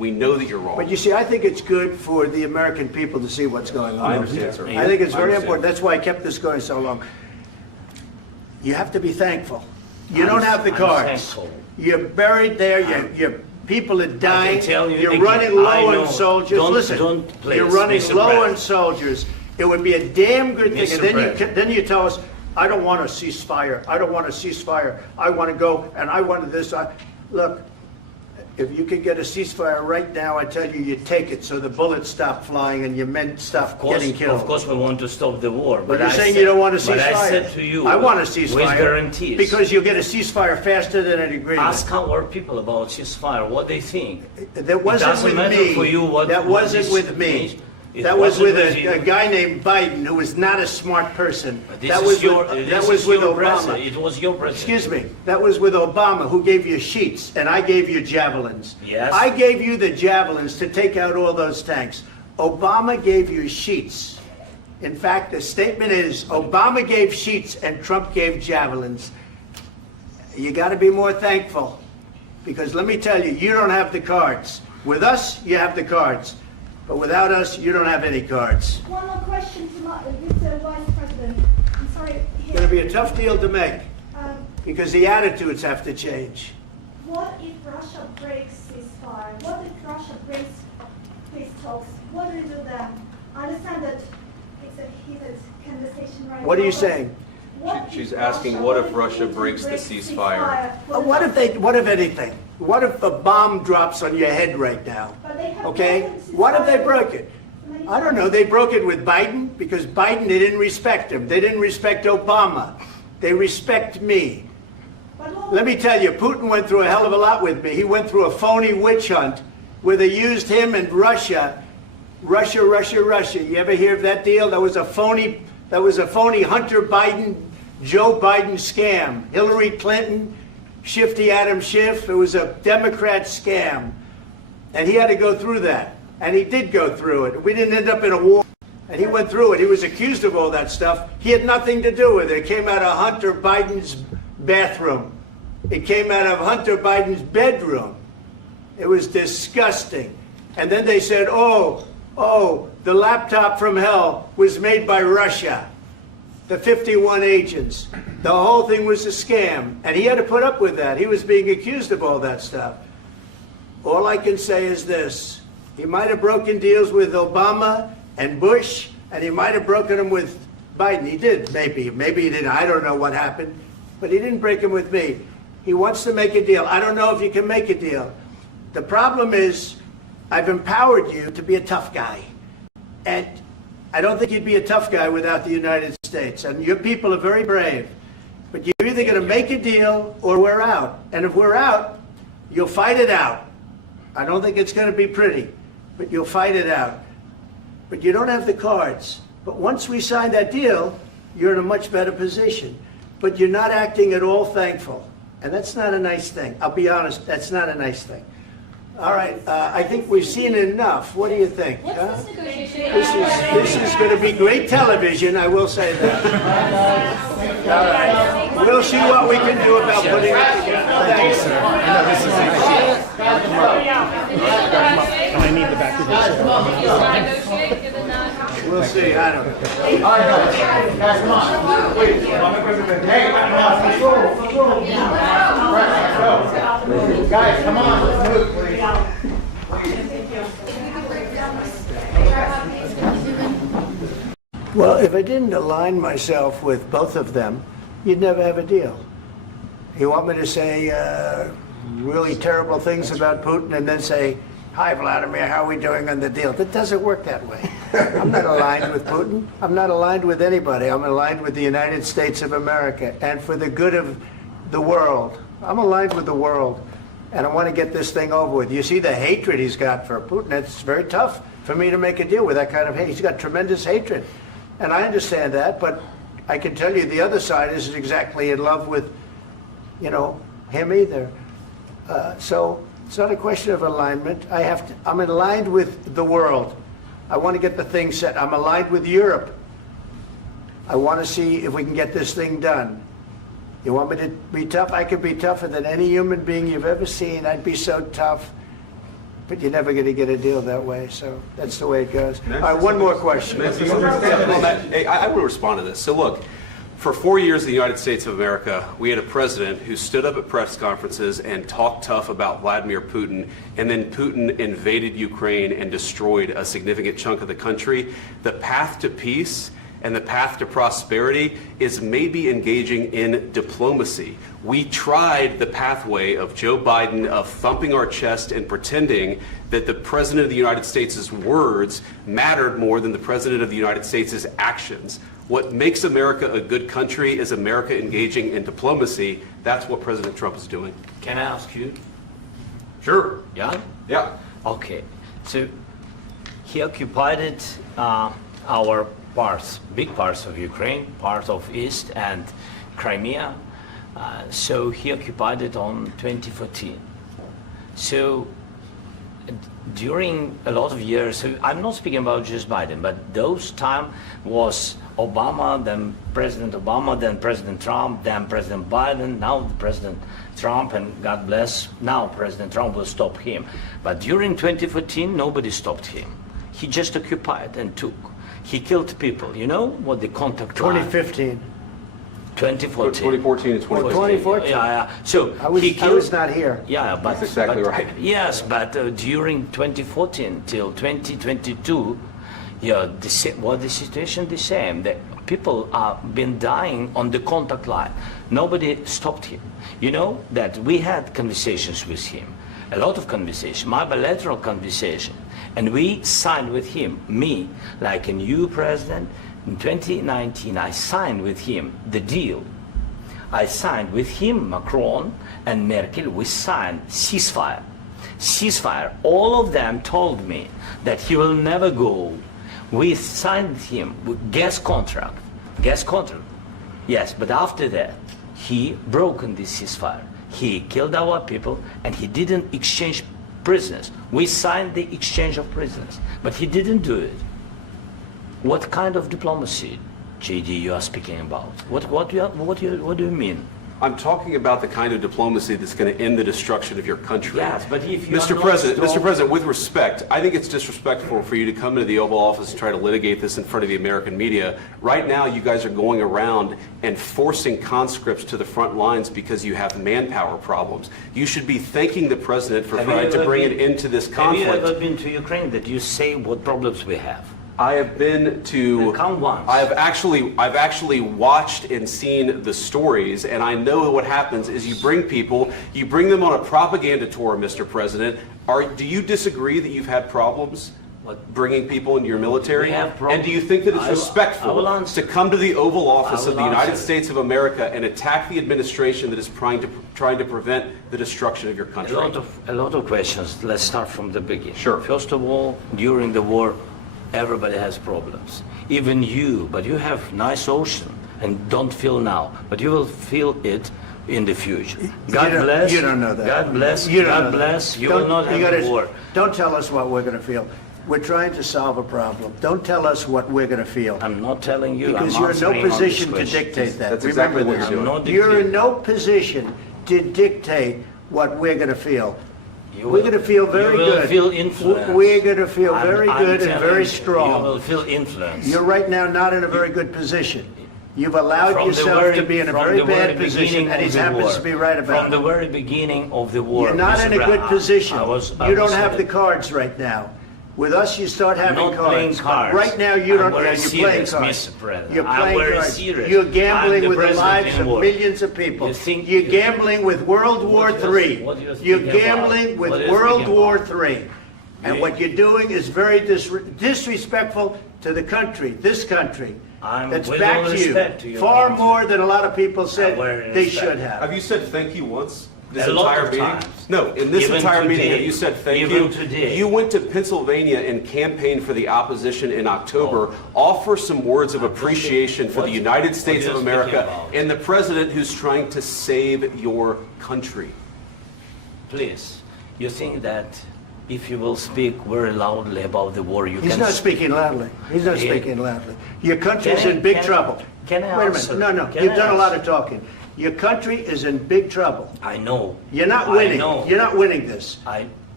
We know that you're wrong. But you see, I think it's good for the American people to see what's going on. I understand, sir. I think it's I very understand. important. That's why I kept this going so long. You have to be thankful. You don't have the I'm cards. thankful. You're buried there. Your people are dying. tell you You're again, running I low know. on soldiers. Don't- Listen, don't please, you're running Mr. low on President. soldiers. It would be a damn good thing. Mr. And then President. then you tell us, I don't want a ceasefire. I don't want a ceasefire. I want to go and I want this. Look, if you could get a ceasefire right now, I tell you, you take it so the bullets stop flying and your men stop getting killed. Of course, we want to stop the war. But you're I saying said- you don't want a ceasefire. But I said to you, I want a ceasefire. with guarantees. Because you'll get a ceasefire faster than an agreement. Ask our people about ceasefire, what they think. That wasn't doesn't with matter me. for you what- That what wasn't this with me. means. It That was with wasn't with a you. guy named Biden, who was not a smart person. This That is was your, with, this that was is with your Obama. president. It was your president. Excuse me. That was with Obama, who gave you sheets, and I gave you javelins. Yes. I gave you the javelins to take out all those tanks. Obama gave you sheets. In fact, the statement is Obama gave sheets and Trump gave javelins. You got to be more thankful, because let me tell you, you don't have the cards. With us, you have the cards. But without us, you don't have any cards. One more question to Mr. Vice President. I'm sorry. It's going to be a tough deal to make, Um, because the attitudes have to change. What if Russia breaks ceasefire? What if Russia breaks peace talks? What do we do then? I understand that it's a heated conversation right now. What are you but saying? what if She's asking, what if Russia Putin breaks the ceasefire? What if anything? What if a bomb drops on your head right now? But they have Okay? broken ceasefire. What if they broke it? I don't know. They broke it with Biden because Biden, they didn't respect him. They didn't respect Obama. They respect me. But what- Let me tell you, Putin went through a hell of a lot with me. He went through a phony witch hunt where they used him and Russia. Russia. You ever hear of that deal? That was a phony Hunter Biden, Joe Biden scam. Hillary Clinton, Shifty Adam Schiff. It was a Democrat scam. And he had to go through that. And he did go through it. We didn't end up in a war. And he went through it. He was accused of all that stuff. He had nothing to do with it. It came out of Hunter Biden's bathroom. It came out of Hunter Biden's bedroom. It was disgusting. And then they said, oh, the laptop from hell was made by Russia. The 51 agents. The whole thing was a scam. And he had to put up with that. He was being accused of all that stuff. All I can say is this. He might have broken deals with Obama and Bush, and he might have broken them with Biden. He did, maybe. Maybe he didn't. I don't know what happened. But he didn't break them with me. He wants to make a deal. I don't know if you can make a deal. The problem is, I've empowered you to be a tough guy. And I don't think you'd be a tough guy without the United States. And your people are very brave. But you're either going to make a deal or we're out. And if we're out, you'll fight it out. I don't think it's going to be pretty, but you'll fight it out. But you don't have the cards. But once we sign that deal, you're in a much better position. But you're not acting at all thankful. And that's not a nice thing. I'll be honest, that's not a nice thing. All right, I think we've seen enough. What do you think? What's huh? this negotiation? This is going to be great television, I will say that. All right. We'll see what we can do about putting it together. Thanks, sir. And I need the back of this. We'll see. I don't know. All right, guys, come on. Wait. Hey, come on, let's go. Right, let's go. Guys, come on, let's move, please. Well, if I didn't align myself with both of them, you'd never have a deal. You want me to say really terrible things about Putin and then say, hi, Vladimir, how are we doing on the deal? That doesn't work that way. I'm not aligned with Putin. I'm not aligned with anybody. I'm aligned with the United States of America and for the good of the world. I'm aligned with the world, and I want to get this thing over with. You see the hatred he's got for Putin. It's very tough for me to make a deal with that kind of hate. He's got tremendous hatred, and I understand that, but I can tell you the other side isn't exactly in love with, him either. So it's not a question of alignment. I'm aligned with the world. I want to get the thing set. I'm aligned with Europe. I want to see if we can get this thing done. You want me to be tough? I could be tougher than any human being you've ever seen. I'd be so tough. but you're never going to get a deal that way. So that's the way it goes. All right, one more question. I want to respond to this. So look, for 4 years in the United States of America, we had a president who stood up at press conferences and talked tough about Vladimir Putin, and then Putin invaded Ukraine and destroyed a significant chunk of the country. The path to peace and the path to prosperity is maybe engaging in diplomacy. We tried the pathway of Joe Biden, of thumping our chest and pretending that the President of the United States' words mattered more than the President of the United States' actions. What makes America a good country is America engaging in diplomacy. That's what President Trump is doing. Can I ask you? Sure. Yeah? Yeah. Okay. So he occupied our parts, big parts of Ukraine, part of East and Crimea. So he occupied it on 2014. So during a lot of years, so I'm not speaking about just Biden, but those time was Obama, then President Obama, then President Trump, then President Biden, now President Trump, and God bless, now President Trump will stop him. But during 2014, nobody stopped him. He just occupied and took. He killed people. You know what the contact line? 2015. 2014 2014. and 2015. 2014. Yeah. So I was not here. Yeah, but That's exactly but- right. Yes, but during 2014 till 2022, the situation the same. The people have been dying on the contact line. Nobody stopped him. You know that we had conversations with him, a lot of conversation, my bilateral conversation, and we signed with him, me, like a new president. In 2019, I signed with him the deal. I signed with him, Macron and Merkel, we signed ceasefire. Ceasefire. All of them told me that he will never go. We signed him with gas contract. Gas contract. Yes, but after that, he broken this ceasefire. He killed our people and he didn't exchange prisoners. We signed the exchange of prisoners, but he didn't do it. What kind of diplomacy, JD, you are speaking about? What do you mean? I'm talking about the kind of diplomacy that's going to end the destruction of your country. Yes, but if you Mr. are not President, strong- Mr. President, with respect, I think it's disrespectful for you to come into the Oval Office and try to litigate this in front of the American media. Right now, you guys are going around and forcing conscripts to the front lines because you have manpower problems. You should be thanking the President for Have you trying to ever bring been- it into this Have conflict. you ever been to Ukraine that you say what problems we have? I have been to. Then come once. I've actually watched and seen the stories, and I know what happens is you bring people, you bring them on a propaganda tour, Mr. President. Do you disagree that you've had problems bringing people into your military? We have problems. And do you think that it's I will respectful answer. to come to the Oval Office I of the will United answer. States of America and attack the administration that is trying to prevent the destruction of your country? A lot of questions. Let's start from the beginning. Sure. First of all, during the war, everybody has problems. Even you, but you have nice ocean and don't feel now, but you will feel it in the future. God bless. You don't know that. God bless. You don't know God that. bless. You Don't- will not you have gotta- a war. Don't tell us what we're going to feel. We're trying to solve a problem. Don't tell us what we're going to feel. I'm not telling you. Because I'm you're in no answering on this position to question. dictate that. That's Remember exactly what this. you're doing. I'm not You're in dictating. no position to dictate what we're going to feel. You We're will- going to feel very you will good. feel influenced. We're going to feel I'm- very I'm good and telling very you, strong. You will feel influence. You're right now not in a very good position. You've allowed From the yourself very- to be in a from very the very bad position, beginning and of he the happens war. to be right about From the it. very beginning of the war. You're not Mr. in a good Brown, position. I You don't was have the saying- cards right now. With us, you start having not playing cards. cards. Right now, you don't. I'm very You're playing serious, cards. Mr. President. You're I'm playing very cards. serious. You're I'm gambling the with the president lives in of war. millions of people. You think- You're gambling with World War What do you- III. what do you You're think about? gambling with What do you World think War about? III. And You- what you're doing is very disrespectful to the country, this country. That's with back all to respect to you. your Far country. more than a lot of people said very they respect. should have. Have you said thank you once? This A lot entire of meeting? times. No, in this Even entire meeting, today. have you said thank Even you? today. You went to Pennsylvania and campaigned for the opposition in October. Offer some words of appreciation for What- the United what States are of you America speaking about? and the president who's trying to save your country. Please, you think that if you will speak very loudly about the war, you He's can... not speaking loudly. He's not Yeah. speaking loudly. Your country's Can I- in big can I- trouble. can I Wait a answer? minute. No, Can you've I done a lot answer? of talking. Your country is in big trouble. I know. You're not I winning. know. You're not winning this.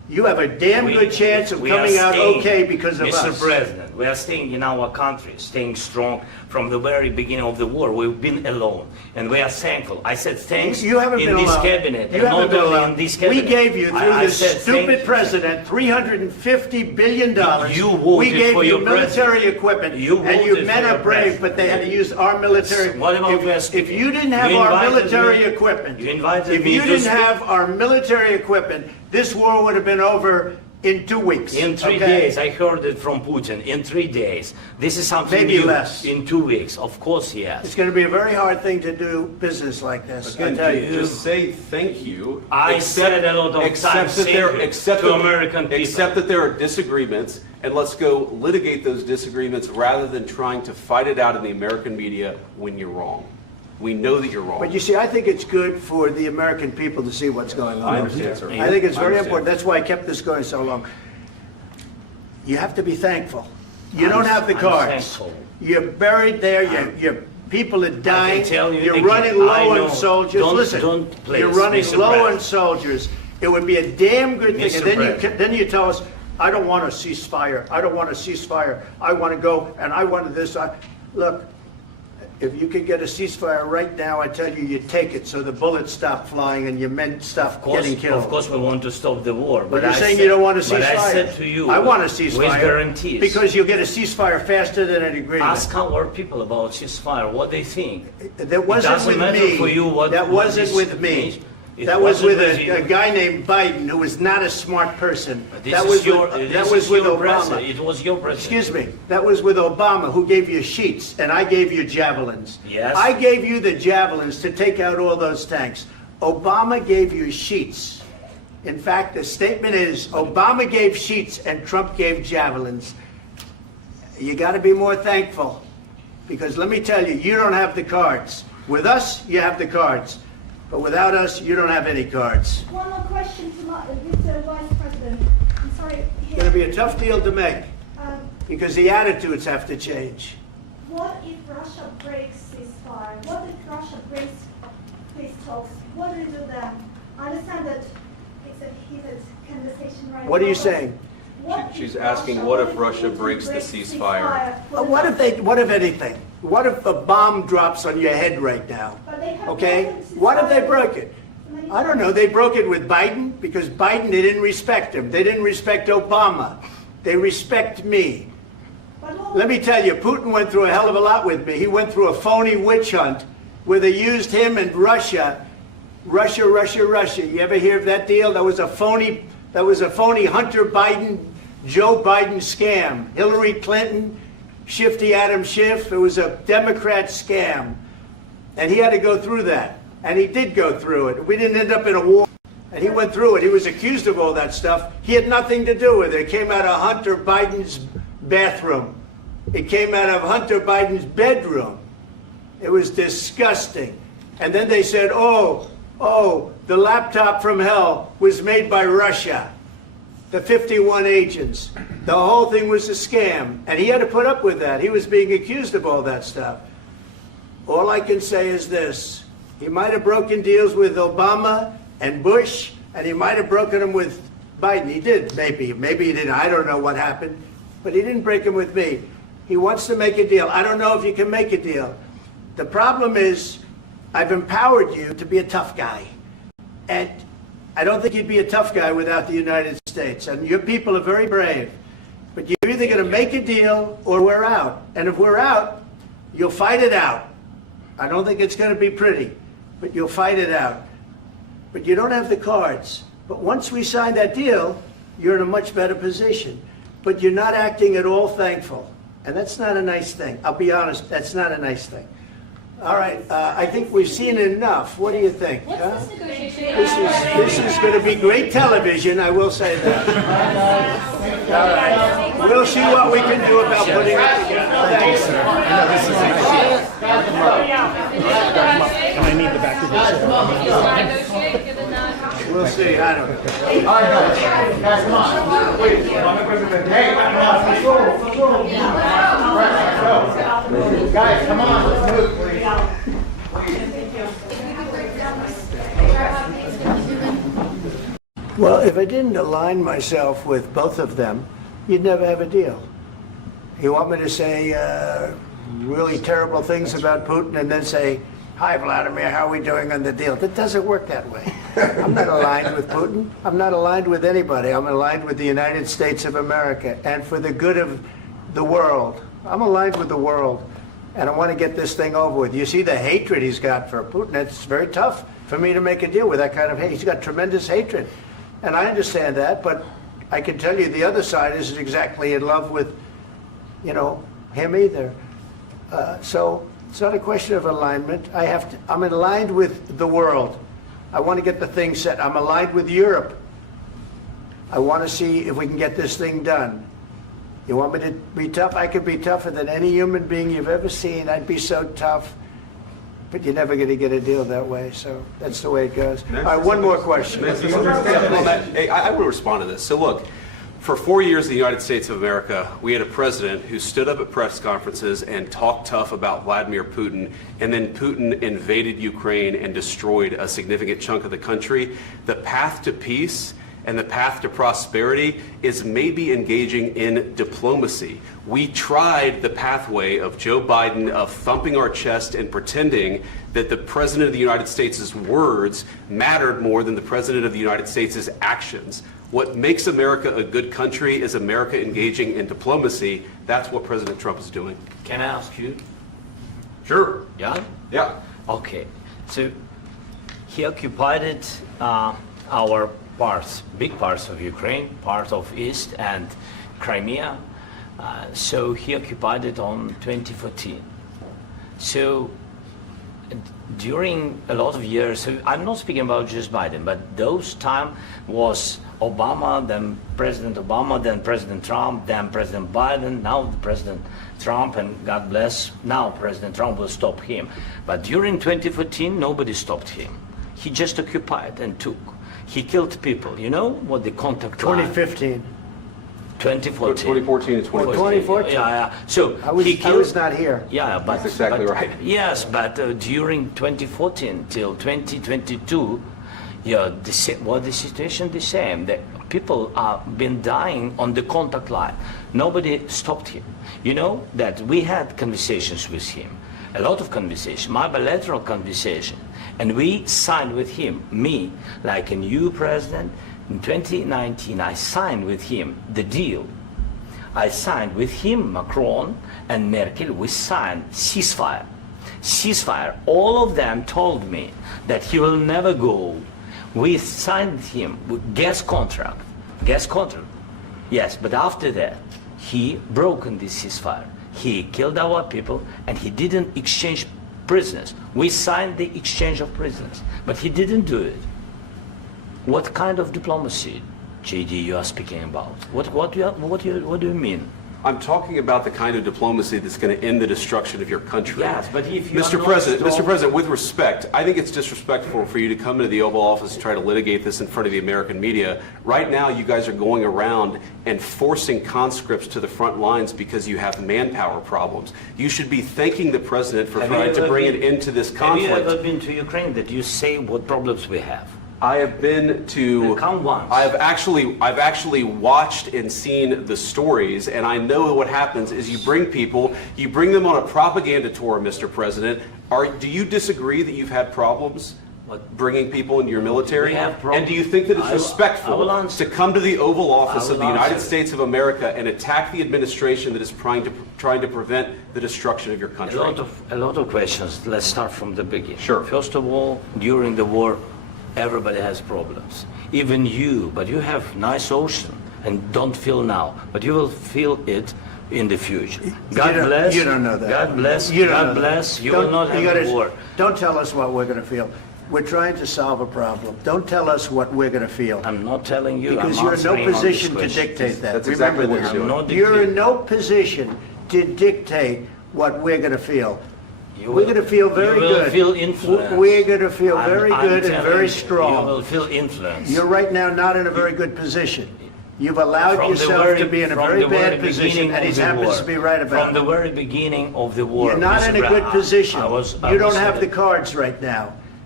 you have a damn good chance of we are coming out staying, okay because of Mr. us. President, we are staying in our country, staying strong from the very beginning of the war. We've been alone, and we are thankful. I said thanks You haven't in been this alone. cabinet, You and haven't not been only alone. in this cabinet. We gave you, through I this said stupid thank- president, $350 billion. You voted We gave for you your military president. equipment, You and you voted men for are your brave, president. but they had to use our military. What about we are If speaking? you didn't have You our invited military me- equipment, you invited if me you to didn't speak. have our military equipment, this war would have been over in 2 weeks. In 3 okay? days, I heard it from Putin. In 3 days, this is something Maybe new. less. In 2 weeks, of course, yes. It's going to be a very hard thing to do business like this. I Again, tell you. just say thank you. I said a lot of times thank you to American people. Accept that there are disagreements, and let's go litigate those disagreements rather than trying to fight it out in the American media when you're wrong. We know that you're wrong. But you see, I think it's good for the American people to see what's going on. I understand, sir. I think it's I very understand. important. That's why I kept this going so long. You have to be thankful. You don't have the I'm cards. thankful. You're buried there. Your people are dying. tell you You're again, running I low know. on soldiers. Don't- Listen, don't please, you're running Mr. low on President. soldiers. It would be a damn good thing. Mr. And then President. then you tell us, I don't want a ceasefire. I don't want a ceasefire. I want to go and I want this. Look, if you could get a ceasefire right now, I tell you, you take it so the bullets stop flying and your men stop getting killed. Of course, we want to stop the war. But you're I saying said- you don't want a ceasefire. But I said to you, I want a ceasefire. with guarantees. Because you'll get a ceasefire faster than an agreement. Ask our people about ceasefire, what they think. That wasn't doesn't with matter me. for you what- That what wasn't this with me. means. It That was with wasn't with a you. guy named Biden who was not a smart person. This That is was your, with, this that was is with your Obama. president. It was your president. Excuse me. That was with Obama, who gave you sheets, and I gave you javelins. Yes. I gave you the javelins to take out all those tanks. Obama gave you sheets. In fact, the statement is Obama gave sheets and Trump gave javelins. You got to be more thankful, because let me tell you, you don't have the cards. With us, you have the cards. But without us, you don't have any cards. One more question to Mr. Vice President. I'm sorry. It's going to be a tough deal to make, Um, because the attitudes have to change. What if Russia breaks ceasefire? What if Russia breaks peace talks? What do you do then? I understand that it's a heated conversation right now. What are you but saying? what if She's asking, what if Russia Putin breaks the ceasefire? What if anything? What if a bomb drops on your head right now? But they have Okay? broken ceasefire. What if they broke it? I don't know. They broke it with Biden because Biden, they didn't respect him. They didn't respect Obama. They respect me. But what- Let me tell you, Putin went through a hell of a lot with me. He went through a phony witch hunt where they used him and Russia. Russia. You ever hear of that deal? That was a phony Hunter Biden, Joe Biden scam. Hillary Clinton, Shifty Adam Schiff. It was a Democrat scam. And he had to go through that. And he did go through it. We didn't end up in a war. And he went through it. He was accused of all that stuff. He had nothing to do with it. It came out of Hunter Biden's bathroom. It came out of Hunter Biden's bedroom. It was disgusting. And then they said, oh, the laptop from hell was made by Russia. The 51 agents. The whole thing was a scam. And he had to put up with that. He was being accused of all that stuff. All I can say is this. He might have broken deals with Obama and Bush, and he might have broken them with Biden. He did, maybe. Maybe he didn't. I don't know what happened. But he didn't break them with me. He wants to make a deal. I don't know if you can make a deal. The problem is, I've empowered you to be a tough guy. And I don't think you'd be a tough guy without the United States. And your people are very brave. But you're either going to make a deal or we're out. And if we're out, you'll fight it out. I don't think it's going to be pretty, but you'll fight it out. But you don't have the cards. But once we sign that deal, you're in a much better position. But you're not acting at all thankful. And that's not a nice thing. I'll be honest, that's not a nice thing. All right, I think we've seen enough. What do you think? Huh? This is going to be great television, I will say that. All right. We'll see what we can do about putting it together. Thanks, sir. I know this is and I need the back of this. We'll see. I don't know. All right, guys, come on. Wait. Hey, come on, let's go. Let's go. Guys, come on, let's move, please. Well, if I didn't align myself with both of them, you'd never have a deal. You want me to say really terrible things about Putin and then say, "Hi, Vladimir, how are we doing on the deal?" That doesn't work that way. I'm not aligned with Putin. I'm not aligned with anybody. I'm aligned with the United States of America and for the good of the world. I'm aligned with the world, and I want to get this thing over with. You see the hatred he's got for Putin. It's very tough for me to make a deal with that kind of hate. He's got tremendous hatred, and I understand that, but I can tell you the other side isn't exactly in love with, him either. So it's not a question of alignment. I'm aligned with the world. I want to get the thing set. I'm aligned with Europe. I want to see if we can get this thing done. You want me to be tough? I could be tougher than any human being you've ever seen. I'd be so tough. But you're never going to get a deal that way. So that's the way it goes. All right, one more question. Hey, I want to respond to this. So look, for 4 years in the United States of America, we had a president who stood up at press conferences and talked tough about Vladimir Putin, and then Putin invaded Ukraine and destroyed a significant chunk of the country. The path to peace and the path to prosperity is maybe engaging in diplomacy. We tried the pathway of Joe Biden, of thumping our chest and pretending that the President of the United States' words mattered more than the President of the United States' actions. What makes America a good country is America engaging in diplomacy. That's what President Trump is doing. Can I ask you? Sure. Yeah? Yeah. Okay. So he occupied our parts, big parts of Ukraine, part of East and Crimea. So he occupied it on 2014. So during a lot of years, so I'm not speaking about just Biden, but those time was Obama, then President Obama, then President Trump, then President Biden, now President Trump, and God bless, now President Trump will stop him. But during 2014, nobody stopped him. He just occupied and took. He killed people. You know what the contact line? 2015. 2014 2014. to 2015. 2014. Yeah. So I was not here. Yeah, but That's exactly but, right. Yes, but during 2014 till 2022, the situation the same. The people have been dying on the contact line. Nobody stopped him. You know that we had conversations with him, a lot of conversation, my bilateral conversation, and we signed with him, me, like a new president. In 2019, I signed with him the deal. I signed with him, Macron and Merkel, we signed ceasefire. Ceasefire. All of them told me that he will never go. We signed him with gas contract. Gas contract. Yes, but after that, he broken this ceasefire. He killed our people and he didn't exchange prisoners. We signed the exchange of prisoners, but he didn't do it. What kind of diplomacy, JD, you are speaking about? What do you mean? I'm talking about the kind of diplomacy that's going to end the destruction of your country. Yes, but if you Mr. President, with respect, I think it's disrespectful for you to come into the Oval Office and try to litigate this in front of the American media. Right now, you guys are going around and forcing conscripts to the front lines because you have manpower problems. You should be thanking the President for trying to bring an end to this conflict. Have you ever been to Ukraine that you say what problems we have? I have been to. Come once. I've actually watched and seen the stories, and I know what happens is you bring them on a propaganda tour, Mr. President. Do you disagree that you've had problems bringing people into your military? And do you think that it's respectful to come to the Oval Office of the United States of America and attack the administration that is trying to prevent the destruction of your country? A lot of questions. Let's start from the beginning. Sure. First of all, during the war, everybody has problems, even you, but you have nice ocean and don't feel now, but you will feel it in the future. God bless. You don't know that. God bless. You God bless. You will not have a war. Don't tell us what we're going to feel. We're trying to solve a problem. Don't tell us what we're going to feel. I'm not telling you. Because you're in no position to dictate that. That's exactly what you're doing. You're in no position to dictate what we're going to feel. We're going to feel very good. You will feel influence. We're going to feel very good and very strong. You will feel influence. You're right now not in a very good position. You've allowed yourself to be in a very bad position, and he happens to be right about it. From the very beginning of the war. You're not in a good position. You don't have the cards right now.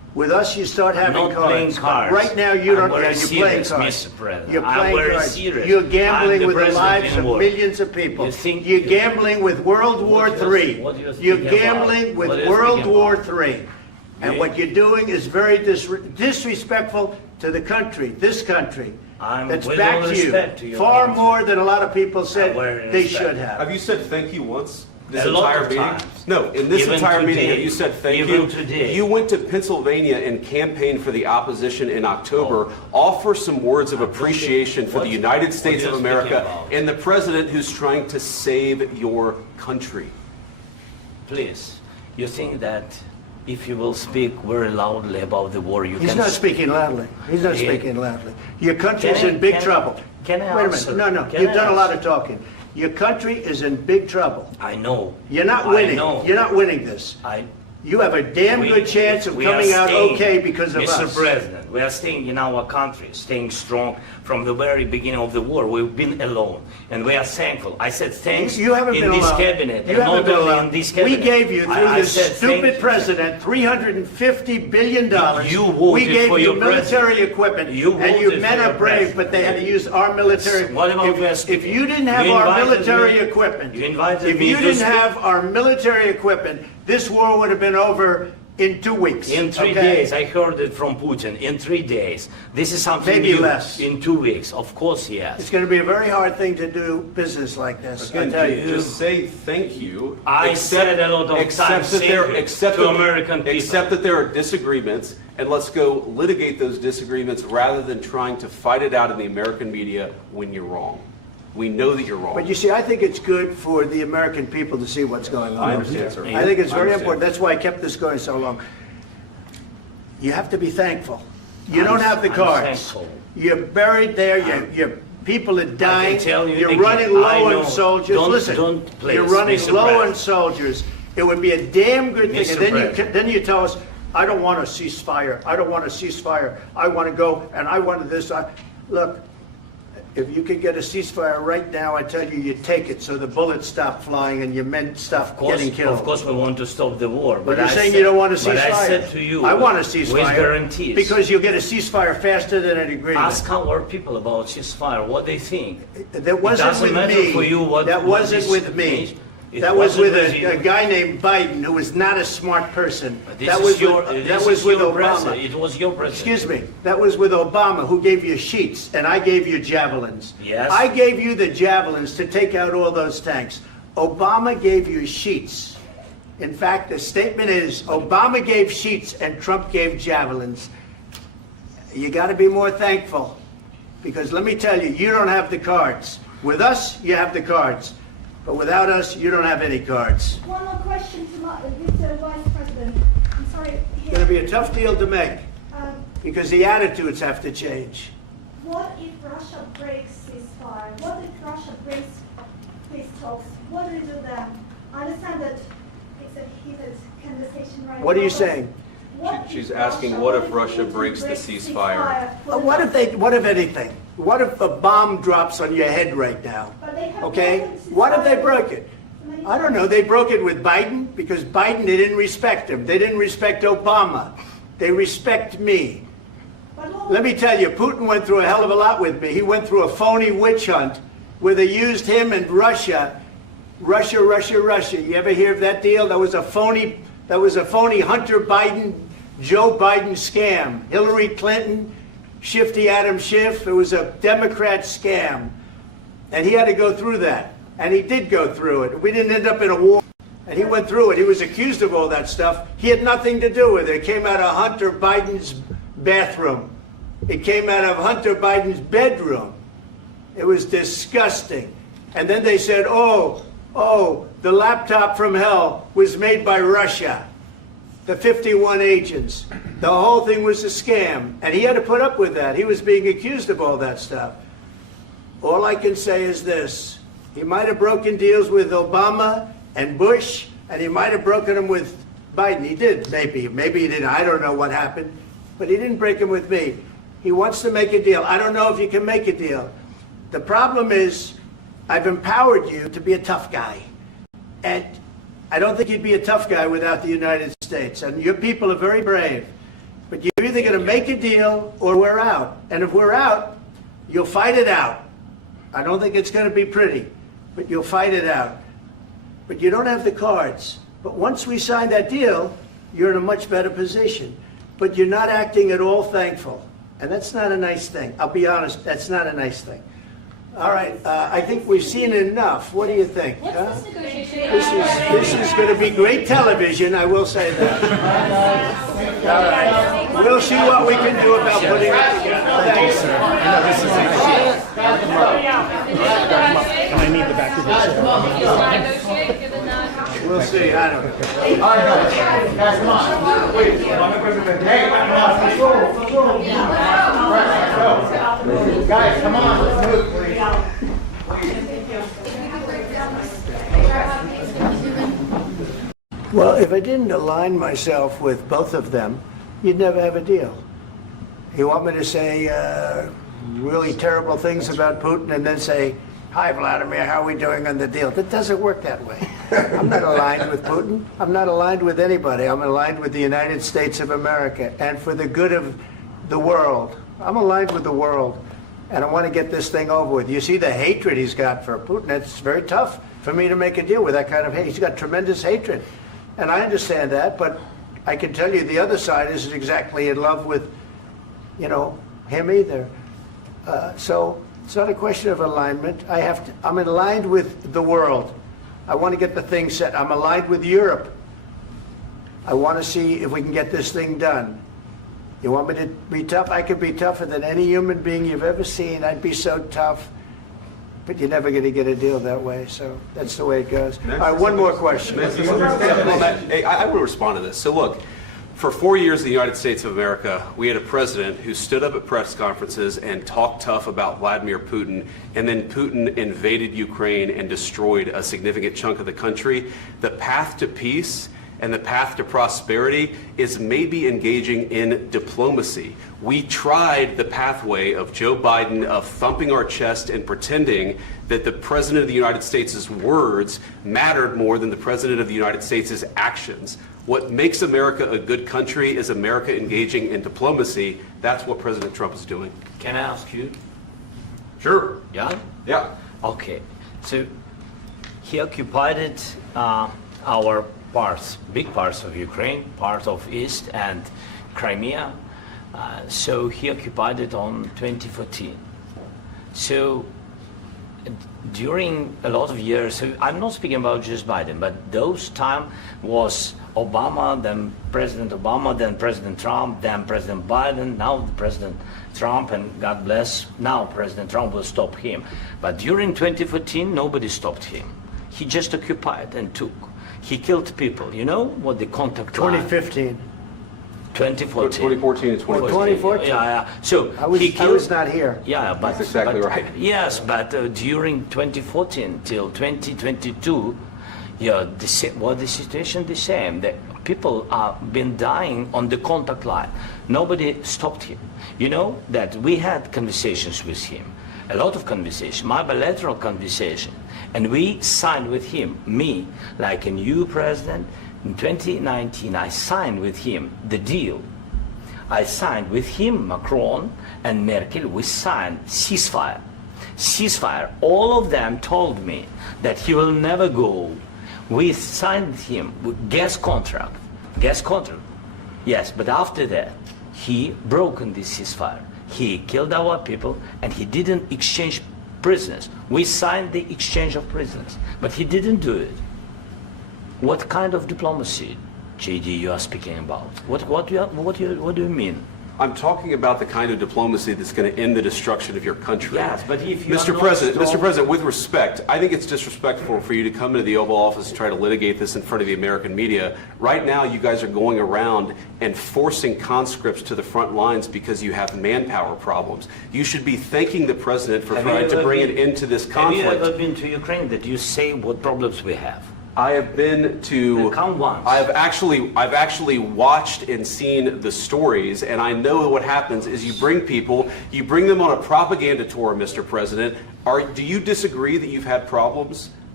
With us, you start having not playing cards. Right now, you don't. I'm Yeah, very you're playing serious, cards. Mr. President. You're I'm playing very cards. serious. You're I'm gambling the with the president lives in of war. millions of people. You think- You're gambling with World War What do you- III. what do you You're think about? gambling with What do you World think War about? III. And Yeah. what you're doing is very disrespectful to the country, this country. That's with all back to respect to you. your Far country. more than a lot of people said very they respect. should have. Have you said thank you once? This A lot entire of meeting? times. No, in this Even entire meeting, today. have you said thank Even you? today. You went to Pennsylvania and campaigned for the opposition in October. Offer some words of appreciation for the United States what of are you speaking America about? and the president who's trying to save your country. Please, you think that if you will speak very loudly about the war, you He's can... not speaking loudly. He's not Yeah. speaking loudly. Your country's Can I- in big can I- trouble. can I Wait a answer? minute. No, Can you've I done a lot answer? of talking. Your country is in big trouble. I know. You're not I winning. know. You're not winning this. You have a damn good chance of we are coming out staying, okay because of Mr. us. President, we are staying in our country, staying strong from the very beginning of the war. We've been alone, and we are thankful. I said thanks You haven't in been this alone. cabinet, You and haven't not been only alone. in this We cabinet. gave you, through I this said thank stupid you. president, $350 billion. You voted we gave for you your military president. equipment, You and you voted men for are your brave, president. but they had to use our military. What about if you didn't have You our invited military me- equipment, you invited if me you to didn't speak- have our military equipment, this war would have been over in 2 weeks. In 3 okay? days, I heard it from Putin. In 3 days, this is something Maybe new. less. In 2 weeks, of course, yes. It's going to be a very hard thing to do business like this. I Again, tell you. just say thank you. I said a lot of except times that thank there, you except to that, American people. Except that there are disagreements, and let's go litigate those disagreements rather than trying to fight it out in the American media when you're wrong. We know that you're wrong. But you see, I think it's good for the American people to see what's going on. I understand, sir. I think it's I very understand. important. That's why I kept this going so long. You have to be thankful. You don't have the I'm cards. thankful. You're buried there. Your people are dying. tell you You're again, running I low know. on soldiers. Don't- Listen, don't please, you're running Mr. low on President. soldiers. It would be a damn good thing. Mr. And then President. then you tell us, I don't want a ceasefire. I don't want a ceasefire. I want to go and I want this. Look, if you could get a ceasefire right now, I tell you, you take it so the bullets stop flying and your men stop getting killed. Of course, we want to stop the war. But you're I saying said- you don't want a ceasefire. But I said to you, I want a ceasefire. with guarantees. Because you'll get a ceasefire faster than an agreement. Ask our people about ceasefire, what they think. That wasn't doesn't with matter me. for you what- That what wasn't this with me. means. It That was with wasn't with a you. guy named Biden who was not a smart person. This That is was your, with, this that was is with your Obama. president. It was your president. Excuse me. That was with Obama, who gave you sheets, and I gave you javelins. Yes. I gave you the javelins to take out all those tanks. Obama gave you sheets. In fact, the statement is Obama gave sheets and Trump gave javelins. You got to be more thankful, because let me tell you, you don't have the cards. With us, you have the cards. But without us, you don't have any cards. One more question to Mr. Vice President. I'm sorry. It's going to be a tough deal to make, Um, because the attitudes have to change. What if Russia breaks ceasefire? What if Russia breaks peace talks? What do we do then? I understand that it's a heated conversation right now. What are you but saying? what if She's asking, what if Russia Putin breaks the ceasefire? What if anything? What if a bomb drops on your head right now? But they have Okay? broken ceasefire. What if they broke it? I don't know. They broke it with Biden because Biden, they didn't respect him. They didn't respect Obama. They respect me. But what- Let me tell you, Putin went through a hell of a lot with me. He went through a phony witch hunt where they used him and Russia. Russia. You ever hear of that deal? That was a phony Hunter Biden, Joe Biden scam. Hillary Clinton, Shifty Adam Schiff. It was a Democrat scam. And he had to go through that. And he did go through it. We didn't end up in a war. And he went through it. He was accused of all that stuff. He had nothing to do with it. It came out of Hunter Biden's bathroom. It came out of Hunter Biden's bedroom. It was disgusting. And then they said, oh, the laptop from hell was made by Russia. The 51 agents. The whole thing was a scam. And he had to put up with that. He was being accused of all that stuff. All I can say is this. He might have broken deals with Obama and Bush, and he might have broken them with Biden. He did, maybe. Maybe he didn't. I don't know what happened. But he didn't break them with me. He wants to make a deal. I don't know if you can make a deal. The problem is, I've empowered you to be a tough guy. And I don't think you'd be a tough guy without the United States. And your people are very brave. But you're either going to make a deal or we're out. And if we're out, you'll fight it out. I don't think it's going to be pretty, but you'll fight it out. But you don't have the cards. But once we sign that deal, you're in a much better position. But you're not acting at all thankful. And that's not a nice thing. I'll be honest, that's not a nice thing. All right, I think we've seen enough. What do you think? Huh? This is going to be great television, I will say that. All right, we'll see what we can do about putting it together. Thanks, sir. I know this is an and I need the back of this. We'll see, I don't know. All right, guys, come on. Wait. Hey, come on, let's go. Guys, come on, let's move, please. Well, if I didn't align myself with both of them, you'd never have a deal. You want me to say really terrible things about Putin and then say, "Hi, Vladimir, how are we doing on the deal?" That doesn't work that way. I'm not aligned with Putin. I'm not aligned with anybody. I'm aligned with the United States of America and for the good of the world. I'm aligned with the world, and I want to get this thing over with. You see the hatred he's got for Putin. It's very tough for me to make a deal with that kind of hate. He's got tremendous hatred, and I understand that, but I can tell you the other side isn't exactly in love with, him either. So it's not a question of alignment. I'm aligned with the world. I want to get the thing set. I'm aligned with Europe. I want to see if we can get this thing done. You want me to be tough? I could be tougher than any human being you've ever seen. I'd be so tough. But you're never going to get a deal that way. So that's the way it goes. All right, one more question. Hey, I want to respond to this. So look, for 4 years in the United States of America, we had a president who stood up at press conferences and talked tough about Vladimir Putin, and then Putin invaded Ukraine and destroyed a significant chunk of the country. The path to peace and the path to prosperity is maybe engaging in diplomacy. We tried the pathway of Joe Biden of thumping our chest and pretending that the President of the United States' words mattered more than the President of the United States' actions. What makes America a good country is America engaging in diplomacy. That's what President Trump is doing. Can I ask you? Sure. Yeah? Yeah. Okay. So he occupied our parts, big parts of Ukraine, part of East and Crimea. So he occupied it on 2014. So during a lot of years, so I'm not speaking about just Biden, but those time was Obama, then President Obama, then President Trump, then President Biden, now President Trump, and God bless, now President Trump will stop him. But during 2014, nobody stopped him. He just occupied and took. He killed people. You know what the contact line? 2015. 2014 2014. and 2015. 2014. Yeah. So I was not here. Yeah, but That's exactly right. Yes, but during 2014 till 2022, the situation the same. The people have been dying on the contact line. Nobody stopped him. You know that we had conversations with him, a lot of conversation, my bilateral conversation, and we signed with him, me, like a new president. In 2019, I signed with him the deal. I signed with him, Macron and Merkel, we signed ceasefire. Ceasefire. All of them told me that he will never go. We signed him with gas contract. Gas contract. Yes, but after that, he broken this ceasefire. He killed our people and he didn't exchange prisoners. We signed the exchange of prisoners, but he didn't do it. What kind of diplomacy, JD, you are speaking about? What do you mean? I'm talking about the kind of diplomacy that's going to end the destruction of your country. Yes, but if you Mr. President, with respect, I think it's disrespectful for you to come into the Oval Office and try to litigate this in front of the American media. Right now, you guys are going around and forcing conscripts to the front lines because you have manpower problems. You should be thanking the President for trying to bring an end to this conflict. Have you ever been to Ukraine that you say what problems we have? I have been to. Come once. I've actually watched and seen the stories, and I know what happens is you bring them on a propaganda tour, Mr. President. Do you disagree that you've had problems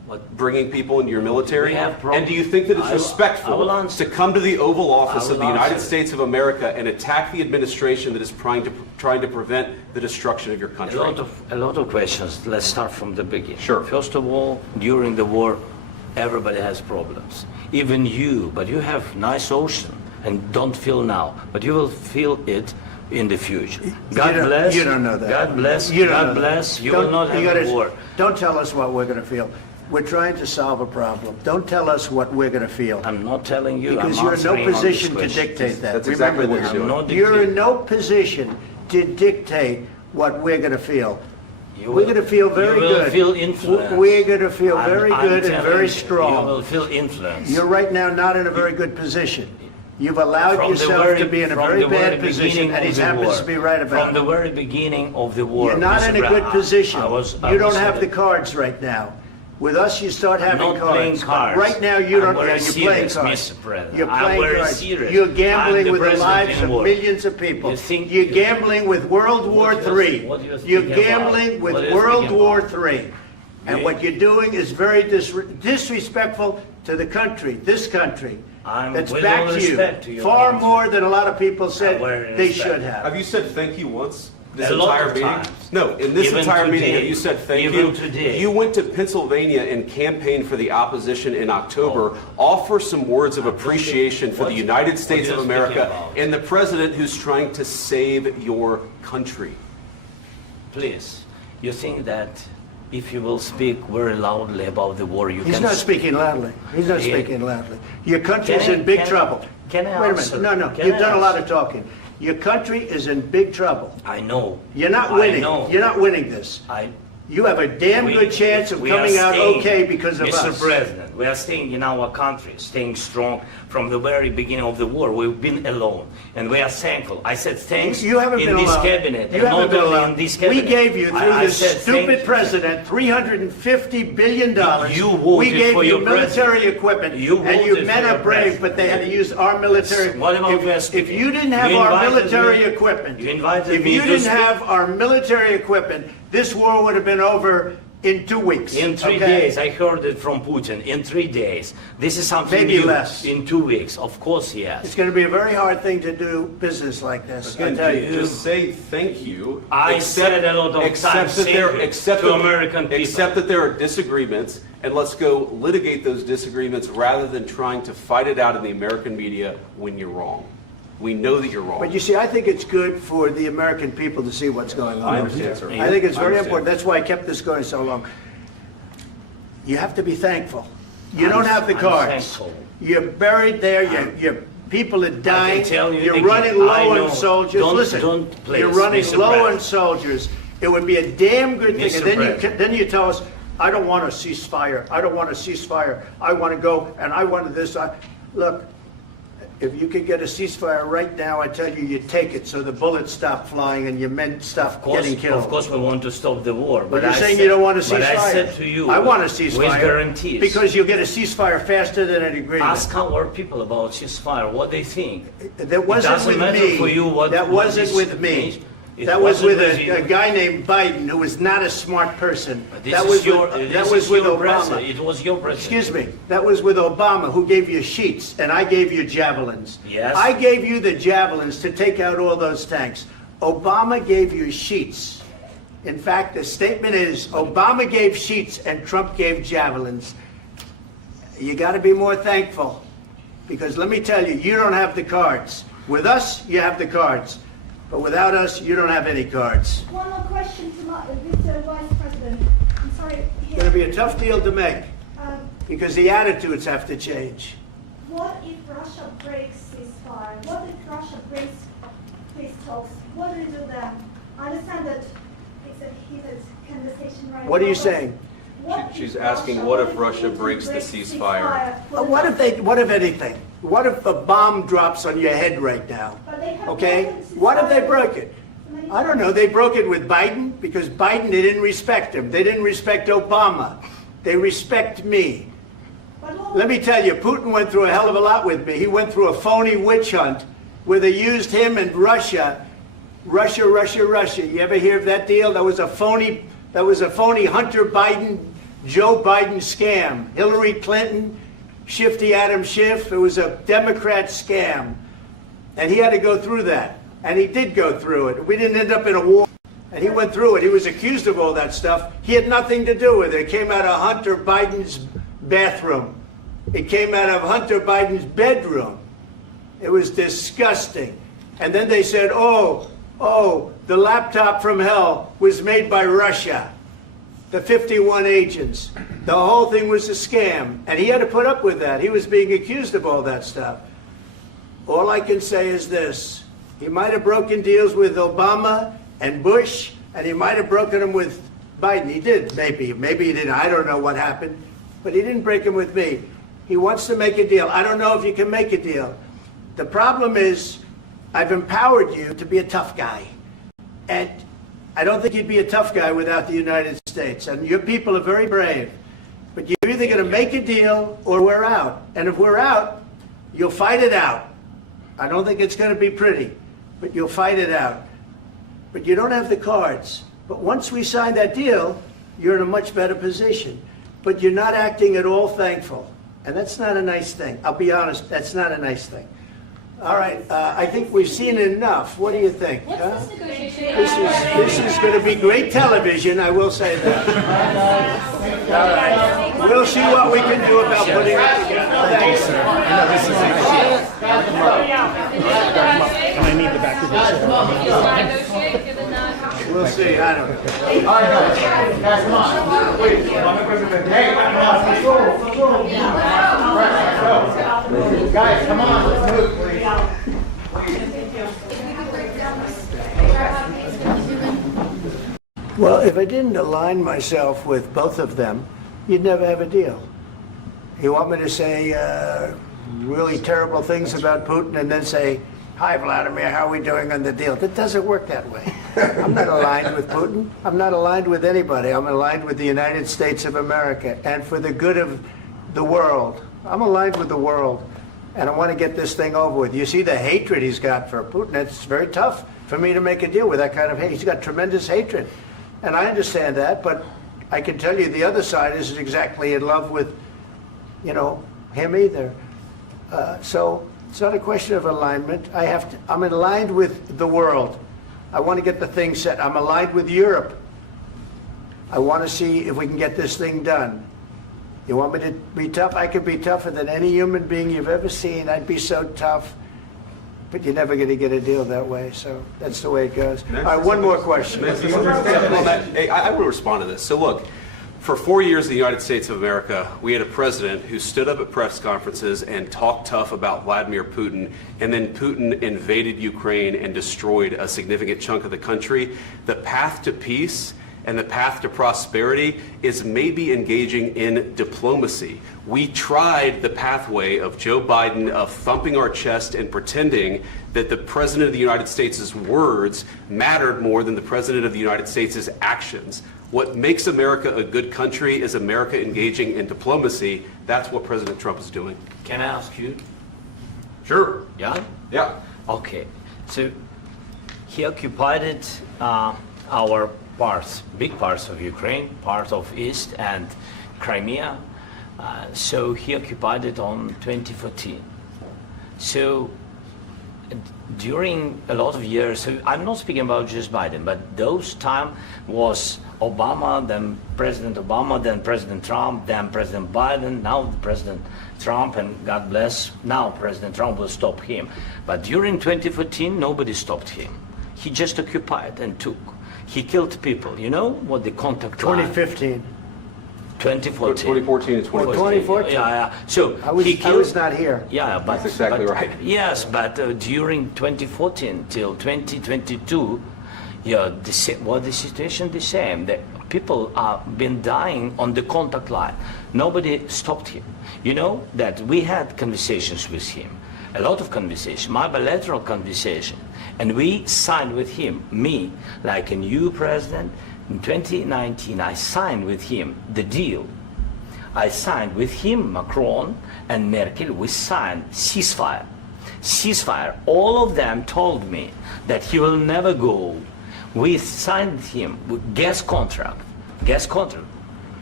bringing people into your military? We have problems. And do you think that it's I will respectful answer. to come to the Oval Office I of the will United answer. States of America and attack the administration that is trying to prevent the destruction of your country? A lot of questions. Let's start from the beginning. Sure. First of all, during the war, everybody has problems. Even you, but you have nice ocean and don't feel now, but you will feel it in the future. God bless. You don't know that. God bless. You don't know God that. bless. You Don't- will not you have a gotta- war. Don't tell us what we're going to feel. We're trying to solve a problem. Don't tell us what we're going to feel. I'm not telling you. Because I'm you're in no answering on this position to question. dictate that. That's Remember exactly what this. you're I'm not You're dictating. in no position to dictate what we're going to feel. You We're will- going to feel very you will good. feel influenced. We're going to feel I'm- very I'm good and telling very you, strong. You will feel influence. You're right now not in a very good position. You've allowed From the yourself very- to be in a from very the very bad position, beginning and of he the happens war. to be right about From the it. very beginning of the war. You're not Mr. in a good Brown, position. I You don't was have the saying- cards right now. With us, you start having not playing cards. cards. Right now, you don't. I'm very You're playing serious, cards. Mr. President. You're I'm playing very cards. serious. You're I'm gambling the with the president lives in of war. millions of people. You think- You're gambling with World War What do you- III. what do you You're think about? gambling with What do you World think War about? III. And You- what you're doing is very disrespectful to the country, this country. That's with all backed respect to you your far country. more than a lot of people said very they respect. should have. Have you said thank you once? This A lot entire of meeting? times. No, in this Even entire meeting, today. have you said thank Even you? today. You went to Pennsylvania and campaigned for the opposition in October. Offer some words of appreciation for the United States what of are you speaking America about? and the president who's trying to save your country. Please, you think that if you will speak very loudly about the war, you He's can... not speaking loudly. He's not Yeah. speaking loudly. Your country's Can I- in big can I- trouble. can I Wait a answer? minute. No, Can you've I done a lot answer? of talking. Your country is in big trouble. I know. You're not I winning. know. You're not winning this. You have a damn good chance of we are coming out staying, okay because of Mr. us. President, we are staying in our country, staying strong from the very beginning of the war. We've been alone, and we are thankful. I said thanks You haven't in been this alone. cabinet, You and haven't not been only alone. in this We cabinet. gave you, through I this said thank stupid you. president, $350 billion. You voted we gave for you your military president. equipment, You and you voted men for are your brave, president. but they had to use our military. What about if West? you didn't have You our invited military me- equipment, you invited if me you to didn't speak- have our military equipment, this war would have been over in 2 weeks. In 3 okay? days, I heard it from Putin. In 3 days, this is something Maybe new. less. In 2 weeks, of course, yes. It's going to be a very hard thing to do business like this. I And tell you. just say thank you. I said a lot of except times that there, thank you except to that, American people. Except that there are disagreements, and let's go litigate those disagreements rather than trying to fight it out in the American media when you're wrong. We know that you're wrong. But you see, I think it's good for the American people to see what's going on. I understand, sir. I think it's I very understand. important. That's why I kept this going so long. You have to be thankful. You don't have the I'm cards. thankful. You're buried there. Your people are dying. tell you You're again, running I low know. on soldiers. Don't- Listen, don't please, you're running Mr. low on President. soldiers. It would be a damn good thing. Mr. And then President. then you tell us, I don't want a ceasefire. I don't want a ceasefire. I want to go and I want this. Look, if you could get a ceasefire right now, I tell you, you take it so the bullets stop flying and your men stop getting killed. Of course, we want to stop the war. But you're I saying said- you don't want a ceasefire. But I said to you, I want a ceasefire. with guarantees. Because you'll get a ceasefire faster than an agreement. Ask our people about ceasefire, what they think. That wasn't doesn't with matter me. for you what- that what wasn't this with me. means. It That was with wasn't with a you. guy named Biden who was not a smart person. This That is was your, with, this that was is with your Obama. president. It was your president. Excuse me. That was with Obama, who gave you sheets, and I gave you javelins. Yes. I gave you the javelins to take out all those tanks. Obama gave you sheets. In fact, the statement is Obama gave sheets and Trump gave javelins. You got to be more thankful, because let me tell you, you don't have the cards. With us, you have the cards. But without us, you don't have any cards. One more question to Mr. Vice President. I'm sorry. It's going to be a tough deal to make, Um, because the attitudes have to change. What if Russia breaks ceasefire? What if Russia breaks peace talks? What do we do then? I understand that it's a heated conversation right now. What are you but saying? what if She's asking, what if Russia Putin breaks the ceasefire? What if anything? What if a bomb drops on your head right now? But they have Okay? broken ceasefire. What if they broke it? So many I don't know. They broke it with Biden because Biden, they didn't respect him. They didn't respect Obama. They respect me. But what- Let me tell you, Putin went through a hell of a lot with me. He went through a phony witch hunt where they used him and Russia. Russia. You ever hear of that deal? That was a phony Hunter Biden Joe Biden scam. Hillary Clinton, Shifty Adam Schiff. It was a Democrat scam. And he had to go through that. And he did go through it. We didn't end up in a war. And he went through it. He was accused of all that stuff. He had nothing to do with it. It came out of Hunter Biden's bathroom. It came out of Hunter Biden's bedroom. It was disgusting. And then they said, oh, the laptop from hell was made by Russia. The 51 agents. The whole thing was a scam. And he had to put up with that. He was being accused of all that stuff. All I can say is this. He might have broken deals with Obama and Bush, and he might have broken them with Biden. He did, maybe. Maybe he didn't. I don't know what happened. But he didn't break them with me. He wants to make a deal. I don't know if you can make a deal. The problem is, I've empowered you to be a tough guy. And I don't think you'd be a tough guy without the United States. And your people are very brave. But you're either going to make a deal or we're out. And if we're out, you'll fight it out. I don't think it's going to be pretty, but you'll fight it out. But you don't have the cards. But once we sign that deal, you're in a much better position. But you're not acting at all thankful. And that's not a nice thing. I'll be honest, that's not a nice thing. All right, I think we've seen enough. What do you think? Huh? This is going to be great television, I will say that. All right. We'll see what we can do about putting it together. Thanks, sir. And I need the back of this. We'll see, I don't know. All right, guys, come on. Wait. Hey, come on, let's go. Guys, come on, let's move, please. Well, if I didn't align myself with both of them, you'd never have a deal. You want me to say really terrible things about Putin and then say, hi, Vladimir, how are we doing on the deal? It doesn't work that way. I'm not aligned with Putin. I'm not aligned with anybody. I'm aligned with the United States of America and for the good of the world. I'm aligned with the world, and I want to get this thing over with. You see the hatred he's got for Putin. It's very tough for me to make a deal with that kind of hate. He's got tremendous hatred, and I understand that, but I can tell you the other side isn't exactly in love with, him either. So it's not a question of alignment. I'm aligned with the world. I want to get the thing set. I'm aligned with Europe. I want to see if we can get this thing done. You want me to be tough? I could be tougher than any human being you've ever seen. I'd be so tough. But you're never going to get a deal that way. So that's the way it goes. All right, one more question. Hey, I want to respond to this. So look, for 4 years in the United States of America, we had a president who stood up at press conferences and talked tough about Vladimir Putin, and then Putin invaded Ukraine and destroyed a significant chunk of the country. The path to peace and the path to prosperity is maybe engaging in diplomacy. We tried the pathway of Joe Biden of thumping our chest and pretending that the President of the United States' words mattered more than the President of the United States' actions. What makes America a good country is America engaging in diplomacy. That's what President Trump is doing. Can I ask you? Sure. Yeah? Yeah. Okay. So he occupied our parts, big parts of Ukraine, part of East and Crimea. So he occupied it on 2014. So during a lot of years, so I'm not speaking about just Biden, but those time was Obama, then President Obama, then President Trump, then President Biden, now President Trump, and God bless, now President Trump will stop him. But during 2014, nobody stopped him. He just occupied and took. He killed people. You know what the contact line? 2015. 2014 2014. and 2015. 2014. Yeah. So I was not here. Yeah, but That's exactly but, right. Yes, but during 2014 till 2022, the situation the same. The people have been dying on the contact line. Nobody stopped him. You know that we had conversations with him, a lot of conversation, my bilateral conversation, and we signed with him, me, like a new president. In 2019, I signed with him the deal. I signed with him, Macron and Merkel, we signed ceasefire. Ceasefire. All of them told me that he will never go. We signed him with gas contract.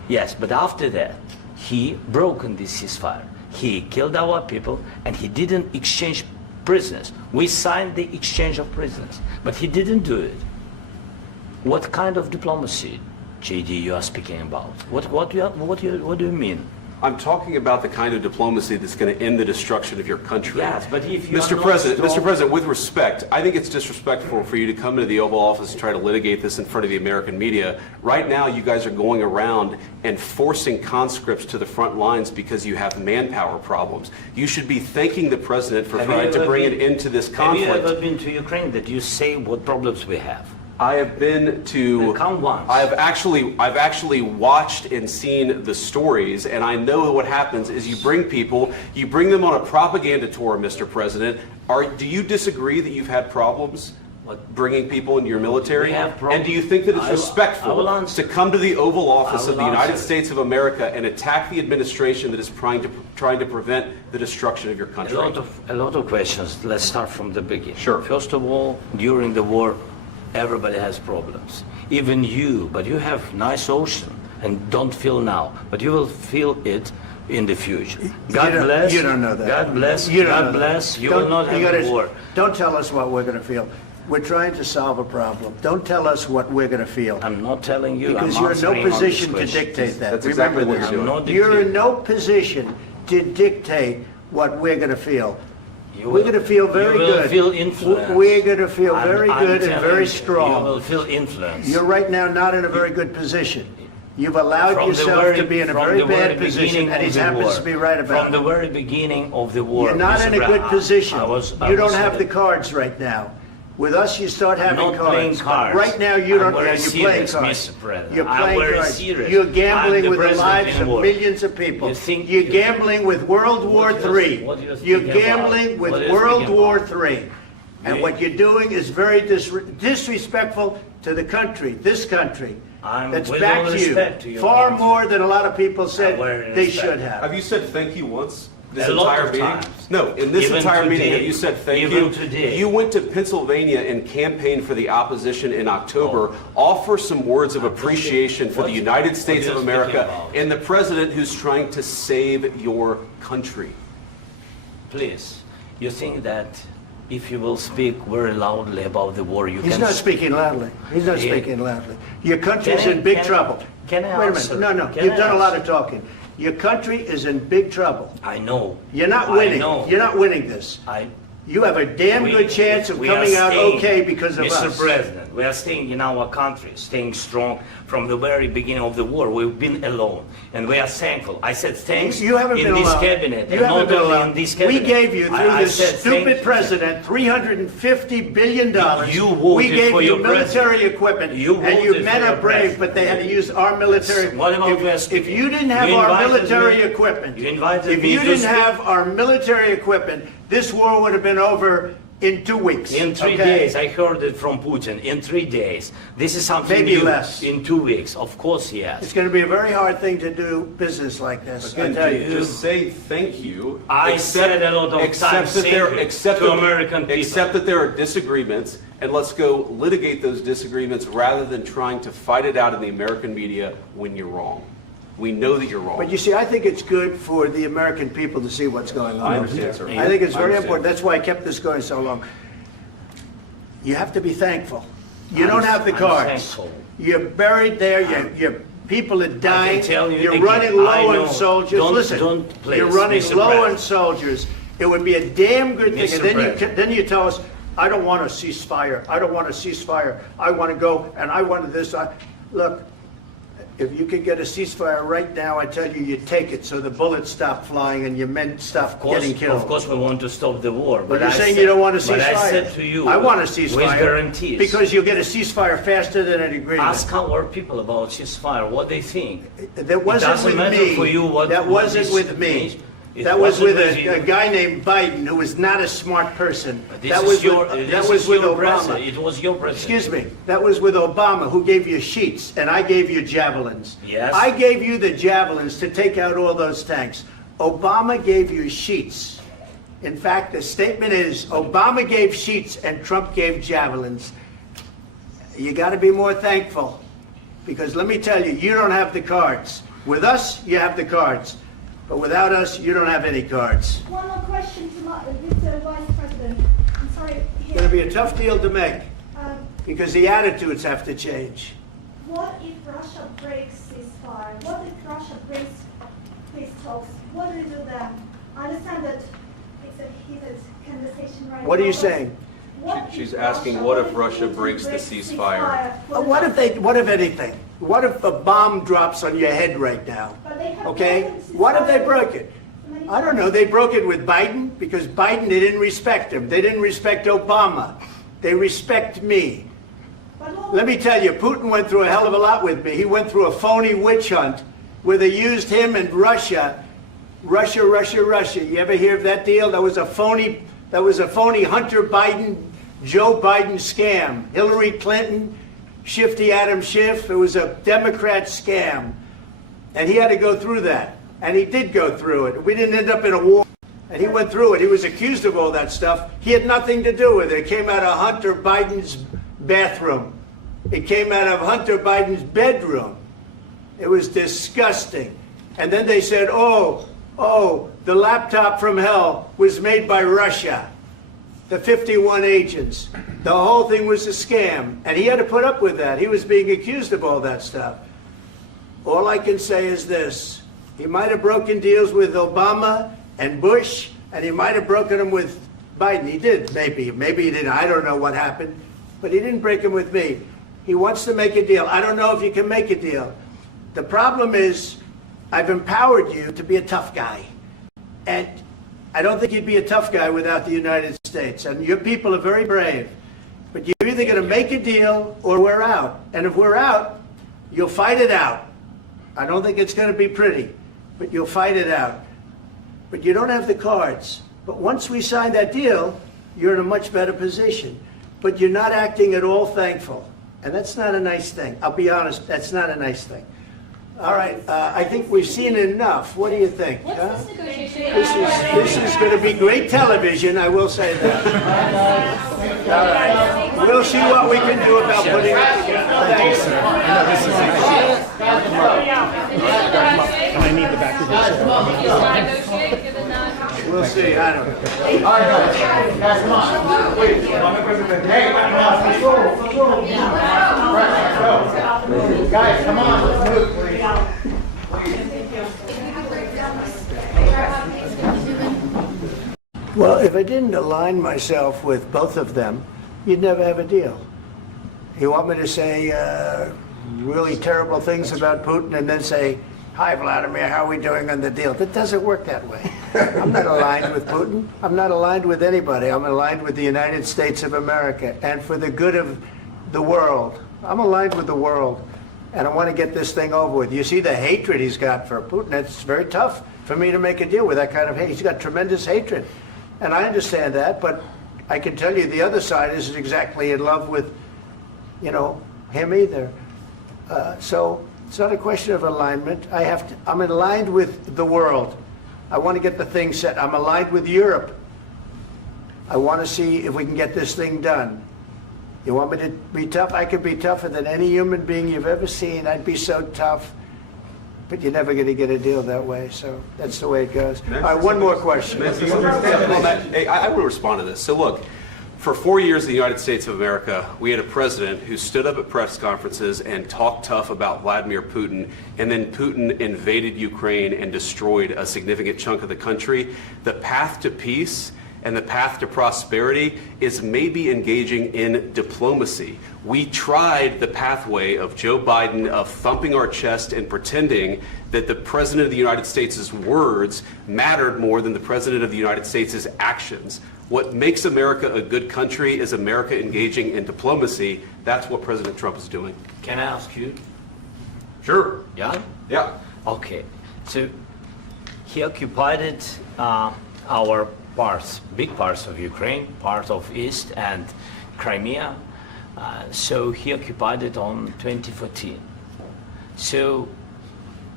Yes, but after that, he broken this ceasefire. He killed our people, and he didn't exchange prisoners. We signed the exchange of prisoners, but he didn't do it. What kind of diplomacy, JD, you are speaking about? What do you mean? I'm talking about the kind of diplomacy that's going to end the destruction of your country. Yes, but if you Mr. President, with respect, I think it's disrespectful for you to come into the Oval Office and try to litigate this in front of the American media. Right now, you guys are going around and forcing conscripts to the front lines because you have manpower problems. You should be thanking the President for trying to bring an end to this conflict. Have you ever been to Ukraine that you say what problems we have? I have been to. Come once. I've actually watched and seen the stories, and I know what happens is you bring them on a propaganda tour, Mr. President. Do you disagree that you've had problems bringing people into your military? We have problems. And do you think that it's respectful to come to the Oval Office of the United States of America and attack the administration that is trying to prevent the destruction of your country? A lot of questions. Let's start from the beginning. Sure. First of all, during the war, everybody has problems. Even you, but you have nice ocean and don't feel now, but you will feel it in the future. God bless. You don't know that. God bless. You don't God know bless. that. You will not have a war. Don't tell us what we're going to feel. We're trying to solve a problem. Don't tell us what we're going to feel. I'm not telling you. Because I'm you're in no answering on position this to question. dictate that. That's Remember exactly what this. you're doing. I'm not You're in dictating. no position to dictate what we're going to feel. You We're will- going to feel very you will good. feel influenced. We're going to feel I'm- very I'm good and telling very you, strong. You will feel influence. You're right now not in a very good position. You've allowed From the yourself to be in a from very the bad very position, beginning and of he the happens war. to be right about From the it. very beginning of the war. You're not Mr. in a good Brown, position. I You don't was have the saying- cards right now. With us, you start having not playing cards. cards. Right now, you I'm don't. very You're playing serious, cards. Mr. President. You're I'm playing very cards. serious. You're I'm gambling the with the president lives in of war. millions of people. You think- You're gambling with World War What do you- III. what do you You're think about? gambling with What do you World think War about? III. And You- what you're doing is very disrespectful to the country, this country. That's with back all to you. respect to your Far country. more than a lot of people said very they respect. should have. Have you said thank you once? This A lot entire of meeting? times. No, in this Even entire meeting, today. have you said thank Even you? today. You went to Pennsylvania and campaigned for the opposition in October. Offer some words of appreciation for the What- United States what of are you speaking America about? and the president who's trying to save your country. Please, you think that if you will speak very loudly about the war, you He's can... not speaking loudly. He's not Yeah. speaking loudly. Your country's Can I- in big can I- trouble. can I Wait a answer? minute. No, Can you've I done a lot answer? of talking. Your country is in big trouble. I know. You're not I winning. know. You're not winning this. You have a damn good chance of we are coming out staying, okay because of Mr. us. President, we are staying in our country, staying strong from the very beginning of the war. We've been alone, and we are thankful. I said thanks You haven't in been this alone. cabinet, You and haven't not been only alone. in this We cabinet. gave you, through I this said thank stupid you. president, $350 billion. You voted we gave for you your military president. equipment, You and you voted men for are your brave, president. but they had to use our military. What about if you didn't have You our invited military me- equipment, you invited if me you to didn't speak- have our military equipment, this war would have been over in 2 weeks. In 3 okay? days, I heard it from Putin. In 3 days, this is something Maybe new. less. In 2 weeks, of course, yes. It's going to be a very hard thing to do business like this. I And tell you. just say thank you. I said a lot of except times that there, thank you except to that, American people. Except that there are disagreements, and let's go litigate those disagreements rather than trying to fight it out in the American media when you're wrong. We know that you're wrong. But you see, I think it's good for the American people to see what's going on. I understand, sir. I think it's I very understand. important. That's why I kept this going so long. You have to be thankful. You don't have the I'm cards. thankful. You're buried there. Your people are dying. tell you You're again, running I low know. on soldiers. Don't- Listen, don't please, you're running Mr. low President. on soldiers. It would be a damn good thing. Mr. And then President. then you tell us, I don't want a ceasefire. I don't want a ceasefire. I want to go and I want this. Look, if you could get a ceasefire right now, I tell you, you take it so the bullets stop flying and your men stop getting killed. Of course, we want to stop the war. But you're I saying said- you don't want a ceasefire. But I said to you, I want a with ceasefire. guarantees. Because you'll get a ceasefire faster than an agreement. Ask our people about ceasefire, what they think. That wasn't doesn't with matter me. for you what- That what wasn't this with me. means. It That was with wasn't with a you. guy named Biden, who was not a smart person. But this That is was your, with, this that was is with your Obama. president. It was your president. Excuse me. That was with Obama, who gave you sheets, and I gave you javelins. Yes. I gave you the javelins to take out all those tanks. Obama gave you sheets. In fact, the statement is Obama gave sheets and Trump gave javelins. You got to be more thankful, because let me tell you, you don't have the cards. With us, you have the cards. But without us, you don't have any cards. One more question to Mr. Vice President. I'm sorry. It's going to be a tough deal to make Um, because the attitudes have to change. What if Russia breaks ceasefire? What if Russia breaks peace talks? What do we do then? I understand that it's a heated conversation right now. What are you but saying? what if She's asking, what if Russia Putin breaks the ceasefire? What if anything? What if a bomb drops on your head right now? But they have Okay? broken ceasefire. What if they broke it? So many I don't know. They broke it with Biden because Biden, they didn't respect him. They didn't respect Obama. They respect me. But what- Let me tell you, Putin went through a hell of a lot with me. He went through a phony witch hunt where they used him and Russia. Russia. You ever hear of that deal? That was a phony Hunter Biden, Joe Biden scam. Hillary Clinton, Shifty Adam Schiff. It was a Democrat scam. And he had to go through that. And he did go through it. We didn't end up in a war. And he went through it. He was accused of all that stuff. He had nothing to do with it. It came out of Hunter Biden's bathroom. It came out of Hunter Biden's bedroom. It was disgusting. And then they said, oh, the laptop from hell was made by Russia. The 51 agents. The whole thing was a scam. And he had to put up with that. He was being accused of all that stuff. All I can say is this. He might have broken deals with Obama and Bush, and he might have broken them with Biden. He did, maybe. Maybe he didn't. I don't know what happened. But he didn't break them with me. He wants to make a deal. I don't know if you can make a deal. The problem is, I've empowered you to be a tough guy. And I don't think you'd be a tough guy without the United States. And your people are very brave. But you're either going to make a deal or we're out. And if we're out, you'll fight it out. I don't think it's going to be pretty, but you'll fight it out. But you don't have the cards. But once we sign that deal, you're in a much better position. But you're not acting at all thankful. And that's not a nice thing. I'll be honest, that's not a nice thing. All right, I think we've seen enough. What do you think? Huh? This is going to be great television, I will say that. All right. We'll see what we can do about putting it together. Thanks, sir. And I need the back of this. We'll see. I don't know. All right, guys, come on. Wait. Hey, come on. Let's go. Let's go. Guys, come on. Let's move, please. Well, if I didn't align myself with both of them, you'd never have a deal. You want me to say really terrible things about Putin and then say, hi, Vladimir, how are we doing on the deal? That doesn't work that way. I'm not aligned with Putin. I'm not aligned with anybody. I'm aligned with the United States of America and for the good of the world. I'm aligned with the world, and I want to get this thing over with. You see the hatred he's got for Putin. It's very tough for me to make a deal with that kind of hate. He's got tremendous hatred, and I understand that, but I can tell you the other side isn't exactly in love with, him either. So it's not a question of alignment. I'm aligned with the world. I want to get the thing set. I'm aligned with Europe. I want to see if we can get this thing done. You want me to be tough? I could be tougher than any human being you've ever seen. I'd be so tough. But you're never going to get a deal that way. So that's the way it goes. All right, one more question. Hey, I will respond to this. So look, for 4 years in the United States of America, we had a president who stood up at press conferences and talked tough about Vladimir Putin, and then Putin invaded Ukraine and destroyed a significant chunk of the country. The path to peace and the path to prosperity is maybe engaging in diplomacy. We tried the pathway of Joe Biden of thumping our chest and pretending that the President of the United States' words mattered more than the President of the United States' actions. What makes America a good country is America engaging in diplomacy. That's what President Trump is doing. Can I ask you? Sure. Yeah? Yeah. Okay. So he occupied our parts, big parts of Ukraine, part of East and Crimea. So he occupied it on 2014. So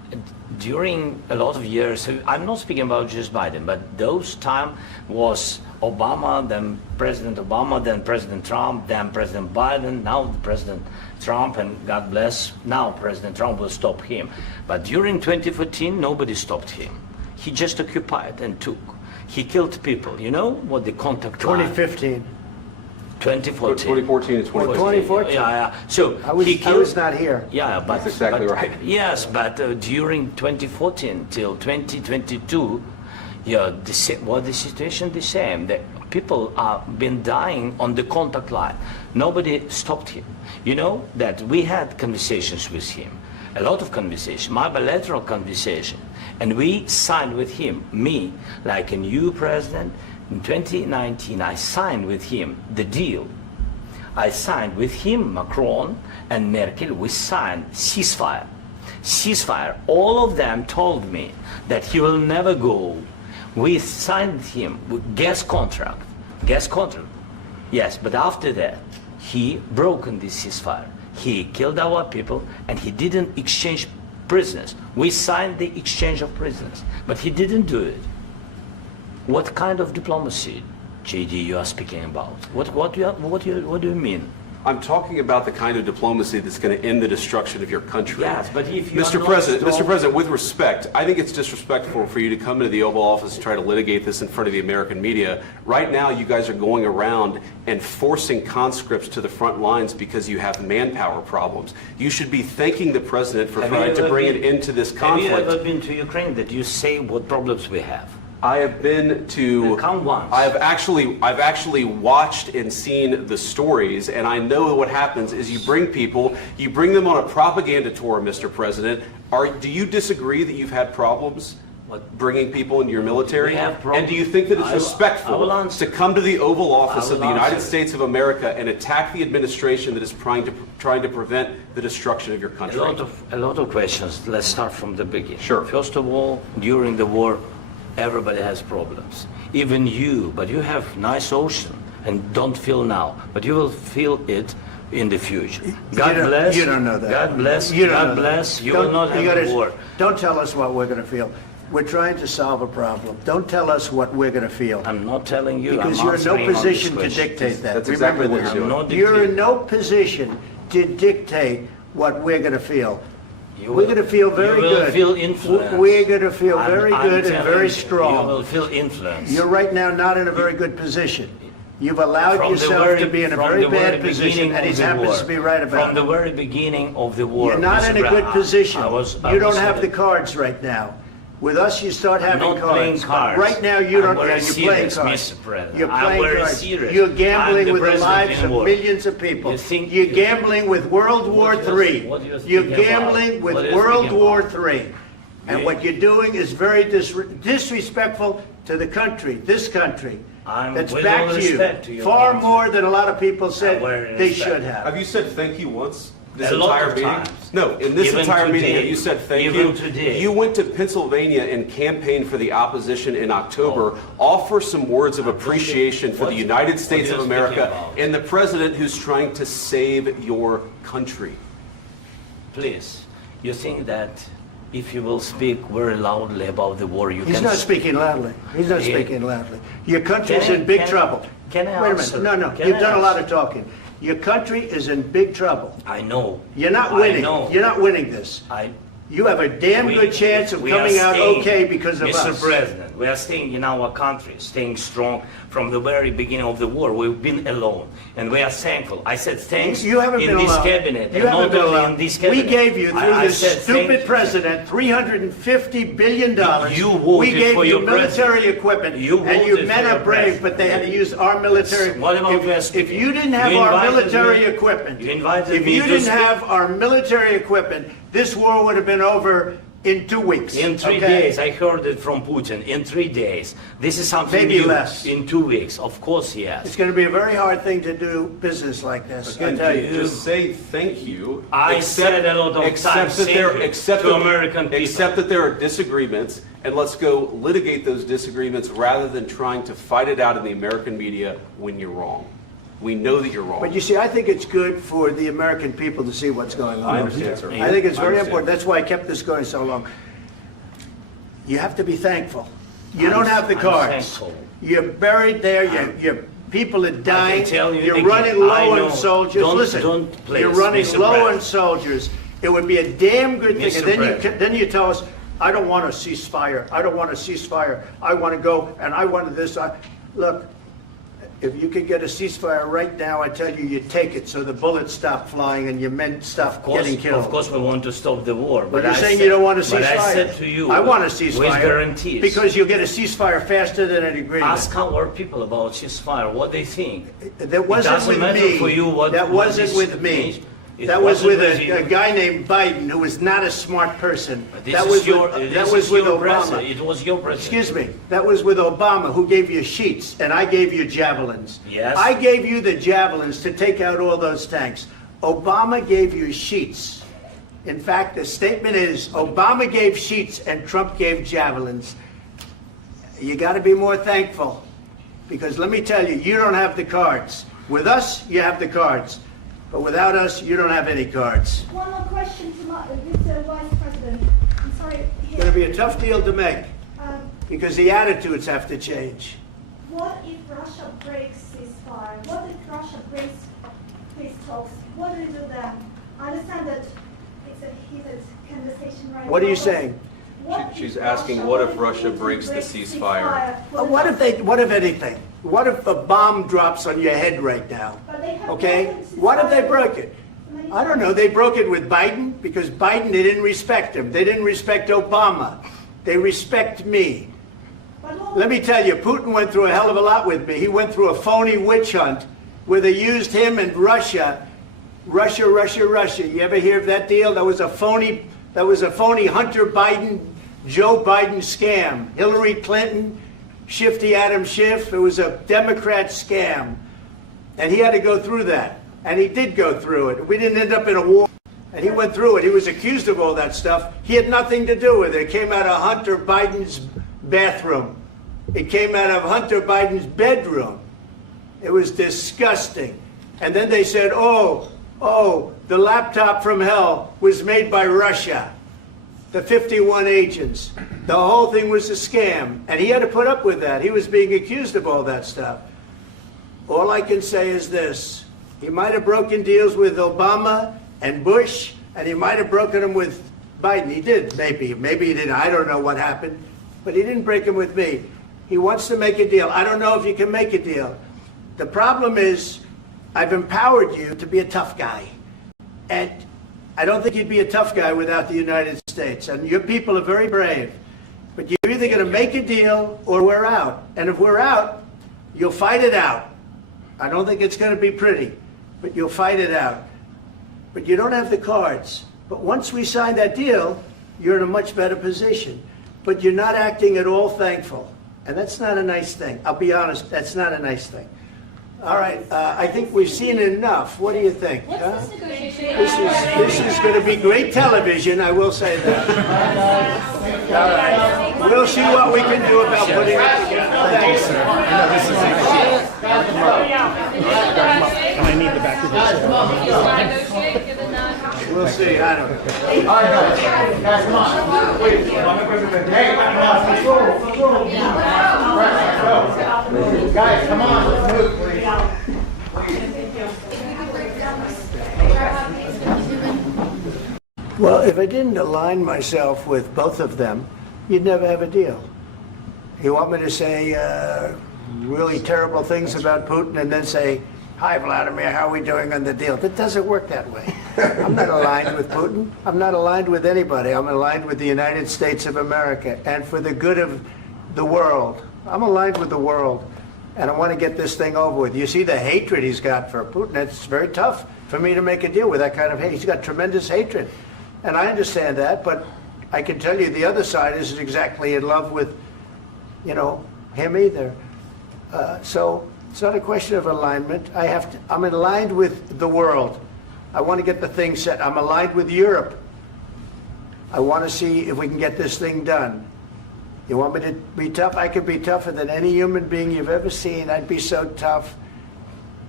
during a lot of years, I'm not speaking about just Biden, but those time was Obama, then President Obama, then President Trump, then President Biden, now President Trump, and God bless, now President Trump will stop him. But during 2014, nobody stopped him. He just occupied and took. He killed people. You know what the contact line? 2015. 2014. 2014 and 2015. 2014. Yeah. So I was not here. Yeah, but That's exactly but- right. Yes, but during 2014 till 2022, the situation the same. The people have been dying on the contact line. Nobody stopped him. You know that we had conversations with him, a lot of conversation, my bilateral conversation, and we signed with him, me, like a new president. In 2019, I signed with him the deal. I signed with him, Macron and Merkel, we signed ceasefire. Ceasefire. All of them told me that he will never go. We signed him with gas contract. Gas contract. Yes, but after that, he broken this ceasefire. He killed our people and he didn't exchange prisoners. We signed the exchange of prisoners, but he didn't do it. What kind of diplomacy, JD, you are speaking about? What do you mean? I'm talking about the kind of diplomacy that's going to end the destruction of your country. Yes, but if you Mr. President, with respect, I think it's disrespectful for you to come into the Oval Office and try to litigate this in front of the American media. Right now, you guys are going around and forcing conscripts to the front lines because you have manpower problems. You should be thanking the President for trying to bring an end to this conflict. Have you ever been to Ukraine that you say what problems we have? I have been to. Come once. I've actually watched and seen the stories, and I know what happens is you bring people, you bring them on a propaganda tour, Mr. President. Do you disagree that you've had problems bringing people into your military? We have problems. And do you think that it's respectful to come to the Oval Office of the United States of America and attack the administration that is trying to prevent the destruction of your country? A lot of questions. Let's start from the beginning. Sure. First of all, during the war, everybody has problems. Even you, but you have nice ocean and don't feel now, but you will feel it in the future. God bless. You don't know that. God bless. You don't God know bless. that. You will not have a war. Don't tell us what we're going to feel. We're trying to solve a problem. Don't tell us what we're going to feel. I'm not telling you. Because I'm you're in no answering on this position to question. dictate that. That's Remember exactly what this. you're doing. I'm not You're in dictating. no position to dictate what we're going to feel. You We're will- going to feel very you will good. Feel influence. We're going to feel I'm- very I'm good and telling very you, strong. You will feel influence. You're right now not in a very good position. You've allowed From the yourself very- to be in a from very the very bad position, beginning and he of the happens war. to be right about From the it. very beginning of the war. You're not Mr. in a good Brown, position. I You don't was have the saying- cards right now. With us, you start having not playing cards. cards. Right now, you don't. I'm very You're playing serious, cards. Mr. President. You're I'm playing very cards. serious. You're I'm gambling the with the president lives in of war. millions of people. You think- You're gambling with World War What do you- III. what do you think You're about? gambling with What do you World think War about? III. And Yeah. what you're doing is very disrespectful to the country, this country. That's with all back to respect to you. your Far country. more than a lot of people said very they respect. should have. Have you said thank you once? This A lot entire of meeting? times. No, in this Even entire meeting, today. have you said thank Even you? today. You went to Pennsylvania and campaigned for the opposition in October. Offer some words of appreciation for the United States of you America speaking about? and the president who's trying to save your country. Please, you think that if you will speak very loudly about the war, you He's can... not speaking loudly. He's not Yeah. speaking loudly. Your country's Can I- in big can I- trouble. can I Wait a answer? minute. No. Can You've I done a lot answer? of talking. Your country is in big trouble. I know. You're not I winning. know. You're not winning this. You have a damn good chance of we are coming out staying, okay because of Mr. us. President, we are staying in our country, staying strong from the very beginning of the war. We've been alone, and we are thankful. I said thanks You haven't in been this alone. cabinet, You and haven't not been only alone. in this cabinet. We gave you, through I this said thank stupid you. president, $350 billion. You voted We gave for you your military president. equipment, You and you voted men for are your brave, president. but they had to use our military. What about you If you didn't have You our invited military me- equipment, you invited if me you to didn't speak- have our military equipment, this war would have been over in 2 weeks. In 3 okay? days, I heard it from Putin. In 3 days, this is something Maybe new. less. In 2 weeks, of course, yes. It's going to be a very hard thing to do business like this. I And tell you. just say thank you. I said a lot of times thank you to American people. Accept that there are disagreements, and let's go litigate those disagreements rather than trying to fight it out in the American media when you're wrong. We know that you're wrong. But you see, I think it's good for the American people to see what's going on. I understand, sir. I think it's I very understand. important. That's why I kept this going so long. You have to be thankful. You don't have the I'm cards. thankful. You're buried there. Your people are dying. tell you You're again, running I low know. on soldiers. Don't- Listen, don't please, you're running Mr. low on President. soldiers. It would be a damn good thing. Mr. And then President. then you tell us, I don't want a ceasefire. I don't want a ceasefire. I want to go and I want this. Look, if you could get a ceasefire right now, I tell you, you take it so the bullets stop flying and your men stop getting killed. Of course, we want to stop the war. But you're I saying said- you don't want a ceasefire. But I said to you, I want a ceasefire. with guarantees. Because you'll get a ceasefire faster than an agreement. Ask our people about ceasefire, what they think. That wasn't doesn't with matter me. for you what- That what wasn't this with me. means. It That was with wasn't with a you. guy named Biden who was not a smart person. This That is was your, with, this that was is with your Obama. president. It was your president. Excuse me. That was with Obama, who gave you sheets, and I gave you javelins. Yes. I gave you the javelins to take out all those tanks. Obama gave you sheets. In fact, the statement is Obama gave sheets and Trump gave javelins. You got to be more thankful, because let me tell you, you don't have the cards. With us, you have the cards. But without us, you don't have any cards. One more question to Mr. Vice President. I'm sorry. It's going to be a tough deal to make, Um, because the attitudes have to change. What if Russia breaks ceasefire? What if Russia breaks peace talks? What do we do then? I understand that it's a heated conversation right now. What are you but saying? what if She's asking, what if Russia Putin breaks the ceasefire? What if anything? What if a bomb drops on your head right now? But they have Okay? weapons to What if they fire. broke it? I don't know. They broke it with Biden because Biden, they didn't respect him. They didn't respect Obama. They respect me. But what- Let me tell you, Putin went through a hell of a lot with me. He went through a phony witch hunt where they used him and Russia. Russia. You ever hear of that deal? That was a phony Hunter Biden, Joe Biden scam. Hillary Clinton, Shifty Adam Schiff. It was a Democrat scam. And he had to go through that. And he did go through it. We didn't end up in a war. And he went through it. He was accused of all that stuff. He had nothing to do with it. It came out of Hunter Biden's bathroom. It came out of Hunter Biden's bedroom. It was disgusting. And then they said, oh, the laptop from hell was made by Russia. The 51 agents. The whole thing was a scam. And he had to put up with that. He was being accused of all that stuff. All I can say is this. He might have broken deals with Obama and Bush, and he might have broken them with Biden. He did, maybe. Maybe he didn't. I don't know what happened. But he didn't break them with me. He wants to make a deal. I don't know if you can make a deal. The problem is, I've empowered you to be a tough guy. And I don't think you'd be a tough guy without the United States. And your people are very brave. But you're either going to make a deal or we're out. And if we're out, you'll fight it out. I don't think it's going to be pretty, but you'll fight it out. But you don't have the cards. But once we sign that deal, you're in a much better position. But you're not acting at all thankful. And that's not a nice thing. I'll be honest, that's not a nice thing. All right, I think we've seen enough. What do you think? Huh? This is going to be great television, I will say that. All right. We'll see what we can do about putting it together. Thanks, sir. And I need the back of this. We'll see. I don't know. All right, guys, come on. Wait. Hey, come on, let's go. Right, go. Guys, come on, let's move, please. Well, if I didn't align myself with both of them, you'd never have a deal. You want me to say really terrible things about Putin and then say, hi, Vladimir, how are we doing on the deal? That doesn't work that way. I'm not aligned with Putin. I'm not aligned with anybody. I'm aligned with the United States of America and for the good of the world. I'm aligned with the world, and I want to get this thing over with. You see the hatred he's got for Putin. It's very tough for me to make a deal with that kind of hate. He's got tremendous hatred, and I understand that, but I can tell you the other side isn't exactly in love with, him either. So it's not a question of alignment. I'm aligned with the world. I want to get the thing set. I'm aligned with Europe. I want to see if we can get this thing done. You want me to be tough? I could be tougher than any human being you've ever seen. I'd be so tough.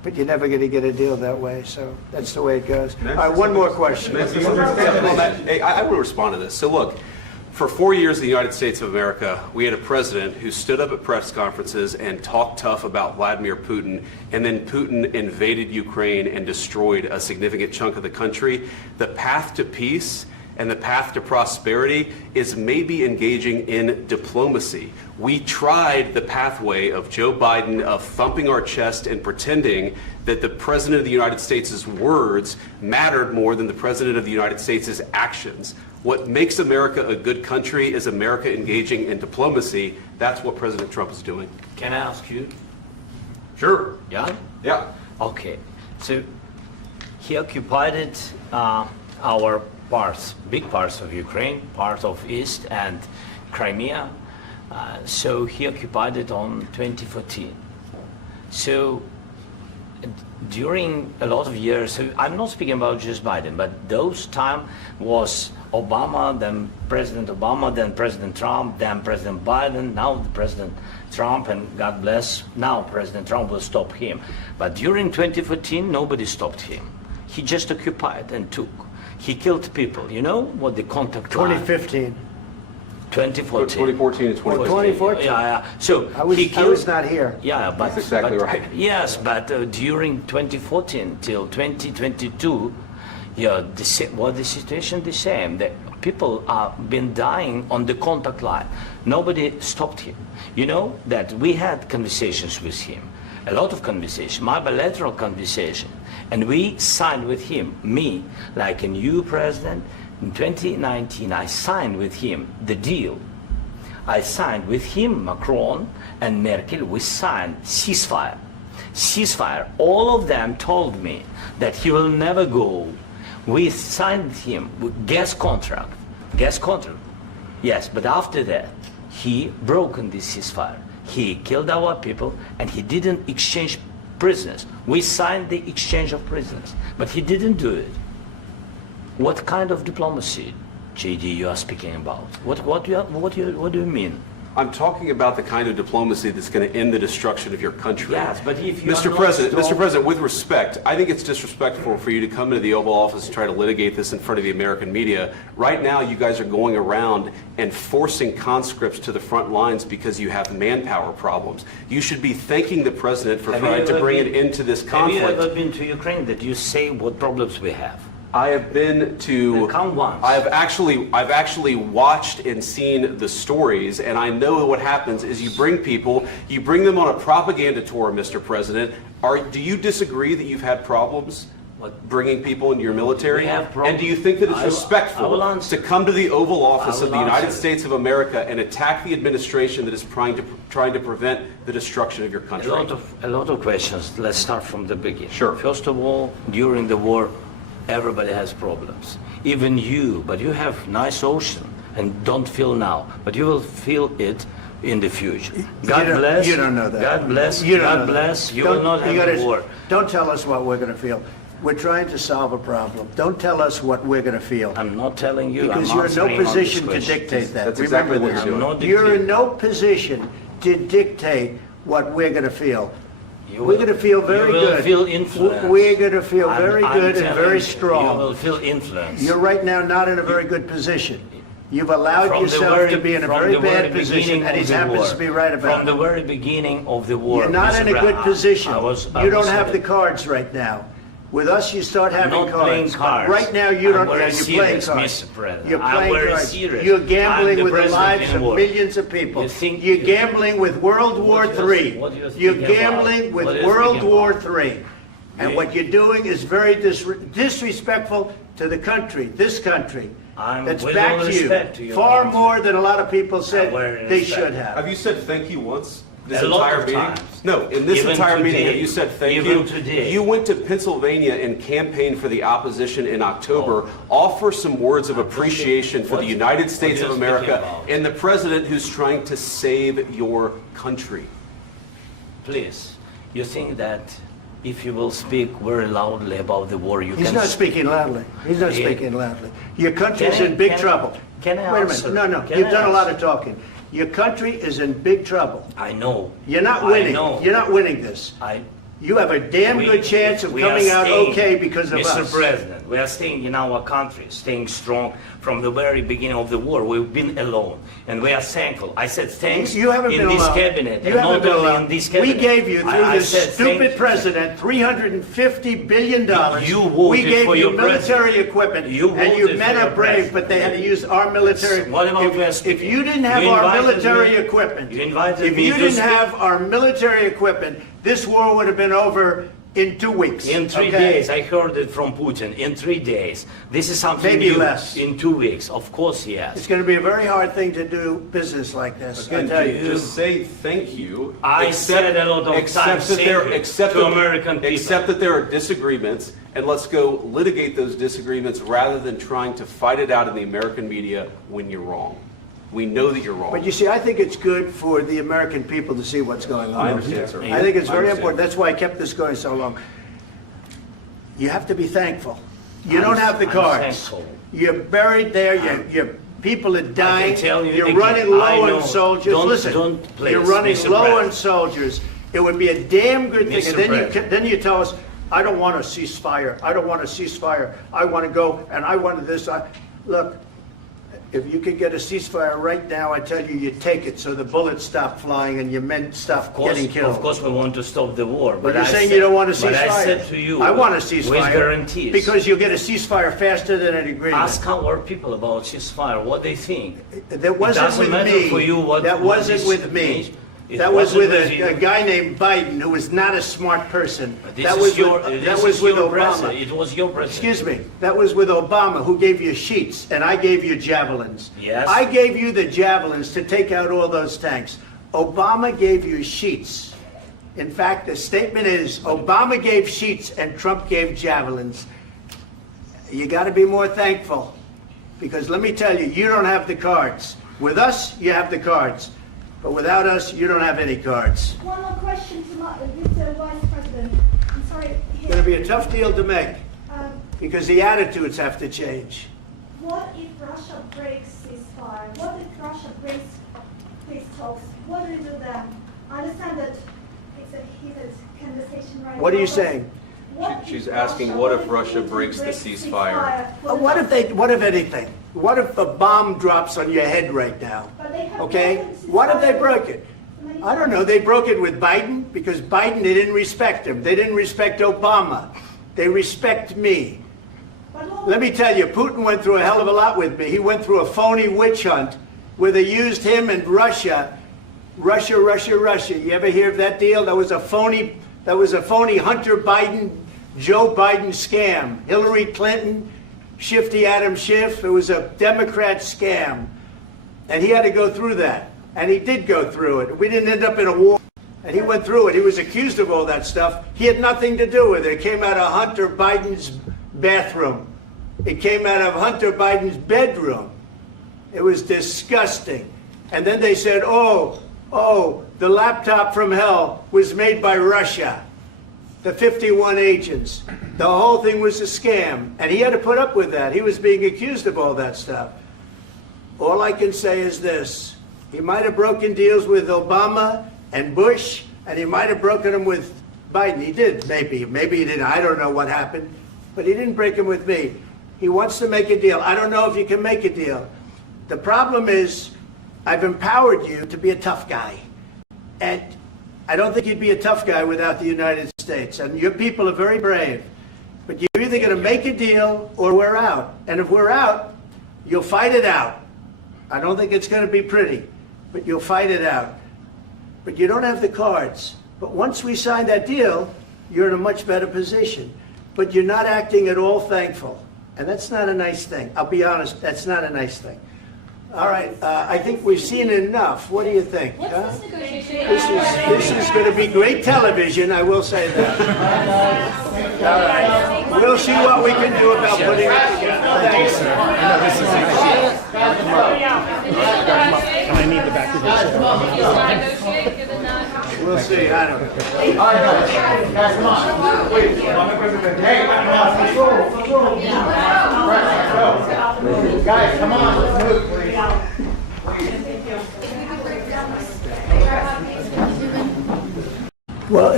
but you're never going to get a deal that way. So that's the way it goes. All right, one more question. Hey, I want to respond to this. So look, for 4 years in the United States of America, we had a president who stood up at press conferences and talked tough about Vladimir Putin, and then Putin invaded Ukraine and destroyed a significant chunk of the country. The path to peace and the path to prosperity is maybe engaging in diplomacy. We tried the pathway of Joe Biden, of thumping our chest and pretending that the President of the United States' words mattered more than the President of the United States' actions. What makes America a good country is America engaging in diplomacy. That's what President Trump is doing. Can I ask you? Sure. Yeah? Yeah. Okay. So he occupied our parts, big parts of Ukraine, part of East and Crimea. So he occupied it on 2014. So during a lot of years, so I'm not speaking about just Biden, but those time was Obama, then President Obama, then President Trump, then President Biden, now President Trump, and God bless, now President Trump will stop him. But during 2014, nobody stopped him. He just occupied and took. He killed people. You know what the contact line? 2015. 2014 2014. and 2015. 2014. Yeah. So I was not here. Yeah, but That's exactly but, right. Yes, but during 2014 till 2022, yeah, the situation the same. The people have been dying on the contact line. Nobody stopped him. You know that we had conversations with him, a lot of conversation, my bilateral conversation, and we signed with him, me, like a new president. In 2019, I signed with him the deal. I signed with him, Macron and Merkel, we signed ceasefire. Ceasefire. All of them told me that he will never go. We signed him with gas contract. Gas contract. Yes, but after that, he broken this ceasefire. He killed our people and he didn't exchange prisoners. We signed the exchange of prisoners, but he didn't do it. What kind of diplomacy, JD, you are speaking about? What do you mean? I'm talking about the kind of diplomacy that's going to end the destruction of your country. Yes, but if you Mr. President, with respect, I think it's disrespectful for you to come into the Oval Office and try to litigate this in front of the American media. Right now, you guys are going around and forcing conscripts to the front lines because you have manpower problems. You should be thanking the President for trying to bring an end to this conflict. Have you ever been to Ukraine that you say what problems we have? I have been to. Come once. I've actually watched and seen the stories, and I know what happens is you bring people, you bring them on a propaganda tour, Mr. President. Do you disagree that you've had problems bringing people into your military? We have problems. And do you think that it's respectful to come to the Oval Office of the United States of America and attack the administration that is trying to prevent the destruction of your country? A lot of questions. Let's start from the beginning. Sure. First of all, during the war, everybody has problems. Even you, but you have nice ocean and don't feel now, but you will feel it in the future. God bless. You don't know that. God bless. You don't God know bless. that. You will not have a war. Don't tell us what we're going to feel. We're trying to solve a problem. Don't tell us what we're going to feel. I'm not telling you. Because I'm you're in no answering on position this to question. dictate that. That's Remember exactly what this. you're doing. You're in no position to dictate what we're going to feel. We're going to feel very good. You will feel influence. We're going to feel very good and very strong. You will feel influence. You're right now not in a very good position. You've allowed yourself to be in a very bad position, and he happens to be right about it. From the very beginning of the war. You're not in a good position. You don't have the cards. cards right now. With us, you start having not playing cards. Right now, you don't. I'm very You're playing serious, cards. Mr. President. You're I'm playing very cards. serious. You're gambling I'm the with the president lives in of war. millions of people. You think- You're gambling with World War What do you- III. what do you You're think about? gambling with What do you World think War about? III. And Yeah. what you're doing is very disrespectful to the country, this country. That's with back all to respect to you. your Far country. more than a lot of people said very they respect. should have. Have you said thank you once? This A lot entire of meeting? times. No, in this Even entire meeting, today. have you said thank Even you? today. You went to Pennsylvania and campaigned for the opposition in October. Offer some words of appreciation for the United States of you America speaking about? and the president who's trying to save your country. Please, you think that if you will speak very loudly about the war, you He's can... not speaking loudly. He's not Yeah. speaking loudly. Your country's Can I- in big can I- trouble. can I Wait a answer? minute. No. Can You've I done a lot answer? of talking. Your country is in big trouble. I know. You're not I winning. know. You're not winning this. you have a damn good chance of we are coming out staying, okay because of Mr. us. President, we are staying in our country, staying strong from the very beginning of the war. We've been alone, and we are thankful. I said thanks You haven't in been this alone. cabinet, You and haven't not been only alone. in this cabinet. We gave you, through I this said stupid thank- president, $350 billion. You voted We gave for you your military president. equipment, You and you voted men for are your brave, president. but they had to use our military. What about If you didn't have You our invited military me- equipment, you invited if me you to didn't speak- have our military equipment, this war would have been over in 2 weeks. In 3 okay? days, I heard it from Putin. In 3 days, this is something Maybe new. less. In 2 weeks, of course, yes. It's going to be a very hard thing to do business like this. I And tell you. just say thank you. I said a lot of except times that thank there, you except to that, American people. Except that there are disagreements, and let's go litigate those disagreements rather than trying to fight it out in the American media when you're wrong. We know that you're wrong. But you see, I think it's good for the American people to see what's going on. I understand, sir. I think it's I very understand. important. That's why I kept this going so long. You have to be thankful. You don't have the I'm cards. thankful. You're buried there. Your people are dying. tell you You're again, running I low know. on soldiers. Don't- Listen, don't please, you're running Mr. low on President. soldiers. It would be a damn good thing. Mr. And then President. then you tell us, I don't want a ceasefire. I don't want a ceasefire. I want to go and I want this. Look, if you could get a ceasefire right now, I tell you, you take it so the bullets stop flying and your men stop getting killed. Of course, we want to stop the war. But you're I saying said- you don't want a ceasefire. But I said to you, I want a ceasefire. with guarantees. Because you'll get a ceasefire faster than an agreement. Ask our people about ceasefire, what they think. That wasn't doesn't with matter me. for you what- That what wasn't this with me. means. It That was wasn't with with you. a guy named Biden who was not a smart person. This That is was your, with, this that is was with your Obama. president. It was your president. Excuse me. That was with Obama, who gave you sheets, and I gave you javelins. Yes. I gave you the javelins to take out all those tanks. Obama gave you sheets. In fact, the statement is Obama gave sheets and Trump gave javelins. You got to be more thankful, because let me tell you, you don't have the cards. With us, you have the cards. But without us, you don't have any cards. One more question to Mr. Vice President. I'm sorry. It's going to be a tough deal to make, Um, because the attitudes have to change. What if Russia breaks ceasefire? What if Russia breaks peace talks? What do we do then? I understand that it's a heated conversation right now. What are you but saying? what if She's asking, what if Russia Putin breaks the ceasefire? What if anything? What if a bomb drops on your head right now? But they have Okay? broken ceasefire. What if they broke it? I don't know. They broke it with Biden because Biden, they didn't respect him. They didn't respect Obama. They respect me. But what- Let me tell you, Putin went through a hell of a lot with me. He went through a phony witch hunt where they used him and Russia. Russia. You ever hear of that deal? That was a phony Hunter Biden, Joe Biden scam. Hillary Clinton, Shifty Adam Schiff. It was a Democrat scam. And he had to go through that. And he did go through it. We didn't end up in a war. And he went through it. He was accused of all that stuff. He had nothing to do with it. It came out of Hunter Biden's bathroom. It came out of Hunter Biden's bedroom. It was disgusting. And then they said, oh, the laptop from hell was made by Russia. The 51 agents. The whole thing was a scam. And he had to put up with that. He was being accused of all that stuff. All I can say is this. He might have broken deals with Obama and Bush, and he might have broken them with Biden. He did, maybe. Maybe he didn't. I don't know what happened. But he didn't break them with me. He wants to make a deal. I don't know if you can make a deal. The problem is, I've empowered you to be a tough guy. And I don't think you'd be a tough guy without the United States. And your people are very brave. But you're either going to make a deal or we're out. And if we're out, you'll fight it out. I don't think it's going to be pretty, but you'll fight it out. But you don't have the cards. But once we sign that deal, you're in a much better position. But you're not acting at all thankful. And that's not a nice thing. I'll be honest, that's not a nice thing. All right, I think we've seen enough. What do you think? What's huh? this negotiation? This is going to be great television, I will say that. All right. We'll see what we can do about putting it together. Thanks. And I need the back of this. We'll see. I don't know. All right, guys, come on. Wait. Hey, come on, let's go. Guys, come on, let's move, please. Well, if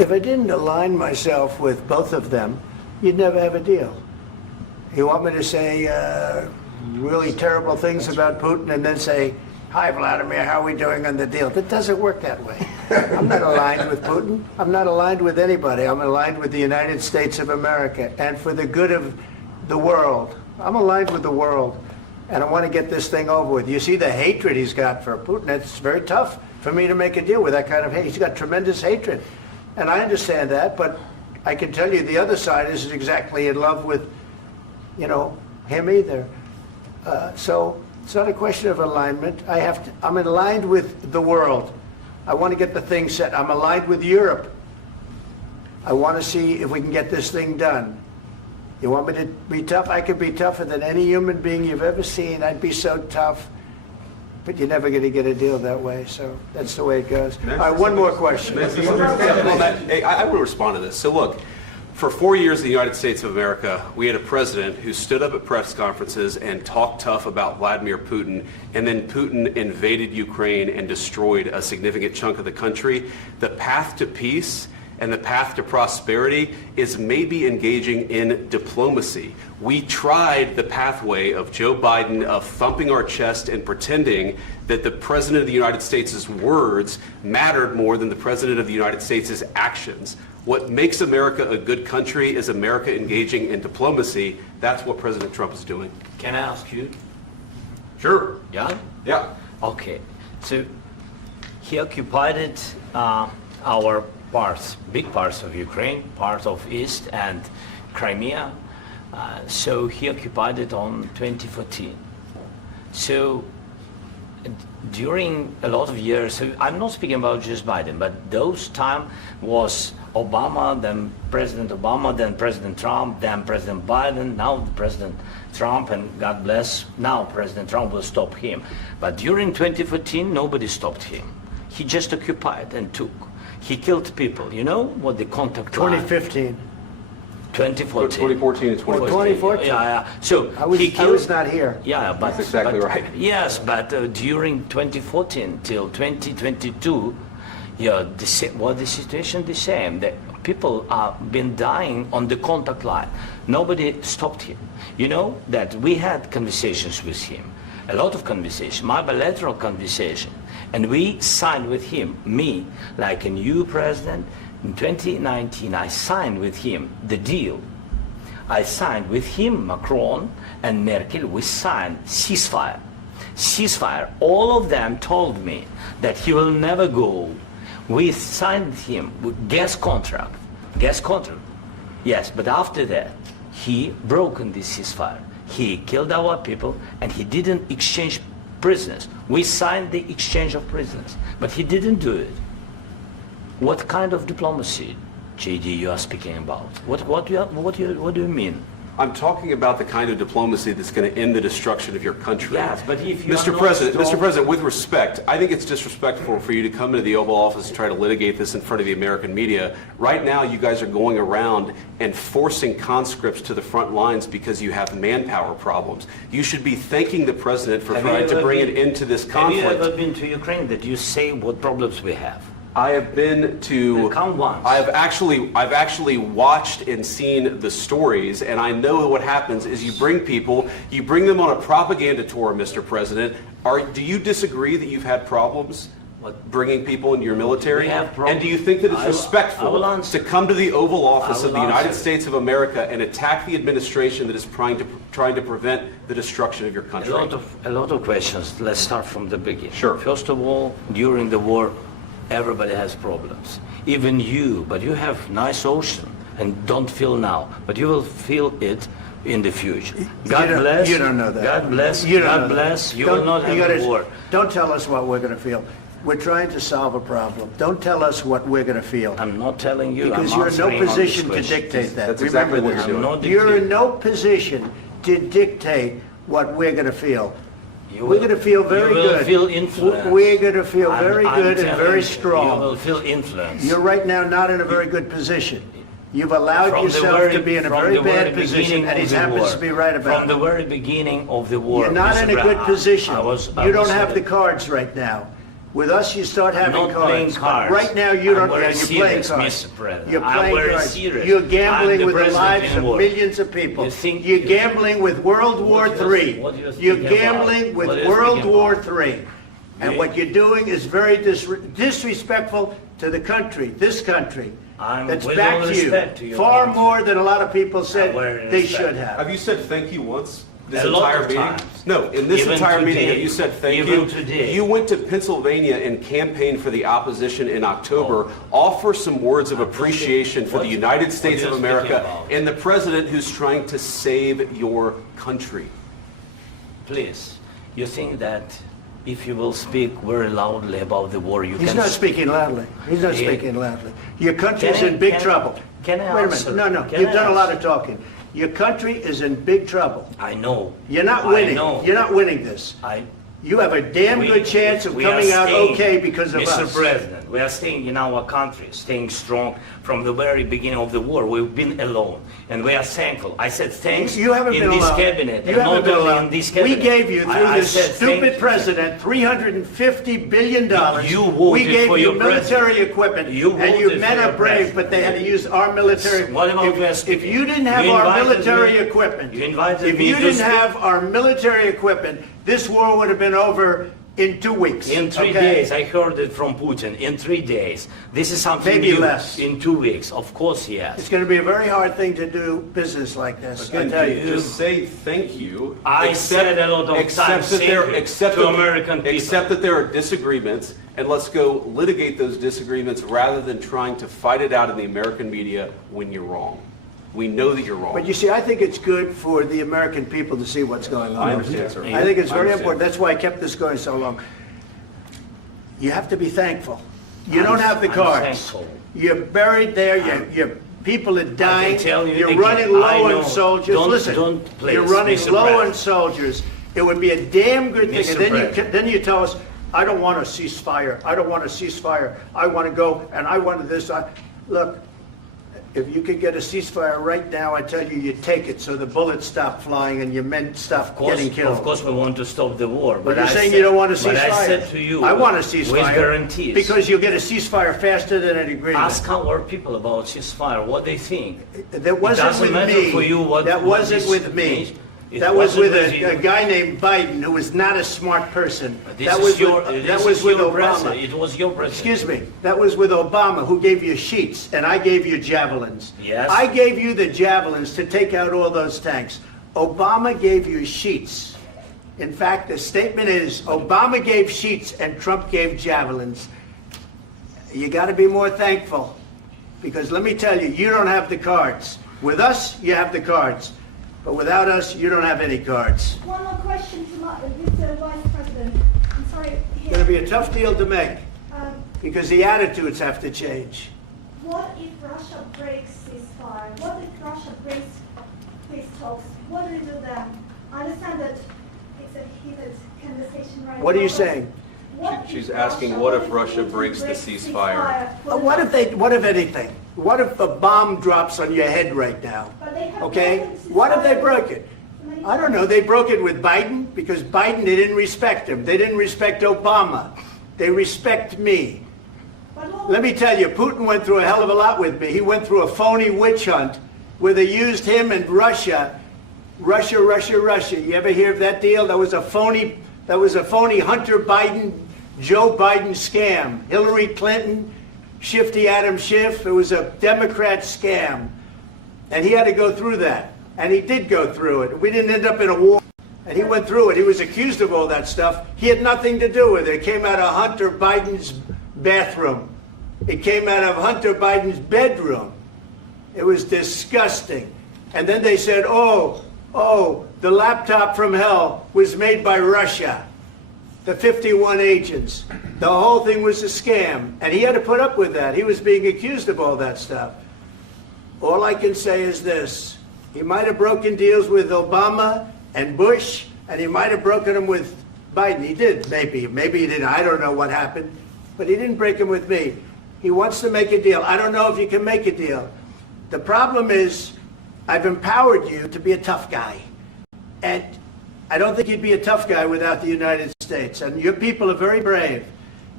if I didn't align myself with both of them, you'd never have a deal. You want me to say really terrible things about Putin and then say, "Hi, Vladimir, how are we doing on the deal?" That doesn't work that way. I'm not aligned with Putin. I'm not aligned with anybody. I'm aligned with the United States of America and for the good of the world. I'm aligned with the world, and I want to get this thing over with. You see the hatred he's got for Putin. It's very tough for me to make a deal with that kind of hate. He's got tremendous hatred, and I understand that, but I can tell you the other side isn't exactly in love with, him either. So it's not a question of alignment. I'm aligned with the world. I want to get the thing set. I'm aligned with Europe. I want to see if we can get this thing done. You want me to be tough? I could be tougher than any human being you've ever seen. I'd be so tough. But you're never going to get a deal that way. So that's the way it goes. All right, one more question. I will respond to this. So look, for 4 years in the United States of America, we had a president who stood up at press conferences and talked tough about Vladimir Putin, and then Putin invaded Ukraine and destroyed a significant chunk of the country. The path to peace and the path to prosperity is maybe engaging in diplomacy. We tried the pathway of Joe Biden of thumping our chest and pretending that the President of the United States' words mattered more than the President of the United States' actions. What makes America a good country is America engaging in diplomacy. That's what President Trump is doing. Can I ask you? Sure. Yeah? Yeah. Okay. So he occupied our parts, big parts of Ukraine, part of East and Crimea. So he occupied it on 2014. So during a lot of years, so I'm not speaking about just Biden, but those time was Obama, then President Obama, then President Trump, then President Biden, now President Trump, and God bless, now President Trump will stop him. But during 2014, nobody stopped him. He just occupied and took. He killed people. You know what the contact line? 2015. 2014 2014. and 2015. 2014. Yeah. So I was not here. Yeah, but That's exactly right. Yes, but during 2014 till 2022, the situation the same. The people have been dying on the contact line. Nobody stopped him. You know that we had conversations with him, a lot of conversation, my bilateral conversation, and we signed with him, me, like a new president. In 2019, I signed with him the deal. I signed with him, Macron and Merkel, we signed ceasefire. Ceasefire. All of them told me that he will never go. We signed him with gas contract. Gas contract. Yes, but after that, he broken this ceasefire. He killed our people and he didn't exchange prisoners. We signed the exchange of prisoners, but he didn't do it. What kind of diplomacy, JD, you are speaking about? What do you mean? I'm talking about the kind of diplomacy that's going to end the destruction of your country. Yes, but if you Mr. President, with respect, I think it's disrespectful for you to come into the Oval Office and try to litigate this in front of the American media. Right now, you guys are going around and forcing conscripts to the front lines because you have manpower problems. You should be thanking the President for trying to bring it into this conflict. Have you ever been to Ukraine that you say what problems we have? I have been to. Come once. I've actually watched and seen the stories, and I know what happens is you bring them on a propaganda tour, Mr. President. Do you disagree that you've had problems bringing people into your military? We have problems. And do you think that it's respectful to come to the Oval Office of the United States of America and attack the administration that is trying to prevent the destruction of your country? A lot of questions. Let's start from the beginning. Sure. First of all, during the war, everybody has problems. Even you, but you have nice ocean and don't feel now, but you will feel it in the future. God bless. You don't know that. God bless. You don't God know bless. that. You will not have a war. Don't tell us what we're going to feel. We're trying to solve a problem. Don't tell us what we're going to feel. I'm not telling you. Because I'm you're in no answering on this position to question. dictate that. That's Remember exactly what this. you're doing. I'm not You're in dictating. no position to dictate what we're going to feel. You We're will- going to feel very you will good. Feel influence. We're going to feel I'm- very I'm good and telling very you, strong. You will feel influence. You're right now not in a very good position. You've allowed From the yourself very- to be in a from very the very bad position, beginning and of he the happens war. to be right about From the it. very beginning of the war. You're not Mr. in a good Brown, position. I You don't was have at the it. cards right now. With us, you start having not playing cards. Right now, you don't. I'm very You're playing serious, cards. Mr. President. You're I'm playing very cards. serious. You're I'm gambling the with the president lives in of war. millions of people. You think- You're gambling with World War What do you- III. what do you You're think about? gambling with What do you World think War about? III. And Yeah. what you're doing is very disrespectful to the country, this country. That's with all backed respect to you your far country. more than a lot of people said very they respect. should have. Have you said thank you once? This A lot entire of meeting? times. No, in this Even entire meeting, today. have you said thank Even you? today. You went to Pennsylvania and campaigned for the opposition in October. Offer some words of appreciation for the United States what of are you speaking America about? and the president who's trying to save your country. Please, you think that if you will speak very loudly about the war, you He's can... not speaking loudly. He's not Yeah. speaking loudly. Your country's Can I- in big can I- trouble. can I Wait a answer? minute. No, Can you've I done a lot answer? of talking. Your country is in big trouble. I know. You're not I winning. know. You're not winning this. You have a damn good chance of we are coming out staying, okay because of Mr. us. President, we are staying in our country, staying strong from the very beginning of the war. We've been alone, and we are thankful. I said thanks You haven't in been this alone. cabinet, You and haven't not been only alone. in this cabinet. We gave you, through I this said stupid thank you. president, $350 billion. You voted We gave for you your military president. equipment, You and you voted men for are your brave, president. but they had to use our military. What about you If you didn't have You our invited military me- equipment, you invited if me you to didn't speak. have our military equipment, this war would have been over in 2 weeks. In 3 okay? days, I heard it from Putin. In 3 days, this is something Maybe new. less. In 2 weeks, of course, yes. It's going to be a very hard thing to do business like this. I Again, tell you. just say thank you. I said a lot of accept times that thank there, you accept to that, American people. Accept that there are disagreements, and let's go litigate those disagreements rather than trying to fight it out in the American media when you're wrong. We know that you're wrong. But you see, I think it's good for the American people to see what's going on. I understand, sir. I think it's I very understand. important. That's why I kept this going so long. You have to be thankful. You don't have the I'm cards. thankful. You're buried there. Your people are dying. tell you You're again, running I low know. on soldiers. Don't- Listen, don't please, you're running Mr. low on President. soldiers. It would be a damn good thing. Mr. And then President. then you tell us, I don't want a ceasefire. I don't want a ceasefire. I want to go and I want this. Look, if you could get a ceasefire right now, I tell you, you take it so the bullets stop flying and your men stop getting killed. Of course, we want to stop the war. But you're I saying said- you don't want a ceasefire. But I said to you, I want a ceasefire. with guarantees. Because you'll get a ceasefire faster than an agreement. Ask our people about ceasefire, what they think. That wasn't doesn't with matter me. for you what- That what wasn't this with me. means. It That was with wasn't with a you. guy named Biden who was not a smart person. This That is was your, with, this that was is with your Obama. president. It was your president. Excuse me. That was with Obama, who gave you sheets, and I gave you javelins. Yes. I gave you the javelins to take out all those tanks. Obama gave you sheets. In fact, the statement is Obama gave sheets and Trump gave javelins. You got to be more thankful, because let me tell you, you don't have the cards. With us, you have the cards. But without us, you don't have any cards. One more question to Mr. Vice President. I'm sorry. It's going to be a tough deal to make, Um, because the attitudes have to change. What if Russia breaks ceasefire? What if Russia breaks peace talks? What do we do then? I understand that it's a heated conversation right now. What are you but saying? what if She's asking, what if Russia Putin breaks the ceasefire? What if anything? What if a bomb drops on your head right now? But they have Okay? broken ceasefire. What if they broke it? I don't know. They broke it with Biden because Biden, they didn't respect him. They didn't respect Obama. They respect me. But what- Let me tell you, Putin went through a hell of a lot with me. He went through a phony witch hunt where they used him and Russia. Russia. You ever hear of that deal? That was a phony Hunter Biden, Joe Biden scam. Hillary Clinton, Shifty Adam Schiff. It was a Democrat scam. And he had to go through that. And he did go through it. We didn't end up in a war. And he went through it. He was accused of all that stuff. He had nothing to do with it. It came out of Hunter Biden's bathroom. It came out of Hunter Biden's bedroom. It was disgusting. And then they said, oh, the laptop from hell was made by Russia. The 51 agents. The whole thing was a scam. And he had to put up with that. He was being accused of all that stuff. All I can say is this. He might have broken deals with Obama and Bush, and he might have broken them with Biden. He did, maybe. Maybe he didn't. I don't know what happened. But he didn't break them with me. He wants to make a deal. I don't know if you can make a deal. The problem is, I've empowered you to be a tough guy. And I don't think you'd be a tough guy without the United States. And your people are very brave.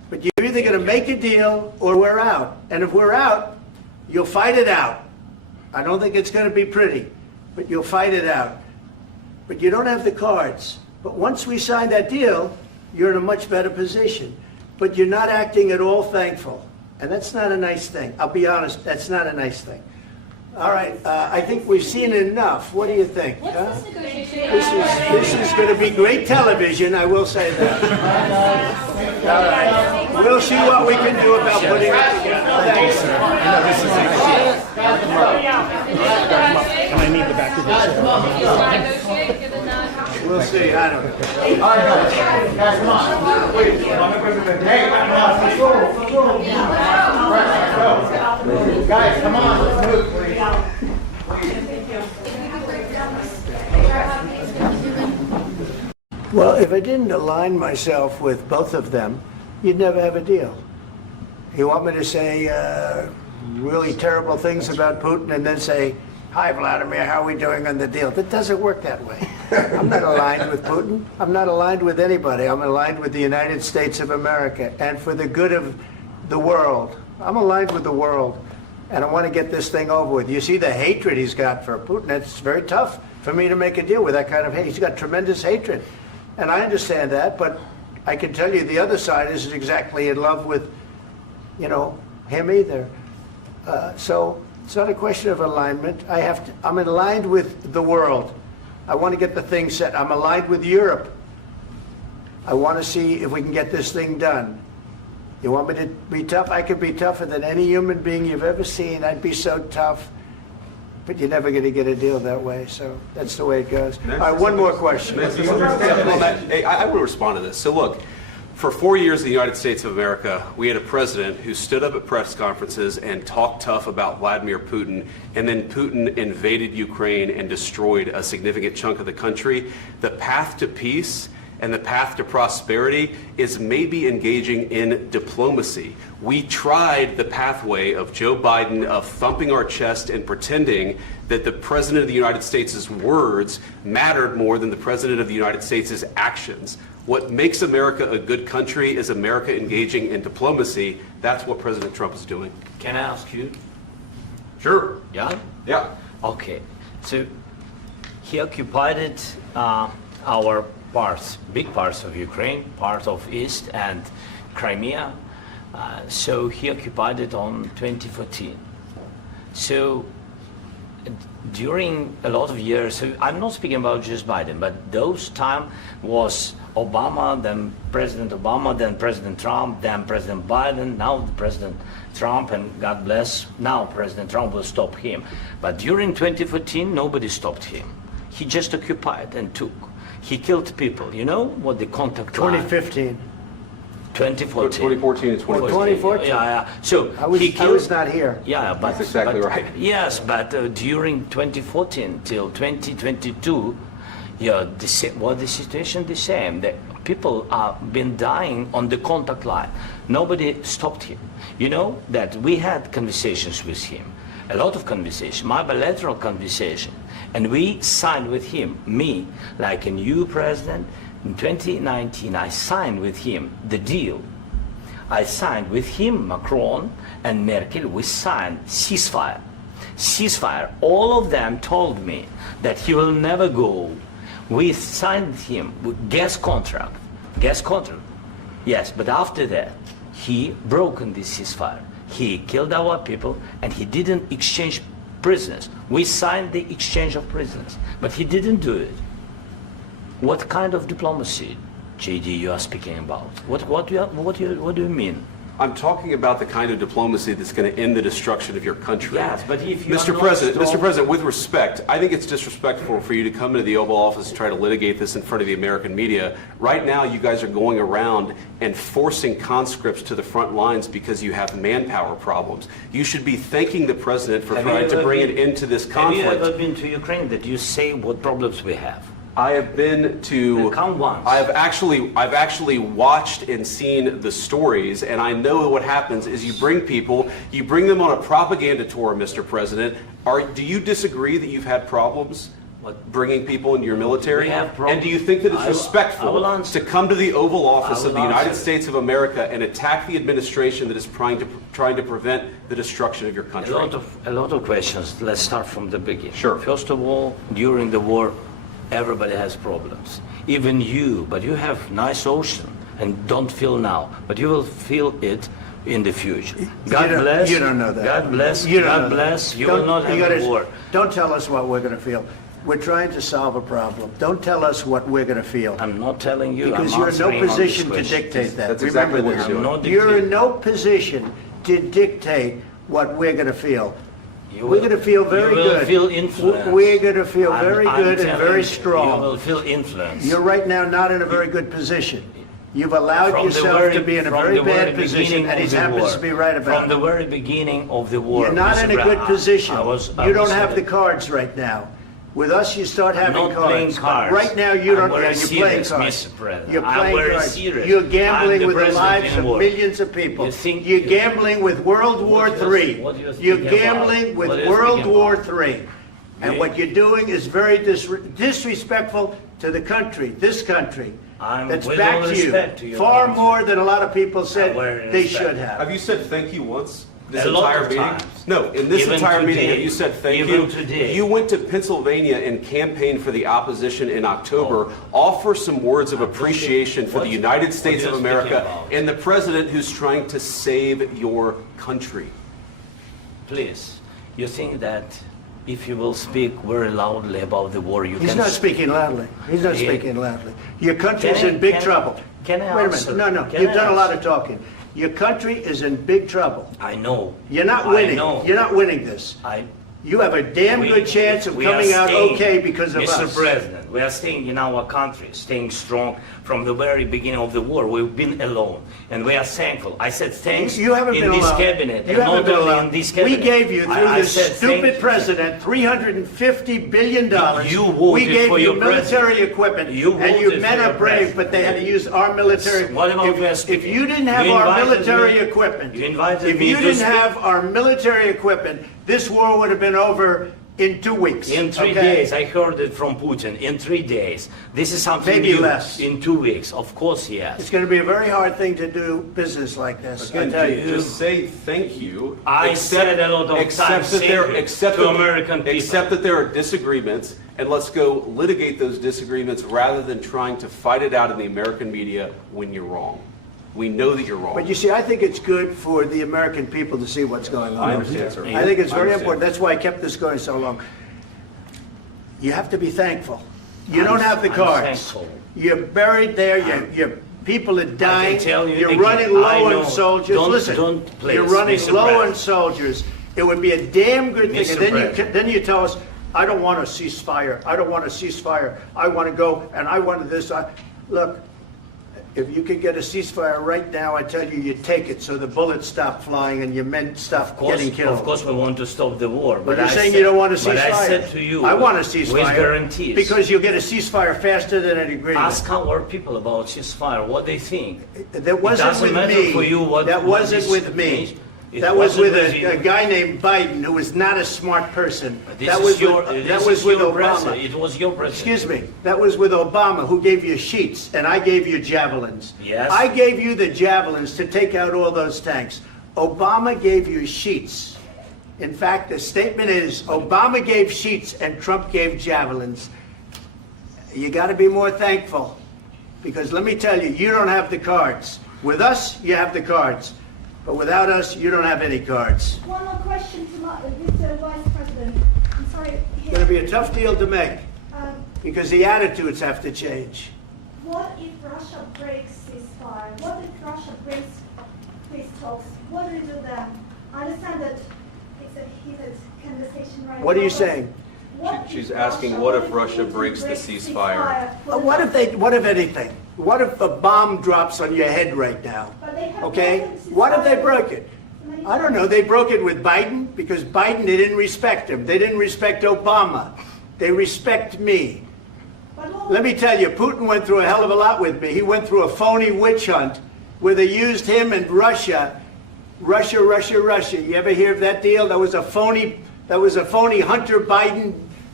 But you're either going to make a deal or we're out. And if we're out, you'll fight it out. I don't think it's going to be pretty, but you'll fight it out. But you don't have the cards. But once we sign that deal, you're in a much better position. But you're not acting at all thankful. And that's not a nice thing. I'll be honest, that's not a nice thing. All right, I think we've seen enough. What do you think? Huh? This is going to be great television, I will say that. All right. We'll see what we can do about putting it together. Thanks, sir. I know this is and I need the back of this. We'll see. I don't know. All right, guys, come on. Wait. Hey, come on. Let's go. Guys, come on. Let's move, please. Well, if I didn't align myself with both of them, you'd never have a deal. You want me to say really terrible things about Putin and then say, "Hi, Vladimir, how are we doing on the deal?" That doesn't work that way. I'm not aligned with Putin. I'm not aligned with anybody. I'm aligned with the United States of America and for the good of the world. I'm aligned with the world, and I want to get this thing over with. You see the hatred he's got for Putin. It's very tough for me to make a deal with that kind of hate. He's got tremendous hatred, and I understand that, but I can tell you the other side isn't exactly in love with, him either. So it's not a question of alignment. I'm aligned with the world. I want to get the thing set. I'm aligned with Europe. I want to see if we can get this thing done. You want me to be tough? I could be tougher than any human being you've ever seen. I'd be so tough. But you're never going to get a deal that way, so that's the way it goes. All right, one more question. Hey, I want to respond to this. So look, for 4 years in the United States of America, we had a president who stood up at press conferences and talked tough about Vladimir Putin, and then Putin invaded Ukraine and destroyed a significant chunk of the country. The path to peace and the path to prosperity is maybe engaging in diplomacy. We tried the pathway of Joe Biden of thumping our chest and pretending that the President of the United States' words mattered more than the President of the United States' actions. What makes America a good country is America engaging in diplomacy. That's what President Trump is doing. Can I ask you? Sure. Yeah? Yeah. Okay. So he occupied our parts, big parts of Ukraine, part of East and Crimea. So he occupied it on 2014. So during a lot of years, so I'm not speaking about just Biden, but those time was Obama, then President Obama, then President Trump, then President Biden, now President Trump, and God bless, now President Trump will stop him. But during 2014, nobody stopped him. He just occupied and took. He killed people. You know what the contact line? 2015. 2014 2014. and 2015. 2014. Yeah. So I was not here. Yeah, but That's exactly but, right. Yes, but during 2014 till 2022, the situation the same. The people have been dying on the contact line. Nobody stopped him. You know that we had conversations with him, a lot of conversation, my bilateral conversation, and we signed with him, me, like a new president. In 2019, I signed with him the deal. I signed with him, Macron and Merkel, we signed ceasefire. Ceasefire. All of them told me that he will never go. We signed him with gas contract. Gas contract. Yes, but after that, he broken this ceasefire. He killed our people and he didn't exchange prisoners. We signed the exchange of prisoners, but he didn't do it. What kind of diplomacy, JD, you are speaking about? What do you mean? I'm talking about the kind of diplomacy that's going to end the destruction of your country. Yes, but if you Mr. President, with respect, I think it's disrespectful for you to come into the Oval Office and try to litigate this in front of the American media. Right now, you guys are going around and forcing conscripts to the front lines because you have manpower problems. You should be thanking the President for trying to bring an end to this conflict. Have you ever been to Ukraine that you say what problems we have? I have been to. Count once. I've actually watched and seen the stories, and I know what happens is you bring them on a propaganda tour, Mr. President. Do you disagree that you've had problems bringing people into your military? We have problems. And do you think that it's I will respectful answer. to come to the Oval Office I of the will United answer. States of America and attack the administration that is trying to prevent the destruction of your country? A lot of questions. Let's start from the beginning. Sure. First of all, during the war, everybody has problems. Even you, but you have nice ocean and don't feel now, but you will feel it in the future. God bless. You don't know that. God bless. You don't know God that. bless. You Don't- will not you have gotta- a war. Don't tell us what we're going to feel. We're trying to solve a problem. Don't tell us what we're going to feel. I'm not telling you. Because I'm you're in no answering on this position to question. dictate that. That's Remember exactly what this. you're doing. I'm not You're in dictating. no position to dictate what we're going to feel. You We're will- going to feel very you will good. feel influenced. We're going to feel I'm- very I'm good and telling very you, strong. You will feel influence. You're right now not in a very good position. You've allowed From the yourself very- to be in a from very the very bad position, beginning and of he the happens war. to be right about From the it. very beginning of the war. You're not Mr. in a good Brown, position. I You don't was have the saying- cards right now. With us, you start having not cards. playing But cards. right now, you don't. I'm very You're playing serious, cards. Mr. President. You're I'm playing very cards. serious. You're I'm gambling the with the president lives in of war. millions of people. You think- You're gambling with World War What do you- III. what do you You're think about? gambling with What do you World think War about? III. And Yeah. what you're doing is very disrespectful to the country, this country. That's with all back to respect to you. your Far country. more than a lot of people said very they respect. should have. Have you said thank you once? This A lot entire of meeting? times. No, in this Even entire meeting, today. have you said thank Even you? today. You went to Pennsylvania and campaigned for the opposition in October. Offer some words of appreciation for the What- United States what of are you speaking America about? and the president who's trying to save your country. Please, you think that if you will speak very loudly about the war, you He's can... not speaking loudly. He's not Yeah. speaking loudly. Your country's Can I- in big can I- trouble. can I Wait a answer? minute. No, Can you've I done a lot answer? of talking. Your country is in big trouble. I know. You're not I winning. know. You're not winning this. You have a damn good chance of we are coming out staying, okay because of Mr. us. President, we are staying in our country, staying strong from the very beginning of the war. We've been alone, and we are thankful. I said thanks You haven't in been this alone. cabinet, You and haven't not been only alone. in this cabinet. We gave you, through I this said stupid thank you. president, $350 billion. You voted We gave for you your military president. equipment, You and you voted men for are your brave, president. but they had to use our military. What about you are If speaking? you didn't have You our invited military me- equipment, you invited if me you to didn't speak. have our military equipment, this war would have been over in 2 weeks. In 3 okay? days, I heard it from Putin. In 3 days, this is something Maybe new. less. In 2 weeks, of course, yes. It's going to be a very hard thing to do business like this. I Again, tell you. just say thank you. I said a lot of except times that thank there, you except to that, American people. Except that there are disagreements, and let's go litigate those disagreements rather than trying to fight it out in the American media when you're wrong. We know that you're wrong. But you see, I think it's good for the American people to see what's going on. I understand, sir. I think it's I very understand. important. That's why I kept this going so long. You have to be thankful. You don't have the I'm cards. thankful. You're buried there. Your people are dying. tell you You're again, running I low know. on soldiers. Don't- Listen, don't please, you're running Mr. low President. on soldiers. It would be a damn good thing. Mr. And then President. then you tell us, I don't want a ceasefire. I don't want a ceasefire. I want to go and I want this. Look, if you could get a ceasefire right now, I tell you, you take it so the bullets stop flying and your men stop getting killed. Of course, we want to stop the war. But you're I saying said- you don't want a ceasefire. But I said to you, I want a ceasefire. with guarantees. Because you'll get a ceasefire faster than an agreement. Ask our people about ceasefire, what they think. That wasn't doesn't with matter me. for you what- That what wasn't this with me. means. It That was with wasn't with a you. guy named Biden, who was not a smart person. This That is was your, with, this that was is with your Obama. president. It was your president. Excuse me. That was with Obama, who gave you sheets, and I gave you javelins. Yes. I gave you the javelins to take out all those tanks. Obama gave you sheets. In fact, the statement is Obama gave sheets and Trump gave javelins. You got to be more thankful, because let me tell you, you don't have the cards. With us, you have the cards. But without us, you don't have any cards. One more question to Mr. Vice President. I'm sorry. It's going to be a tough deal to make, Um, because the attitudes have to change. What if Russia breaks ceasefire? What if Russia breaks peace talks? What do we do then? I understand that it's a heated conversation right now. What are you but saying? what if She's asking, what if Russia Putin breaks the ceasefire? What if anything? What if a bomb drops on your head right now? But they have Okay? broken ceasefire. What if they broke it? Many I don't know. They broke it with Biden because Biden, they didn't respect him. They didn't respect Obama. They respect me. But what- Let me tell you, Putin went through a hell of a lot with me. He went through a phony witch hunt where they used him and Russia. Russia. You ever hear of that deal? That was a phony Hunter Biden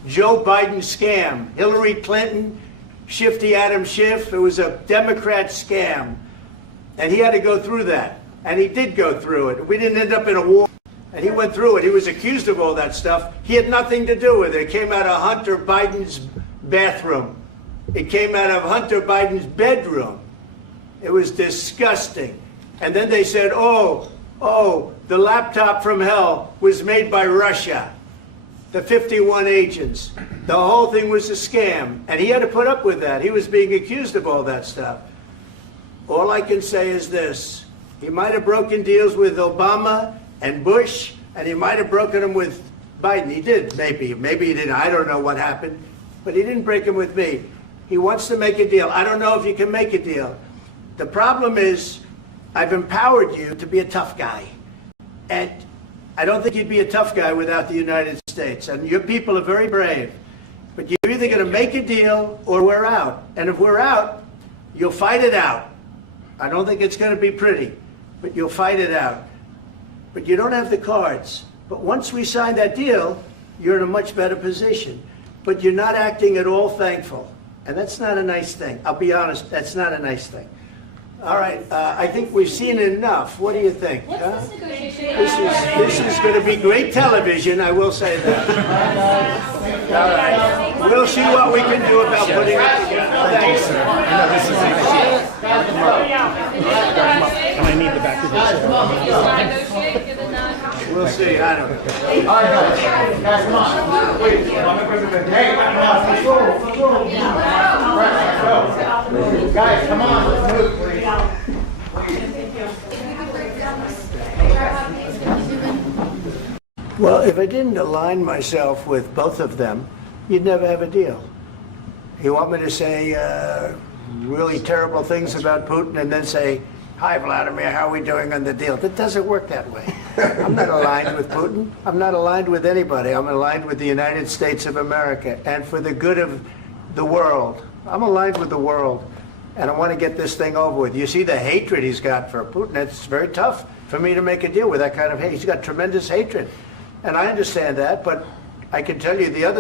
Joe Biden scam. Hillary Clinton, Shifty Adam Schiff. It was a Democrat scam. And he had to go through that. And he did go through it. We didn't end up in a war. And he went through it. He was accused of all that stuff. He had nothing to do with it. It came out of Hunter Biden's bathroom. It came out of Hunter Biden's bedroom. It was disgusting. And then they said, oh, the laptop from hell was made by Russia. The 51 agents. The whole thing was a scam. And he had to put up with that. He was being accused of all that stuff. All I can say is this. He might have broken deals with Obama and Bush, and he might have broken them with Biden. He did, maybe. Maybe he didn't. I don't know what happened. But he didn't break them with me. He wants to make a deal. I don't know if you can make a deal. The problem is, I've empowered you to be a tough guy. And I don't think you'd be a tough guy without the United States. And your people are very brave. But you're either going to make a deal or we're out. And if we're out, you'll fight it out. I don't think it's going to be pretty, but you'll fight it out. But you don't have the cards. But once we sign that deal, you're in a much better position. But you're not acting at all thankful. And that's not a nice thing. I'll be honest, that's not a nice thing. All right, I think we've seen enough. What do you think? Huh? This is going to be great television, I will say that. All right. We'll see what we can do about putting it together. Thanks. And I need the back of this. We'll see. I don't know. All right, guys, come on. Wait. Hey, come on. Let's go. Guys, come on. Let's move. Well, if I didn't align myself with both of them, you'd never have a deal. You want me to say really terrible things about Putin and then say, hi, Vladimir, how are we doing on the deal? That doesn't work that way. I'm not aligned with Putin. I'm not aligned with anybody. I'm aligned with the United States of America and for the good of the world. I'm aligned with the world, and I want to get this thing over with. You see the hatred he's got for Putin. It's very tough for me to make a deal with that kind of hate. He's got tremendous hatred, and I understand that, but I can tell you the other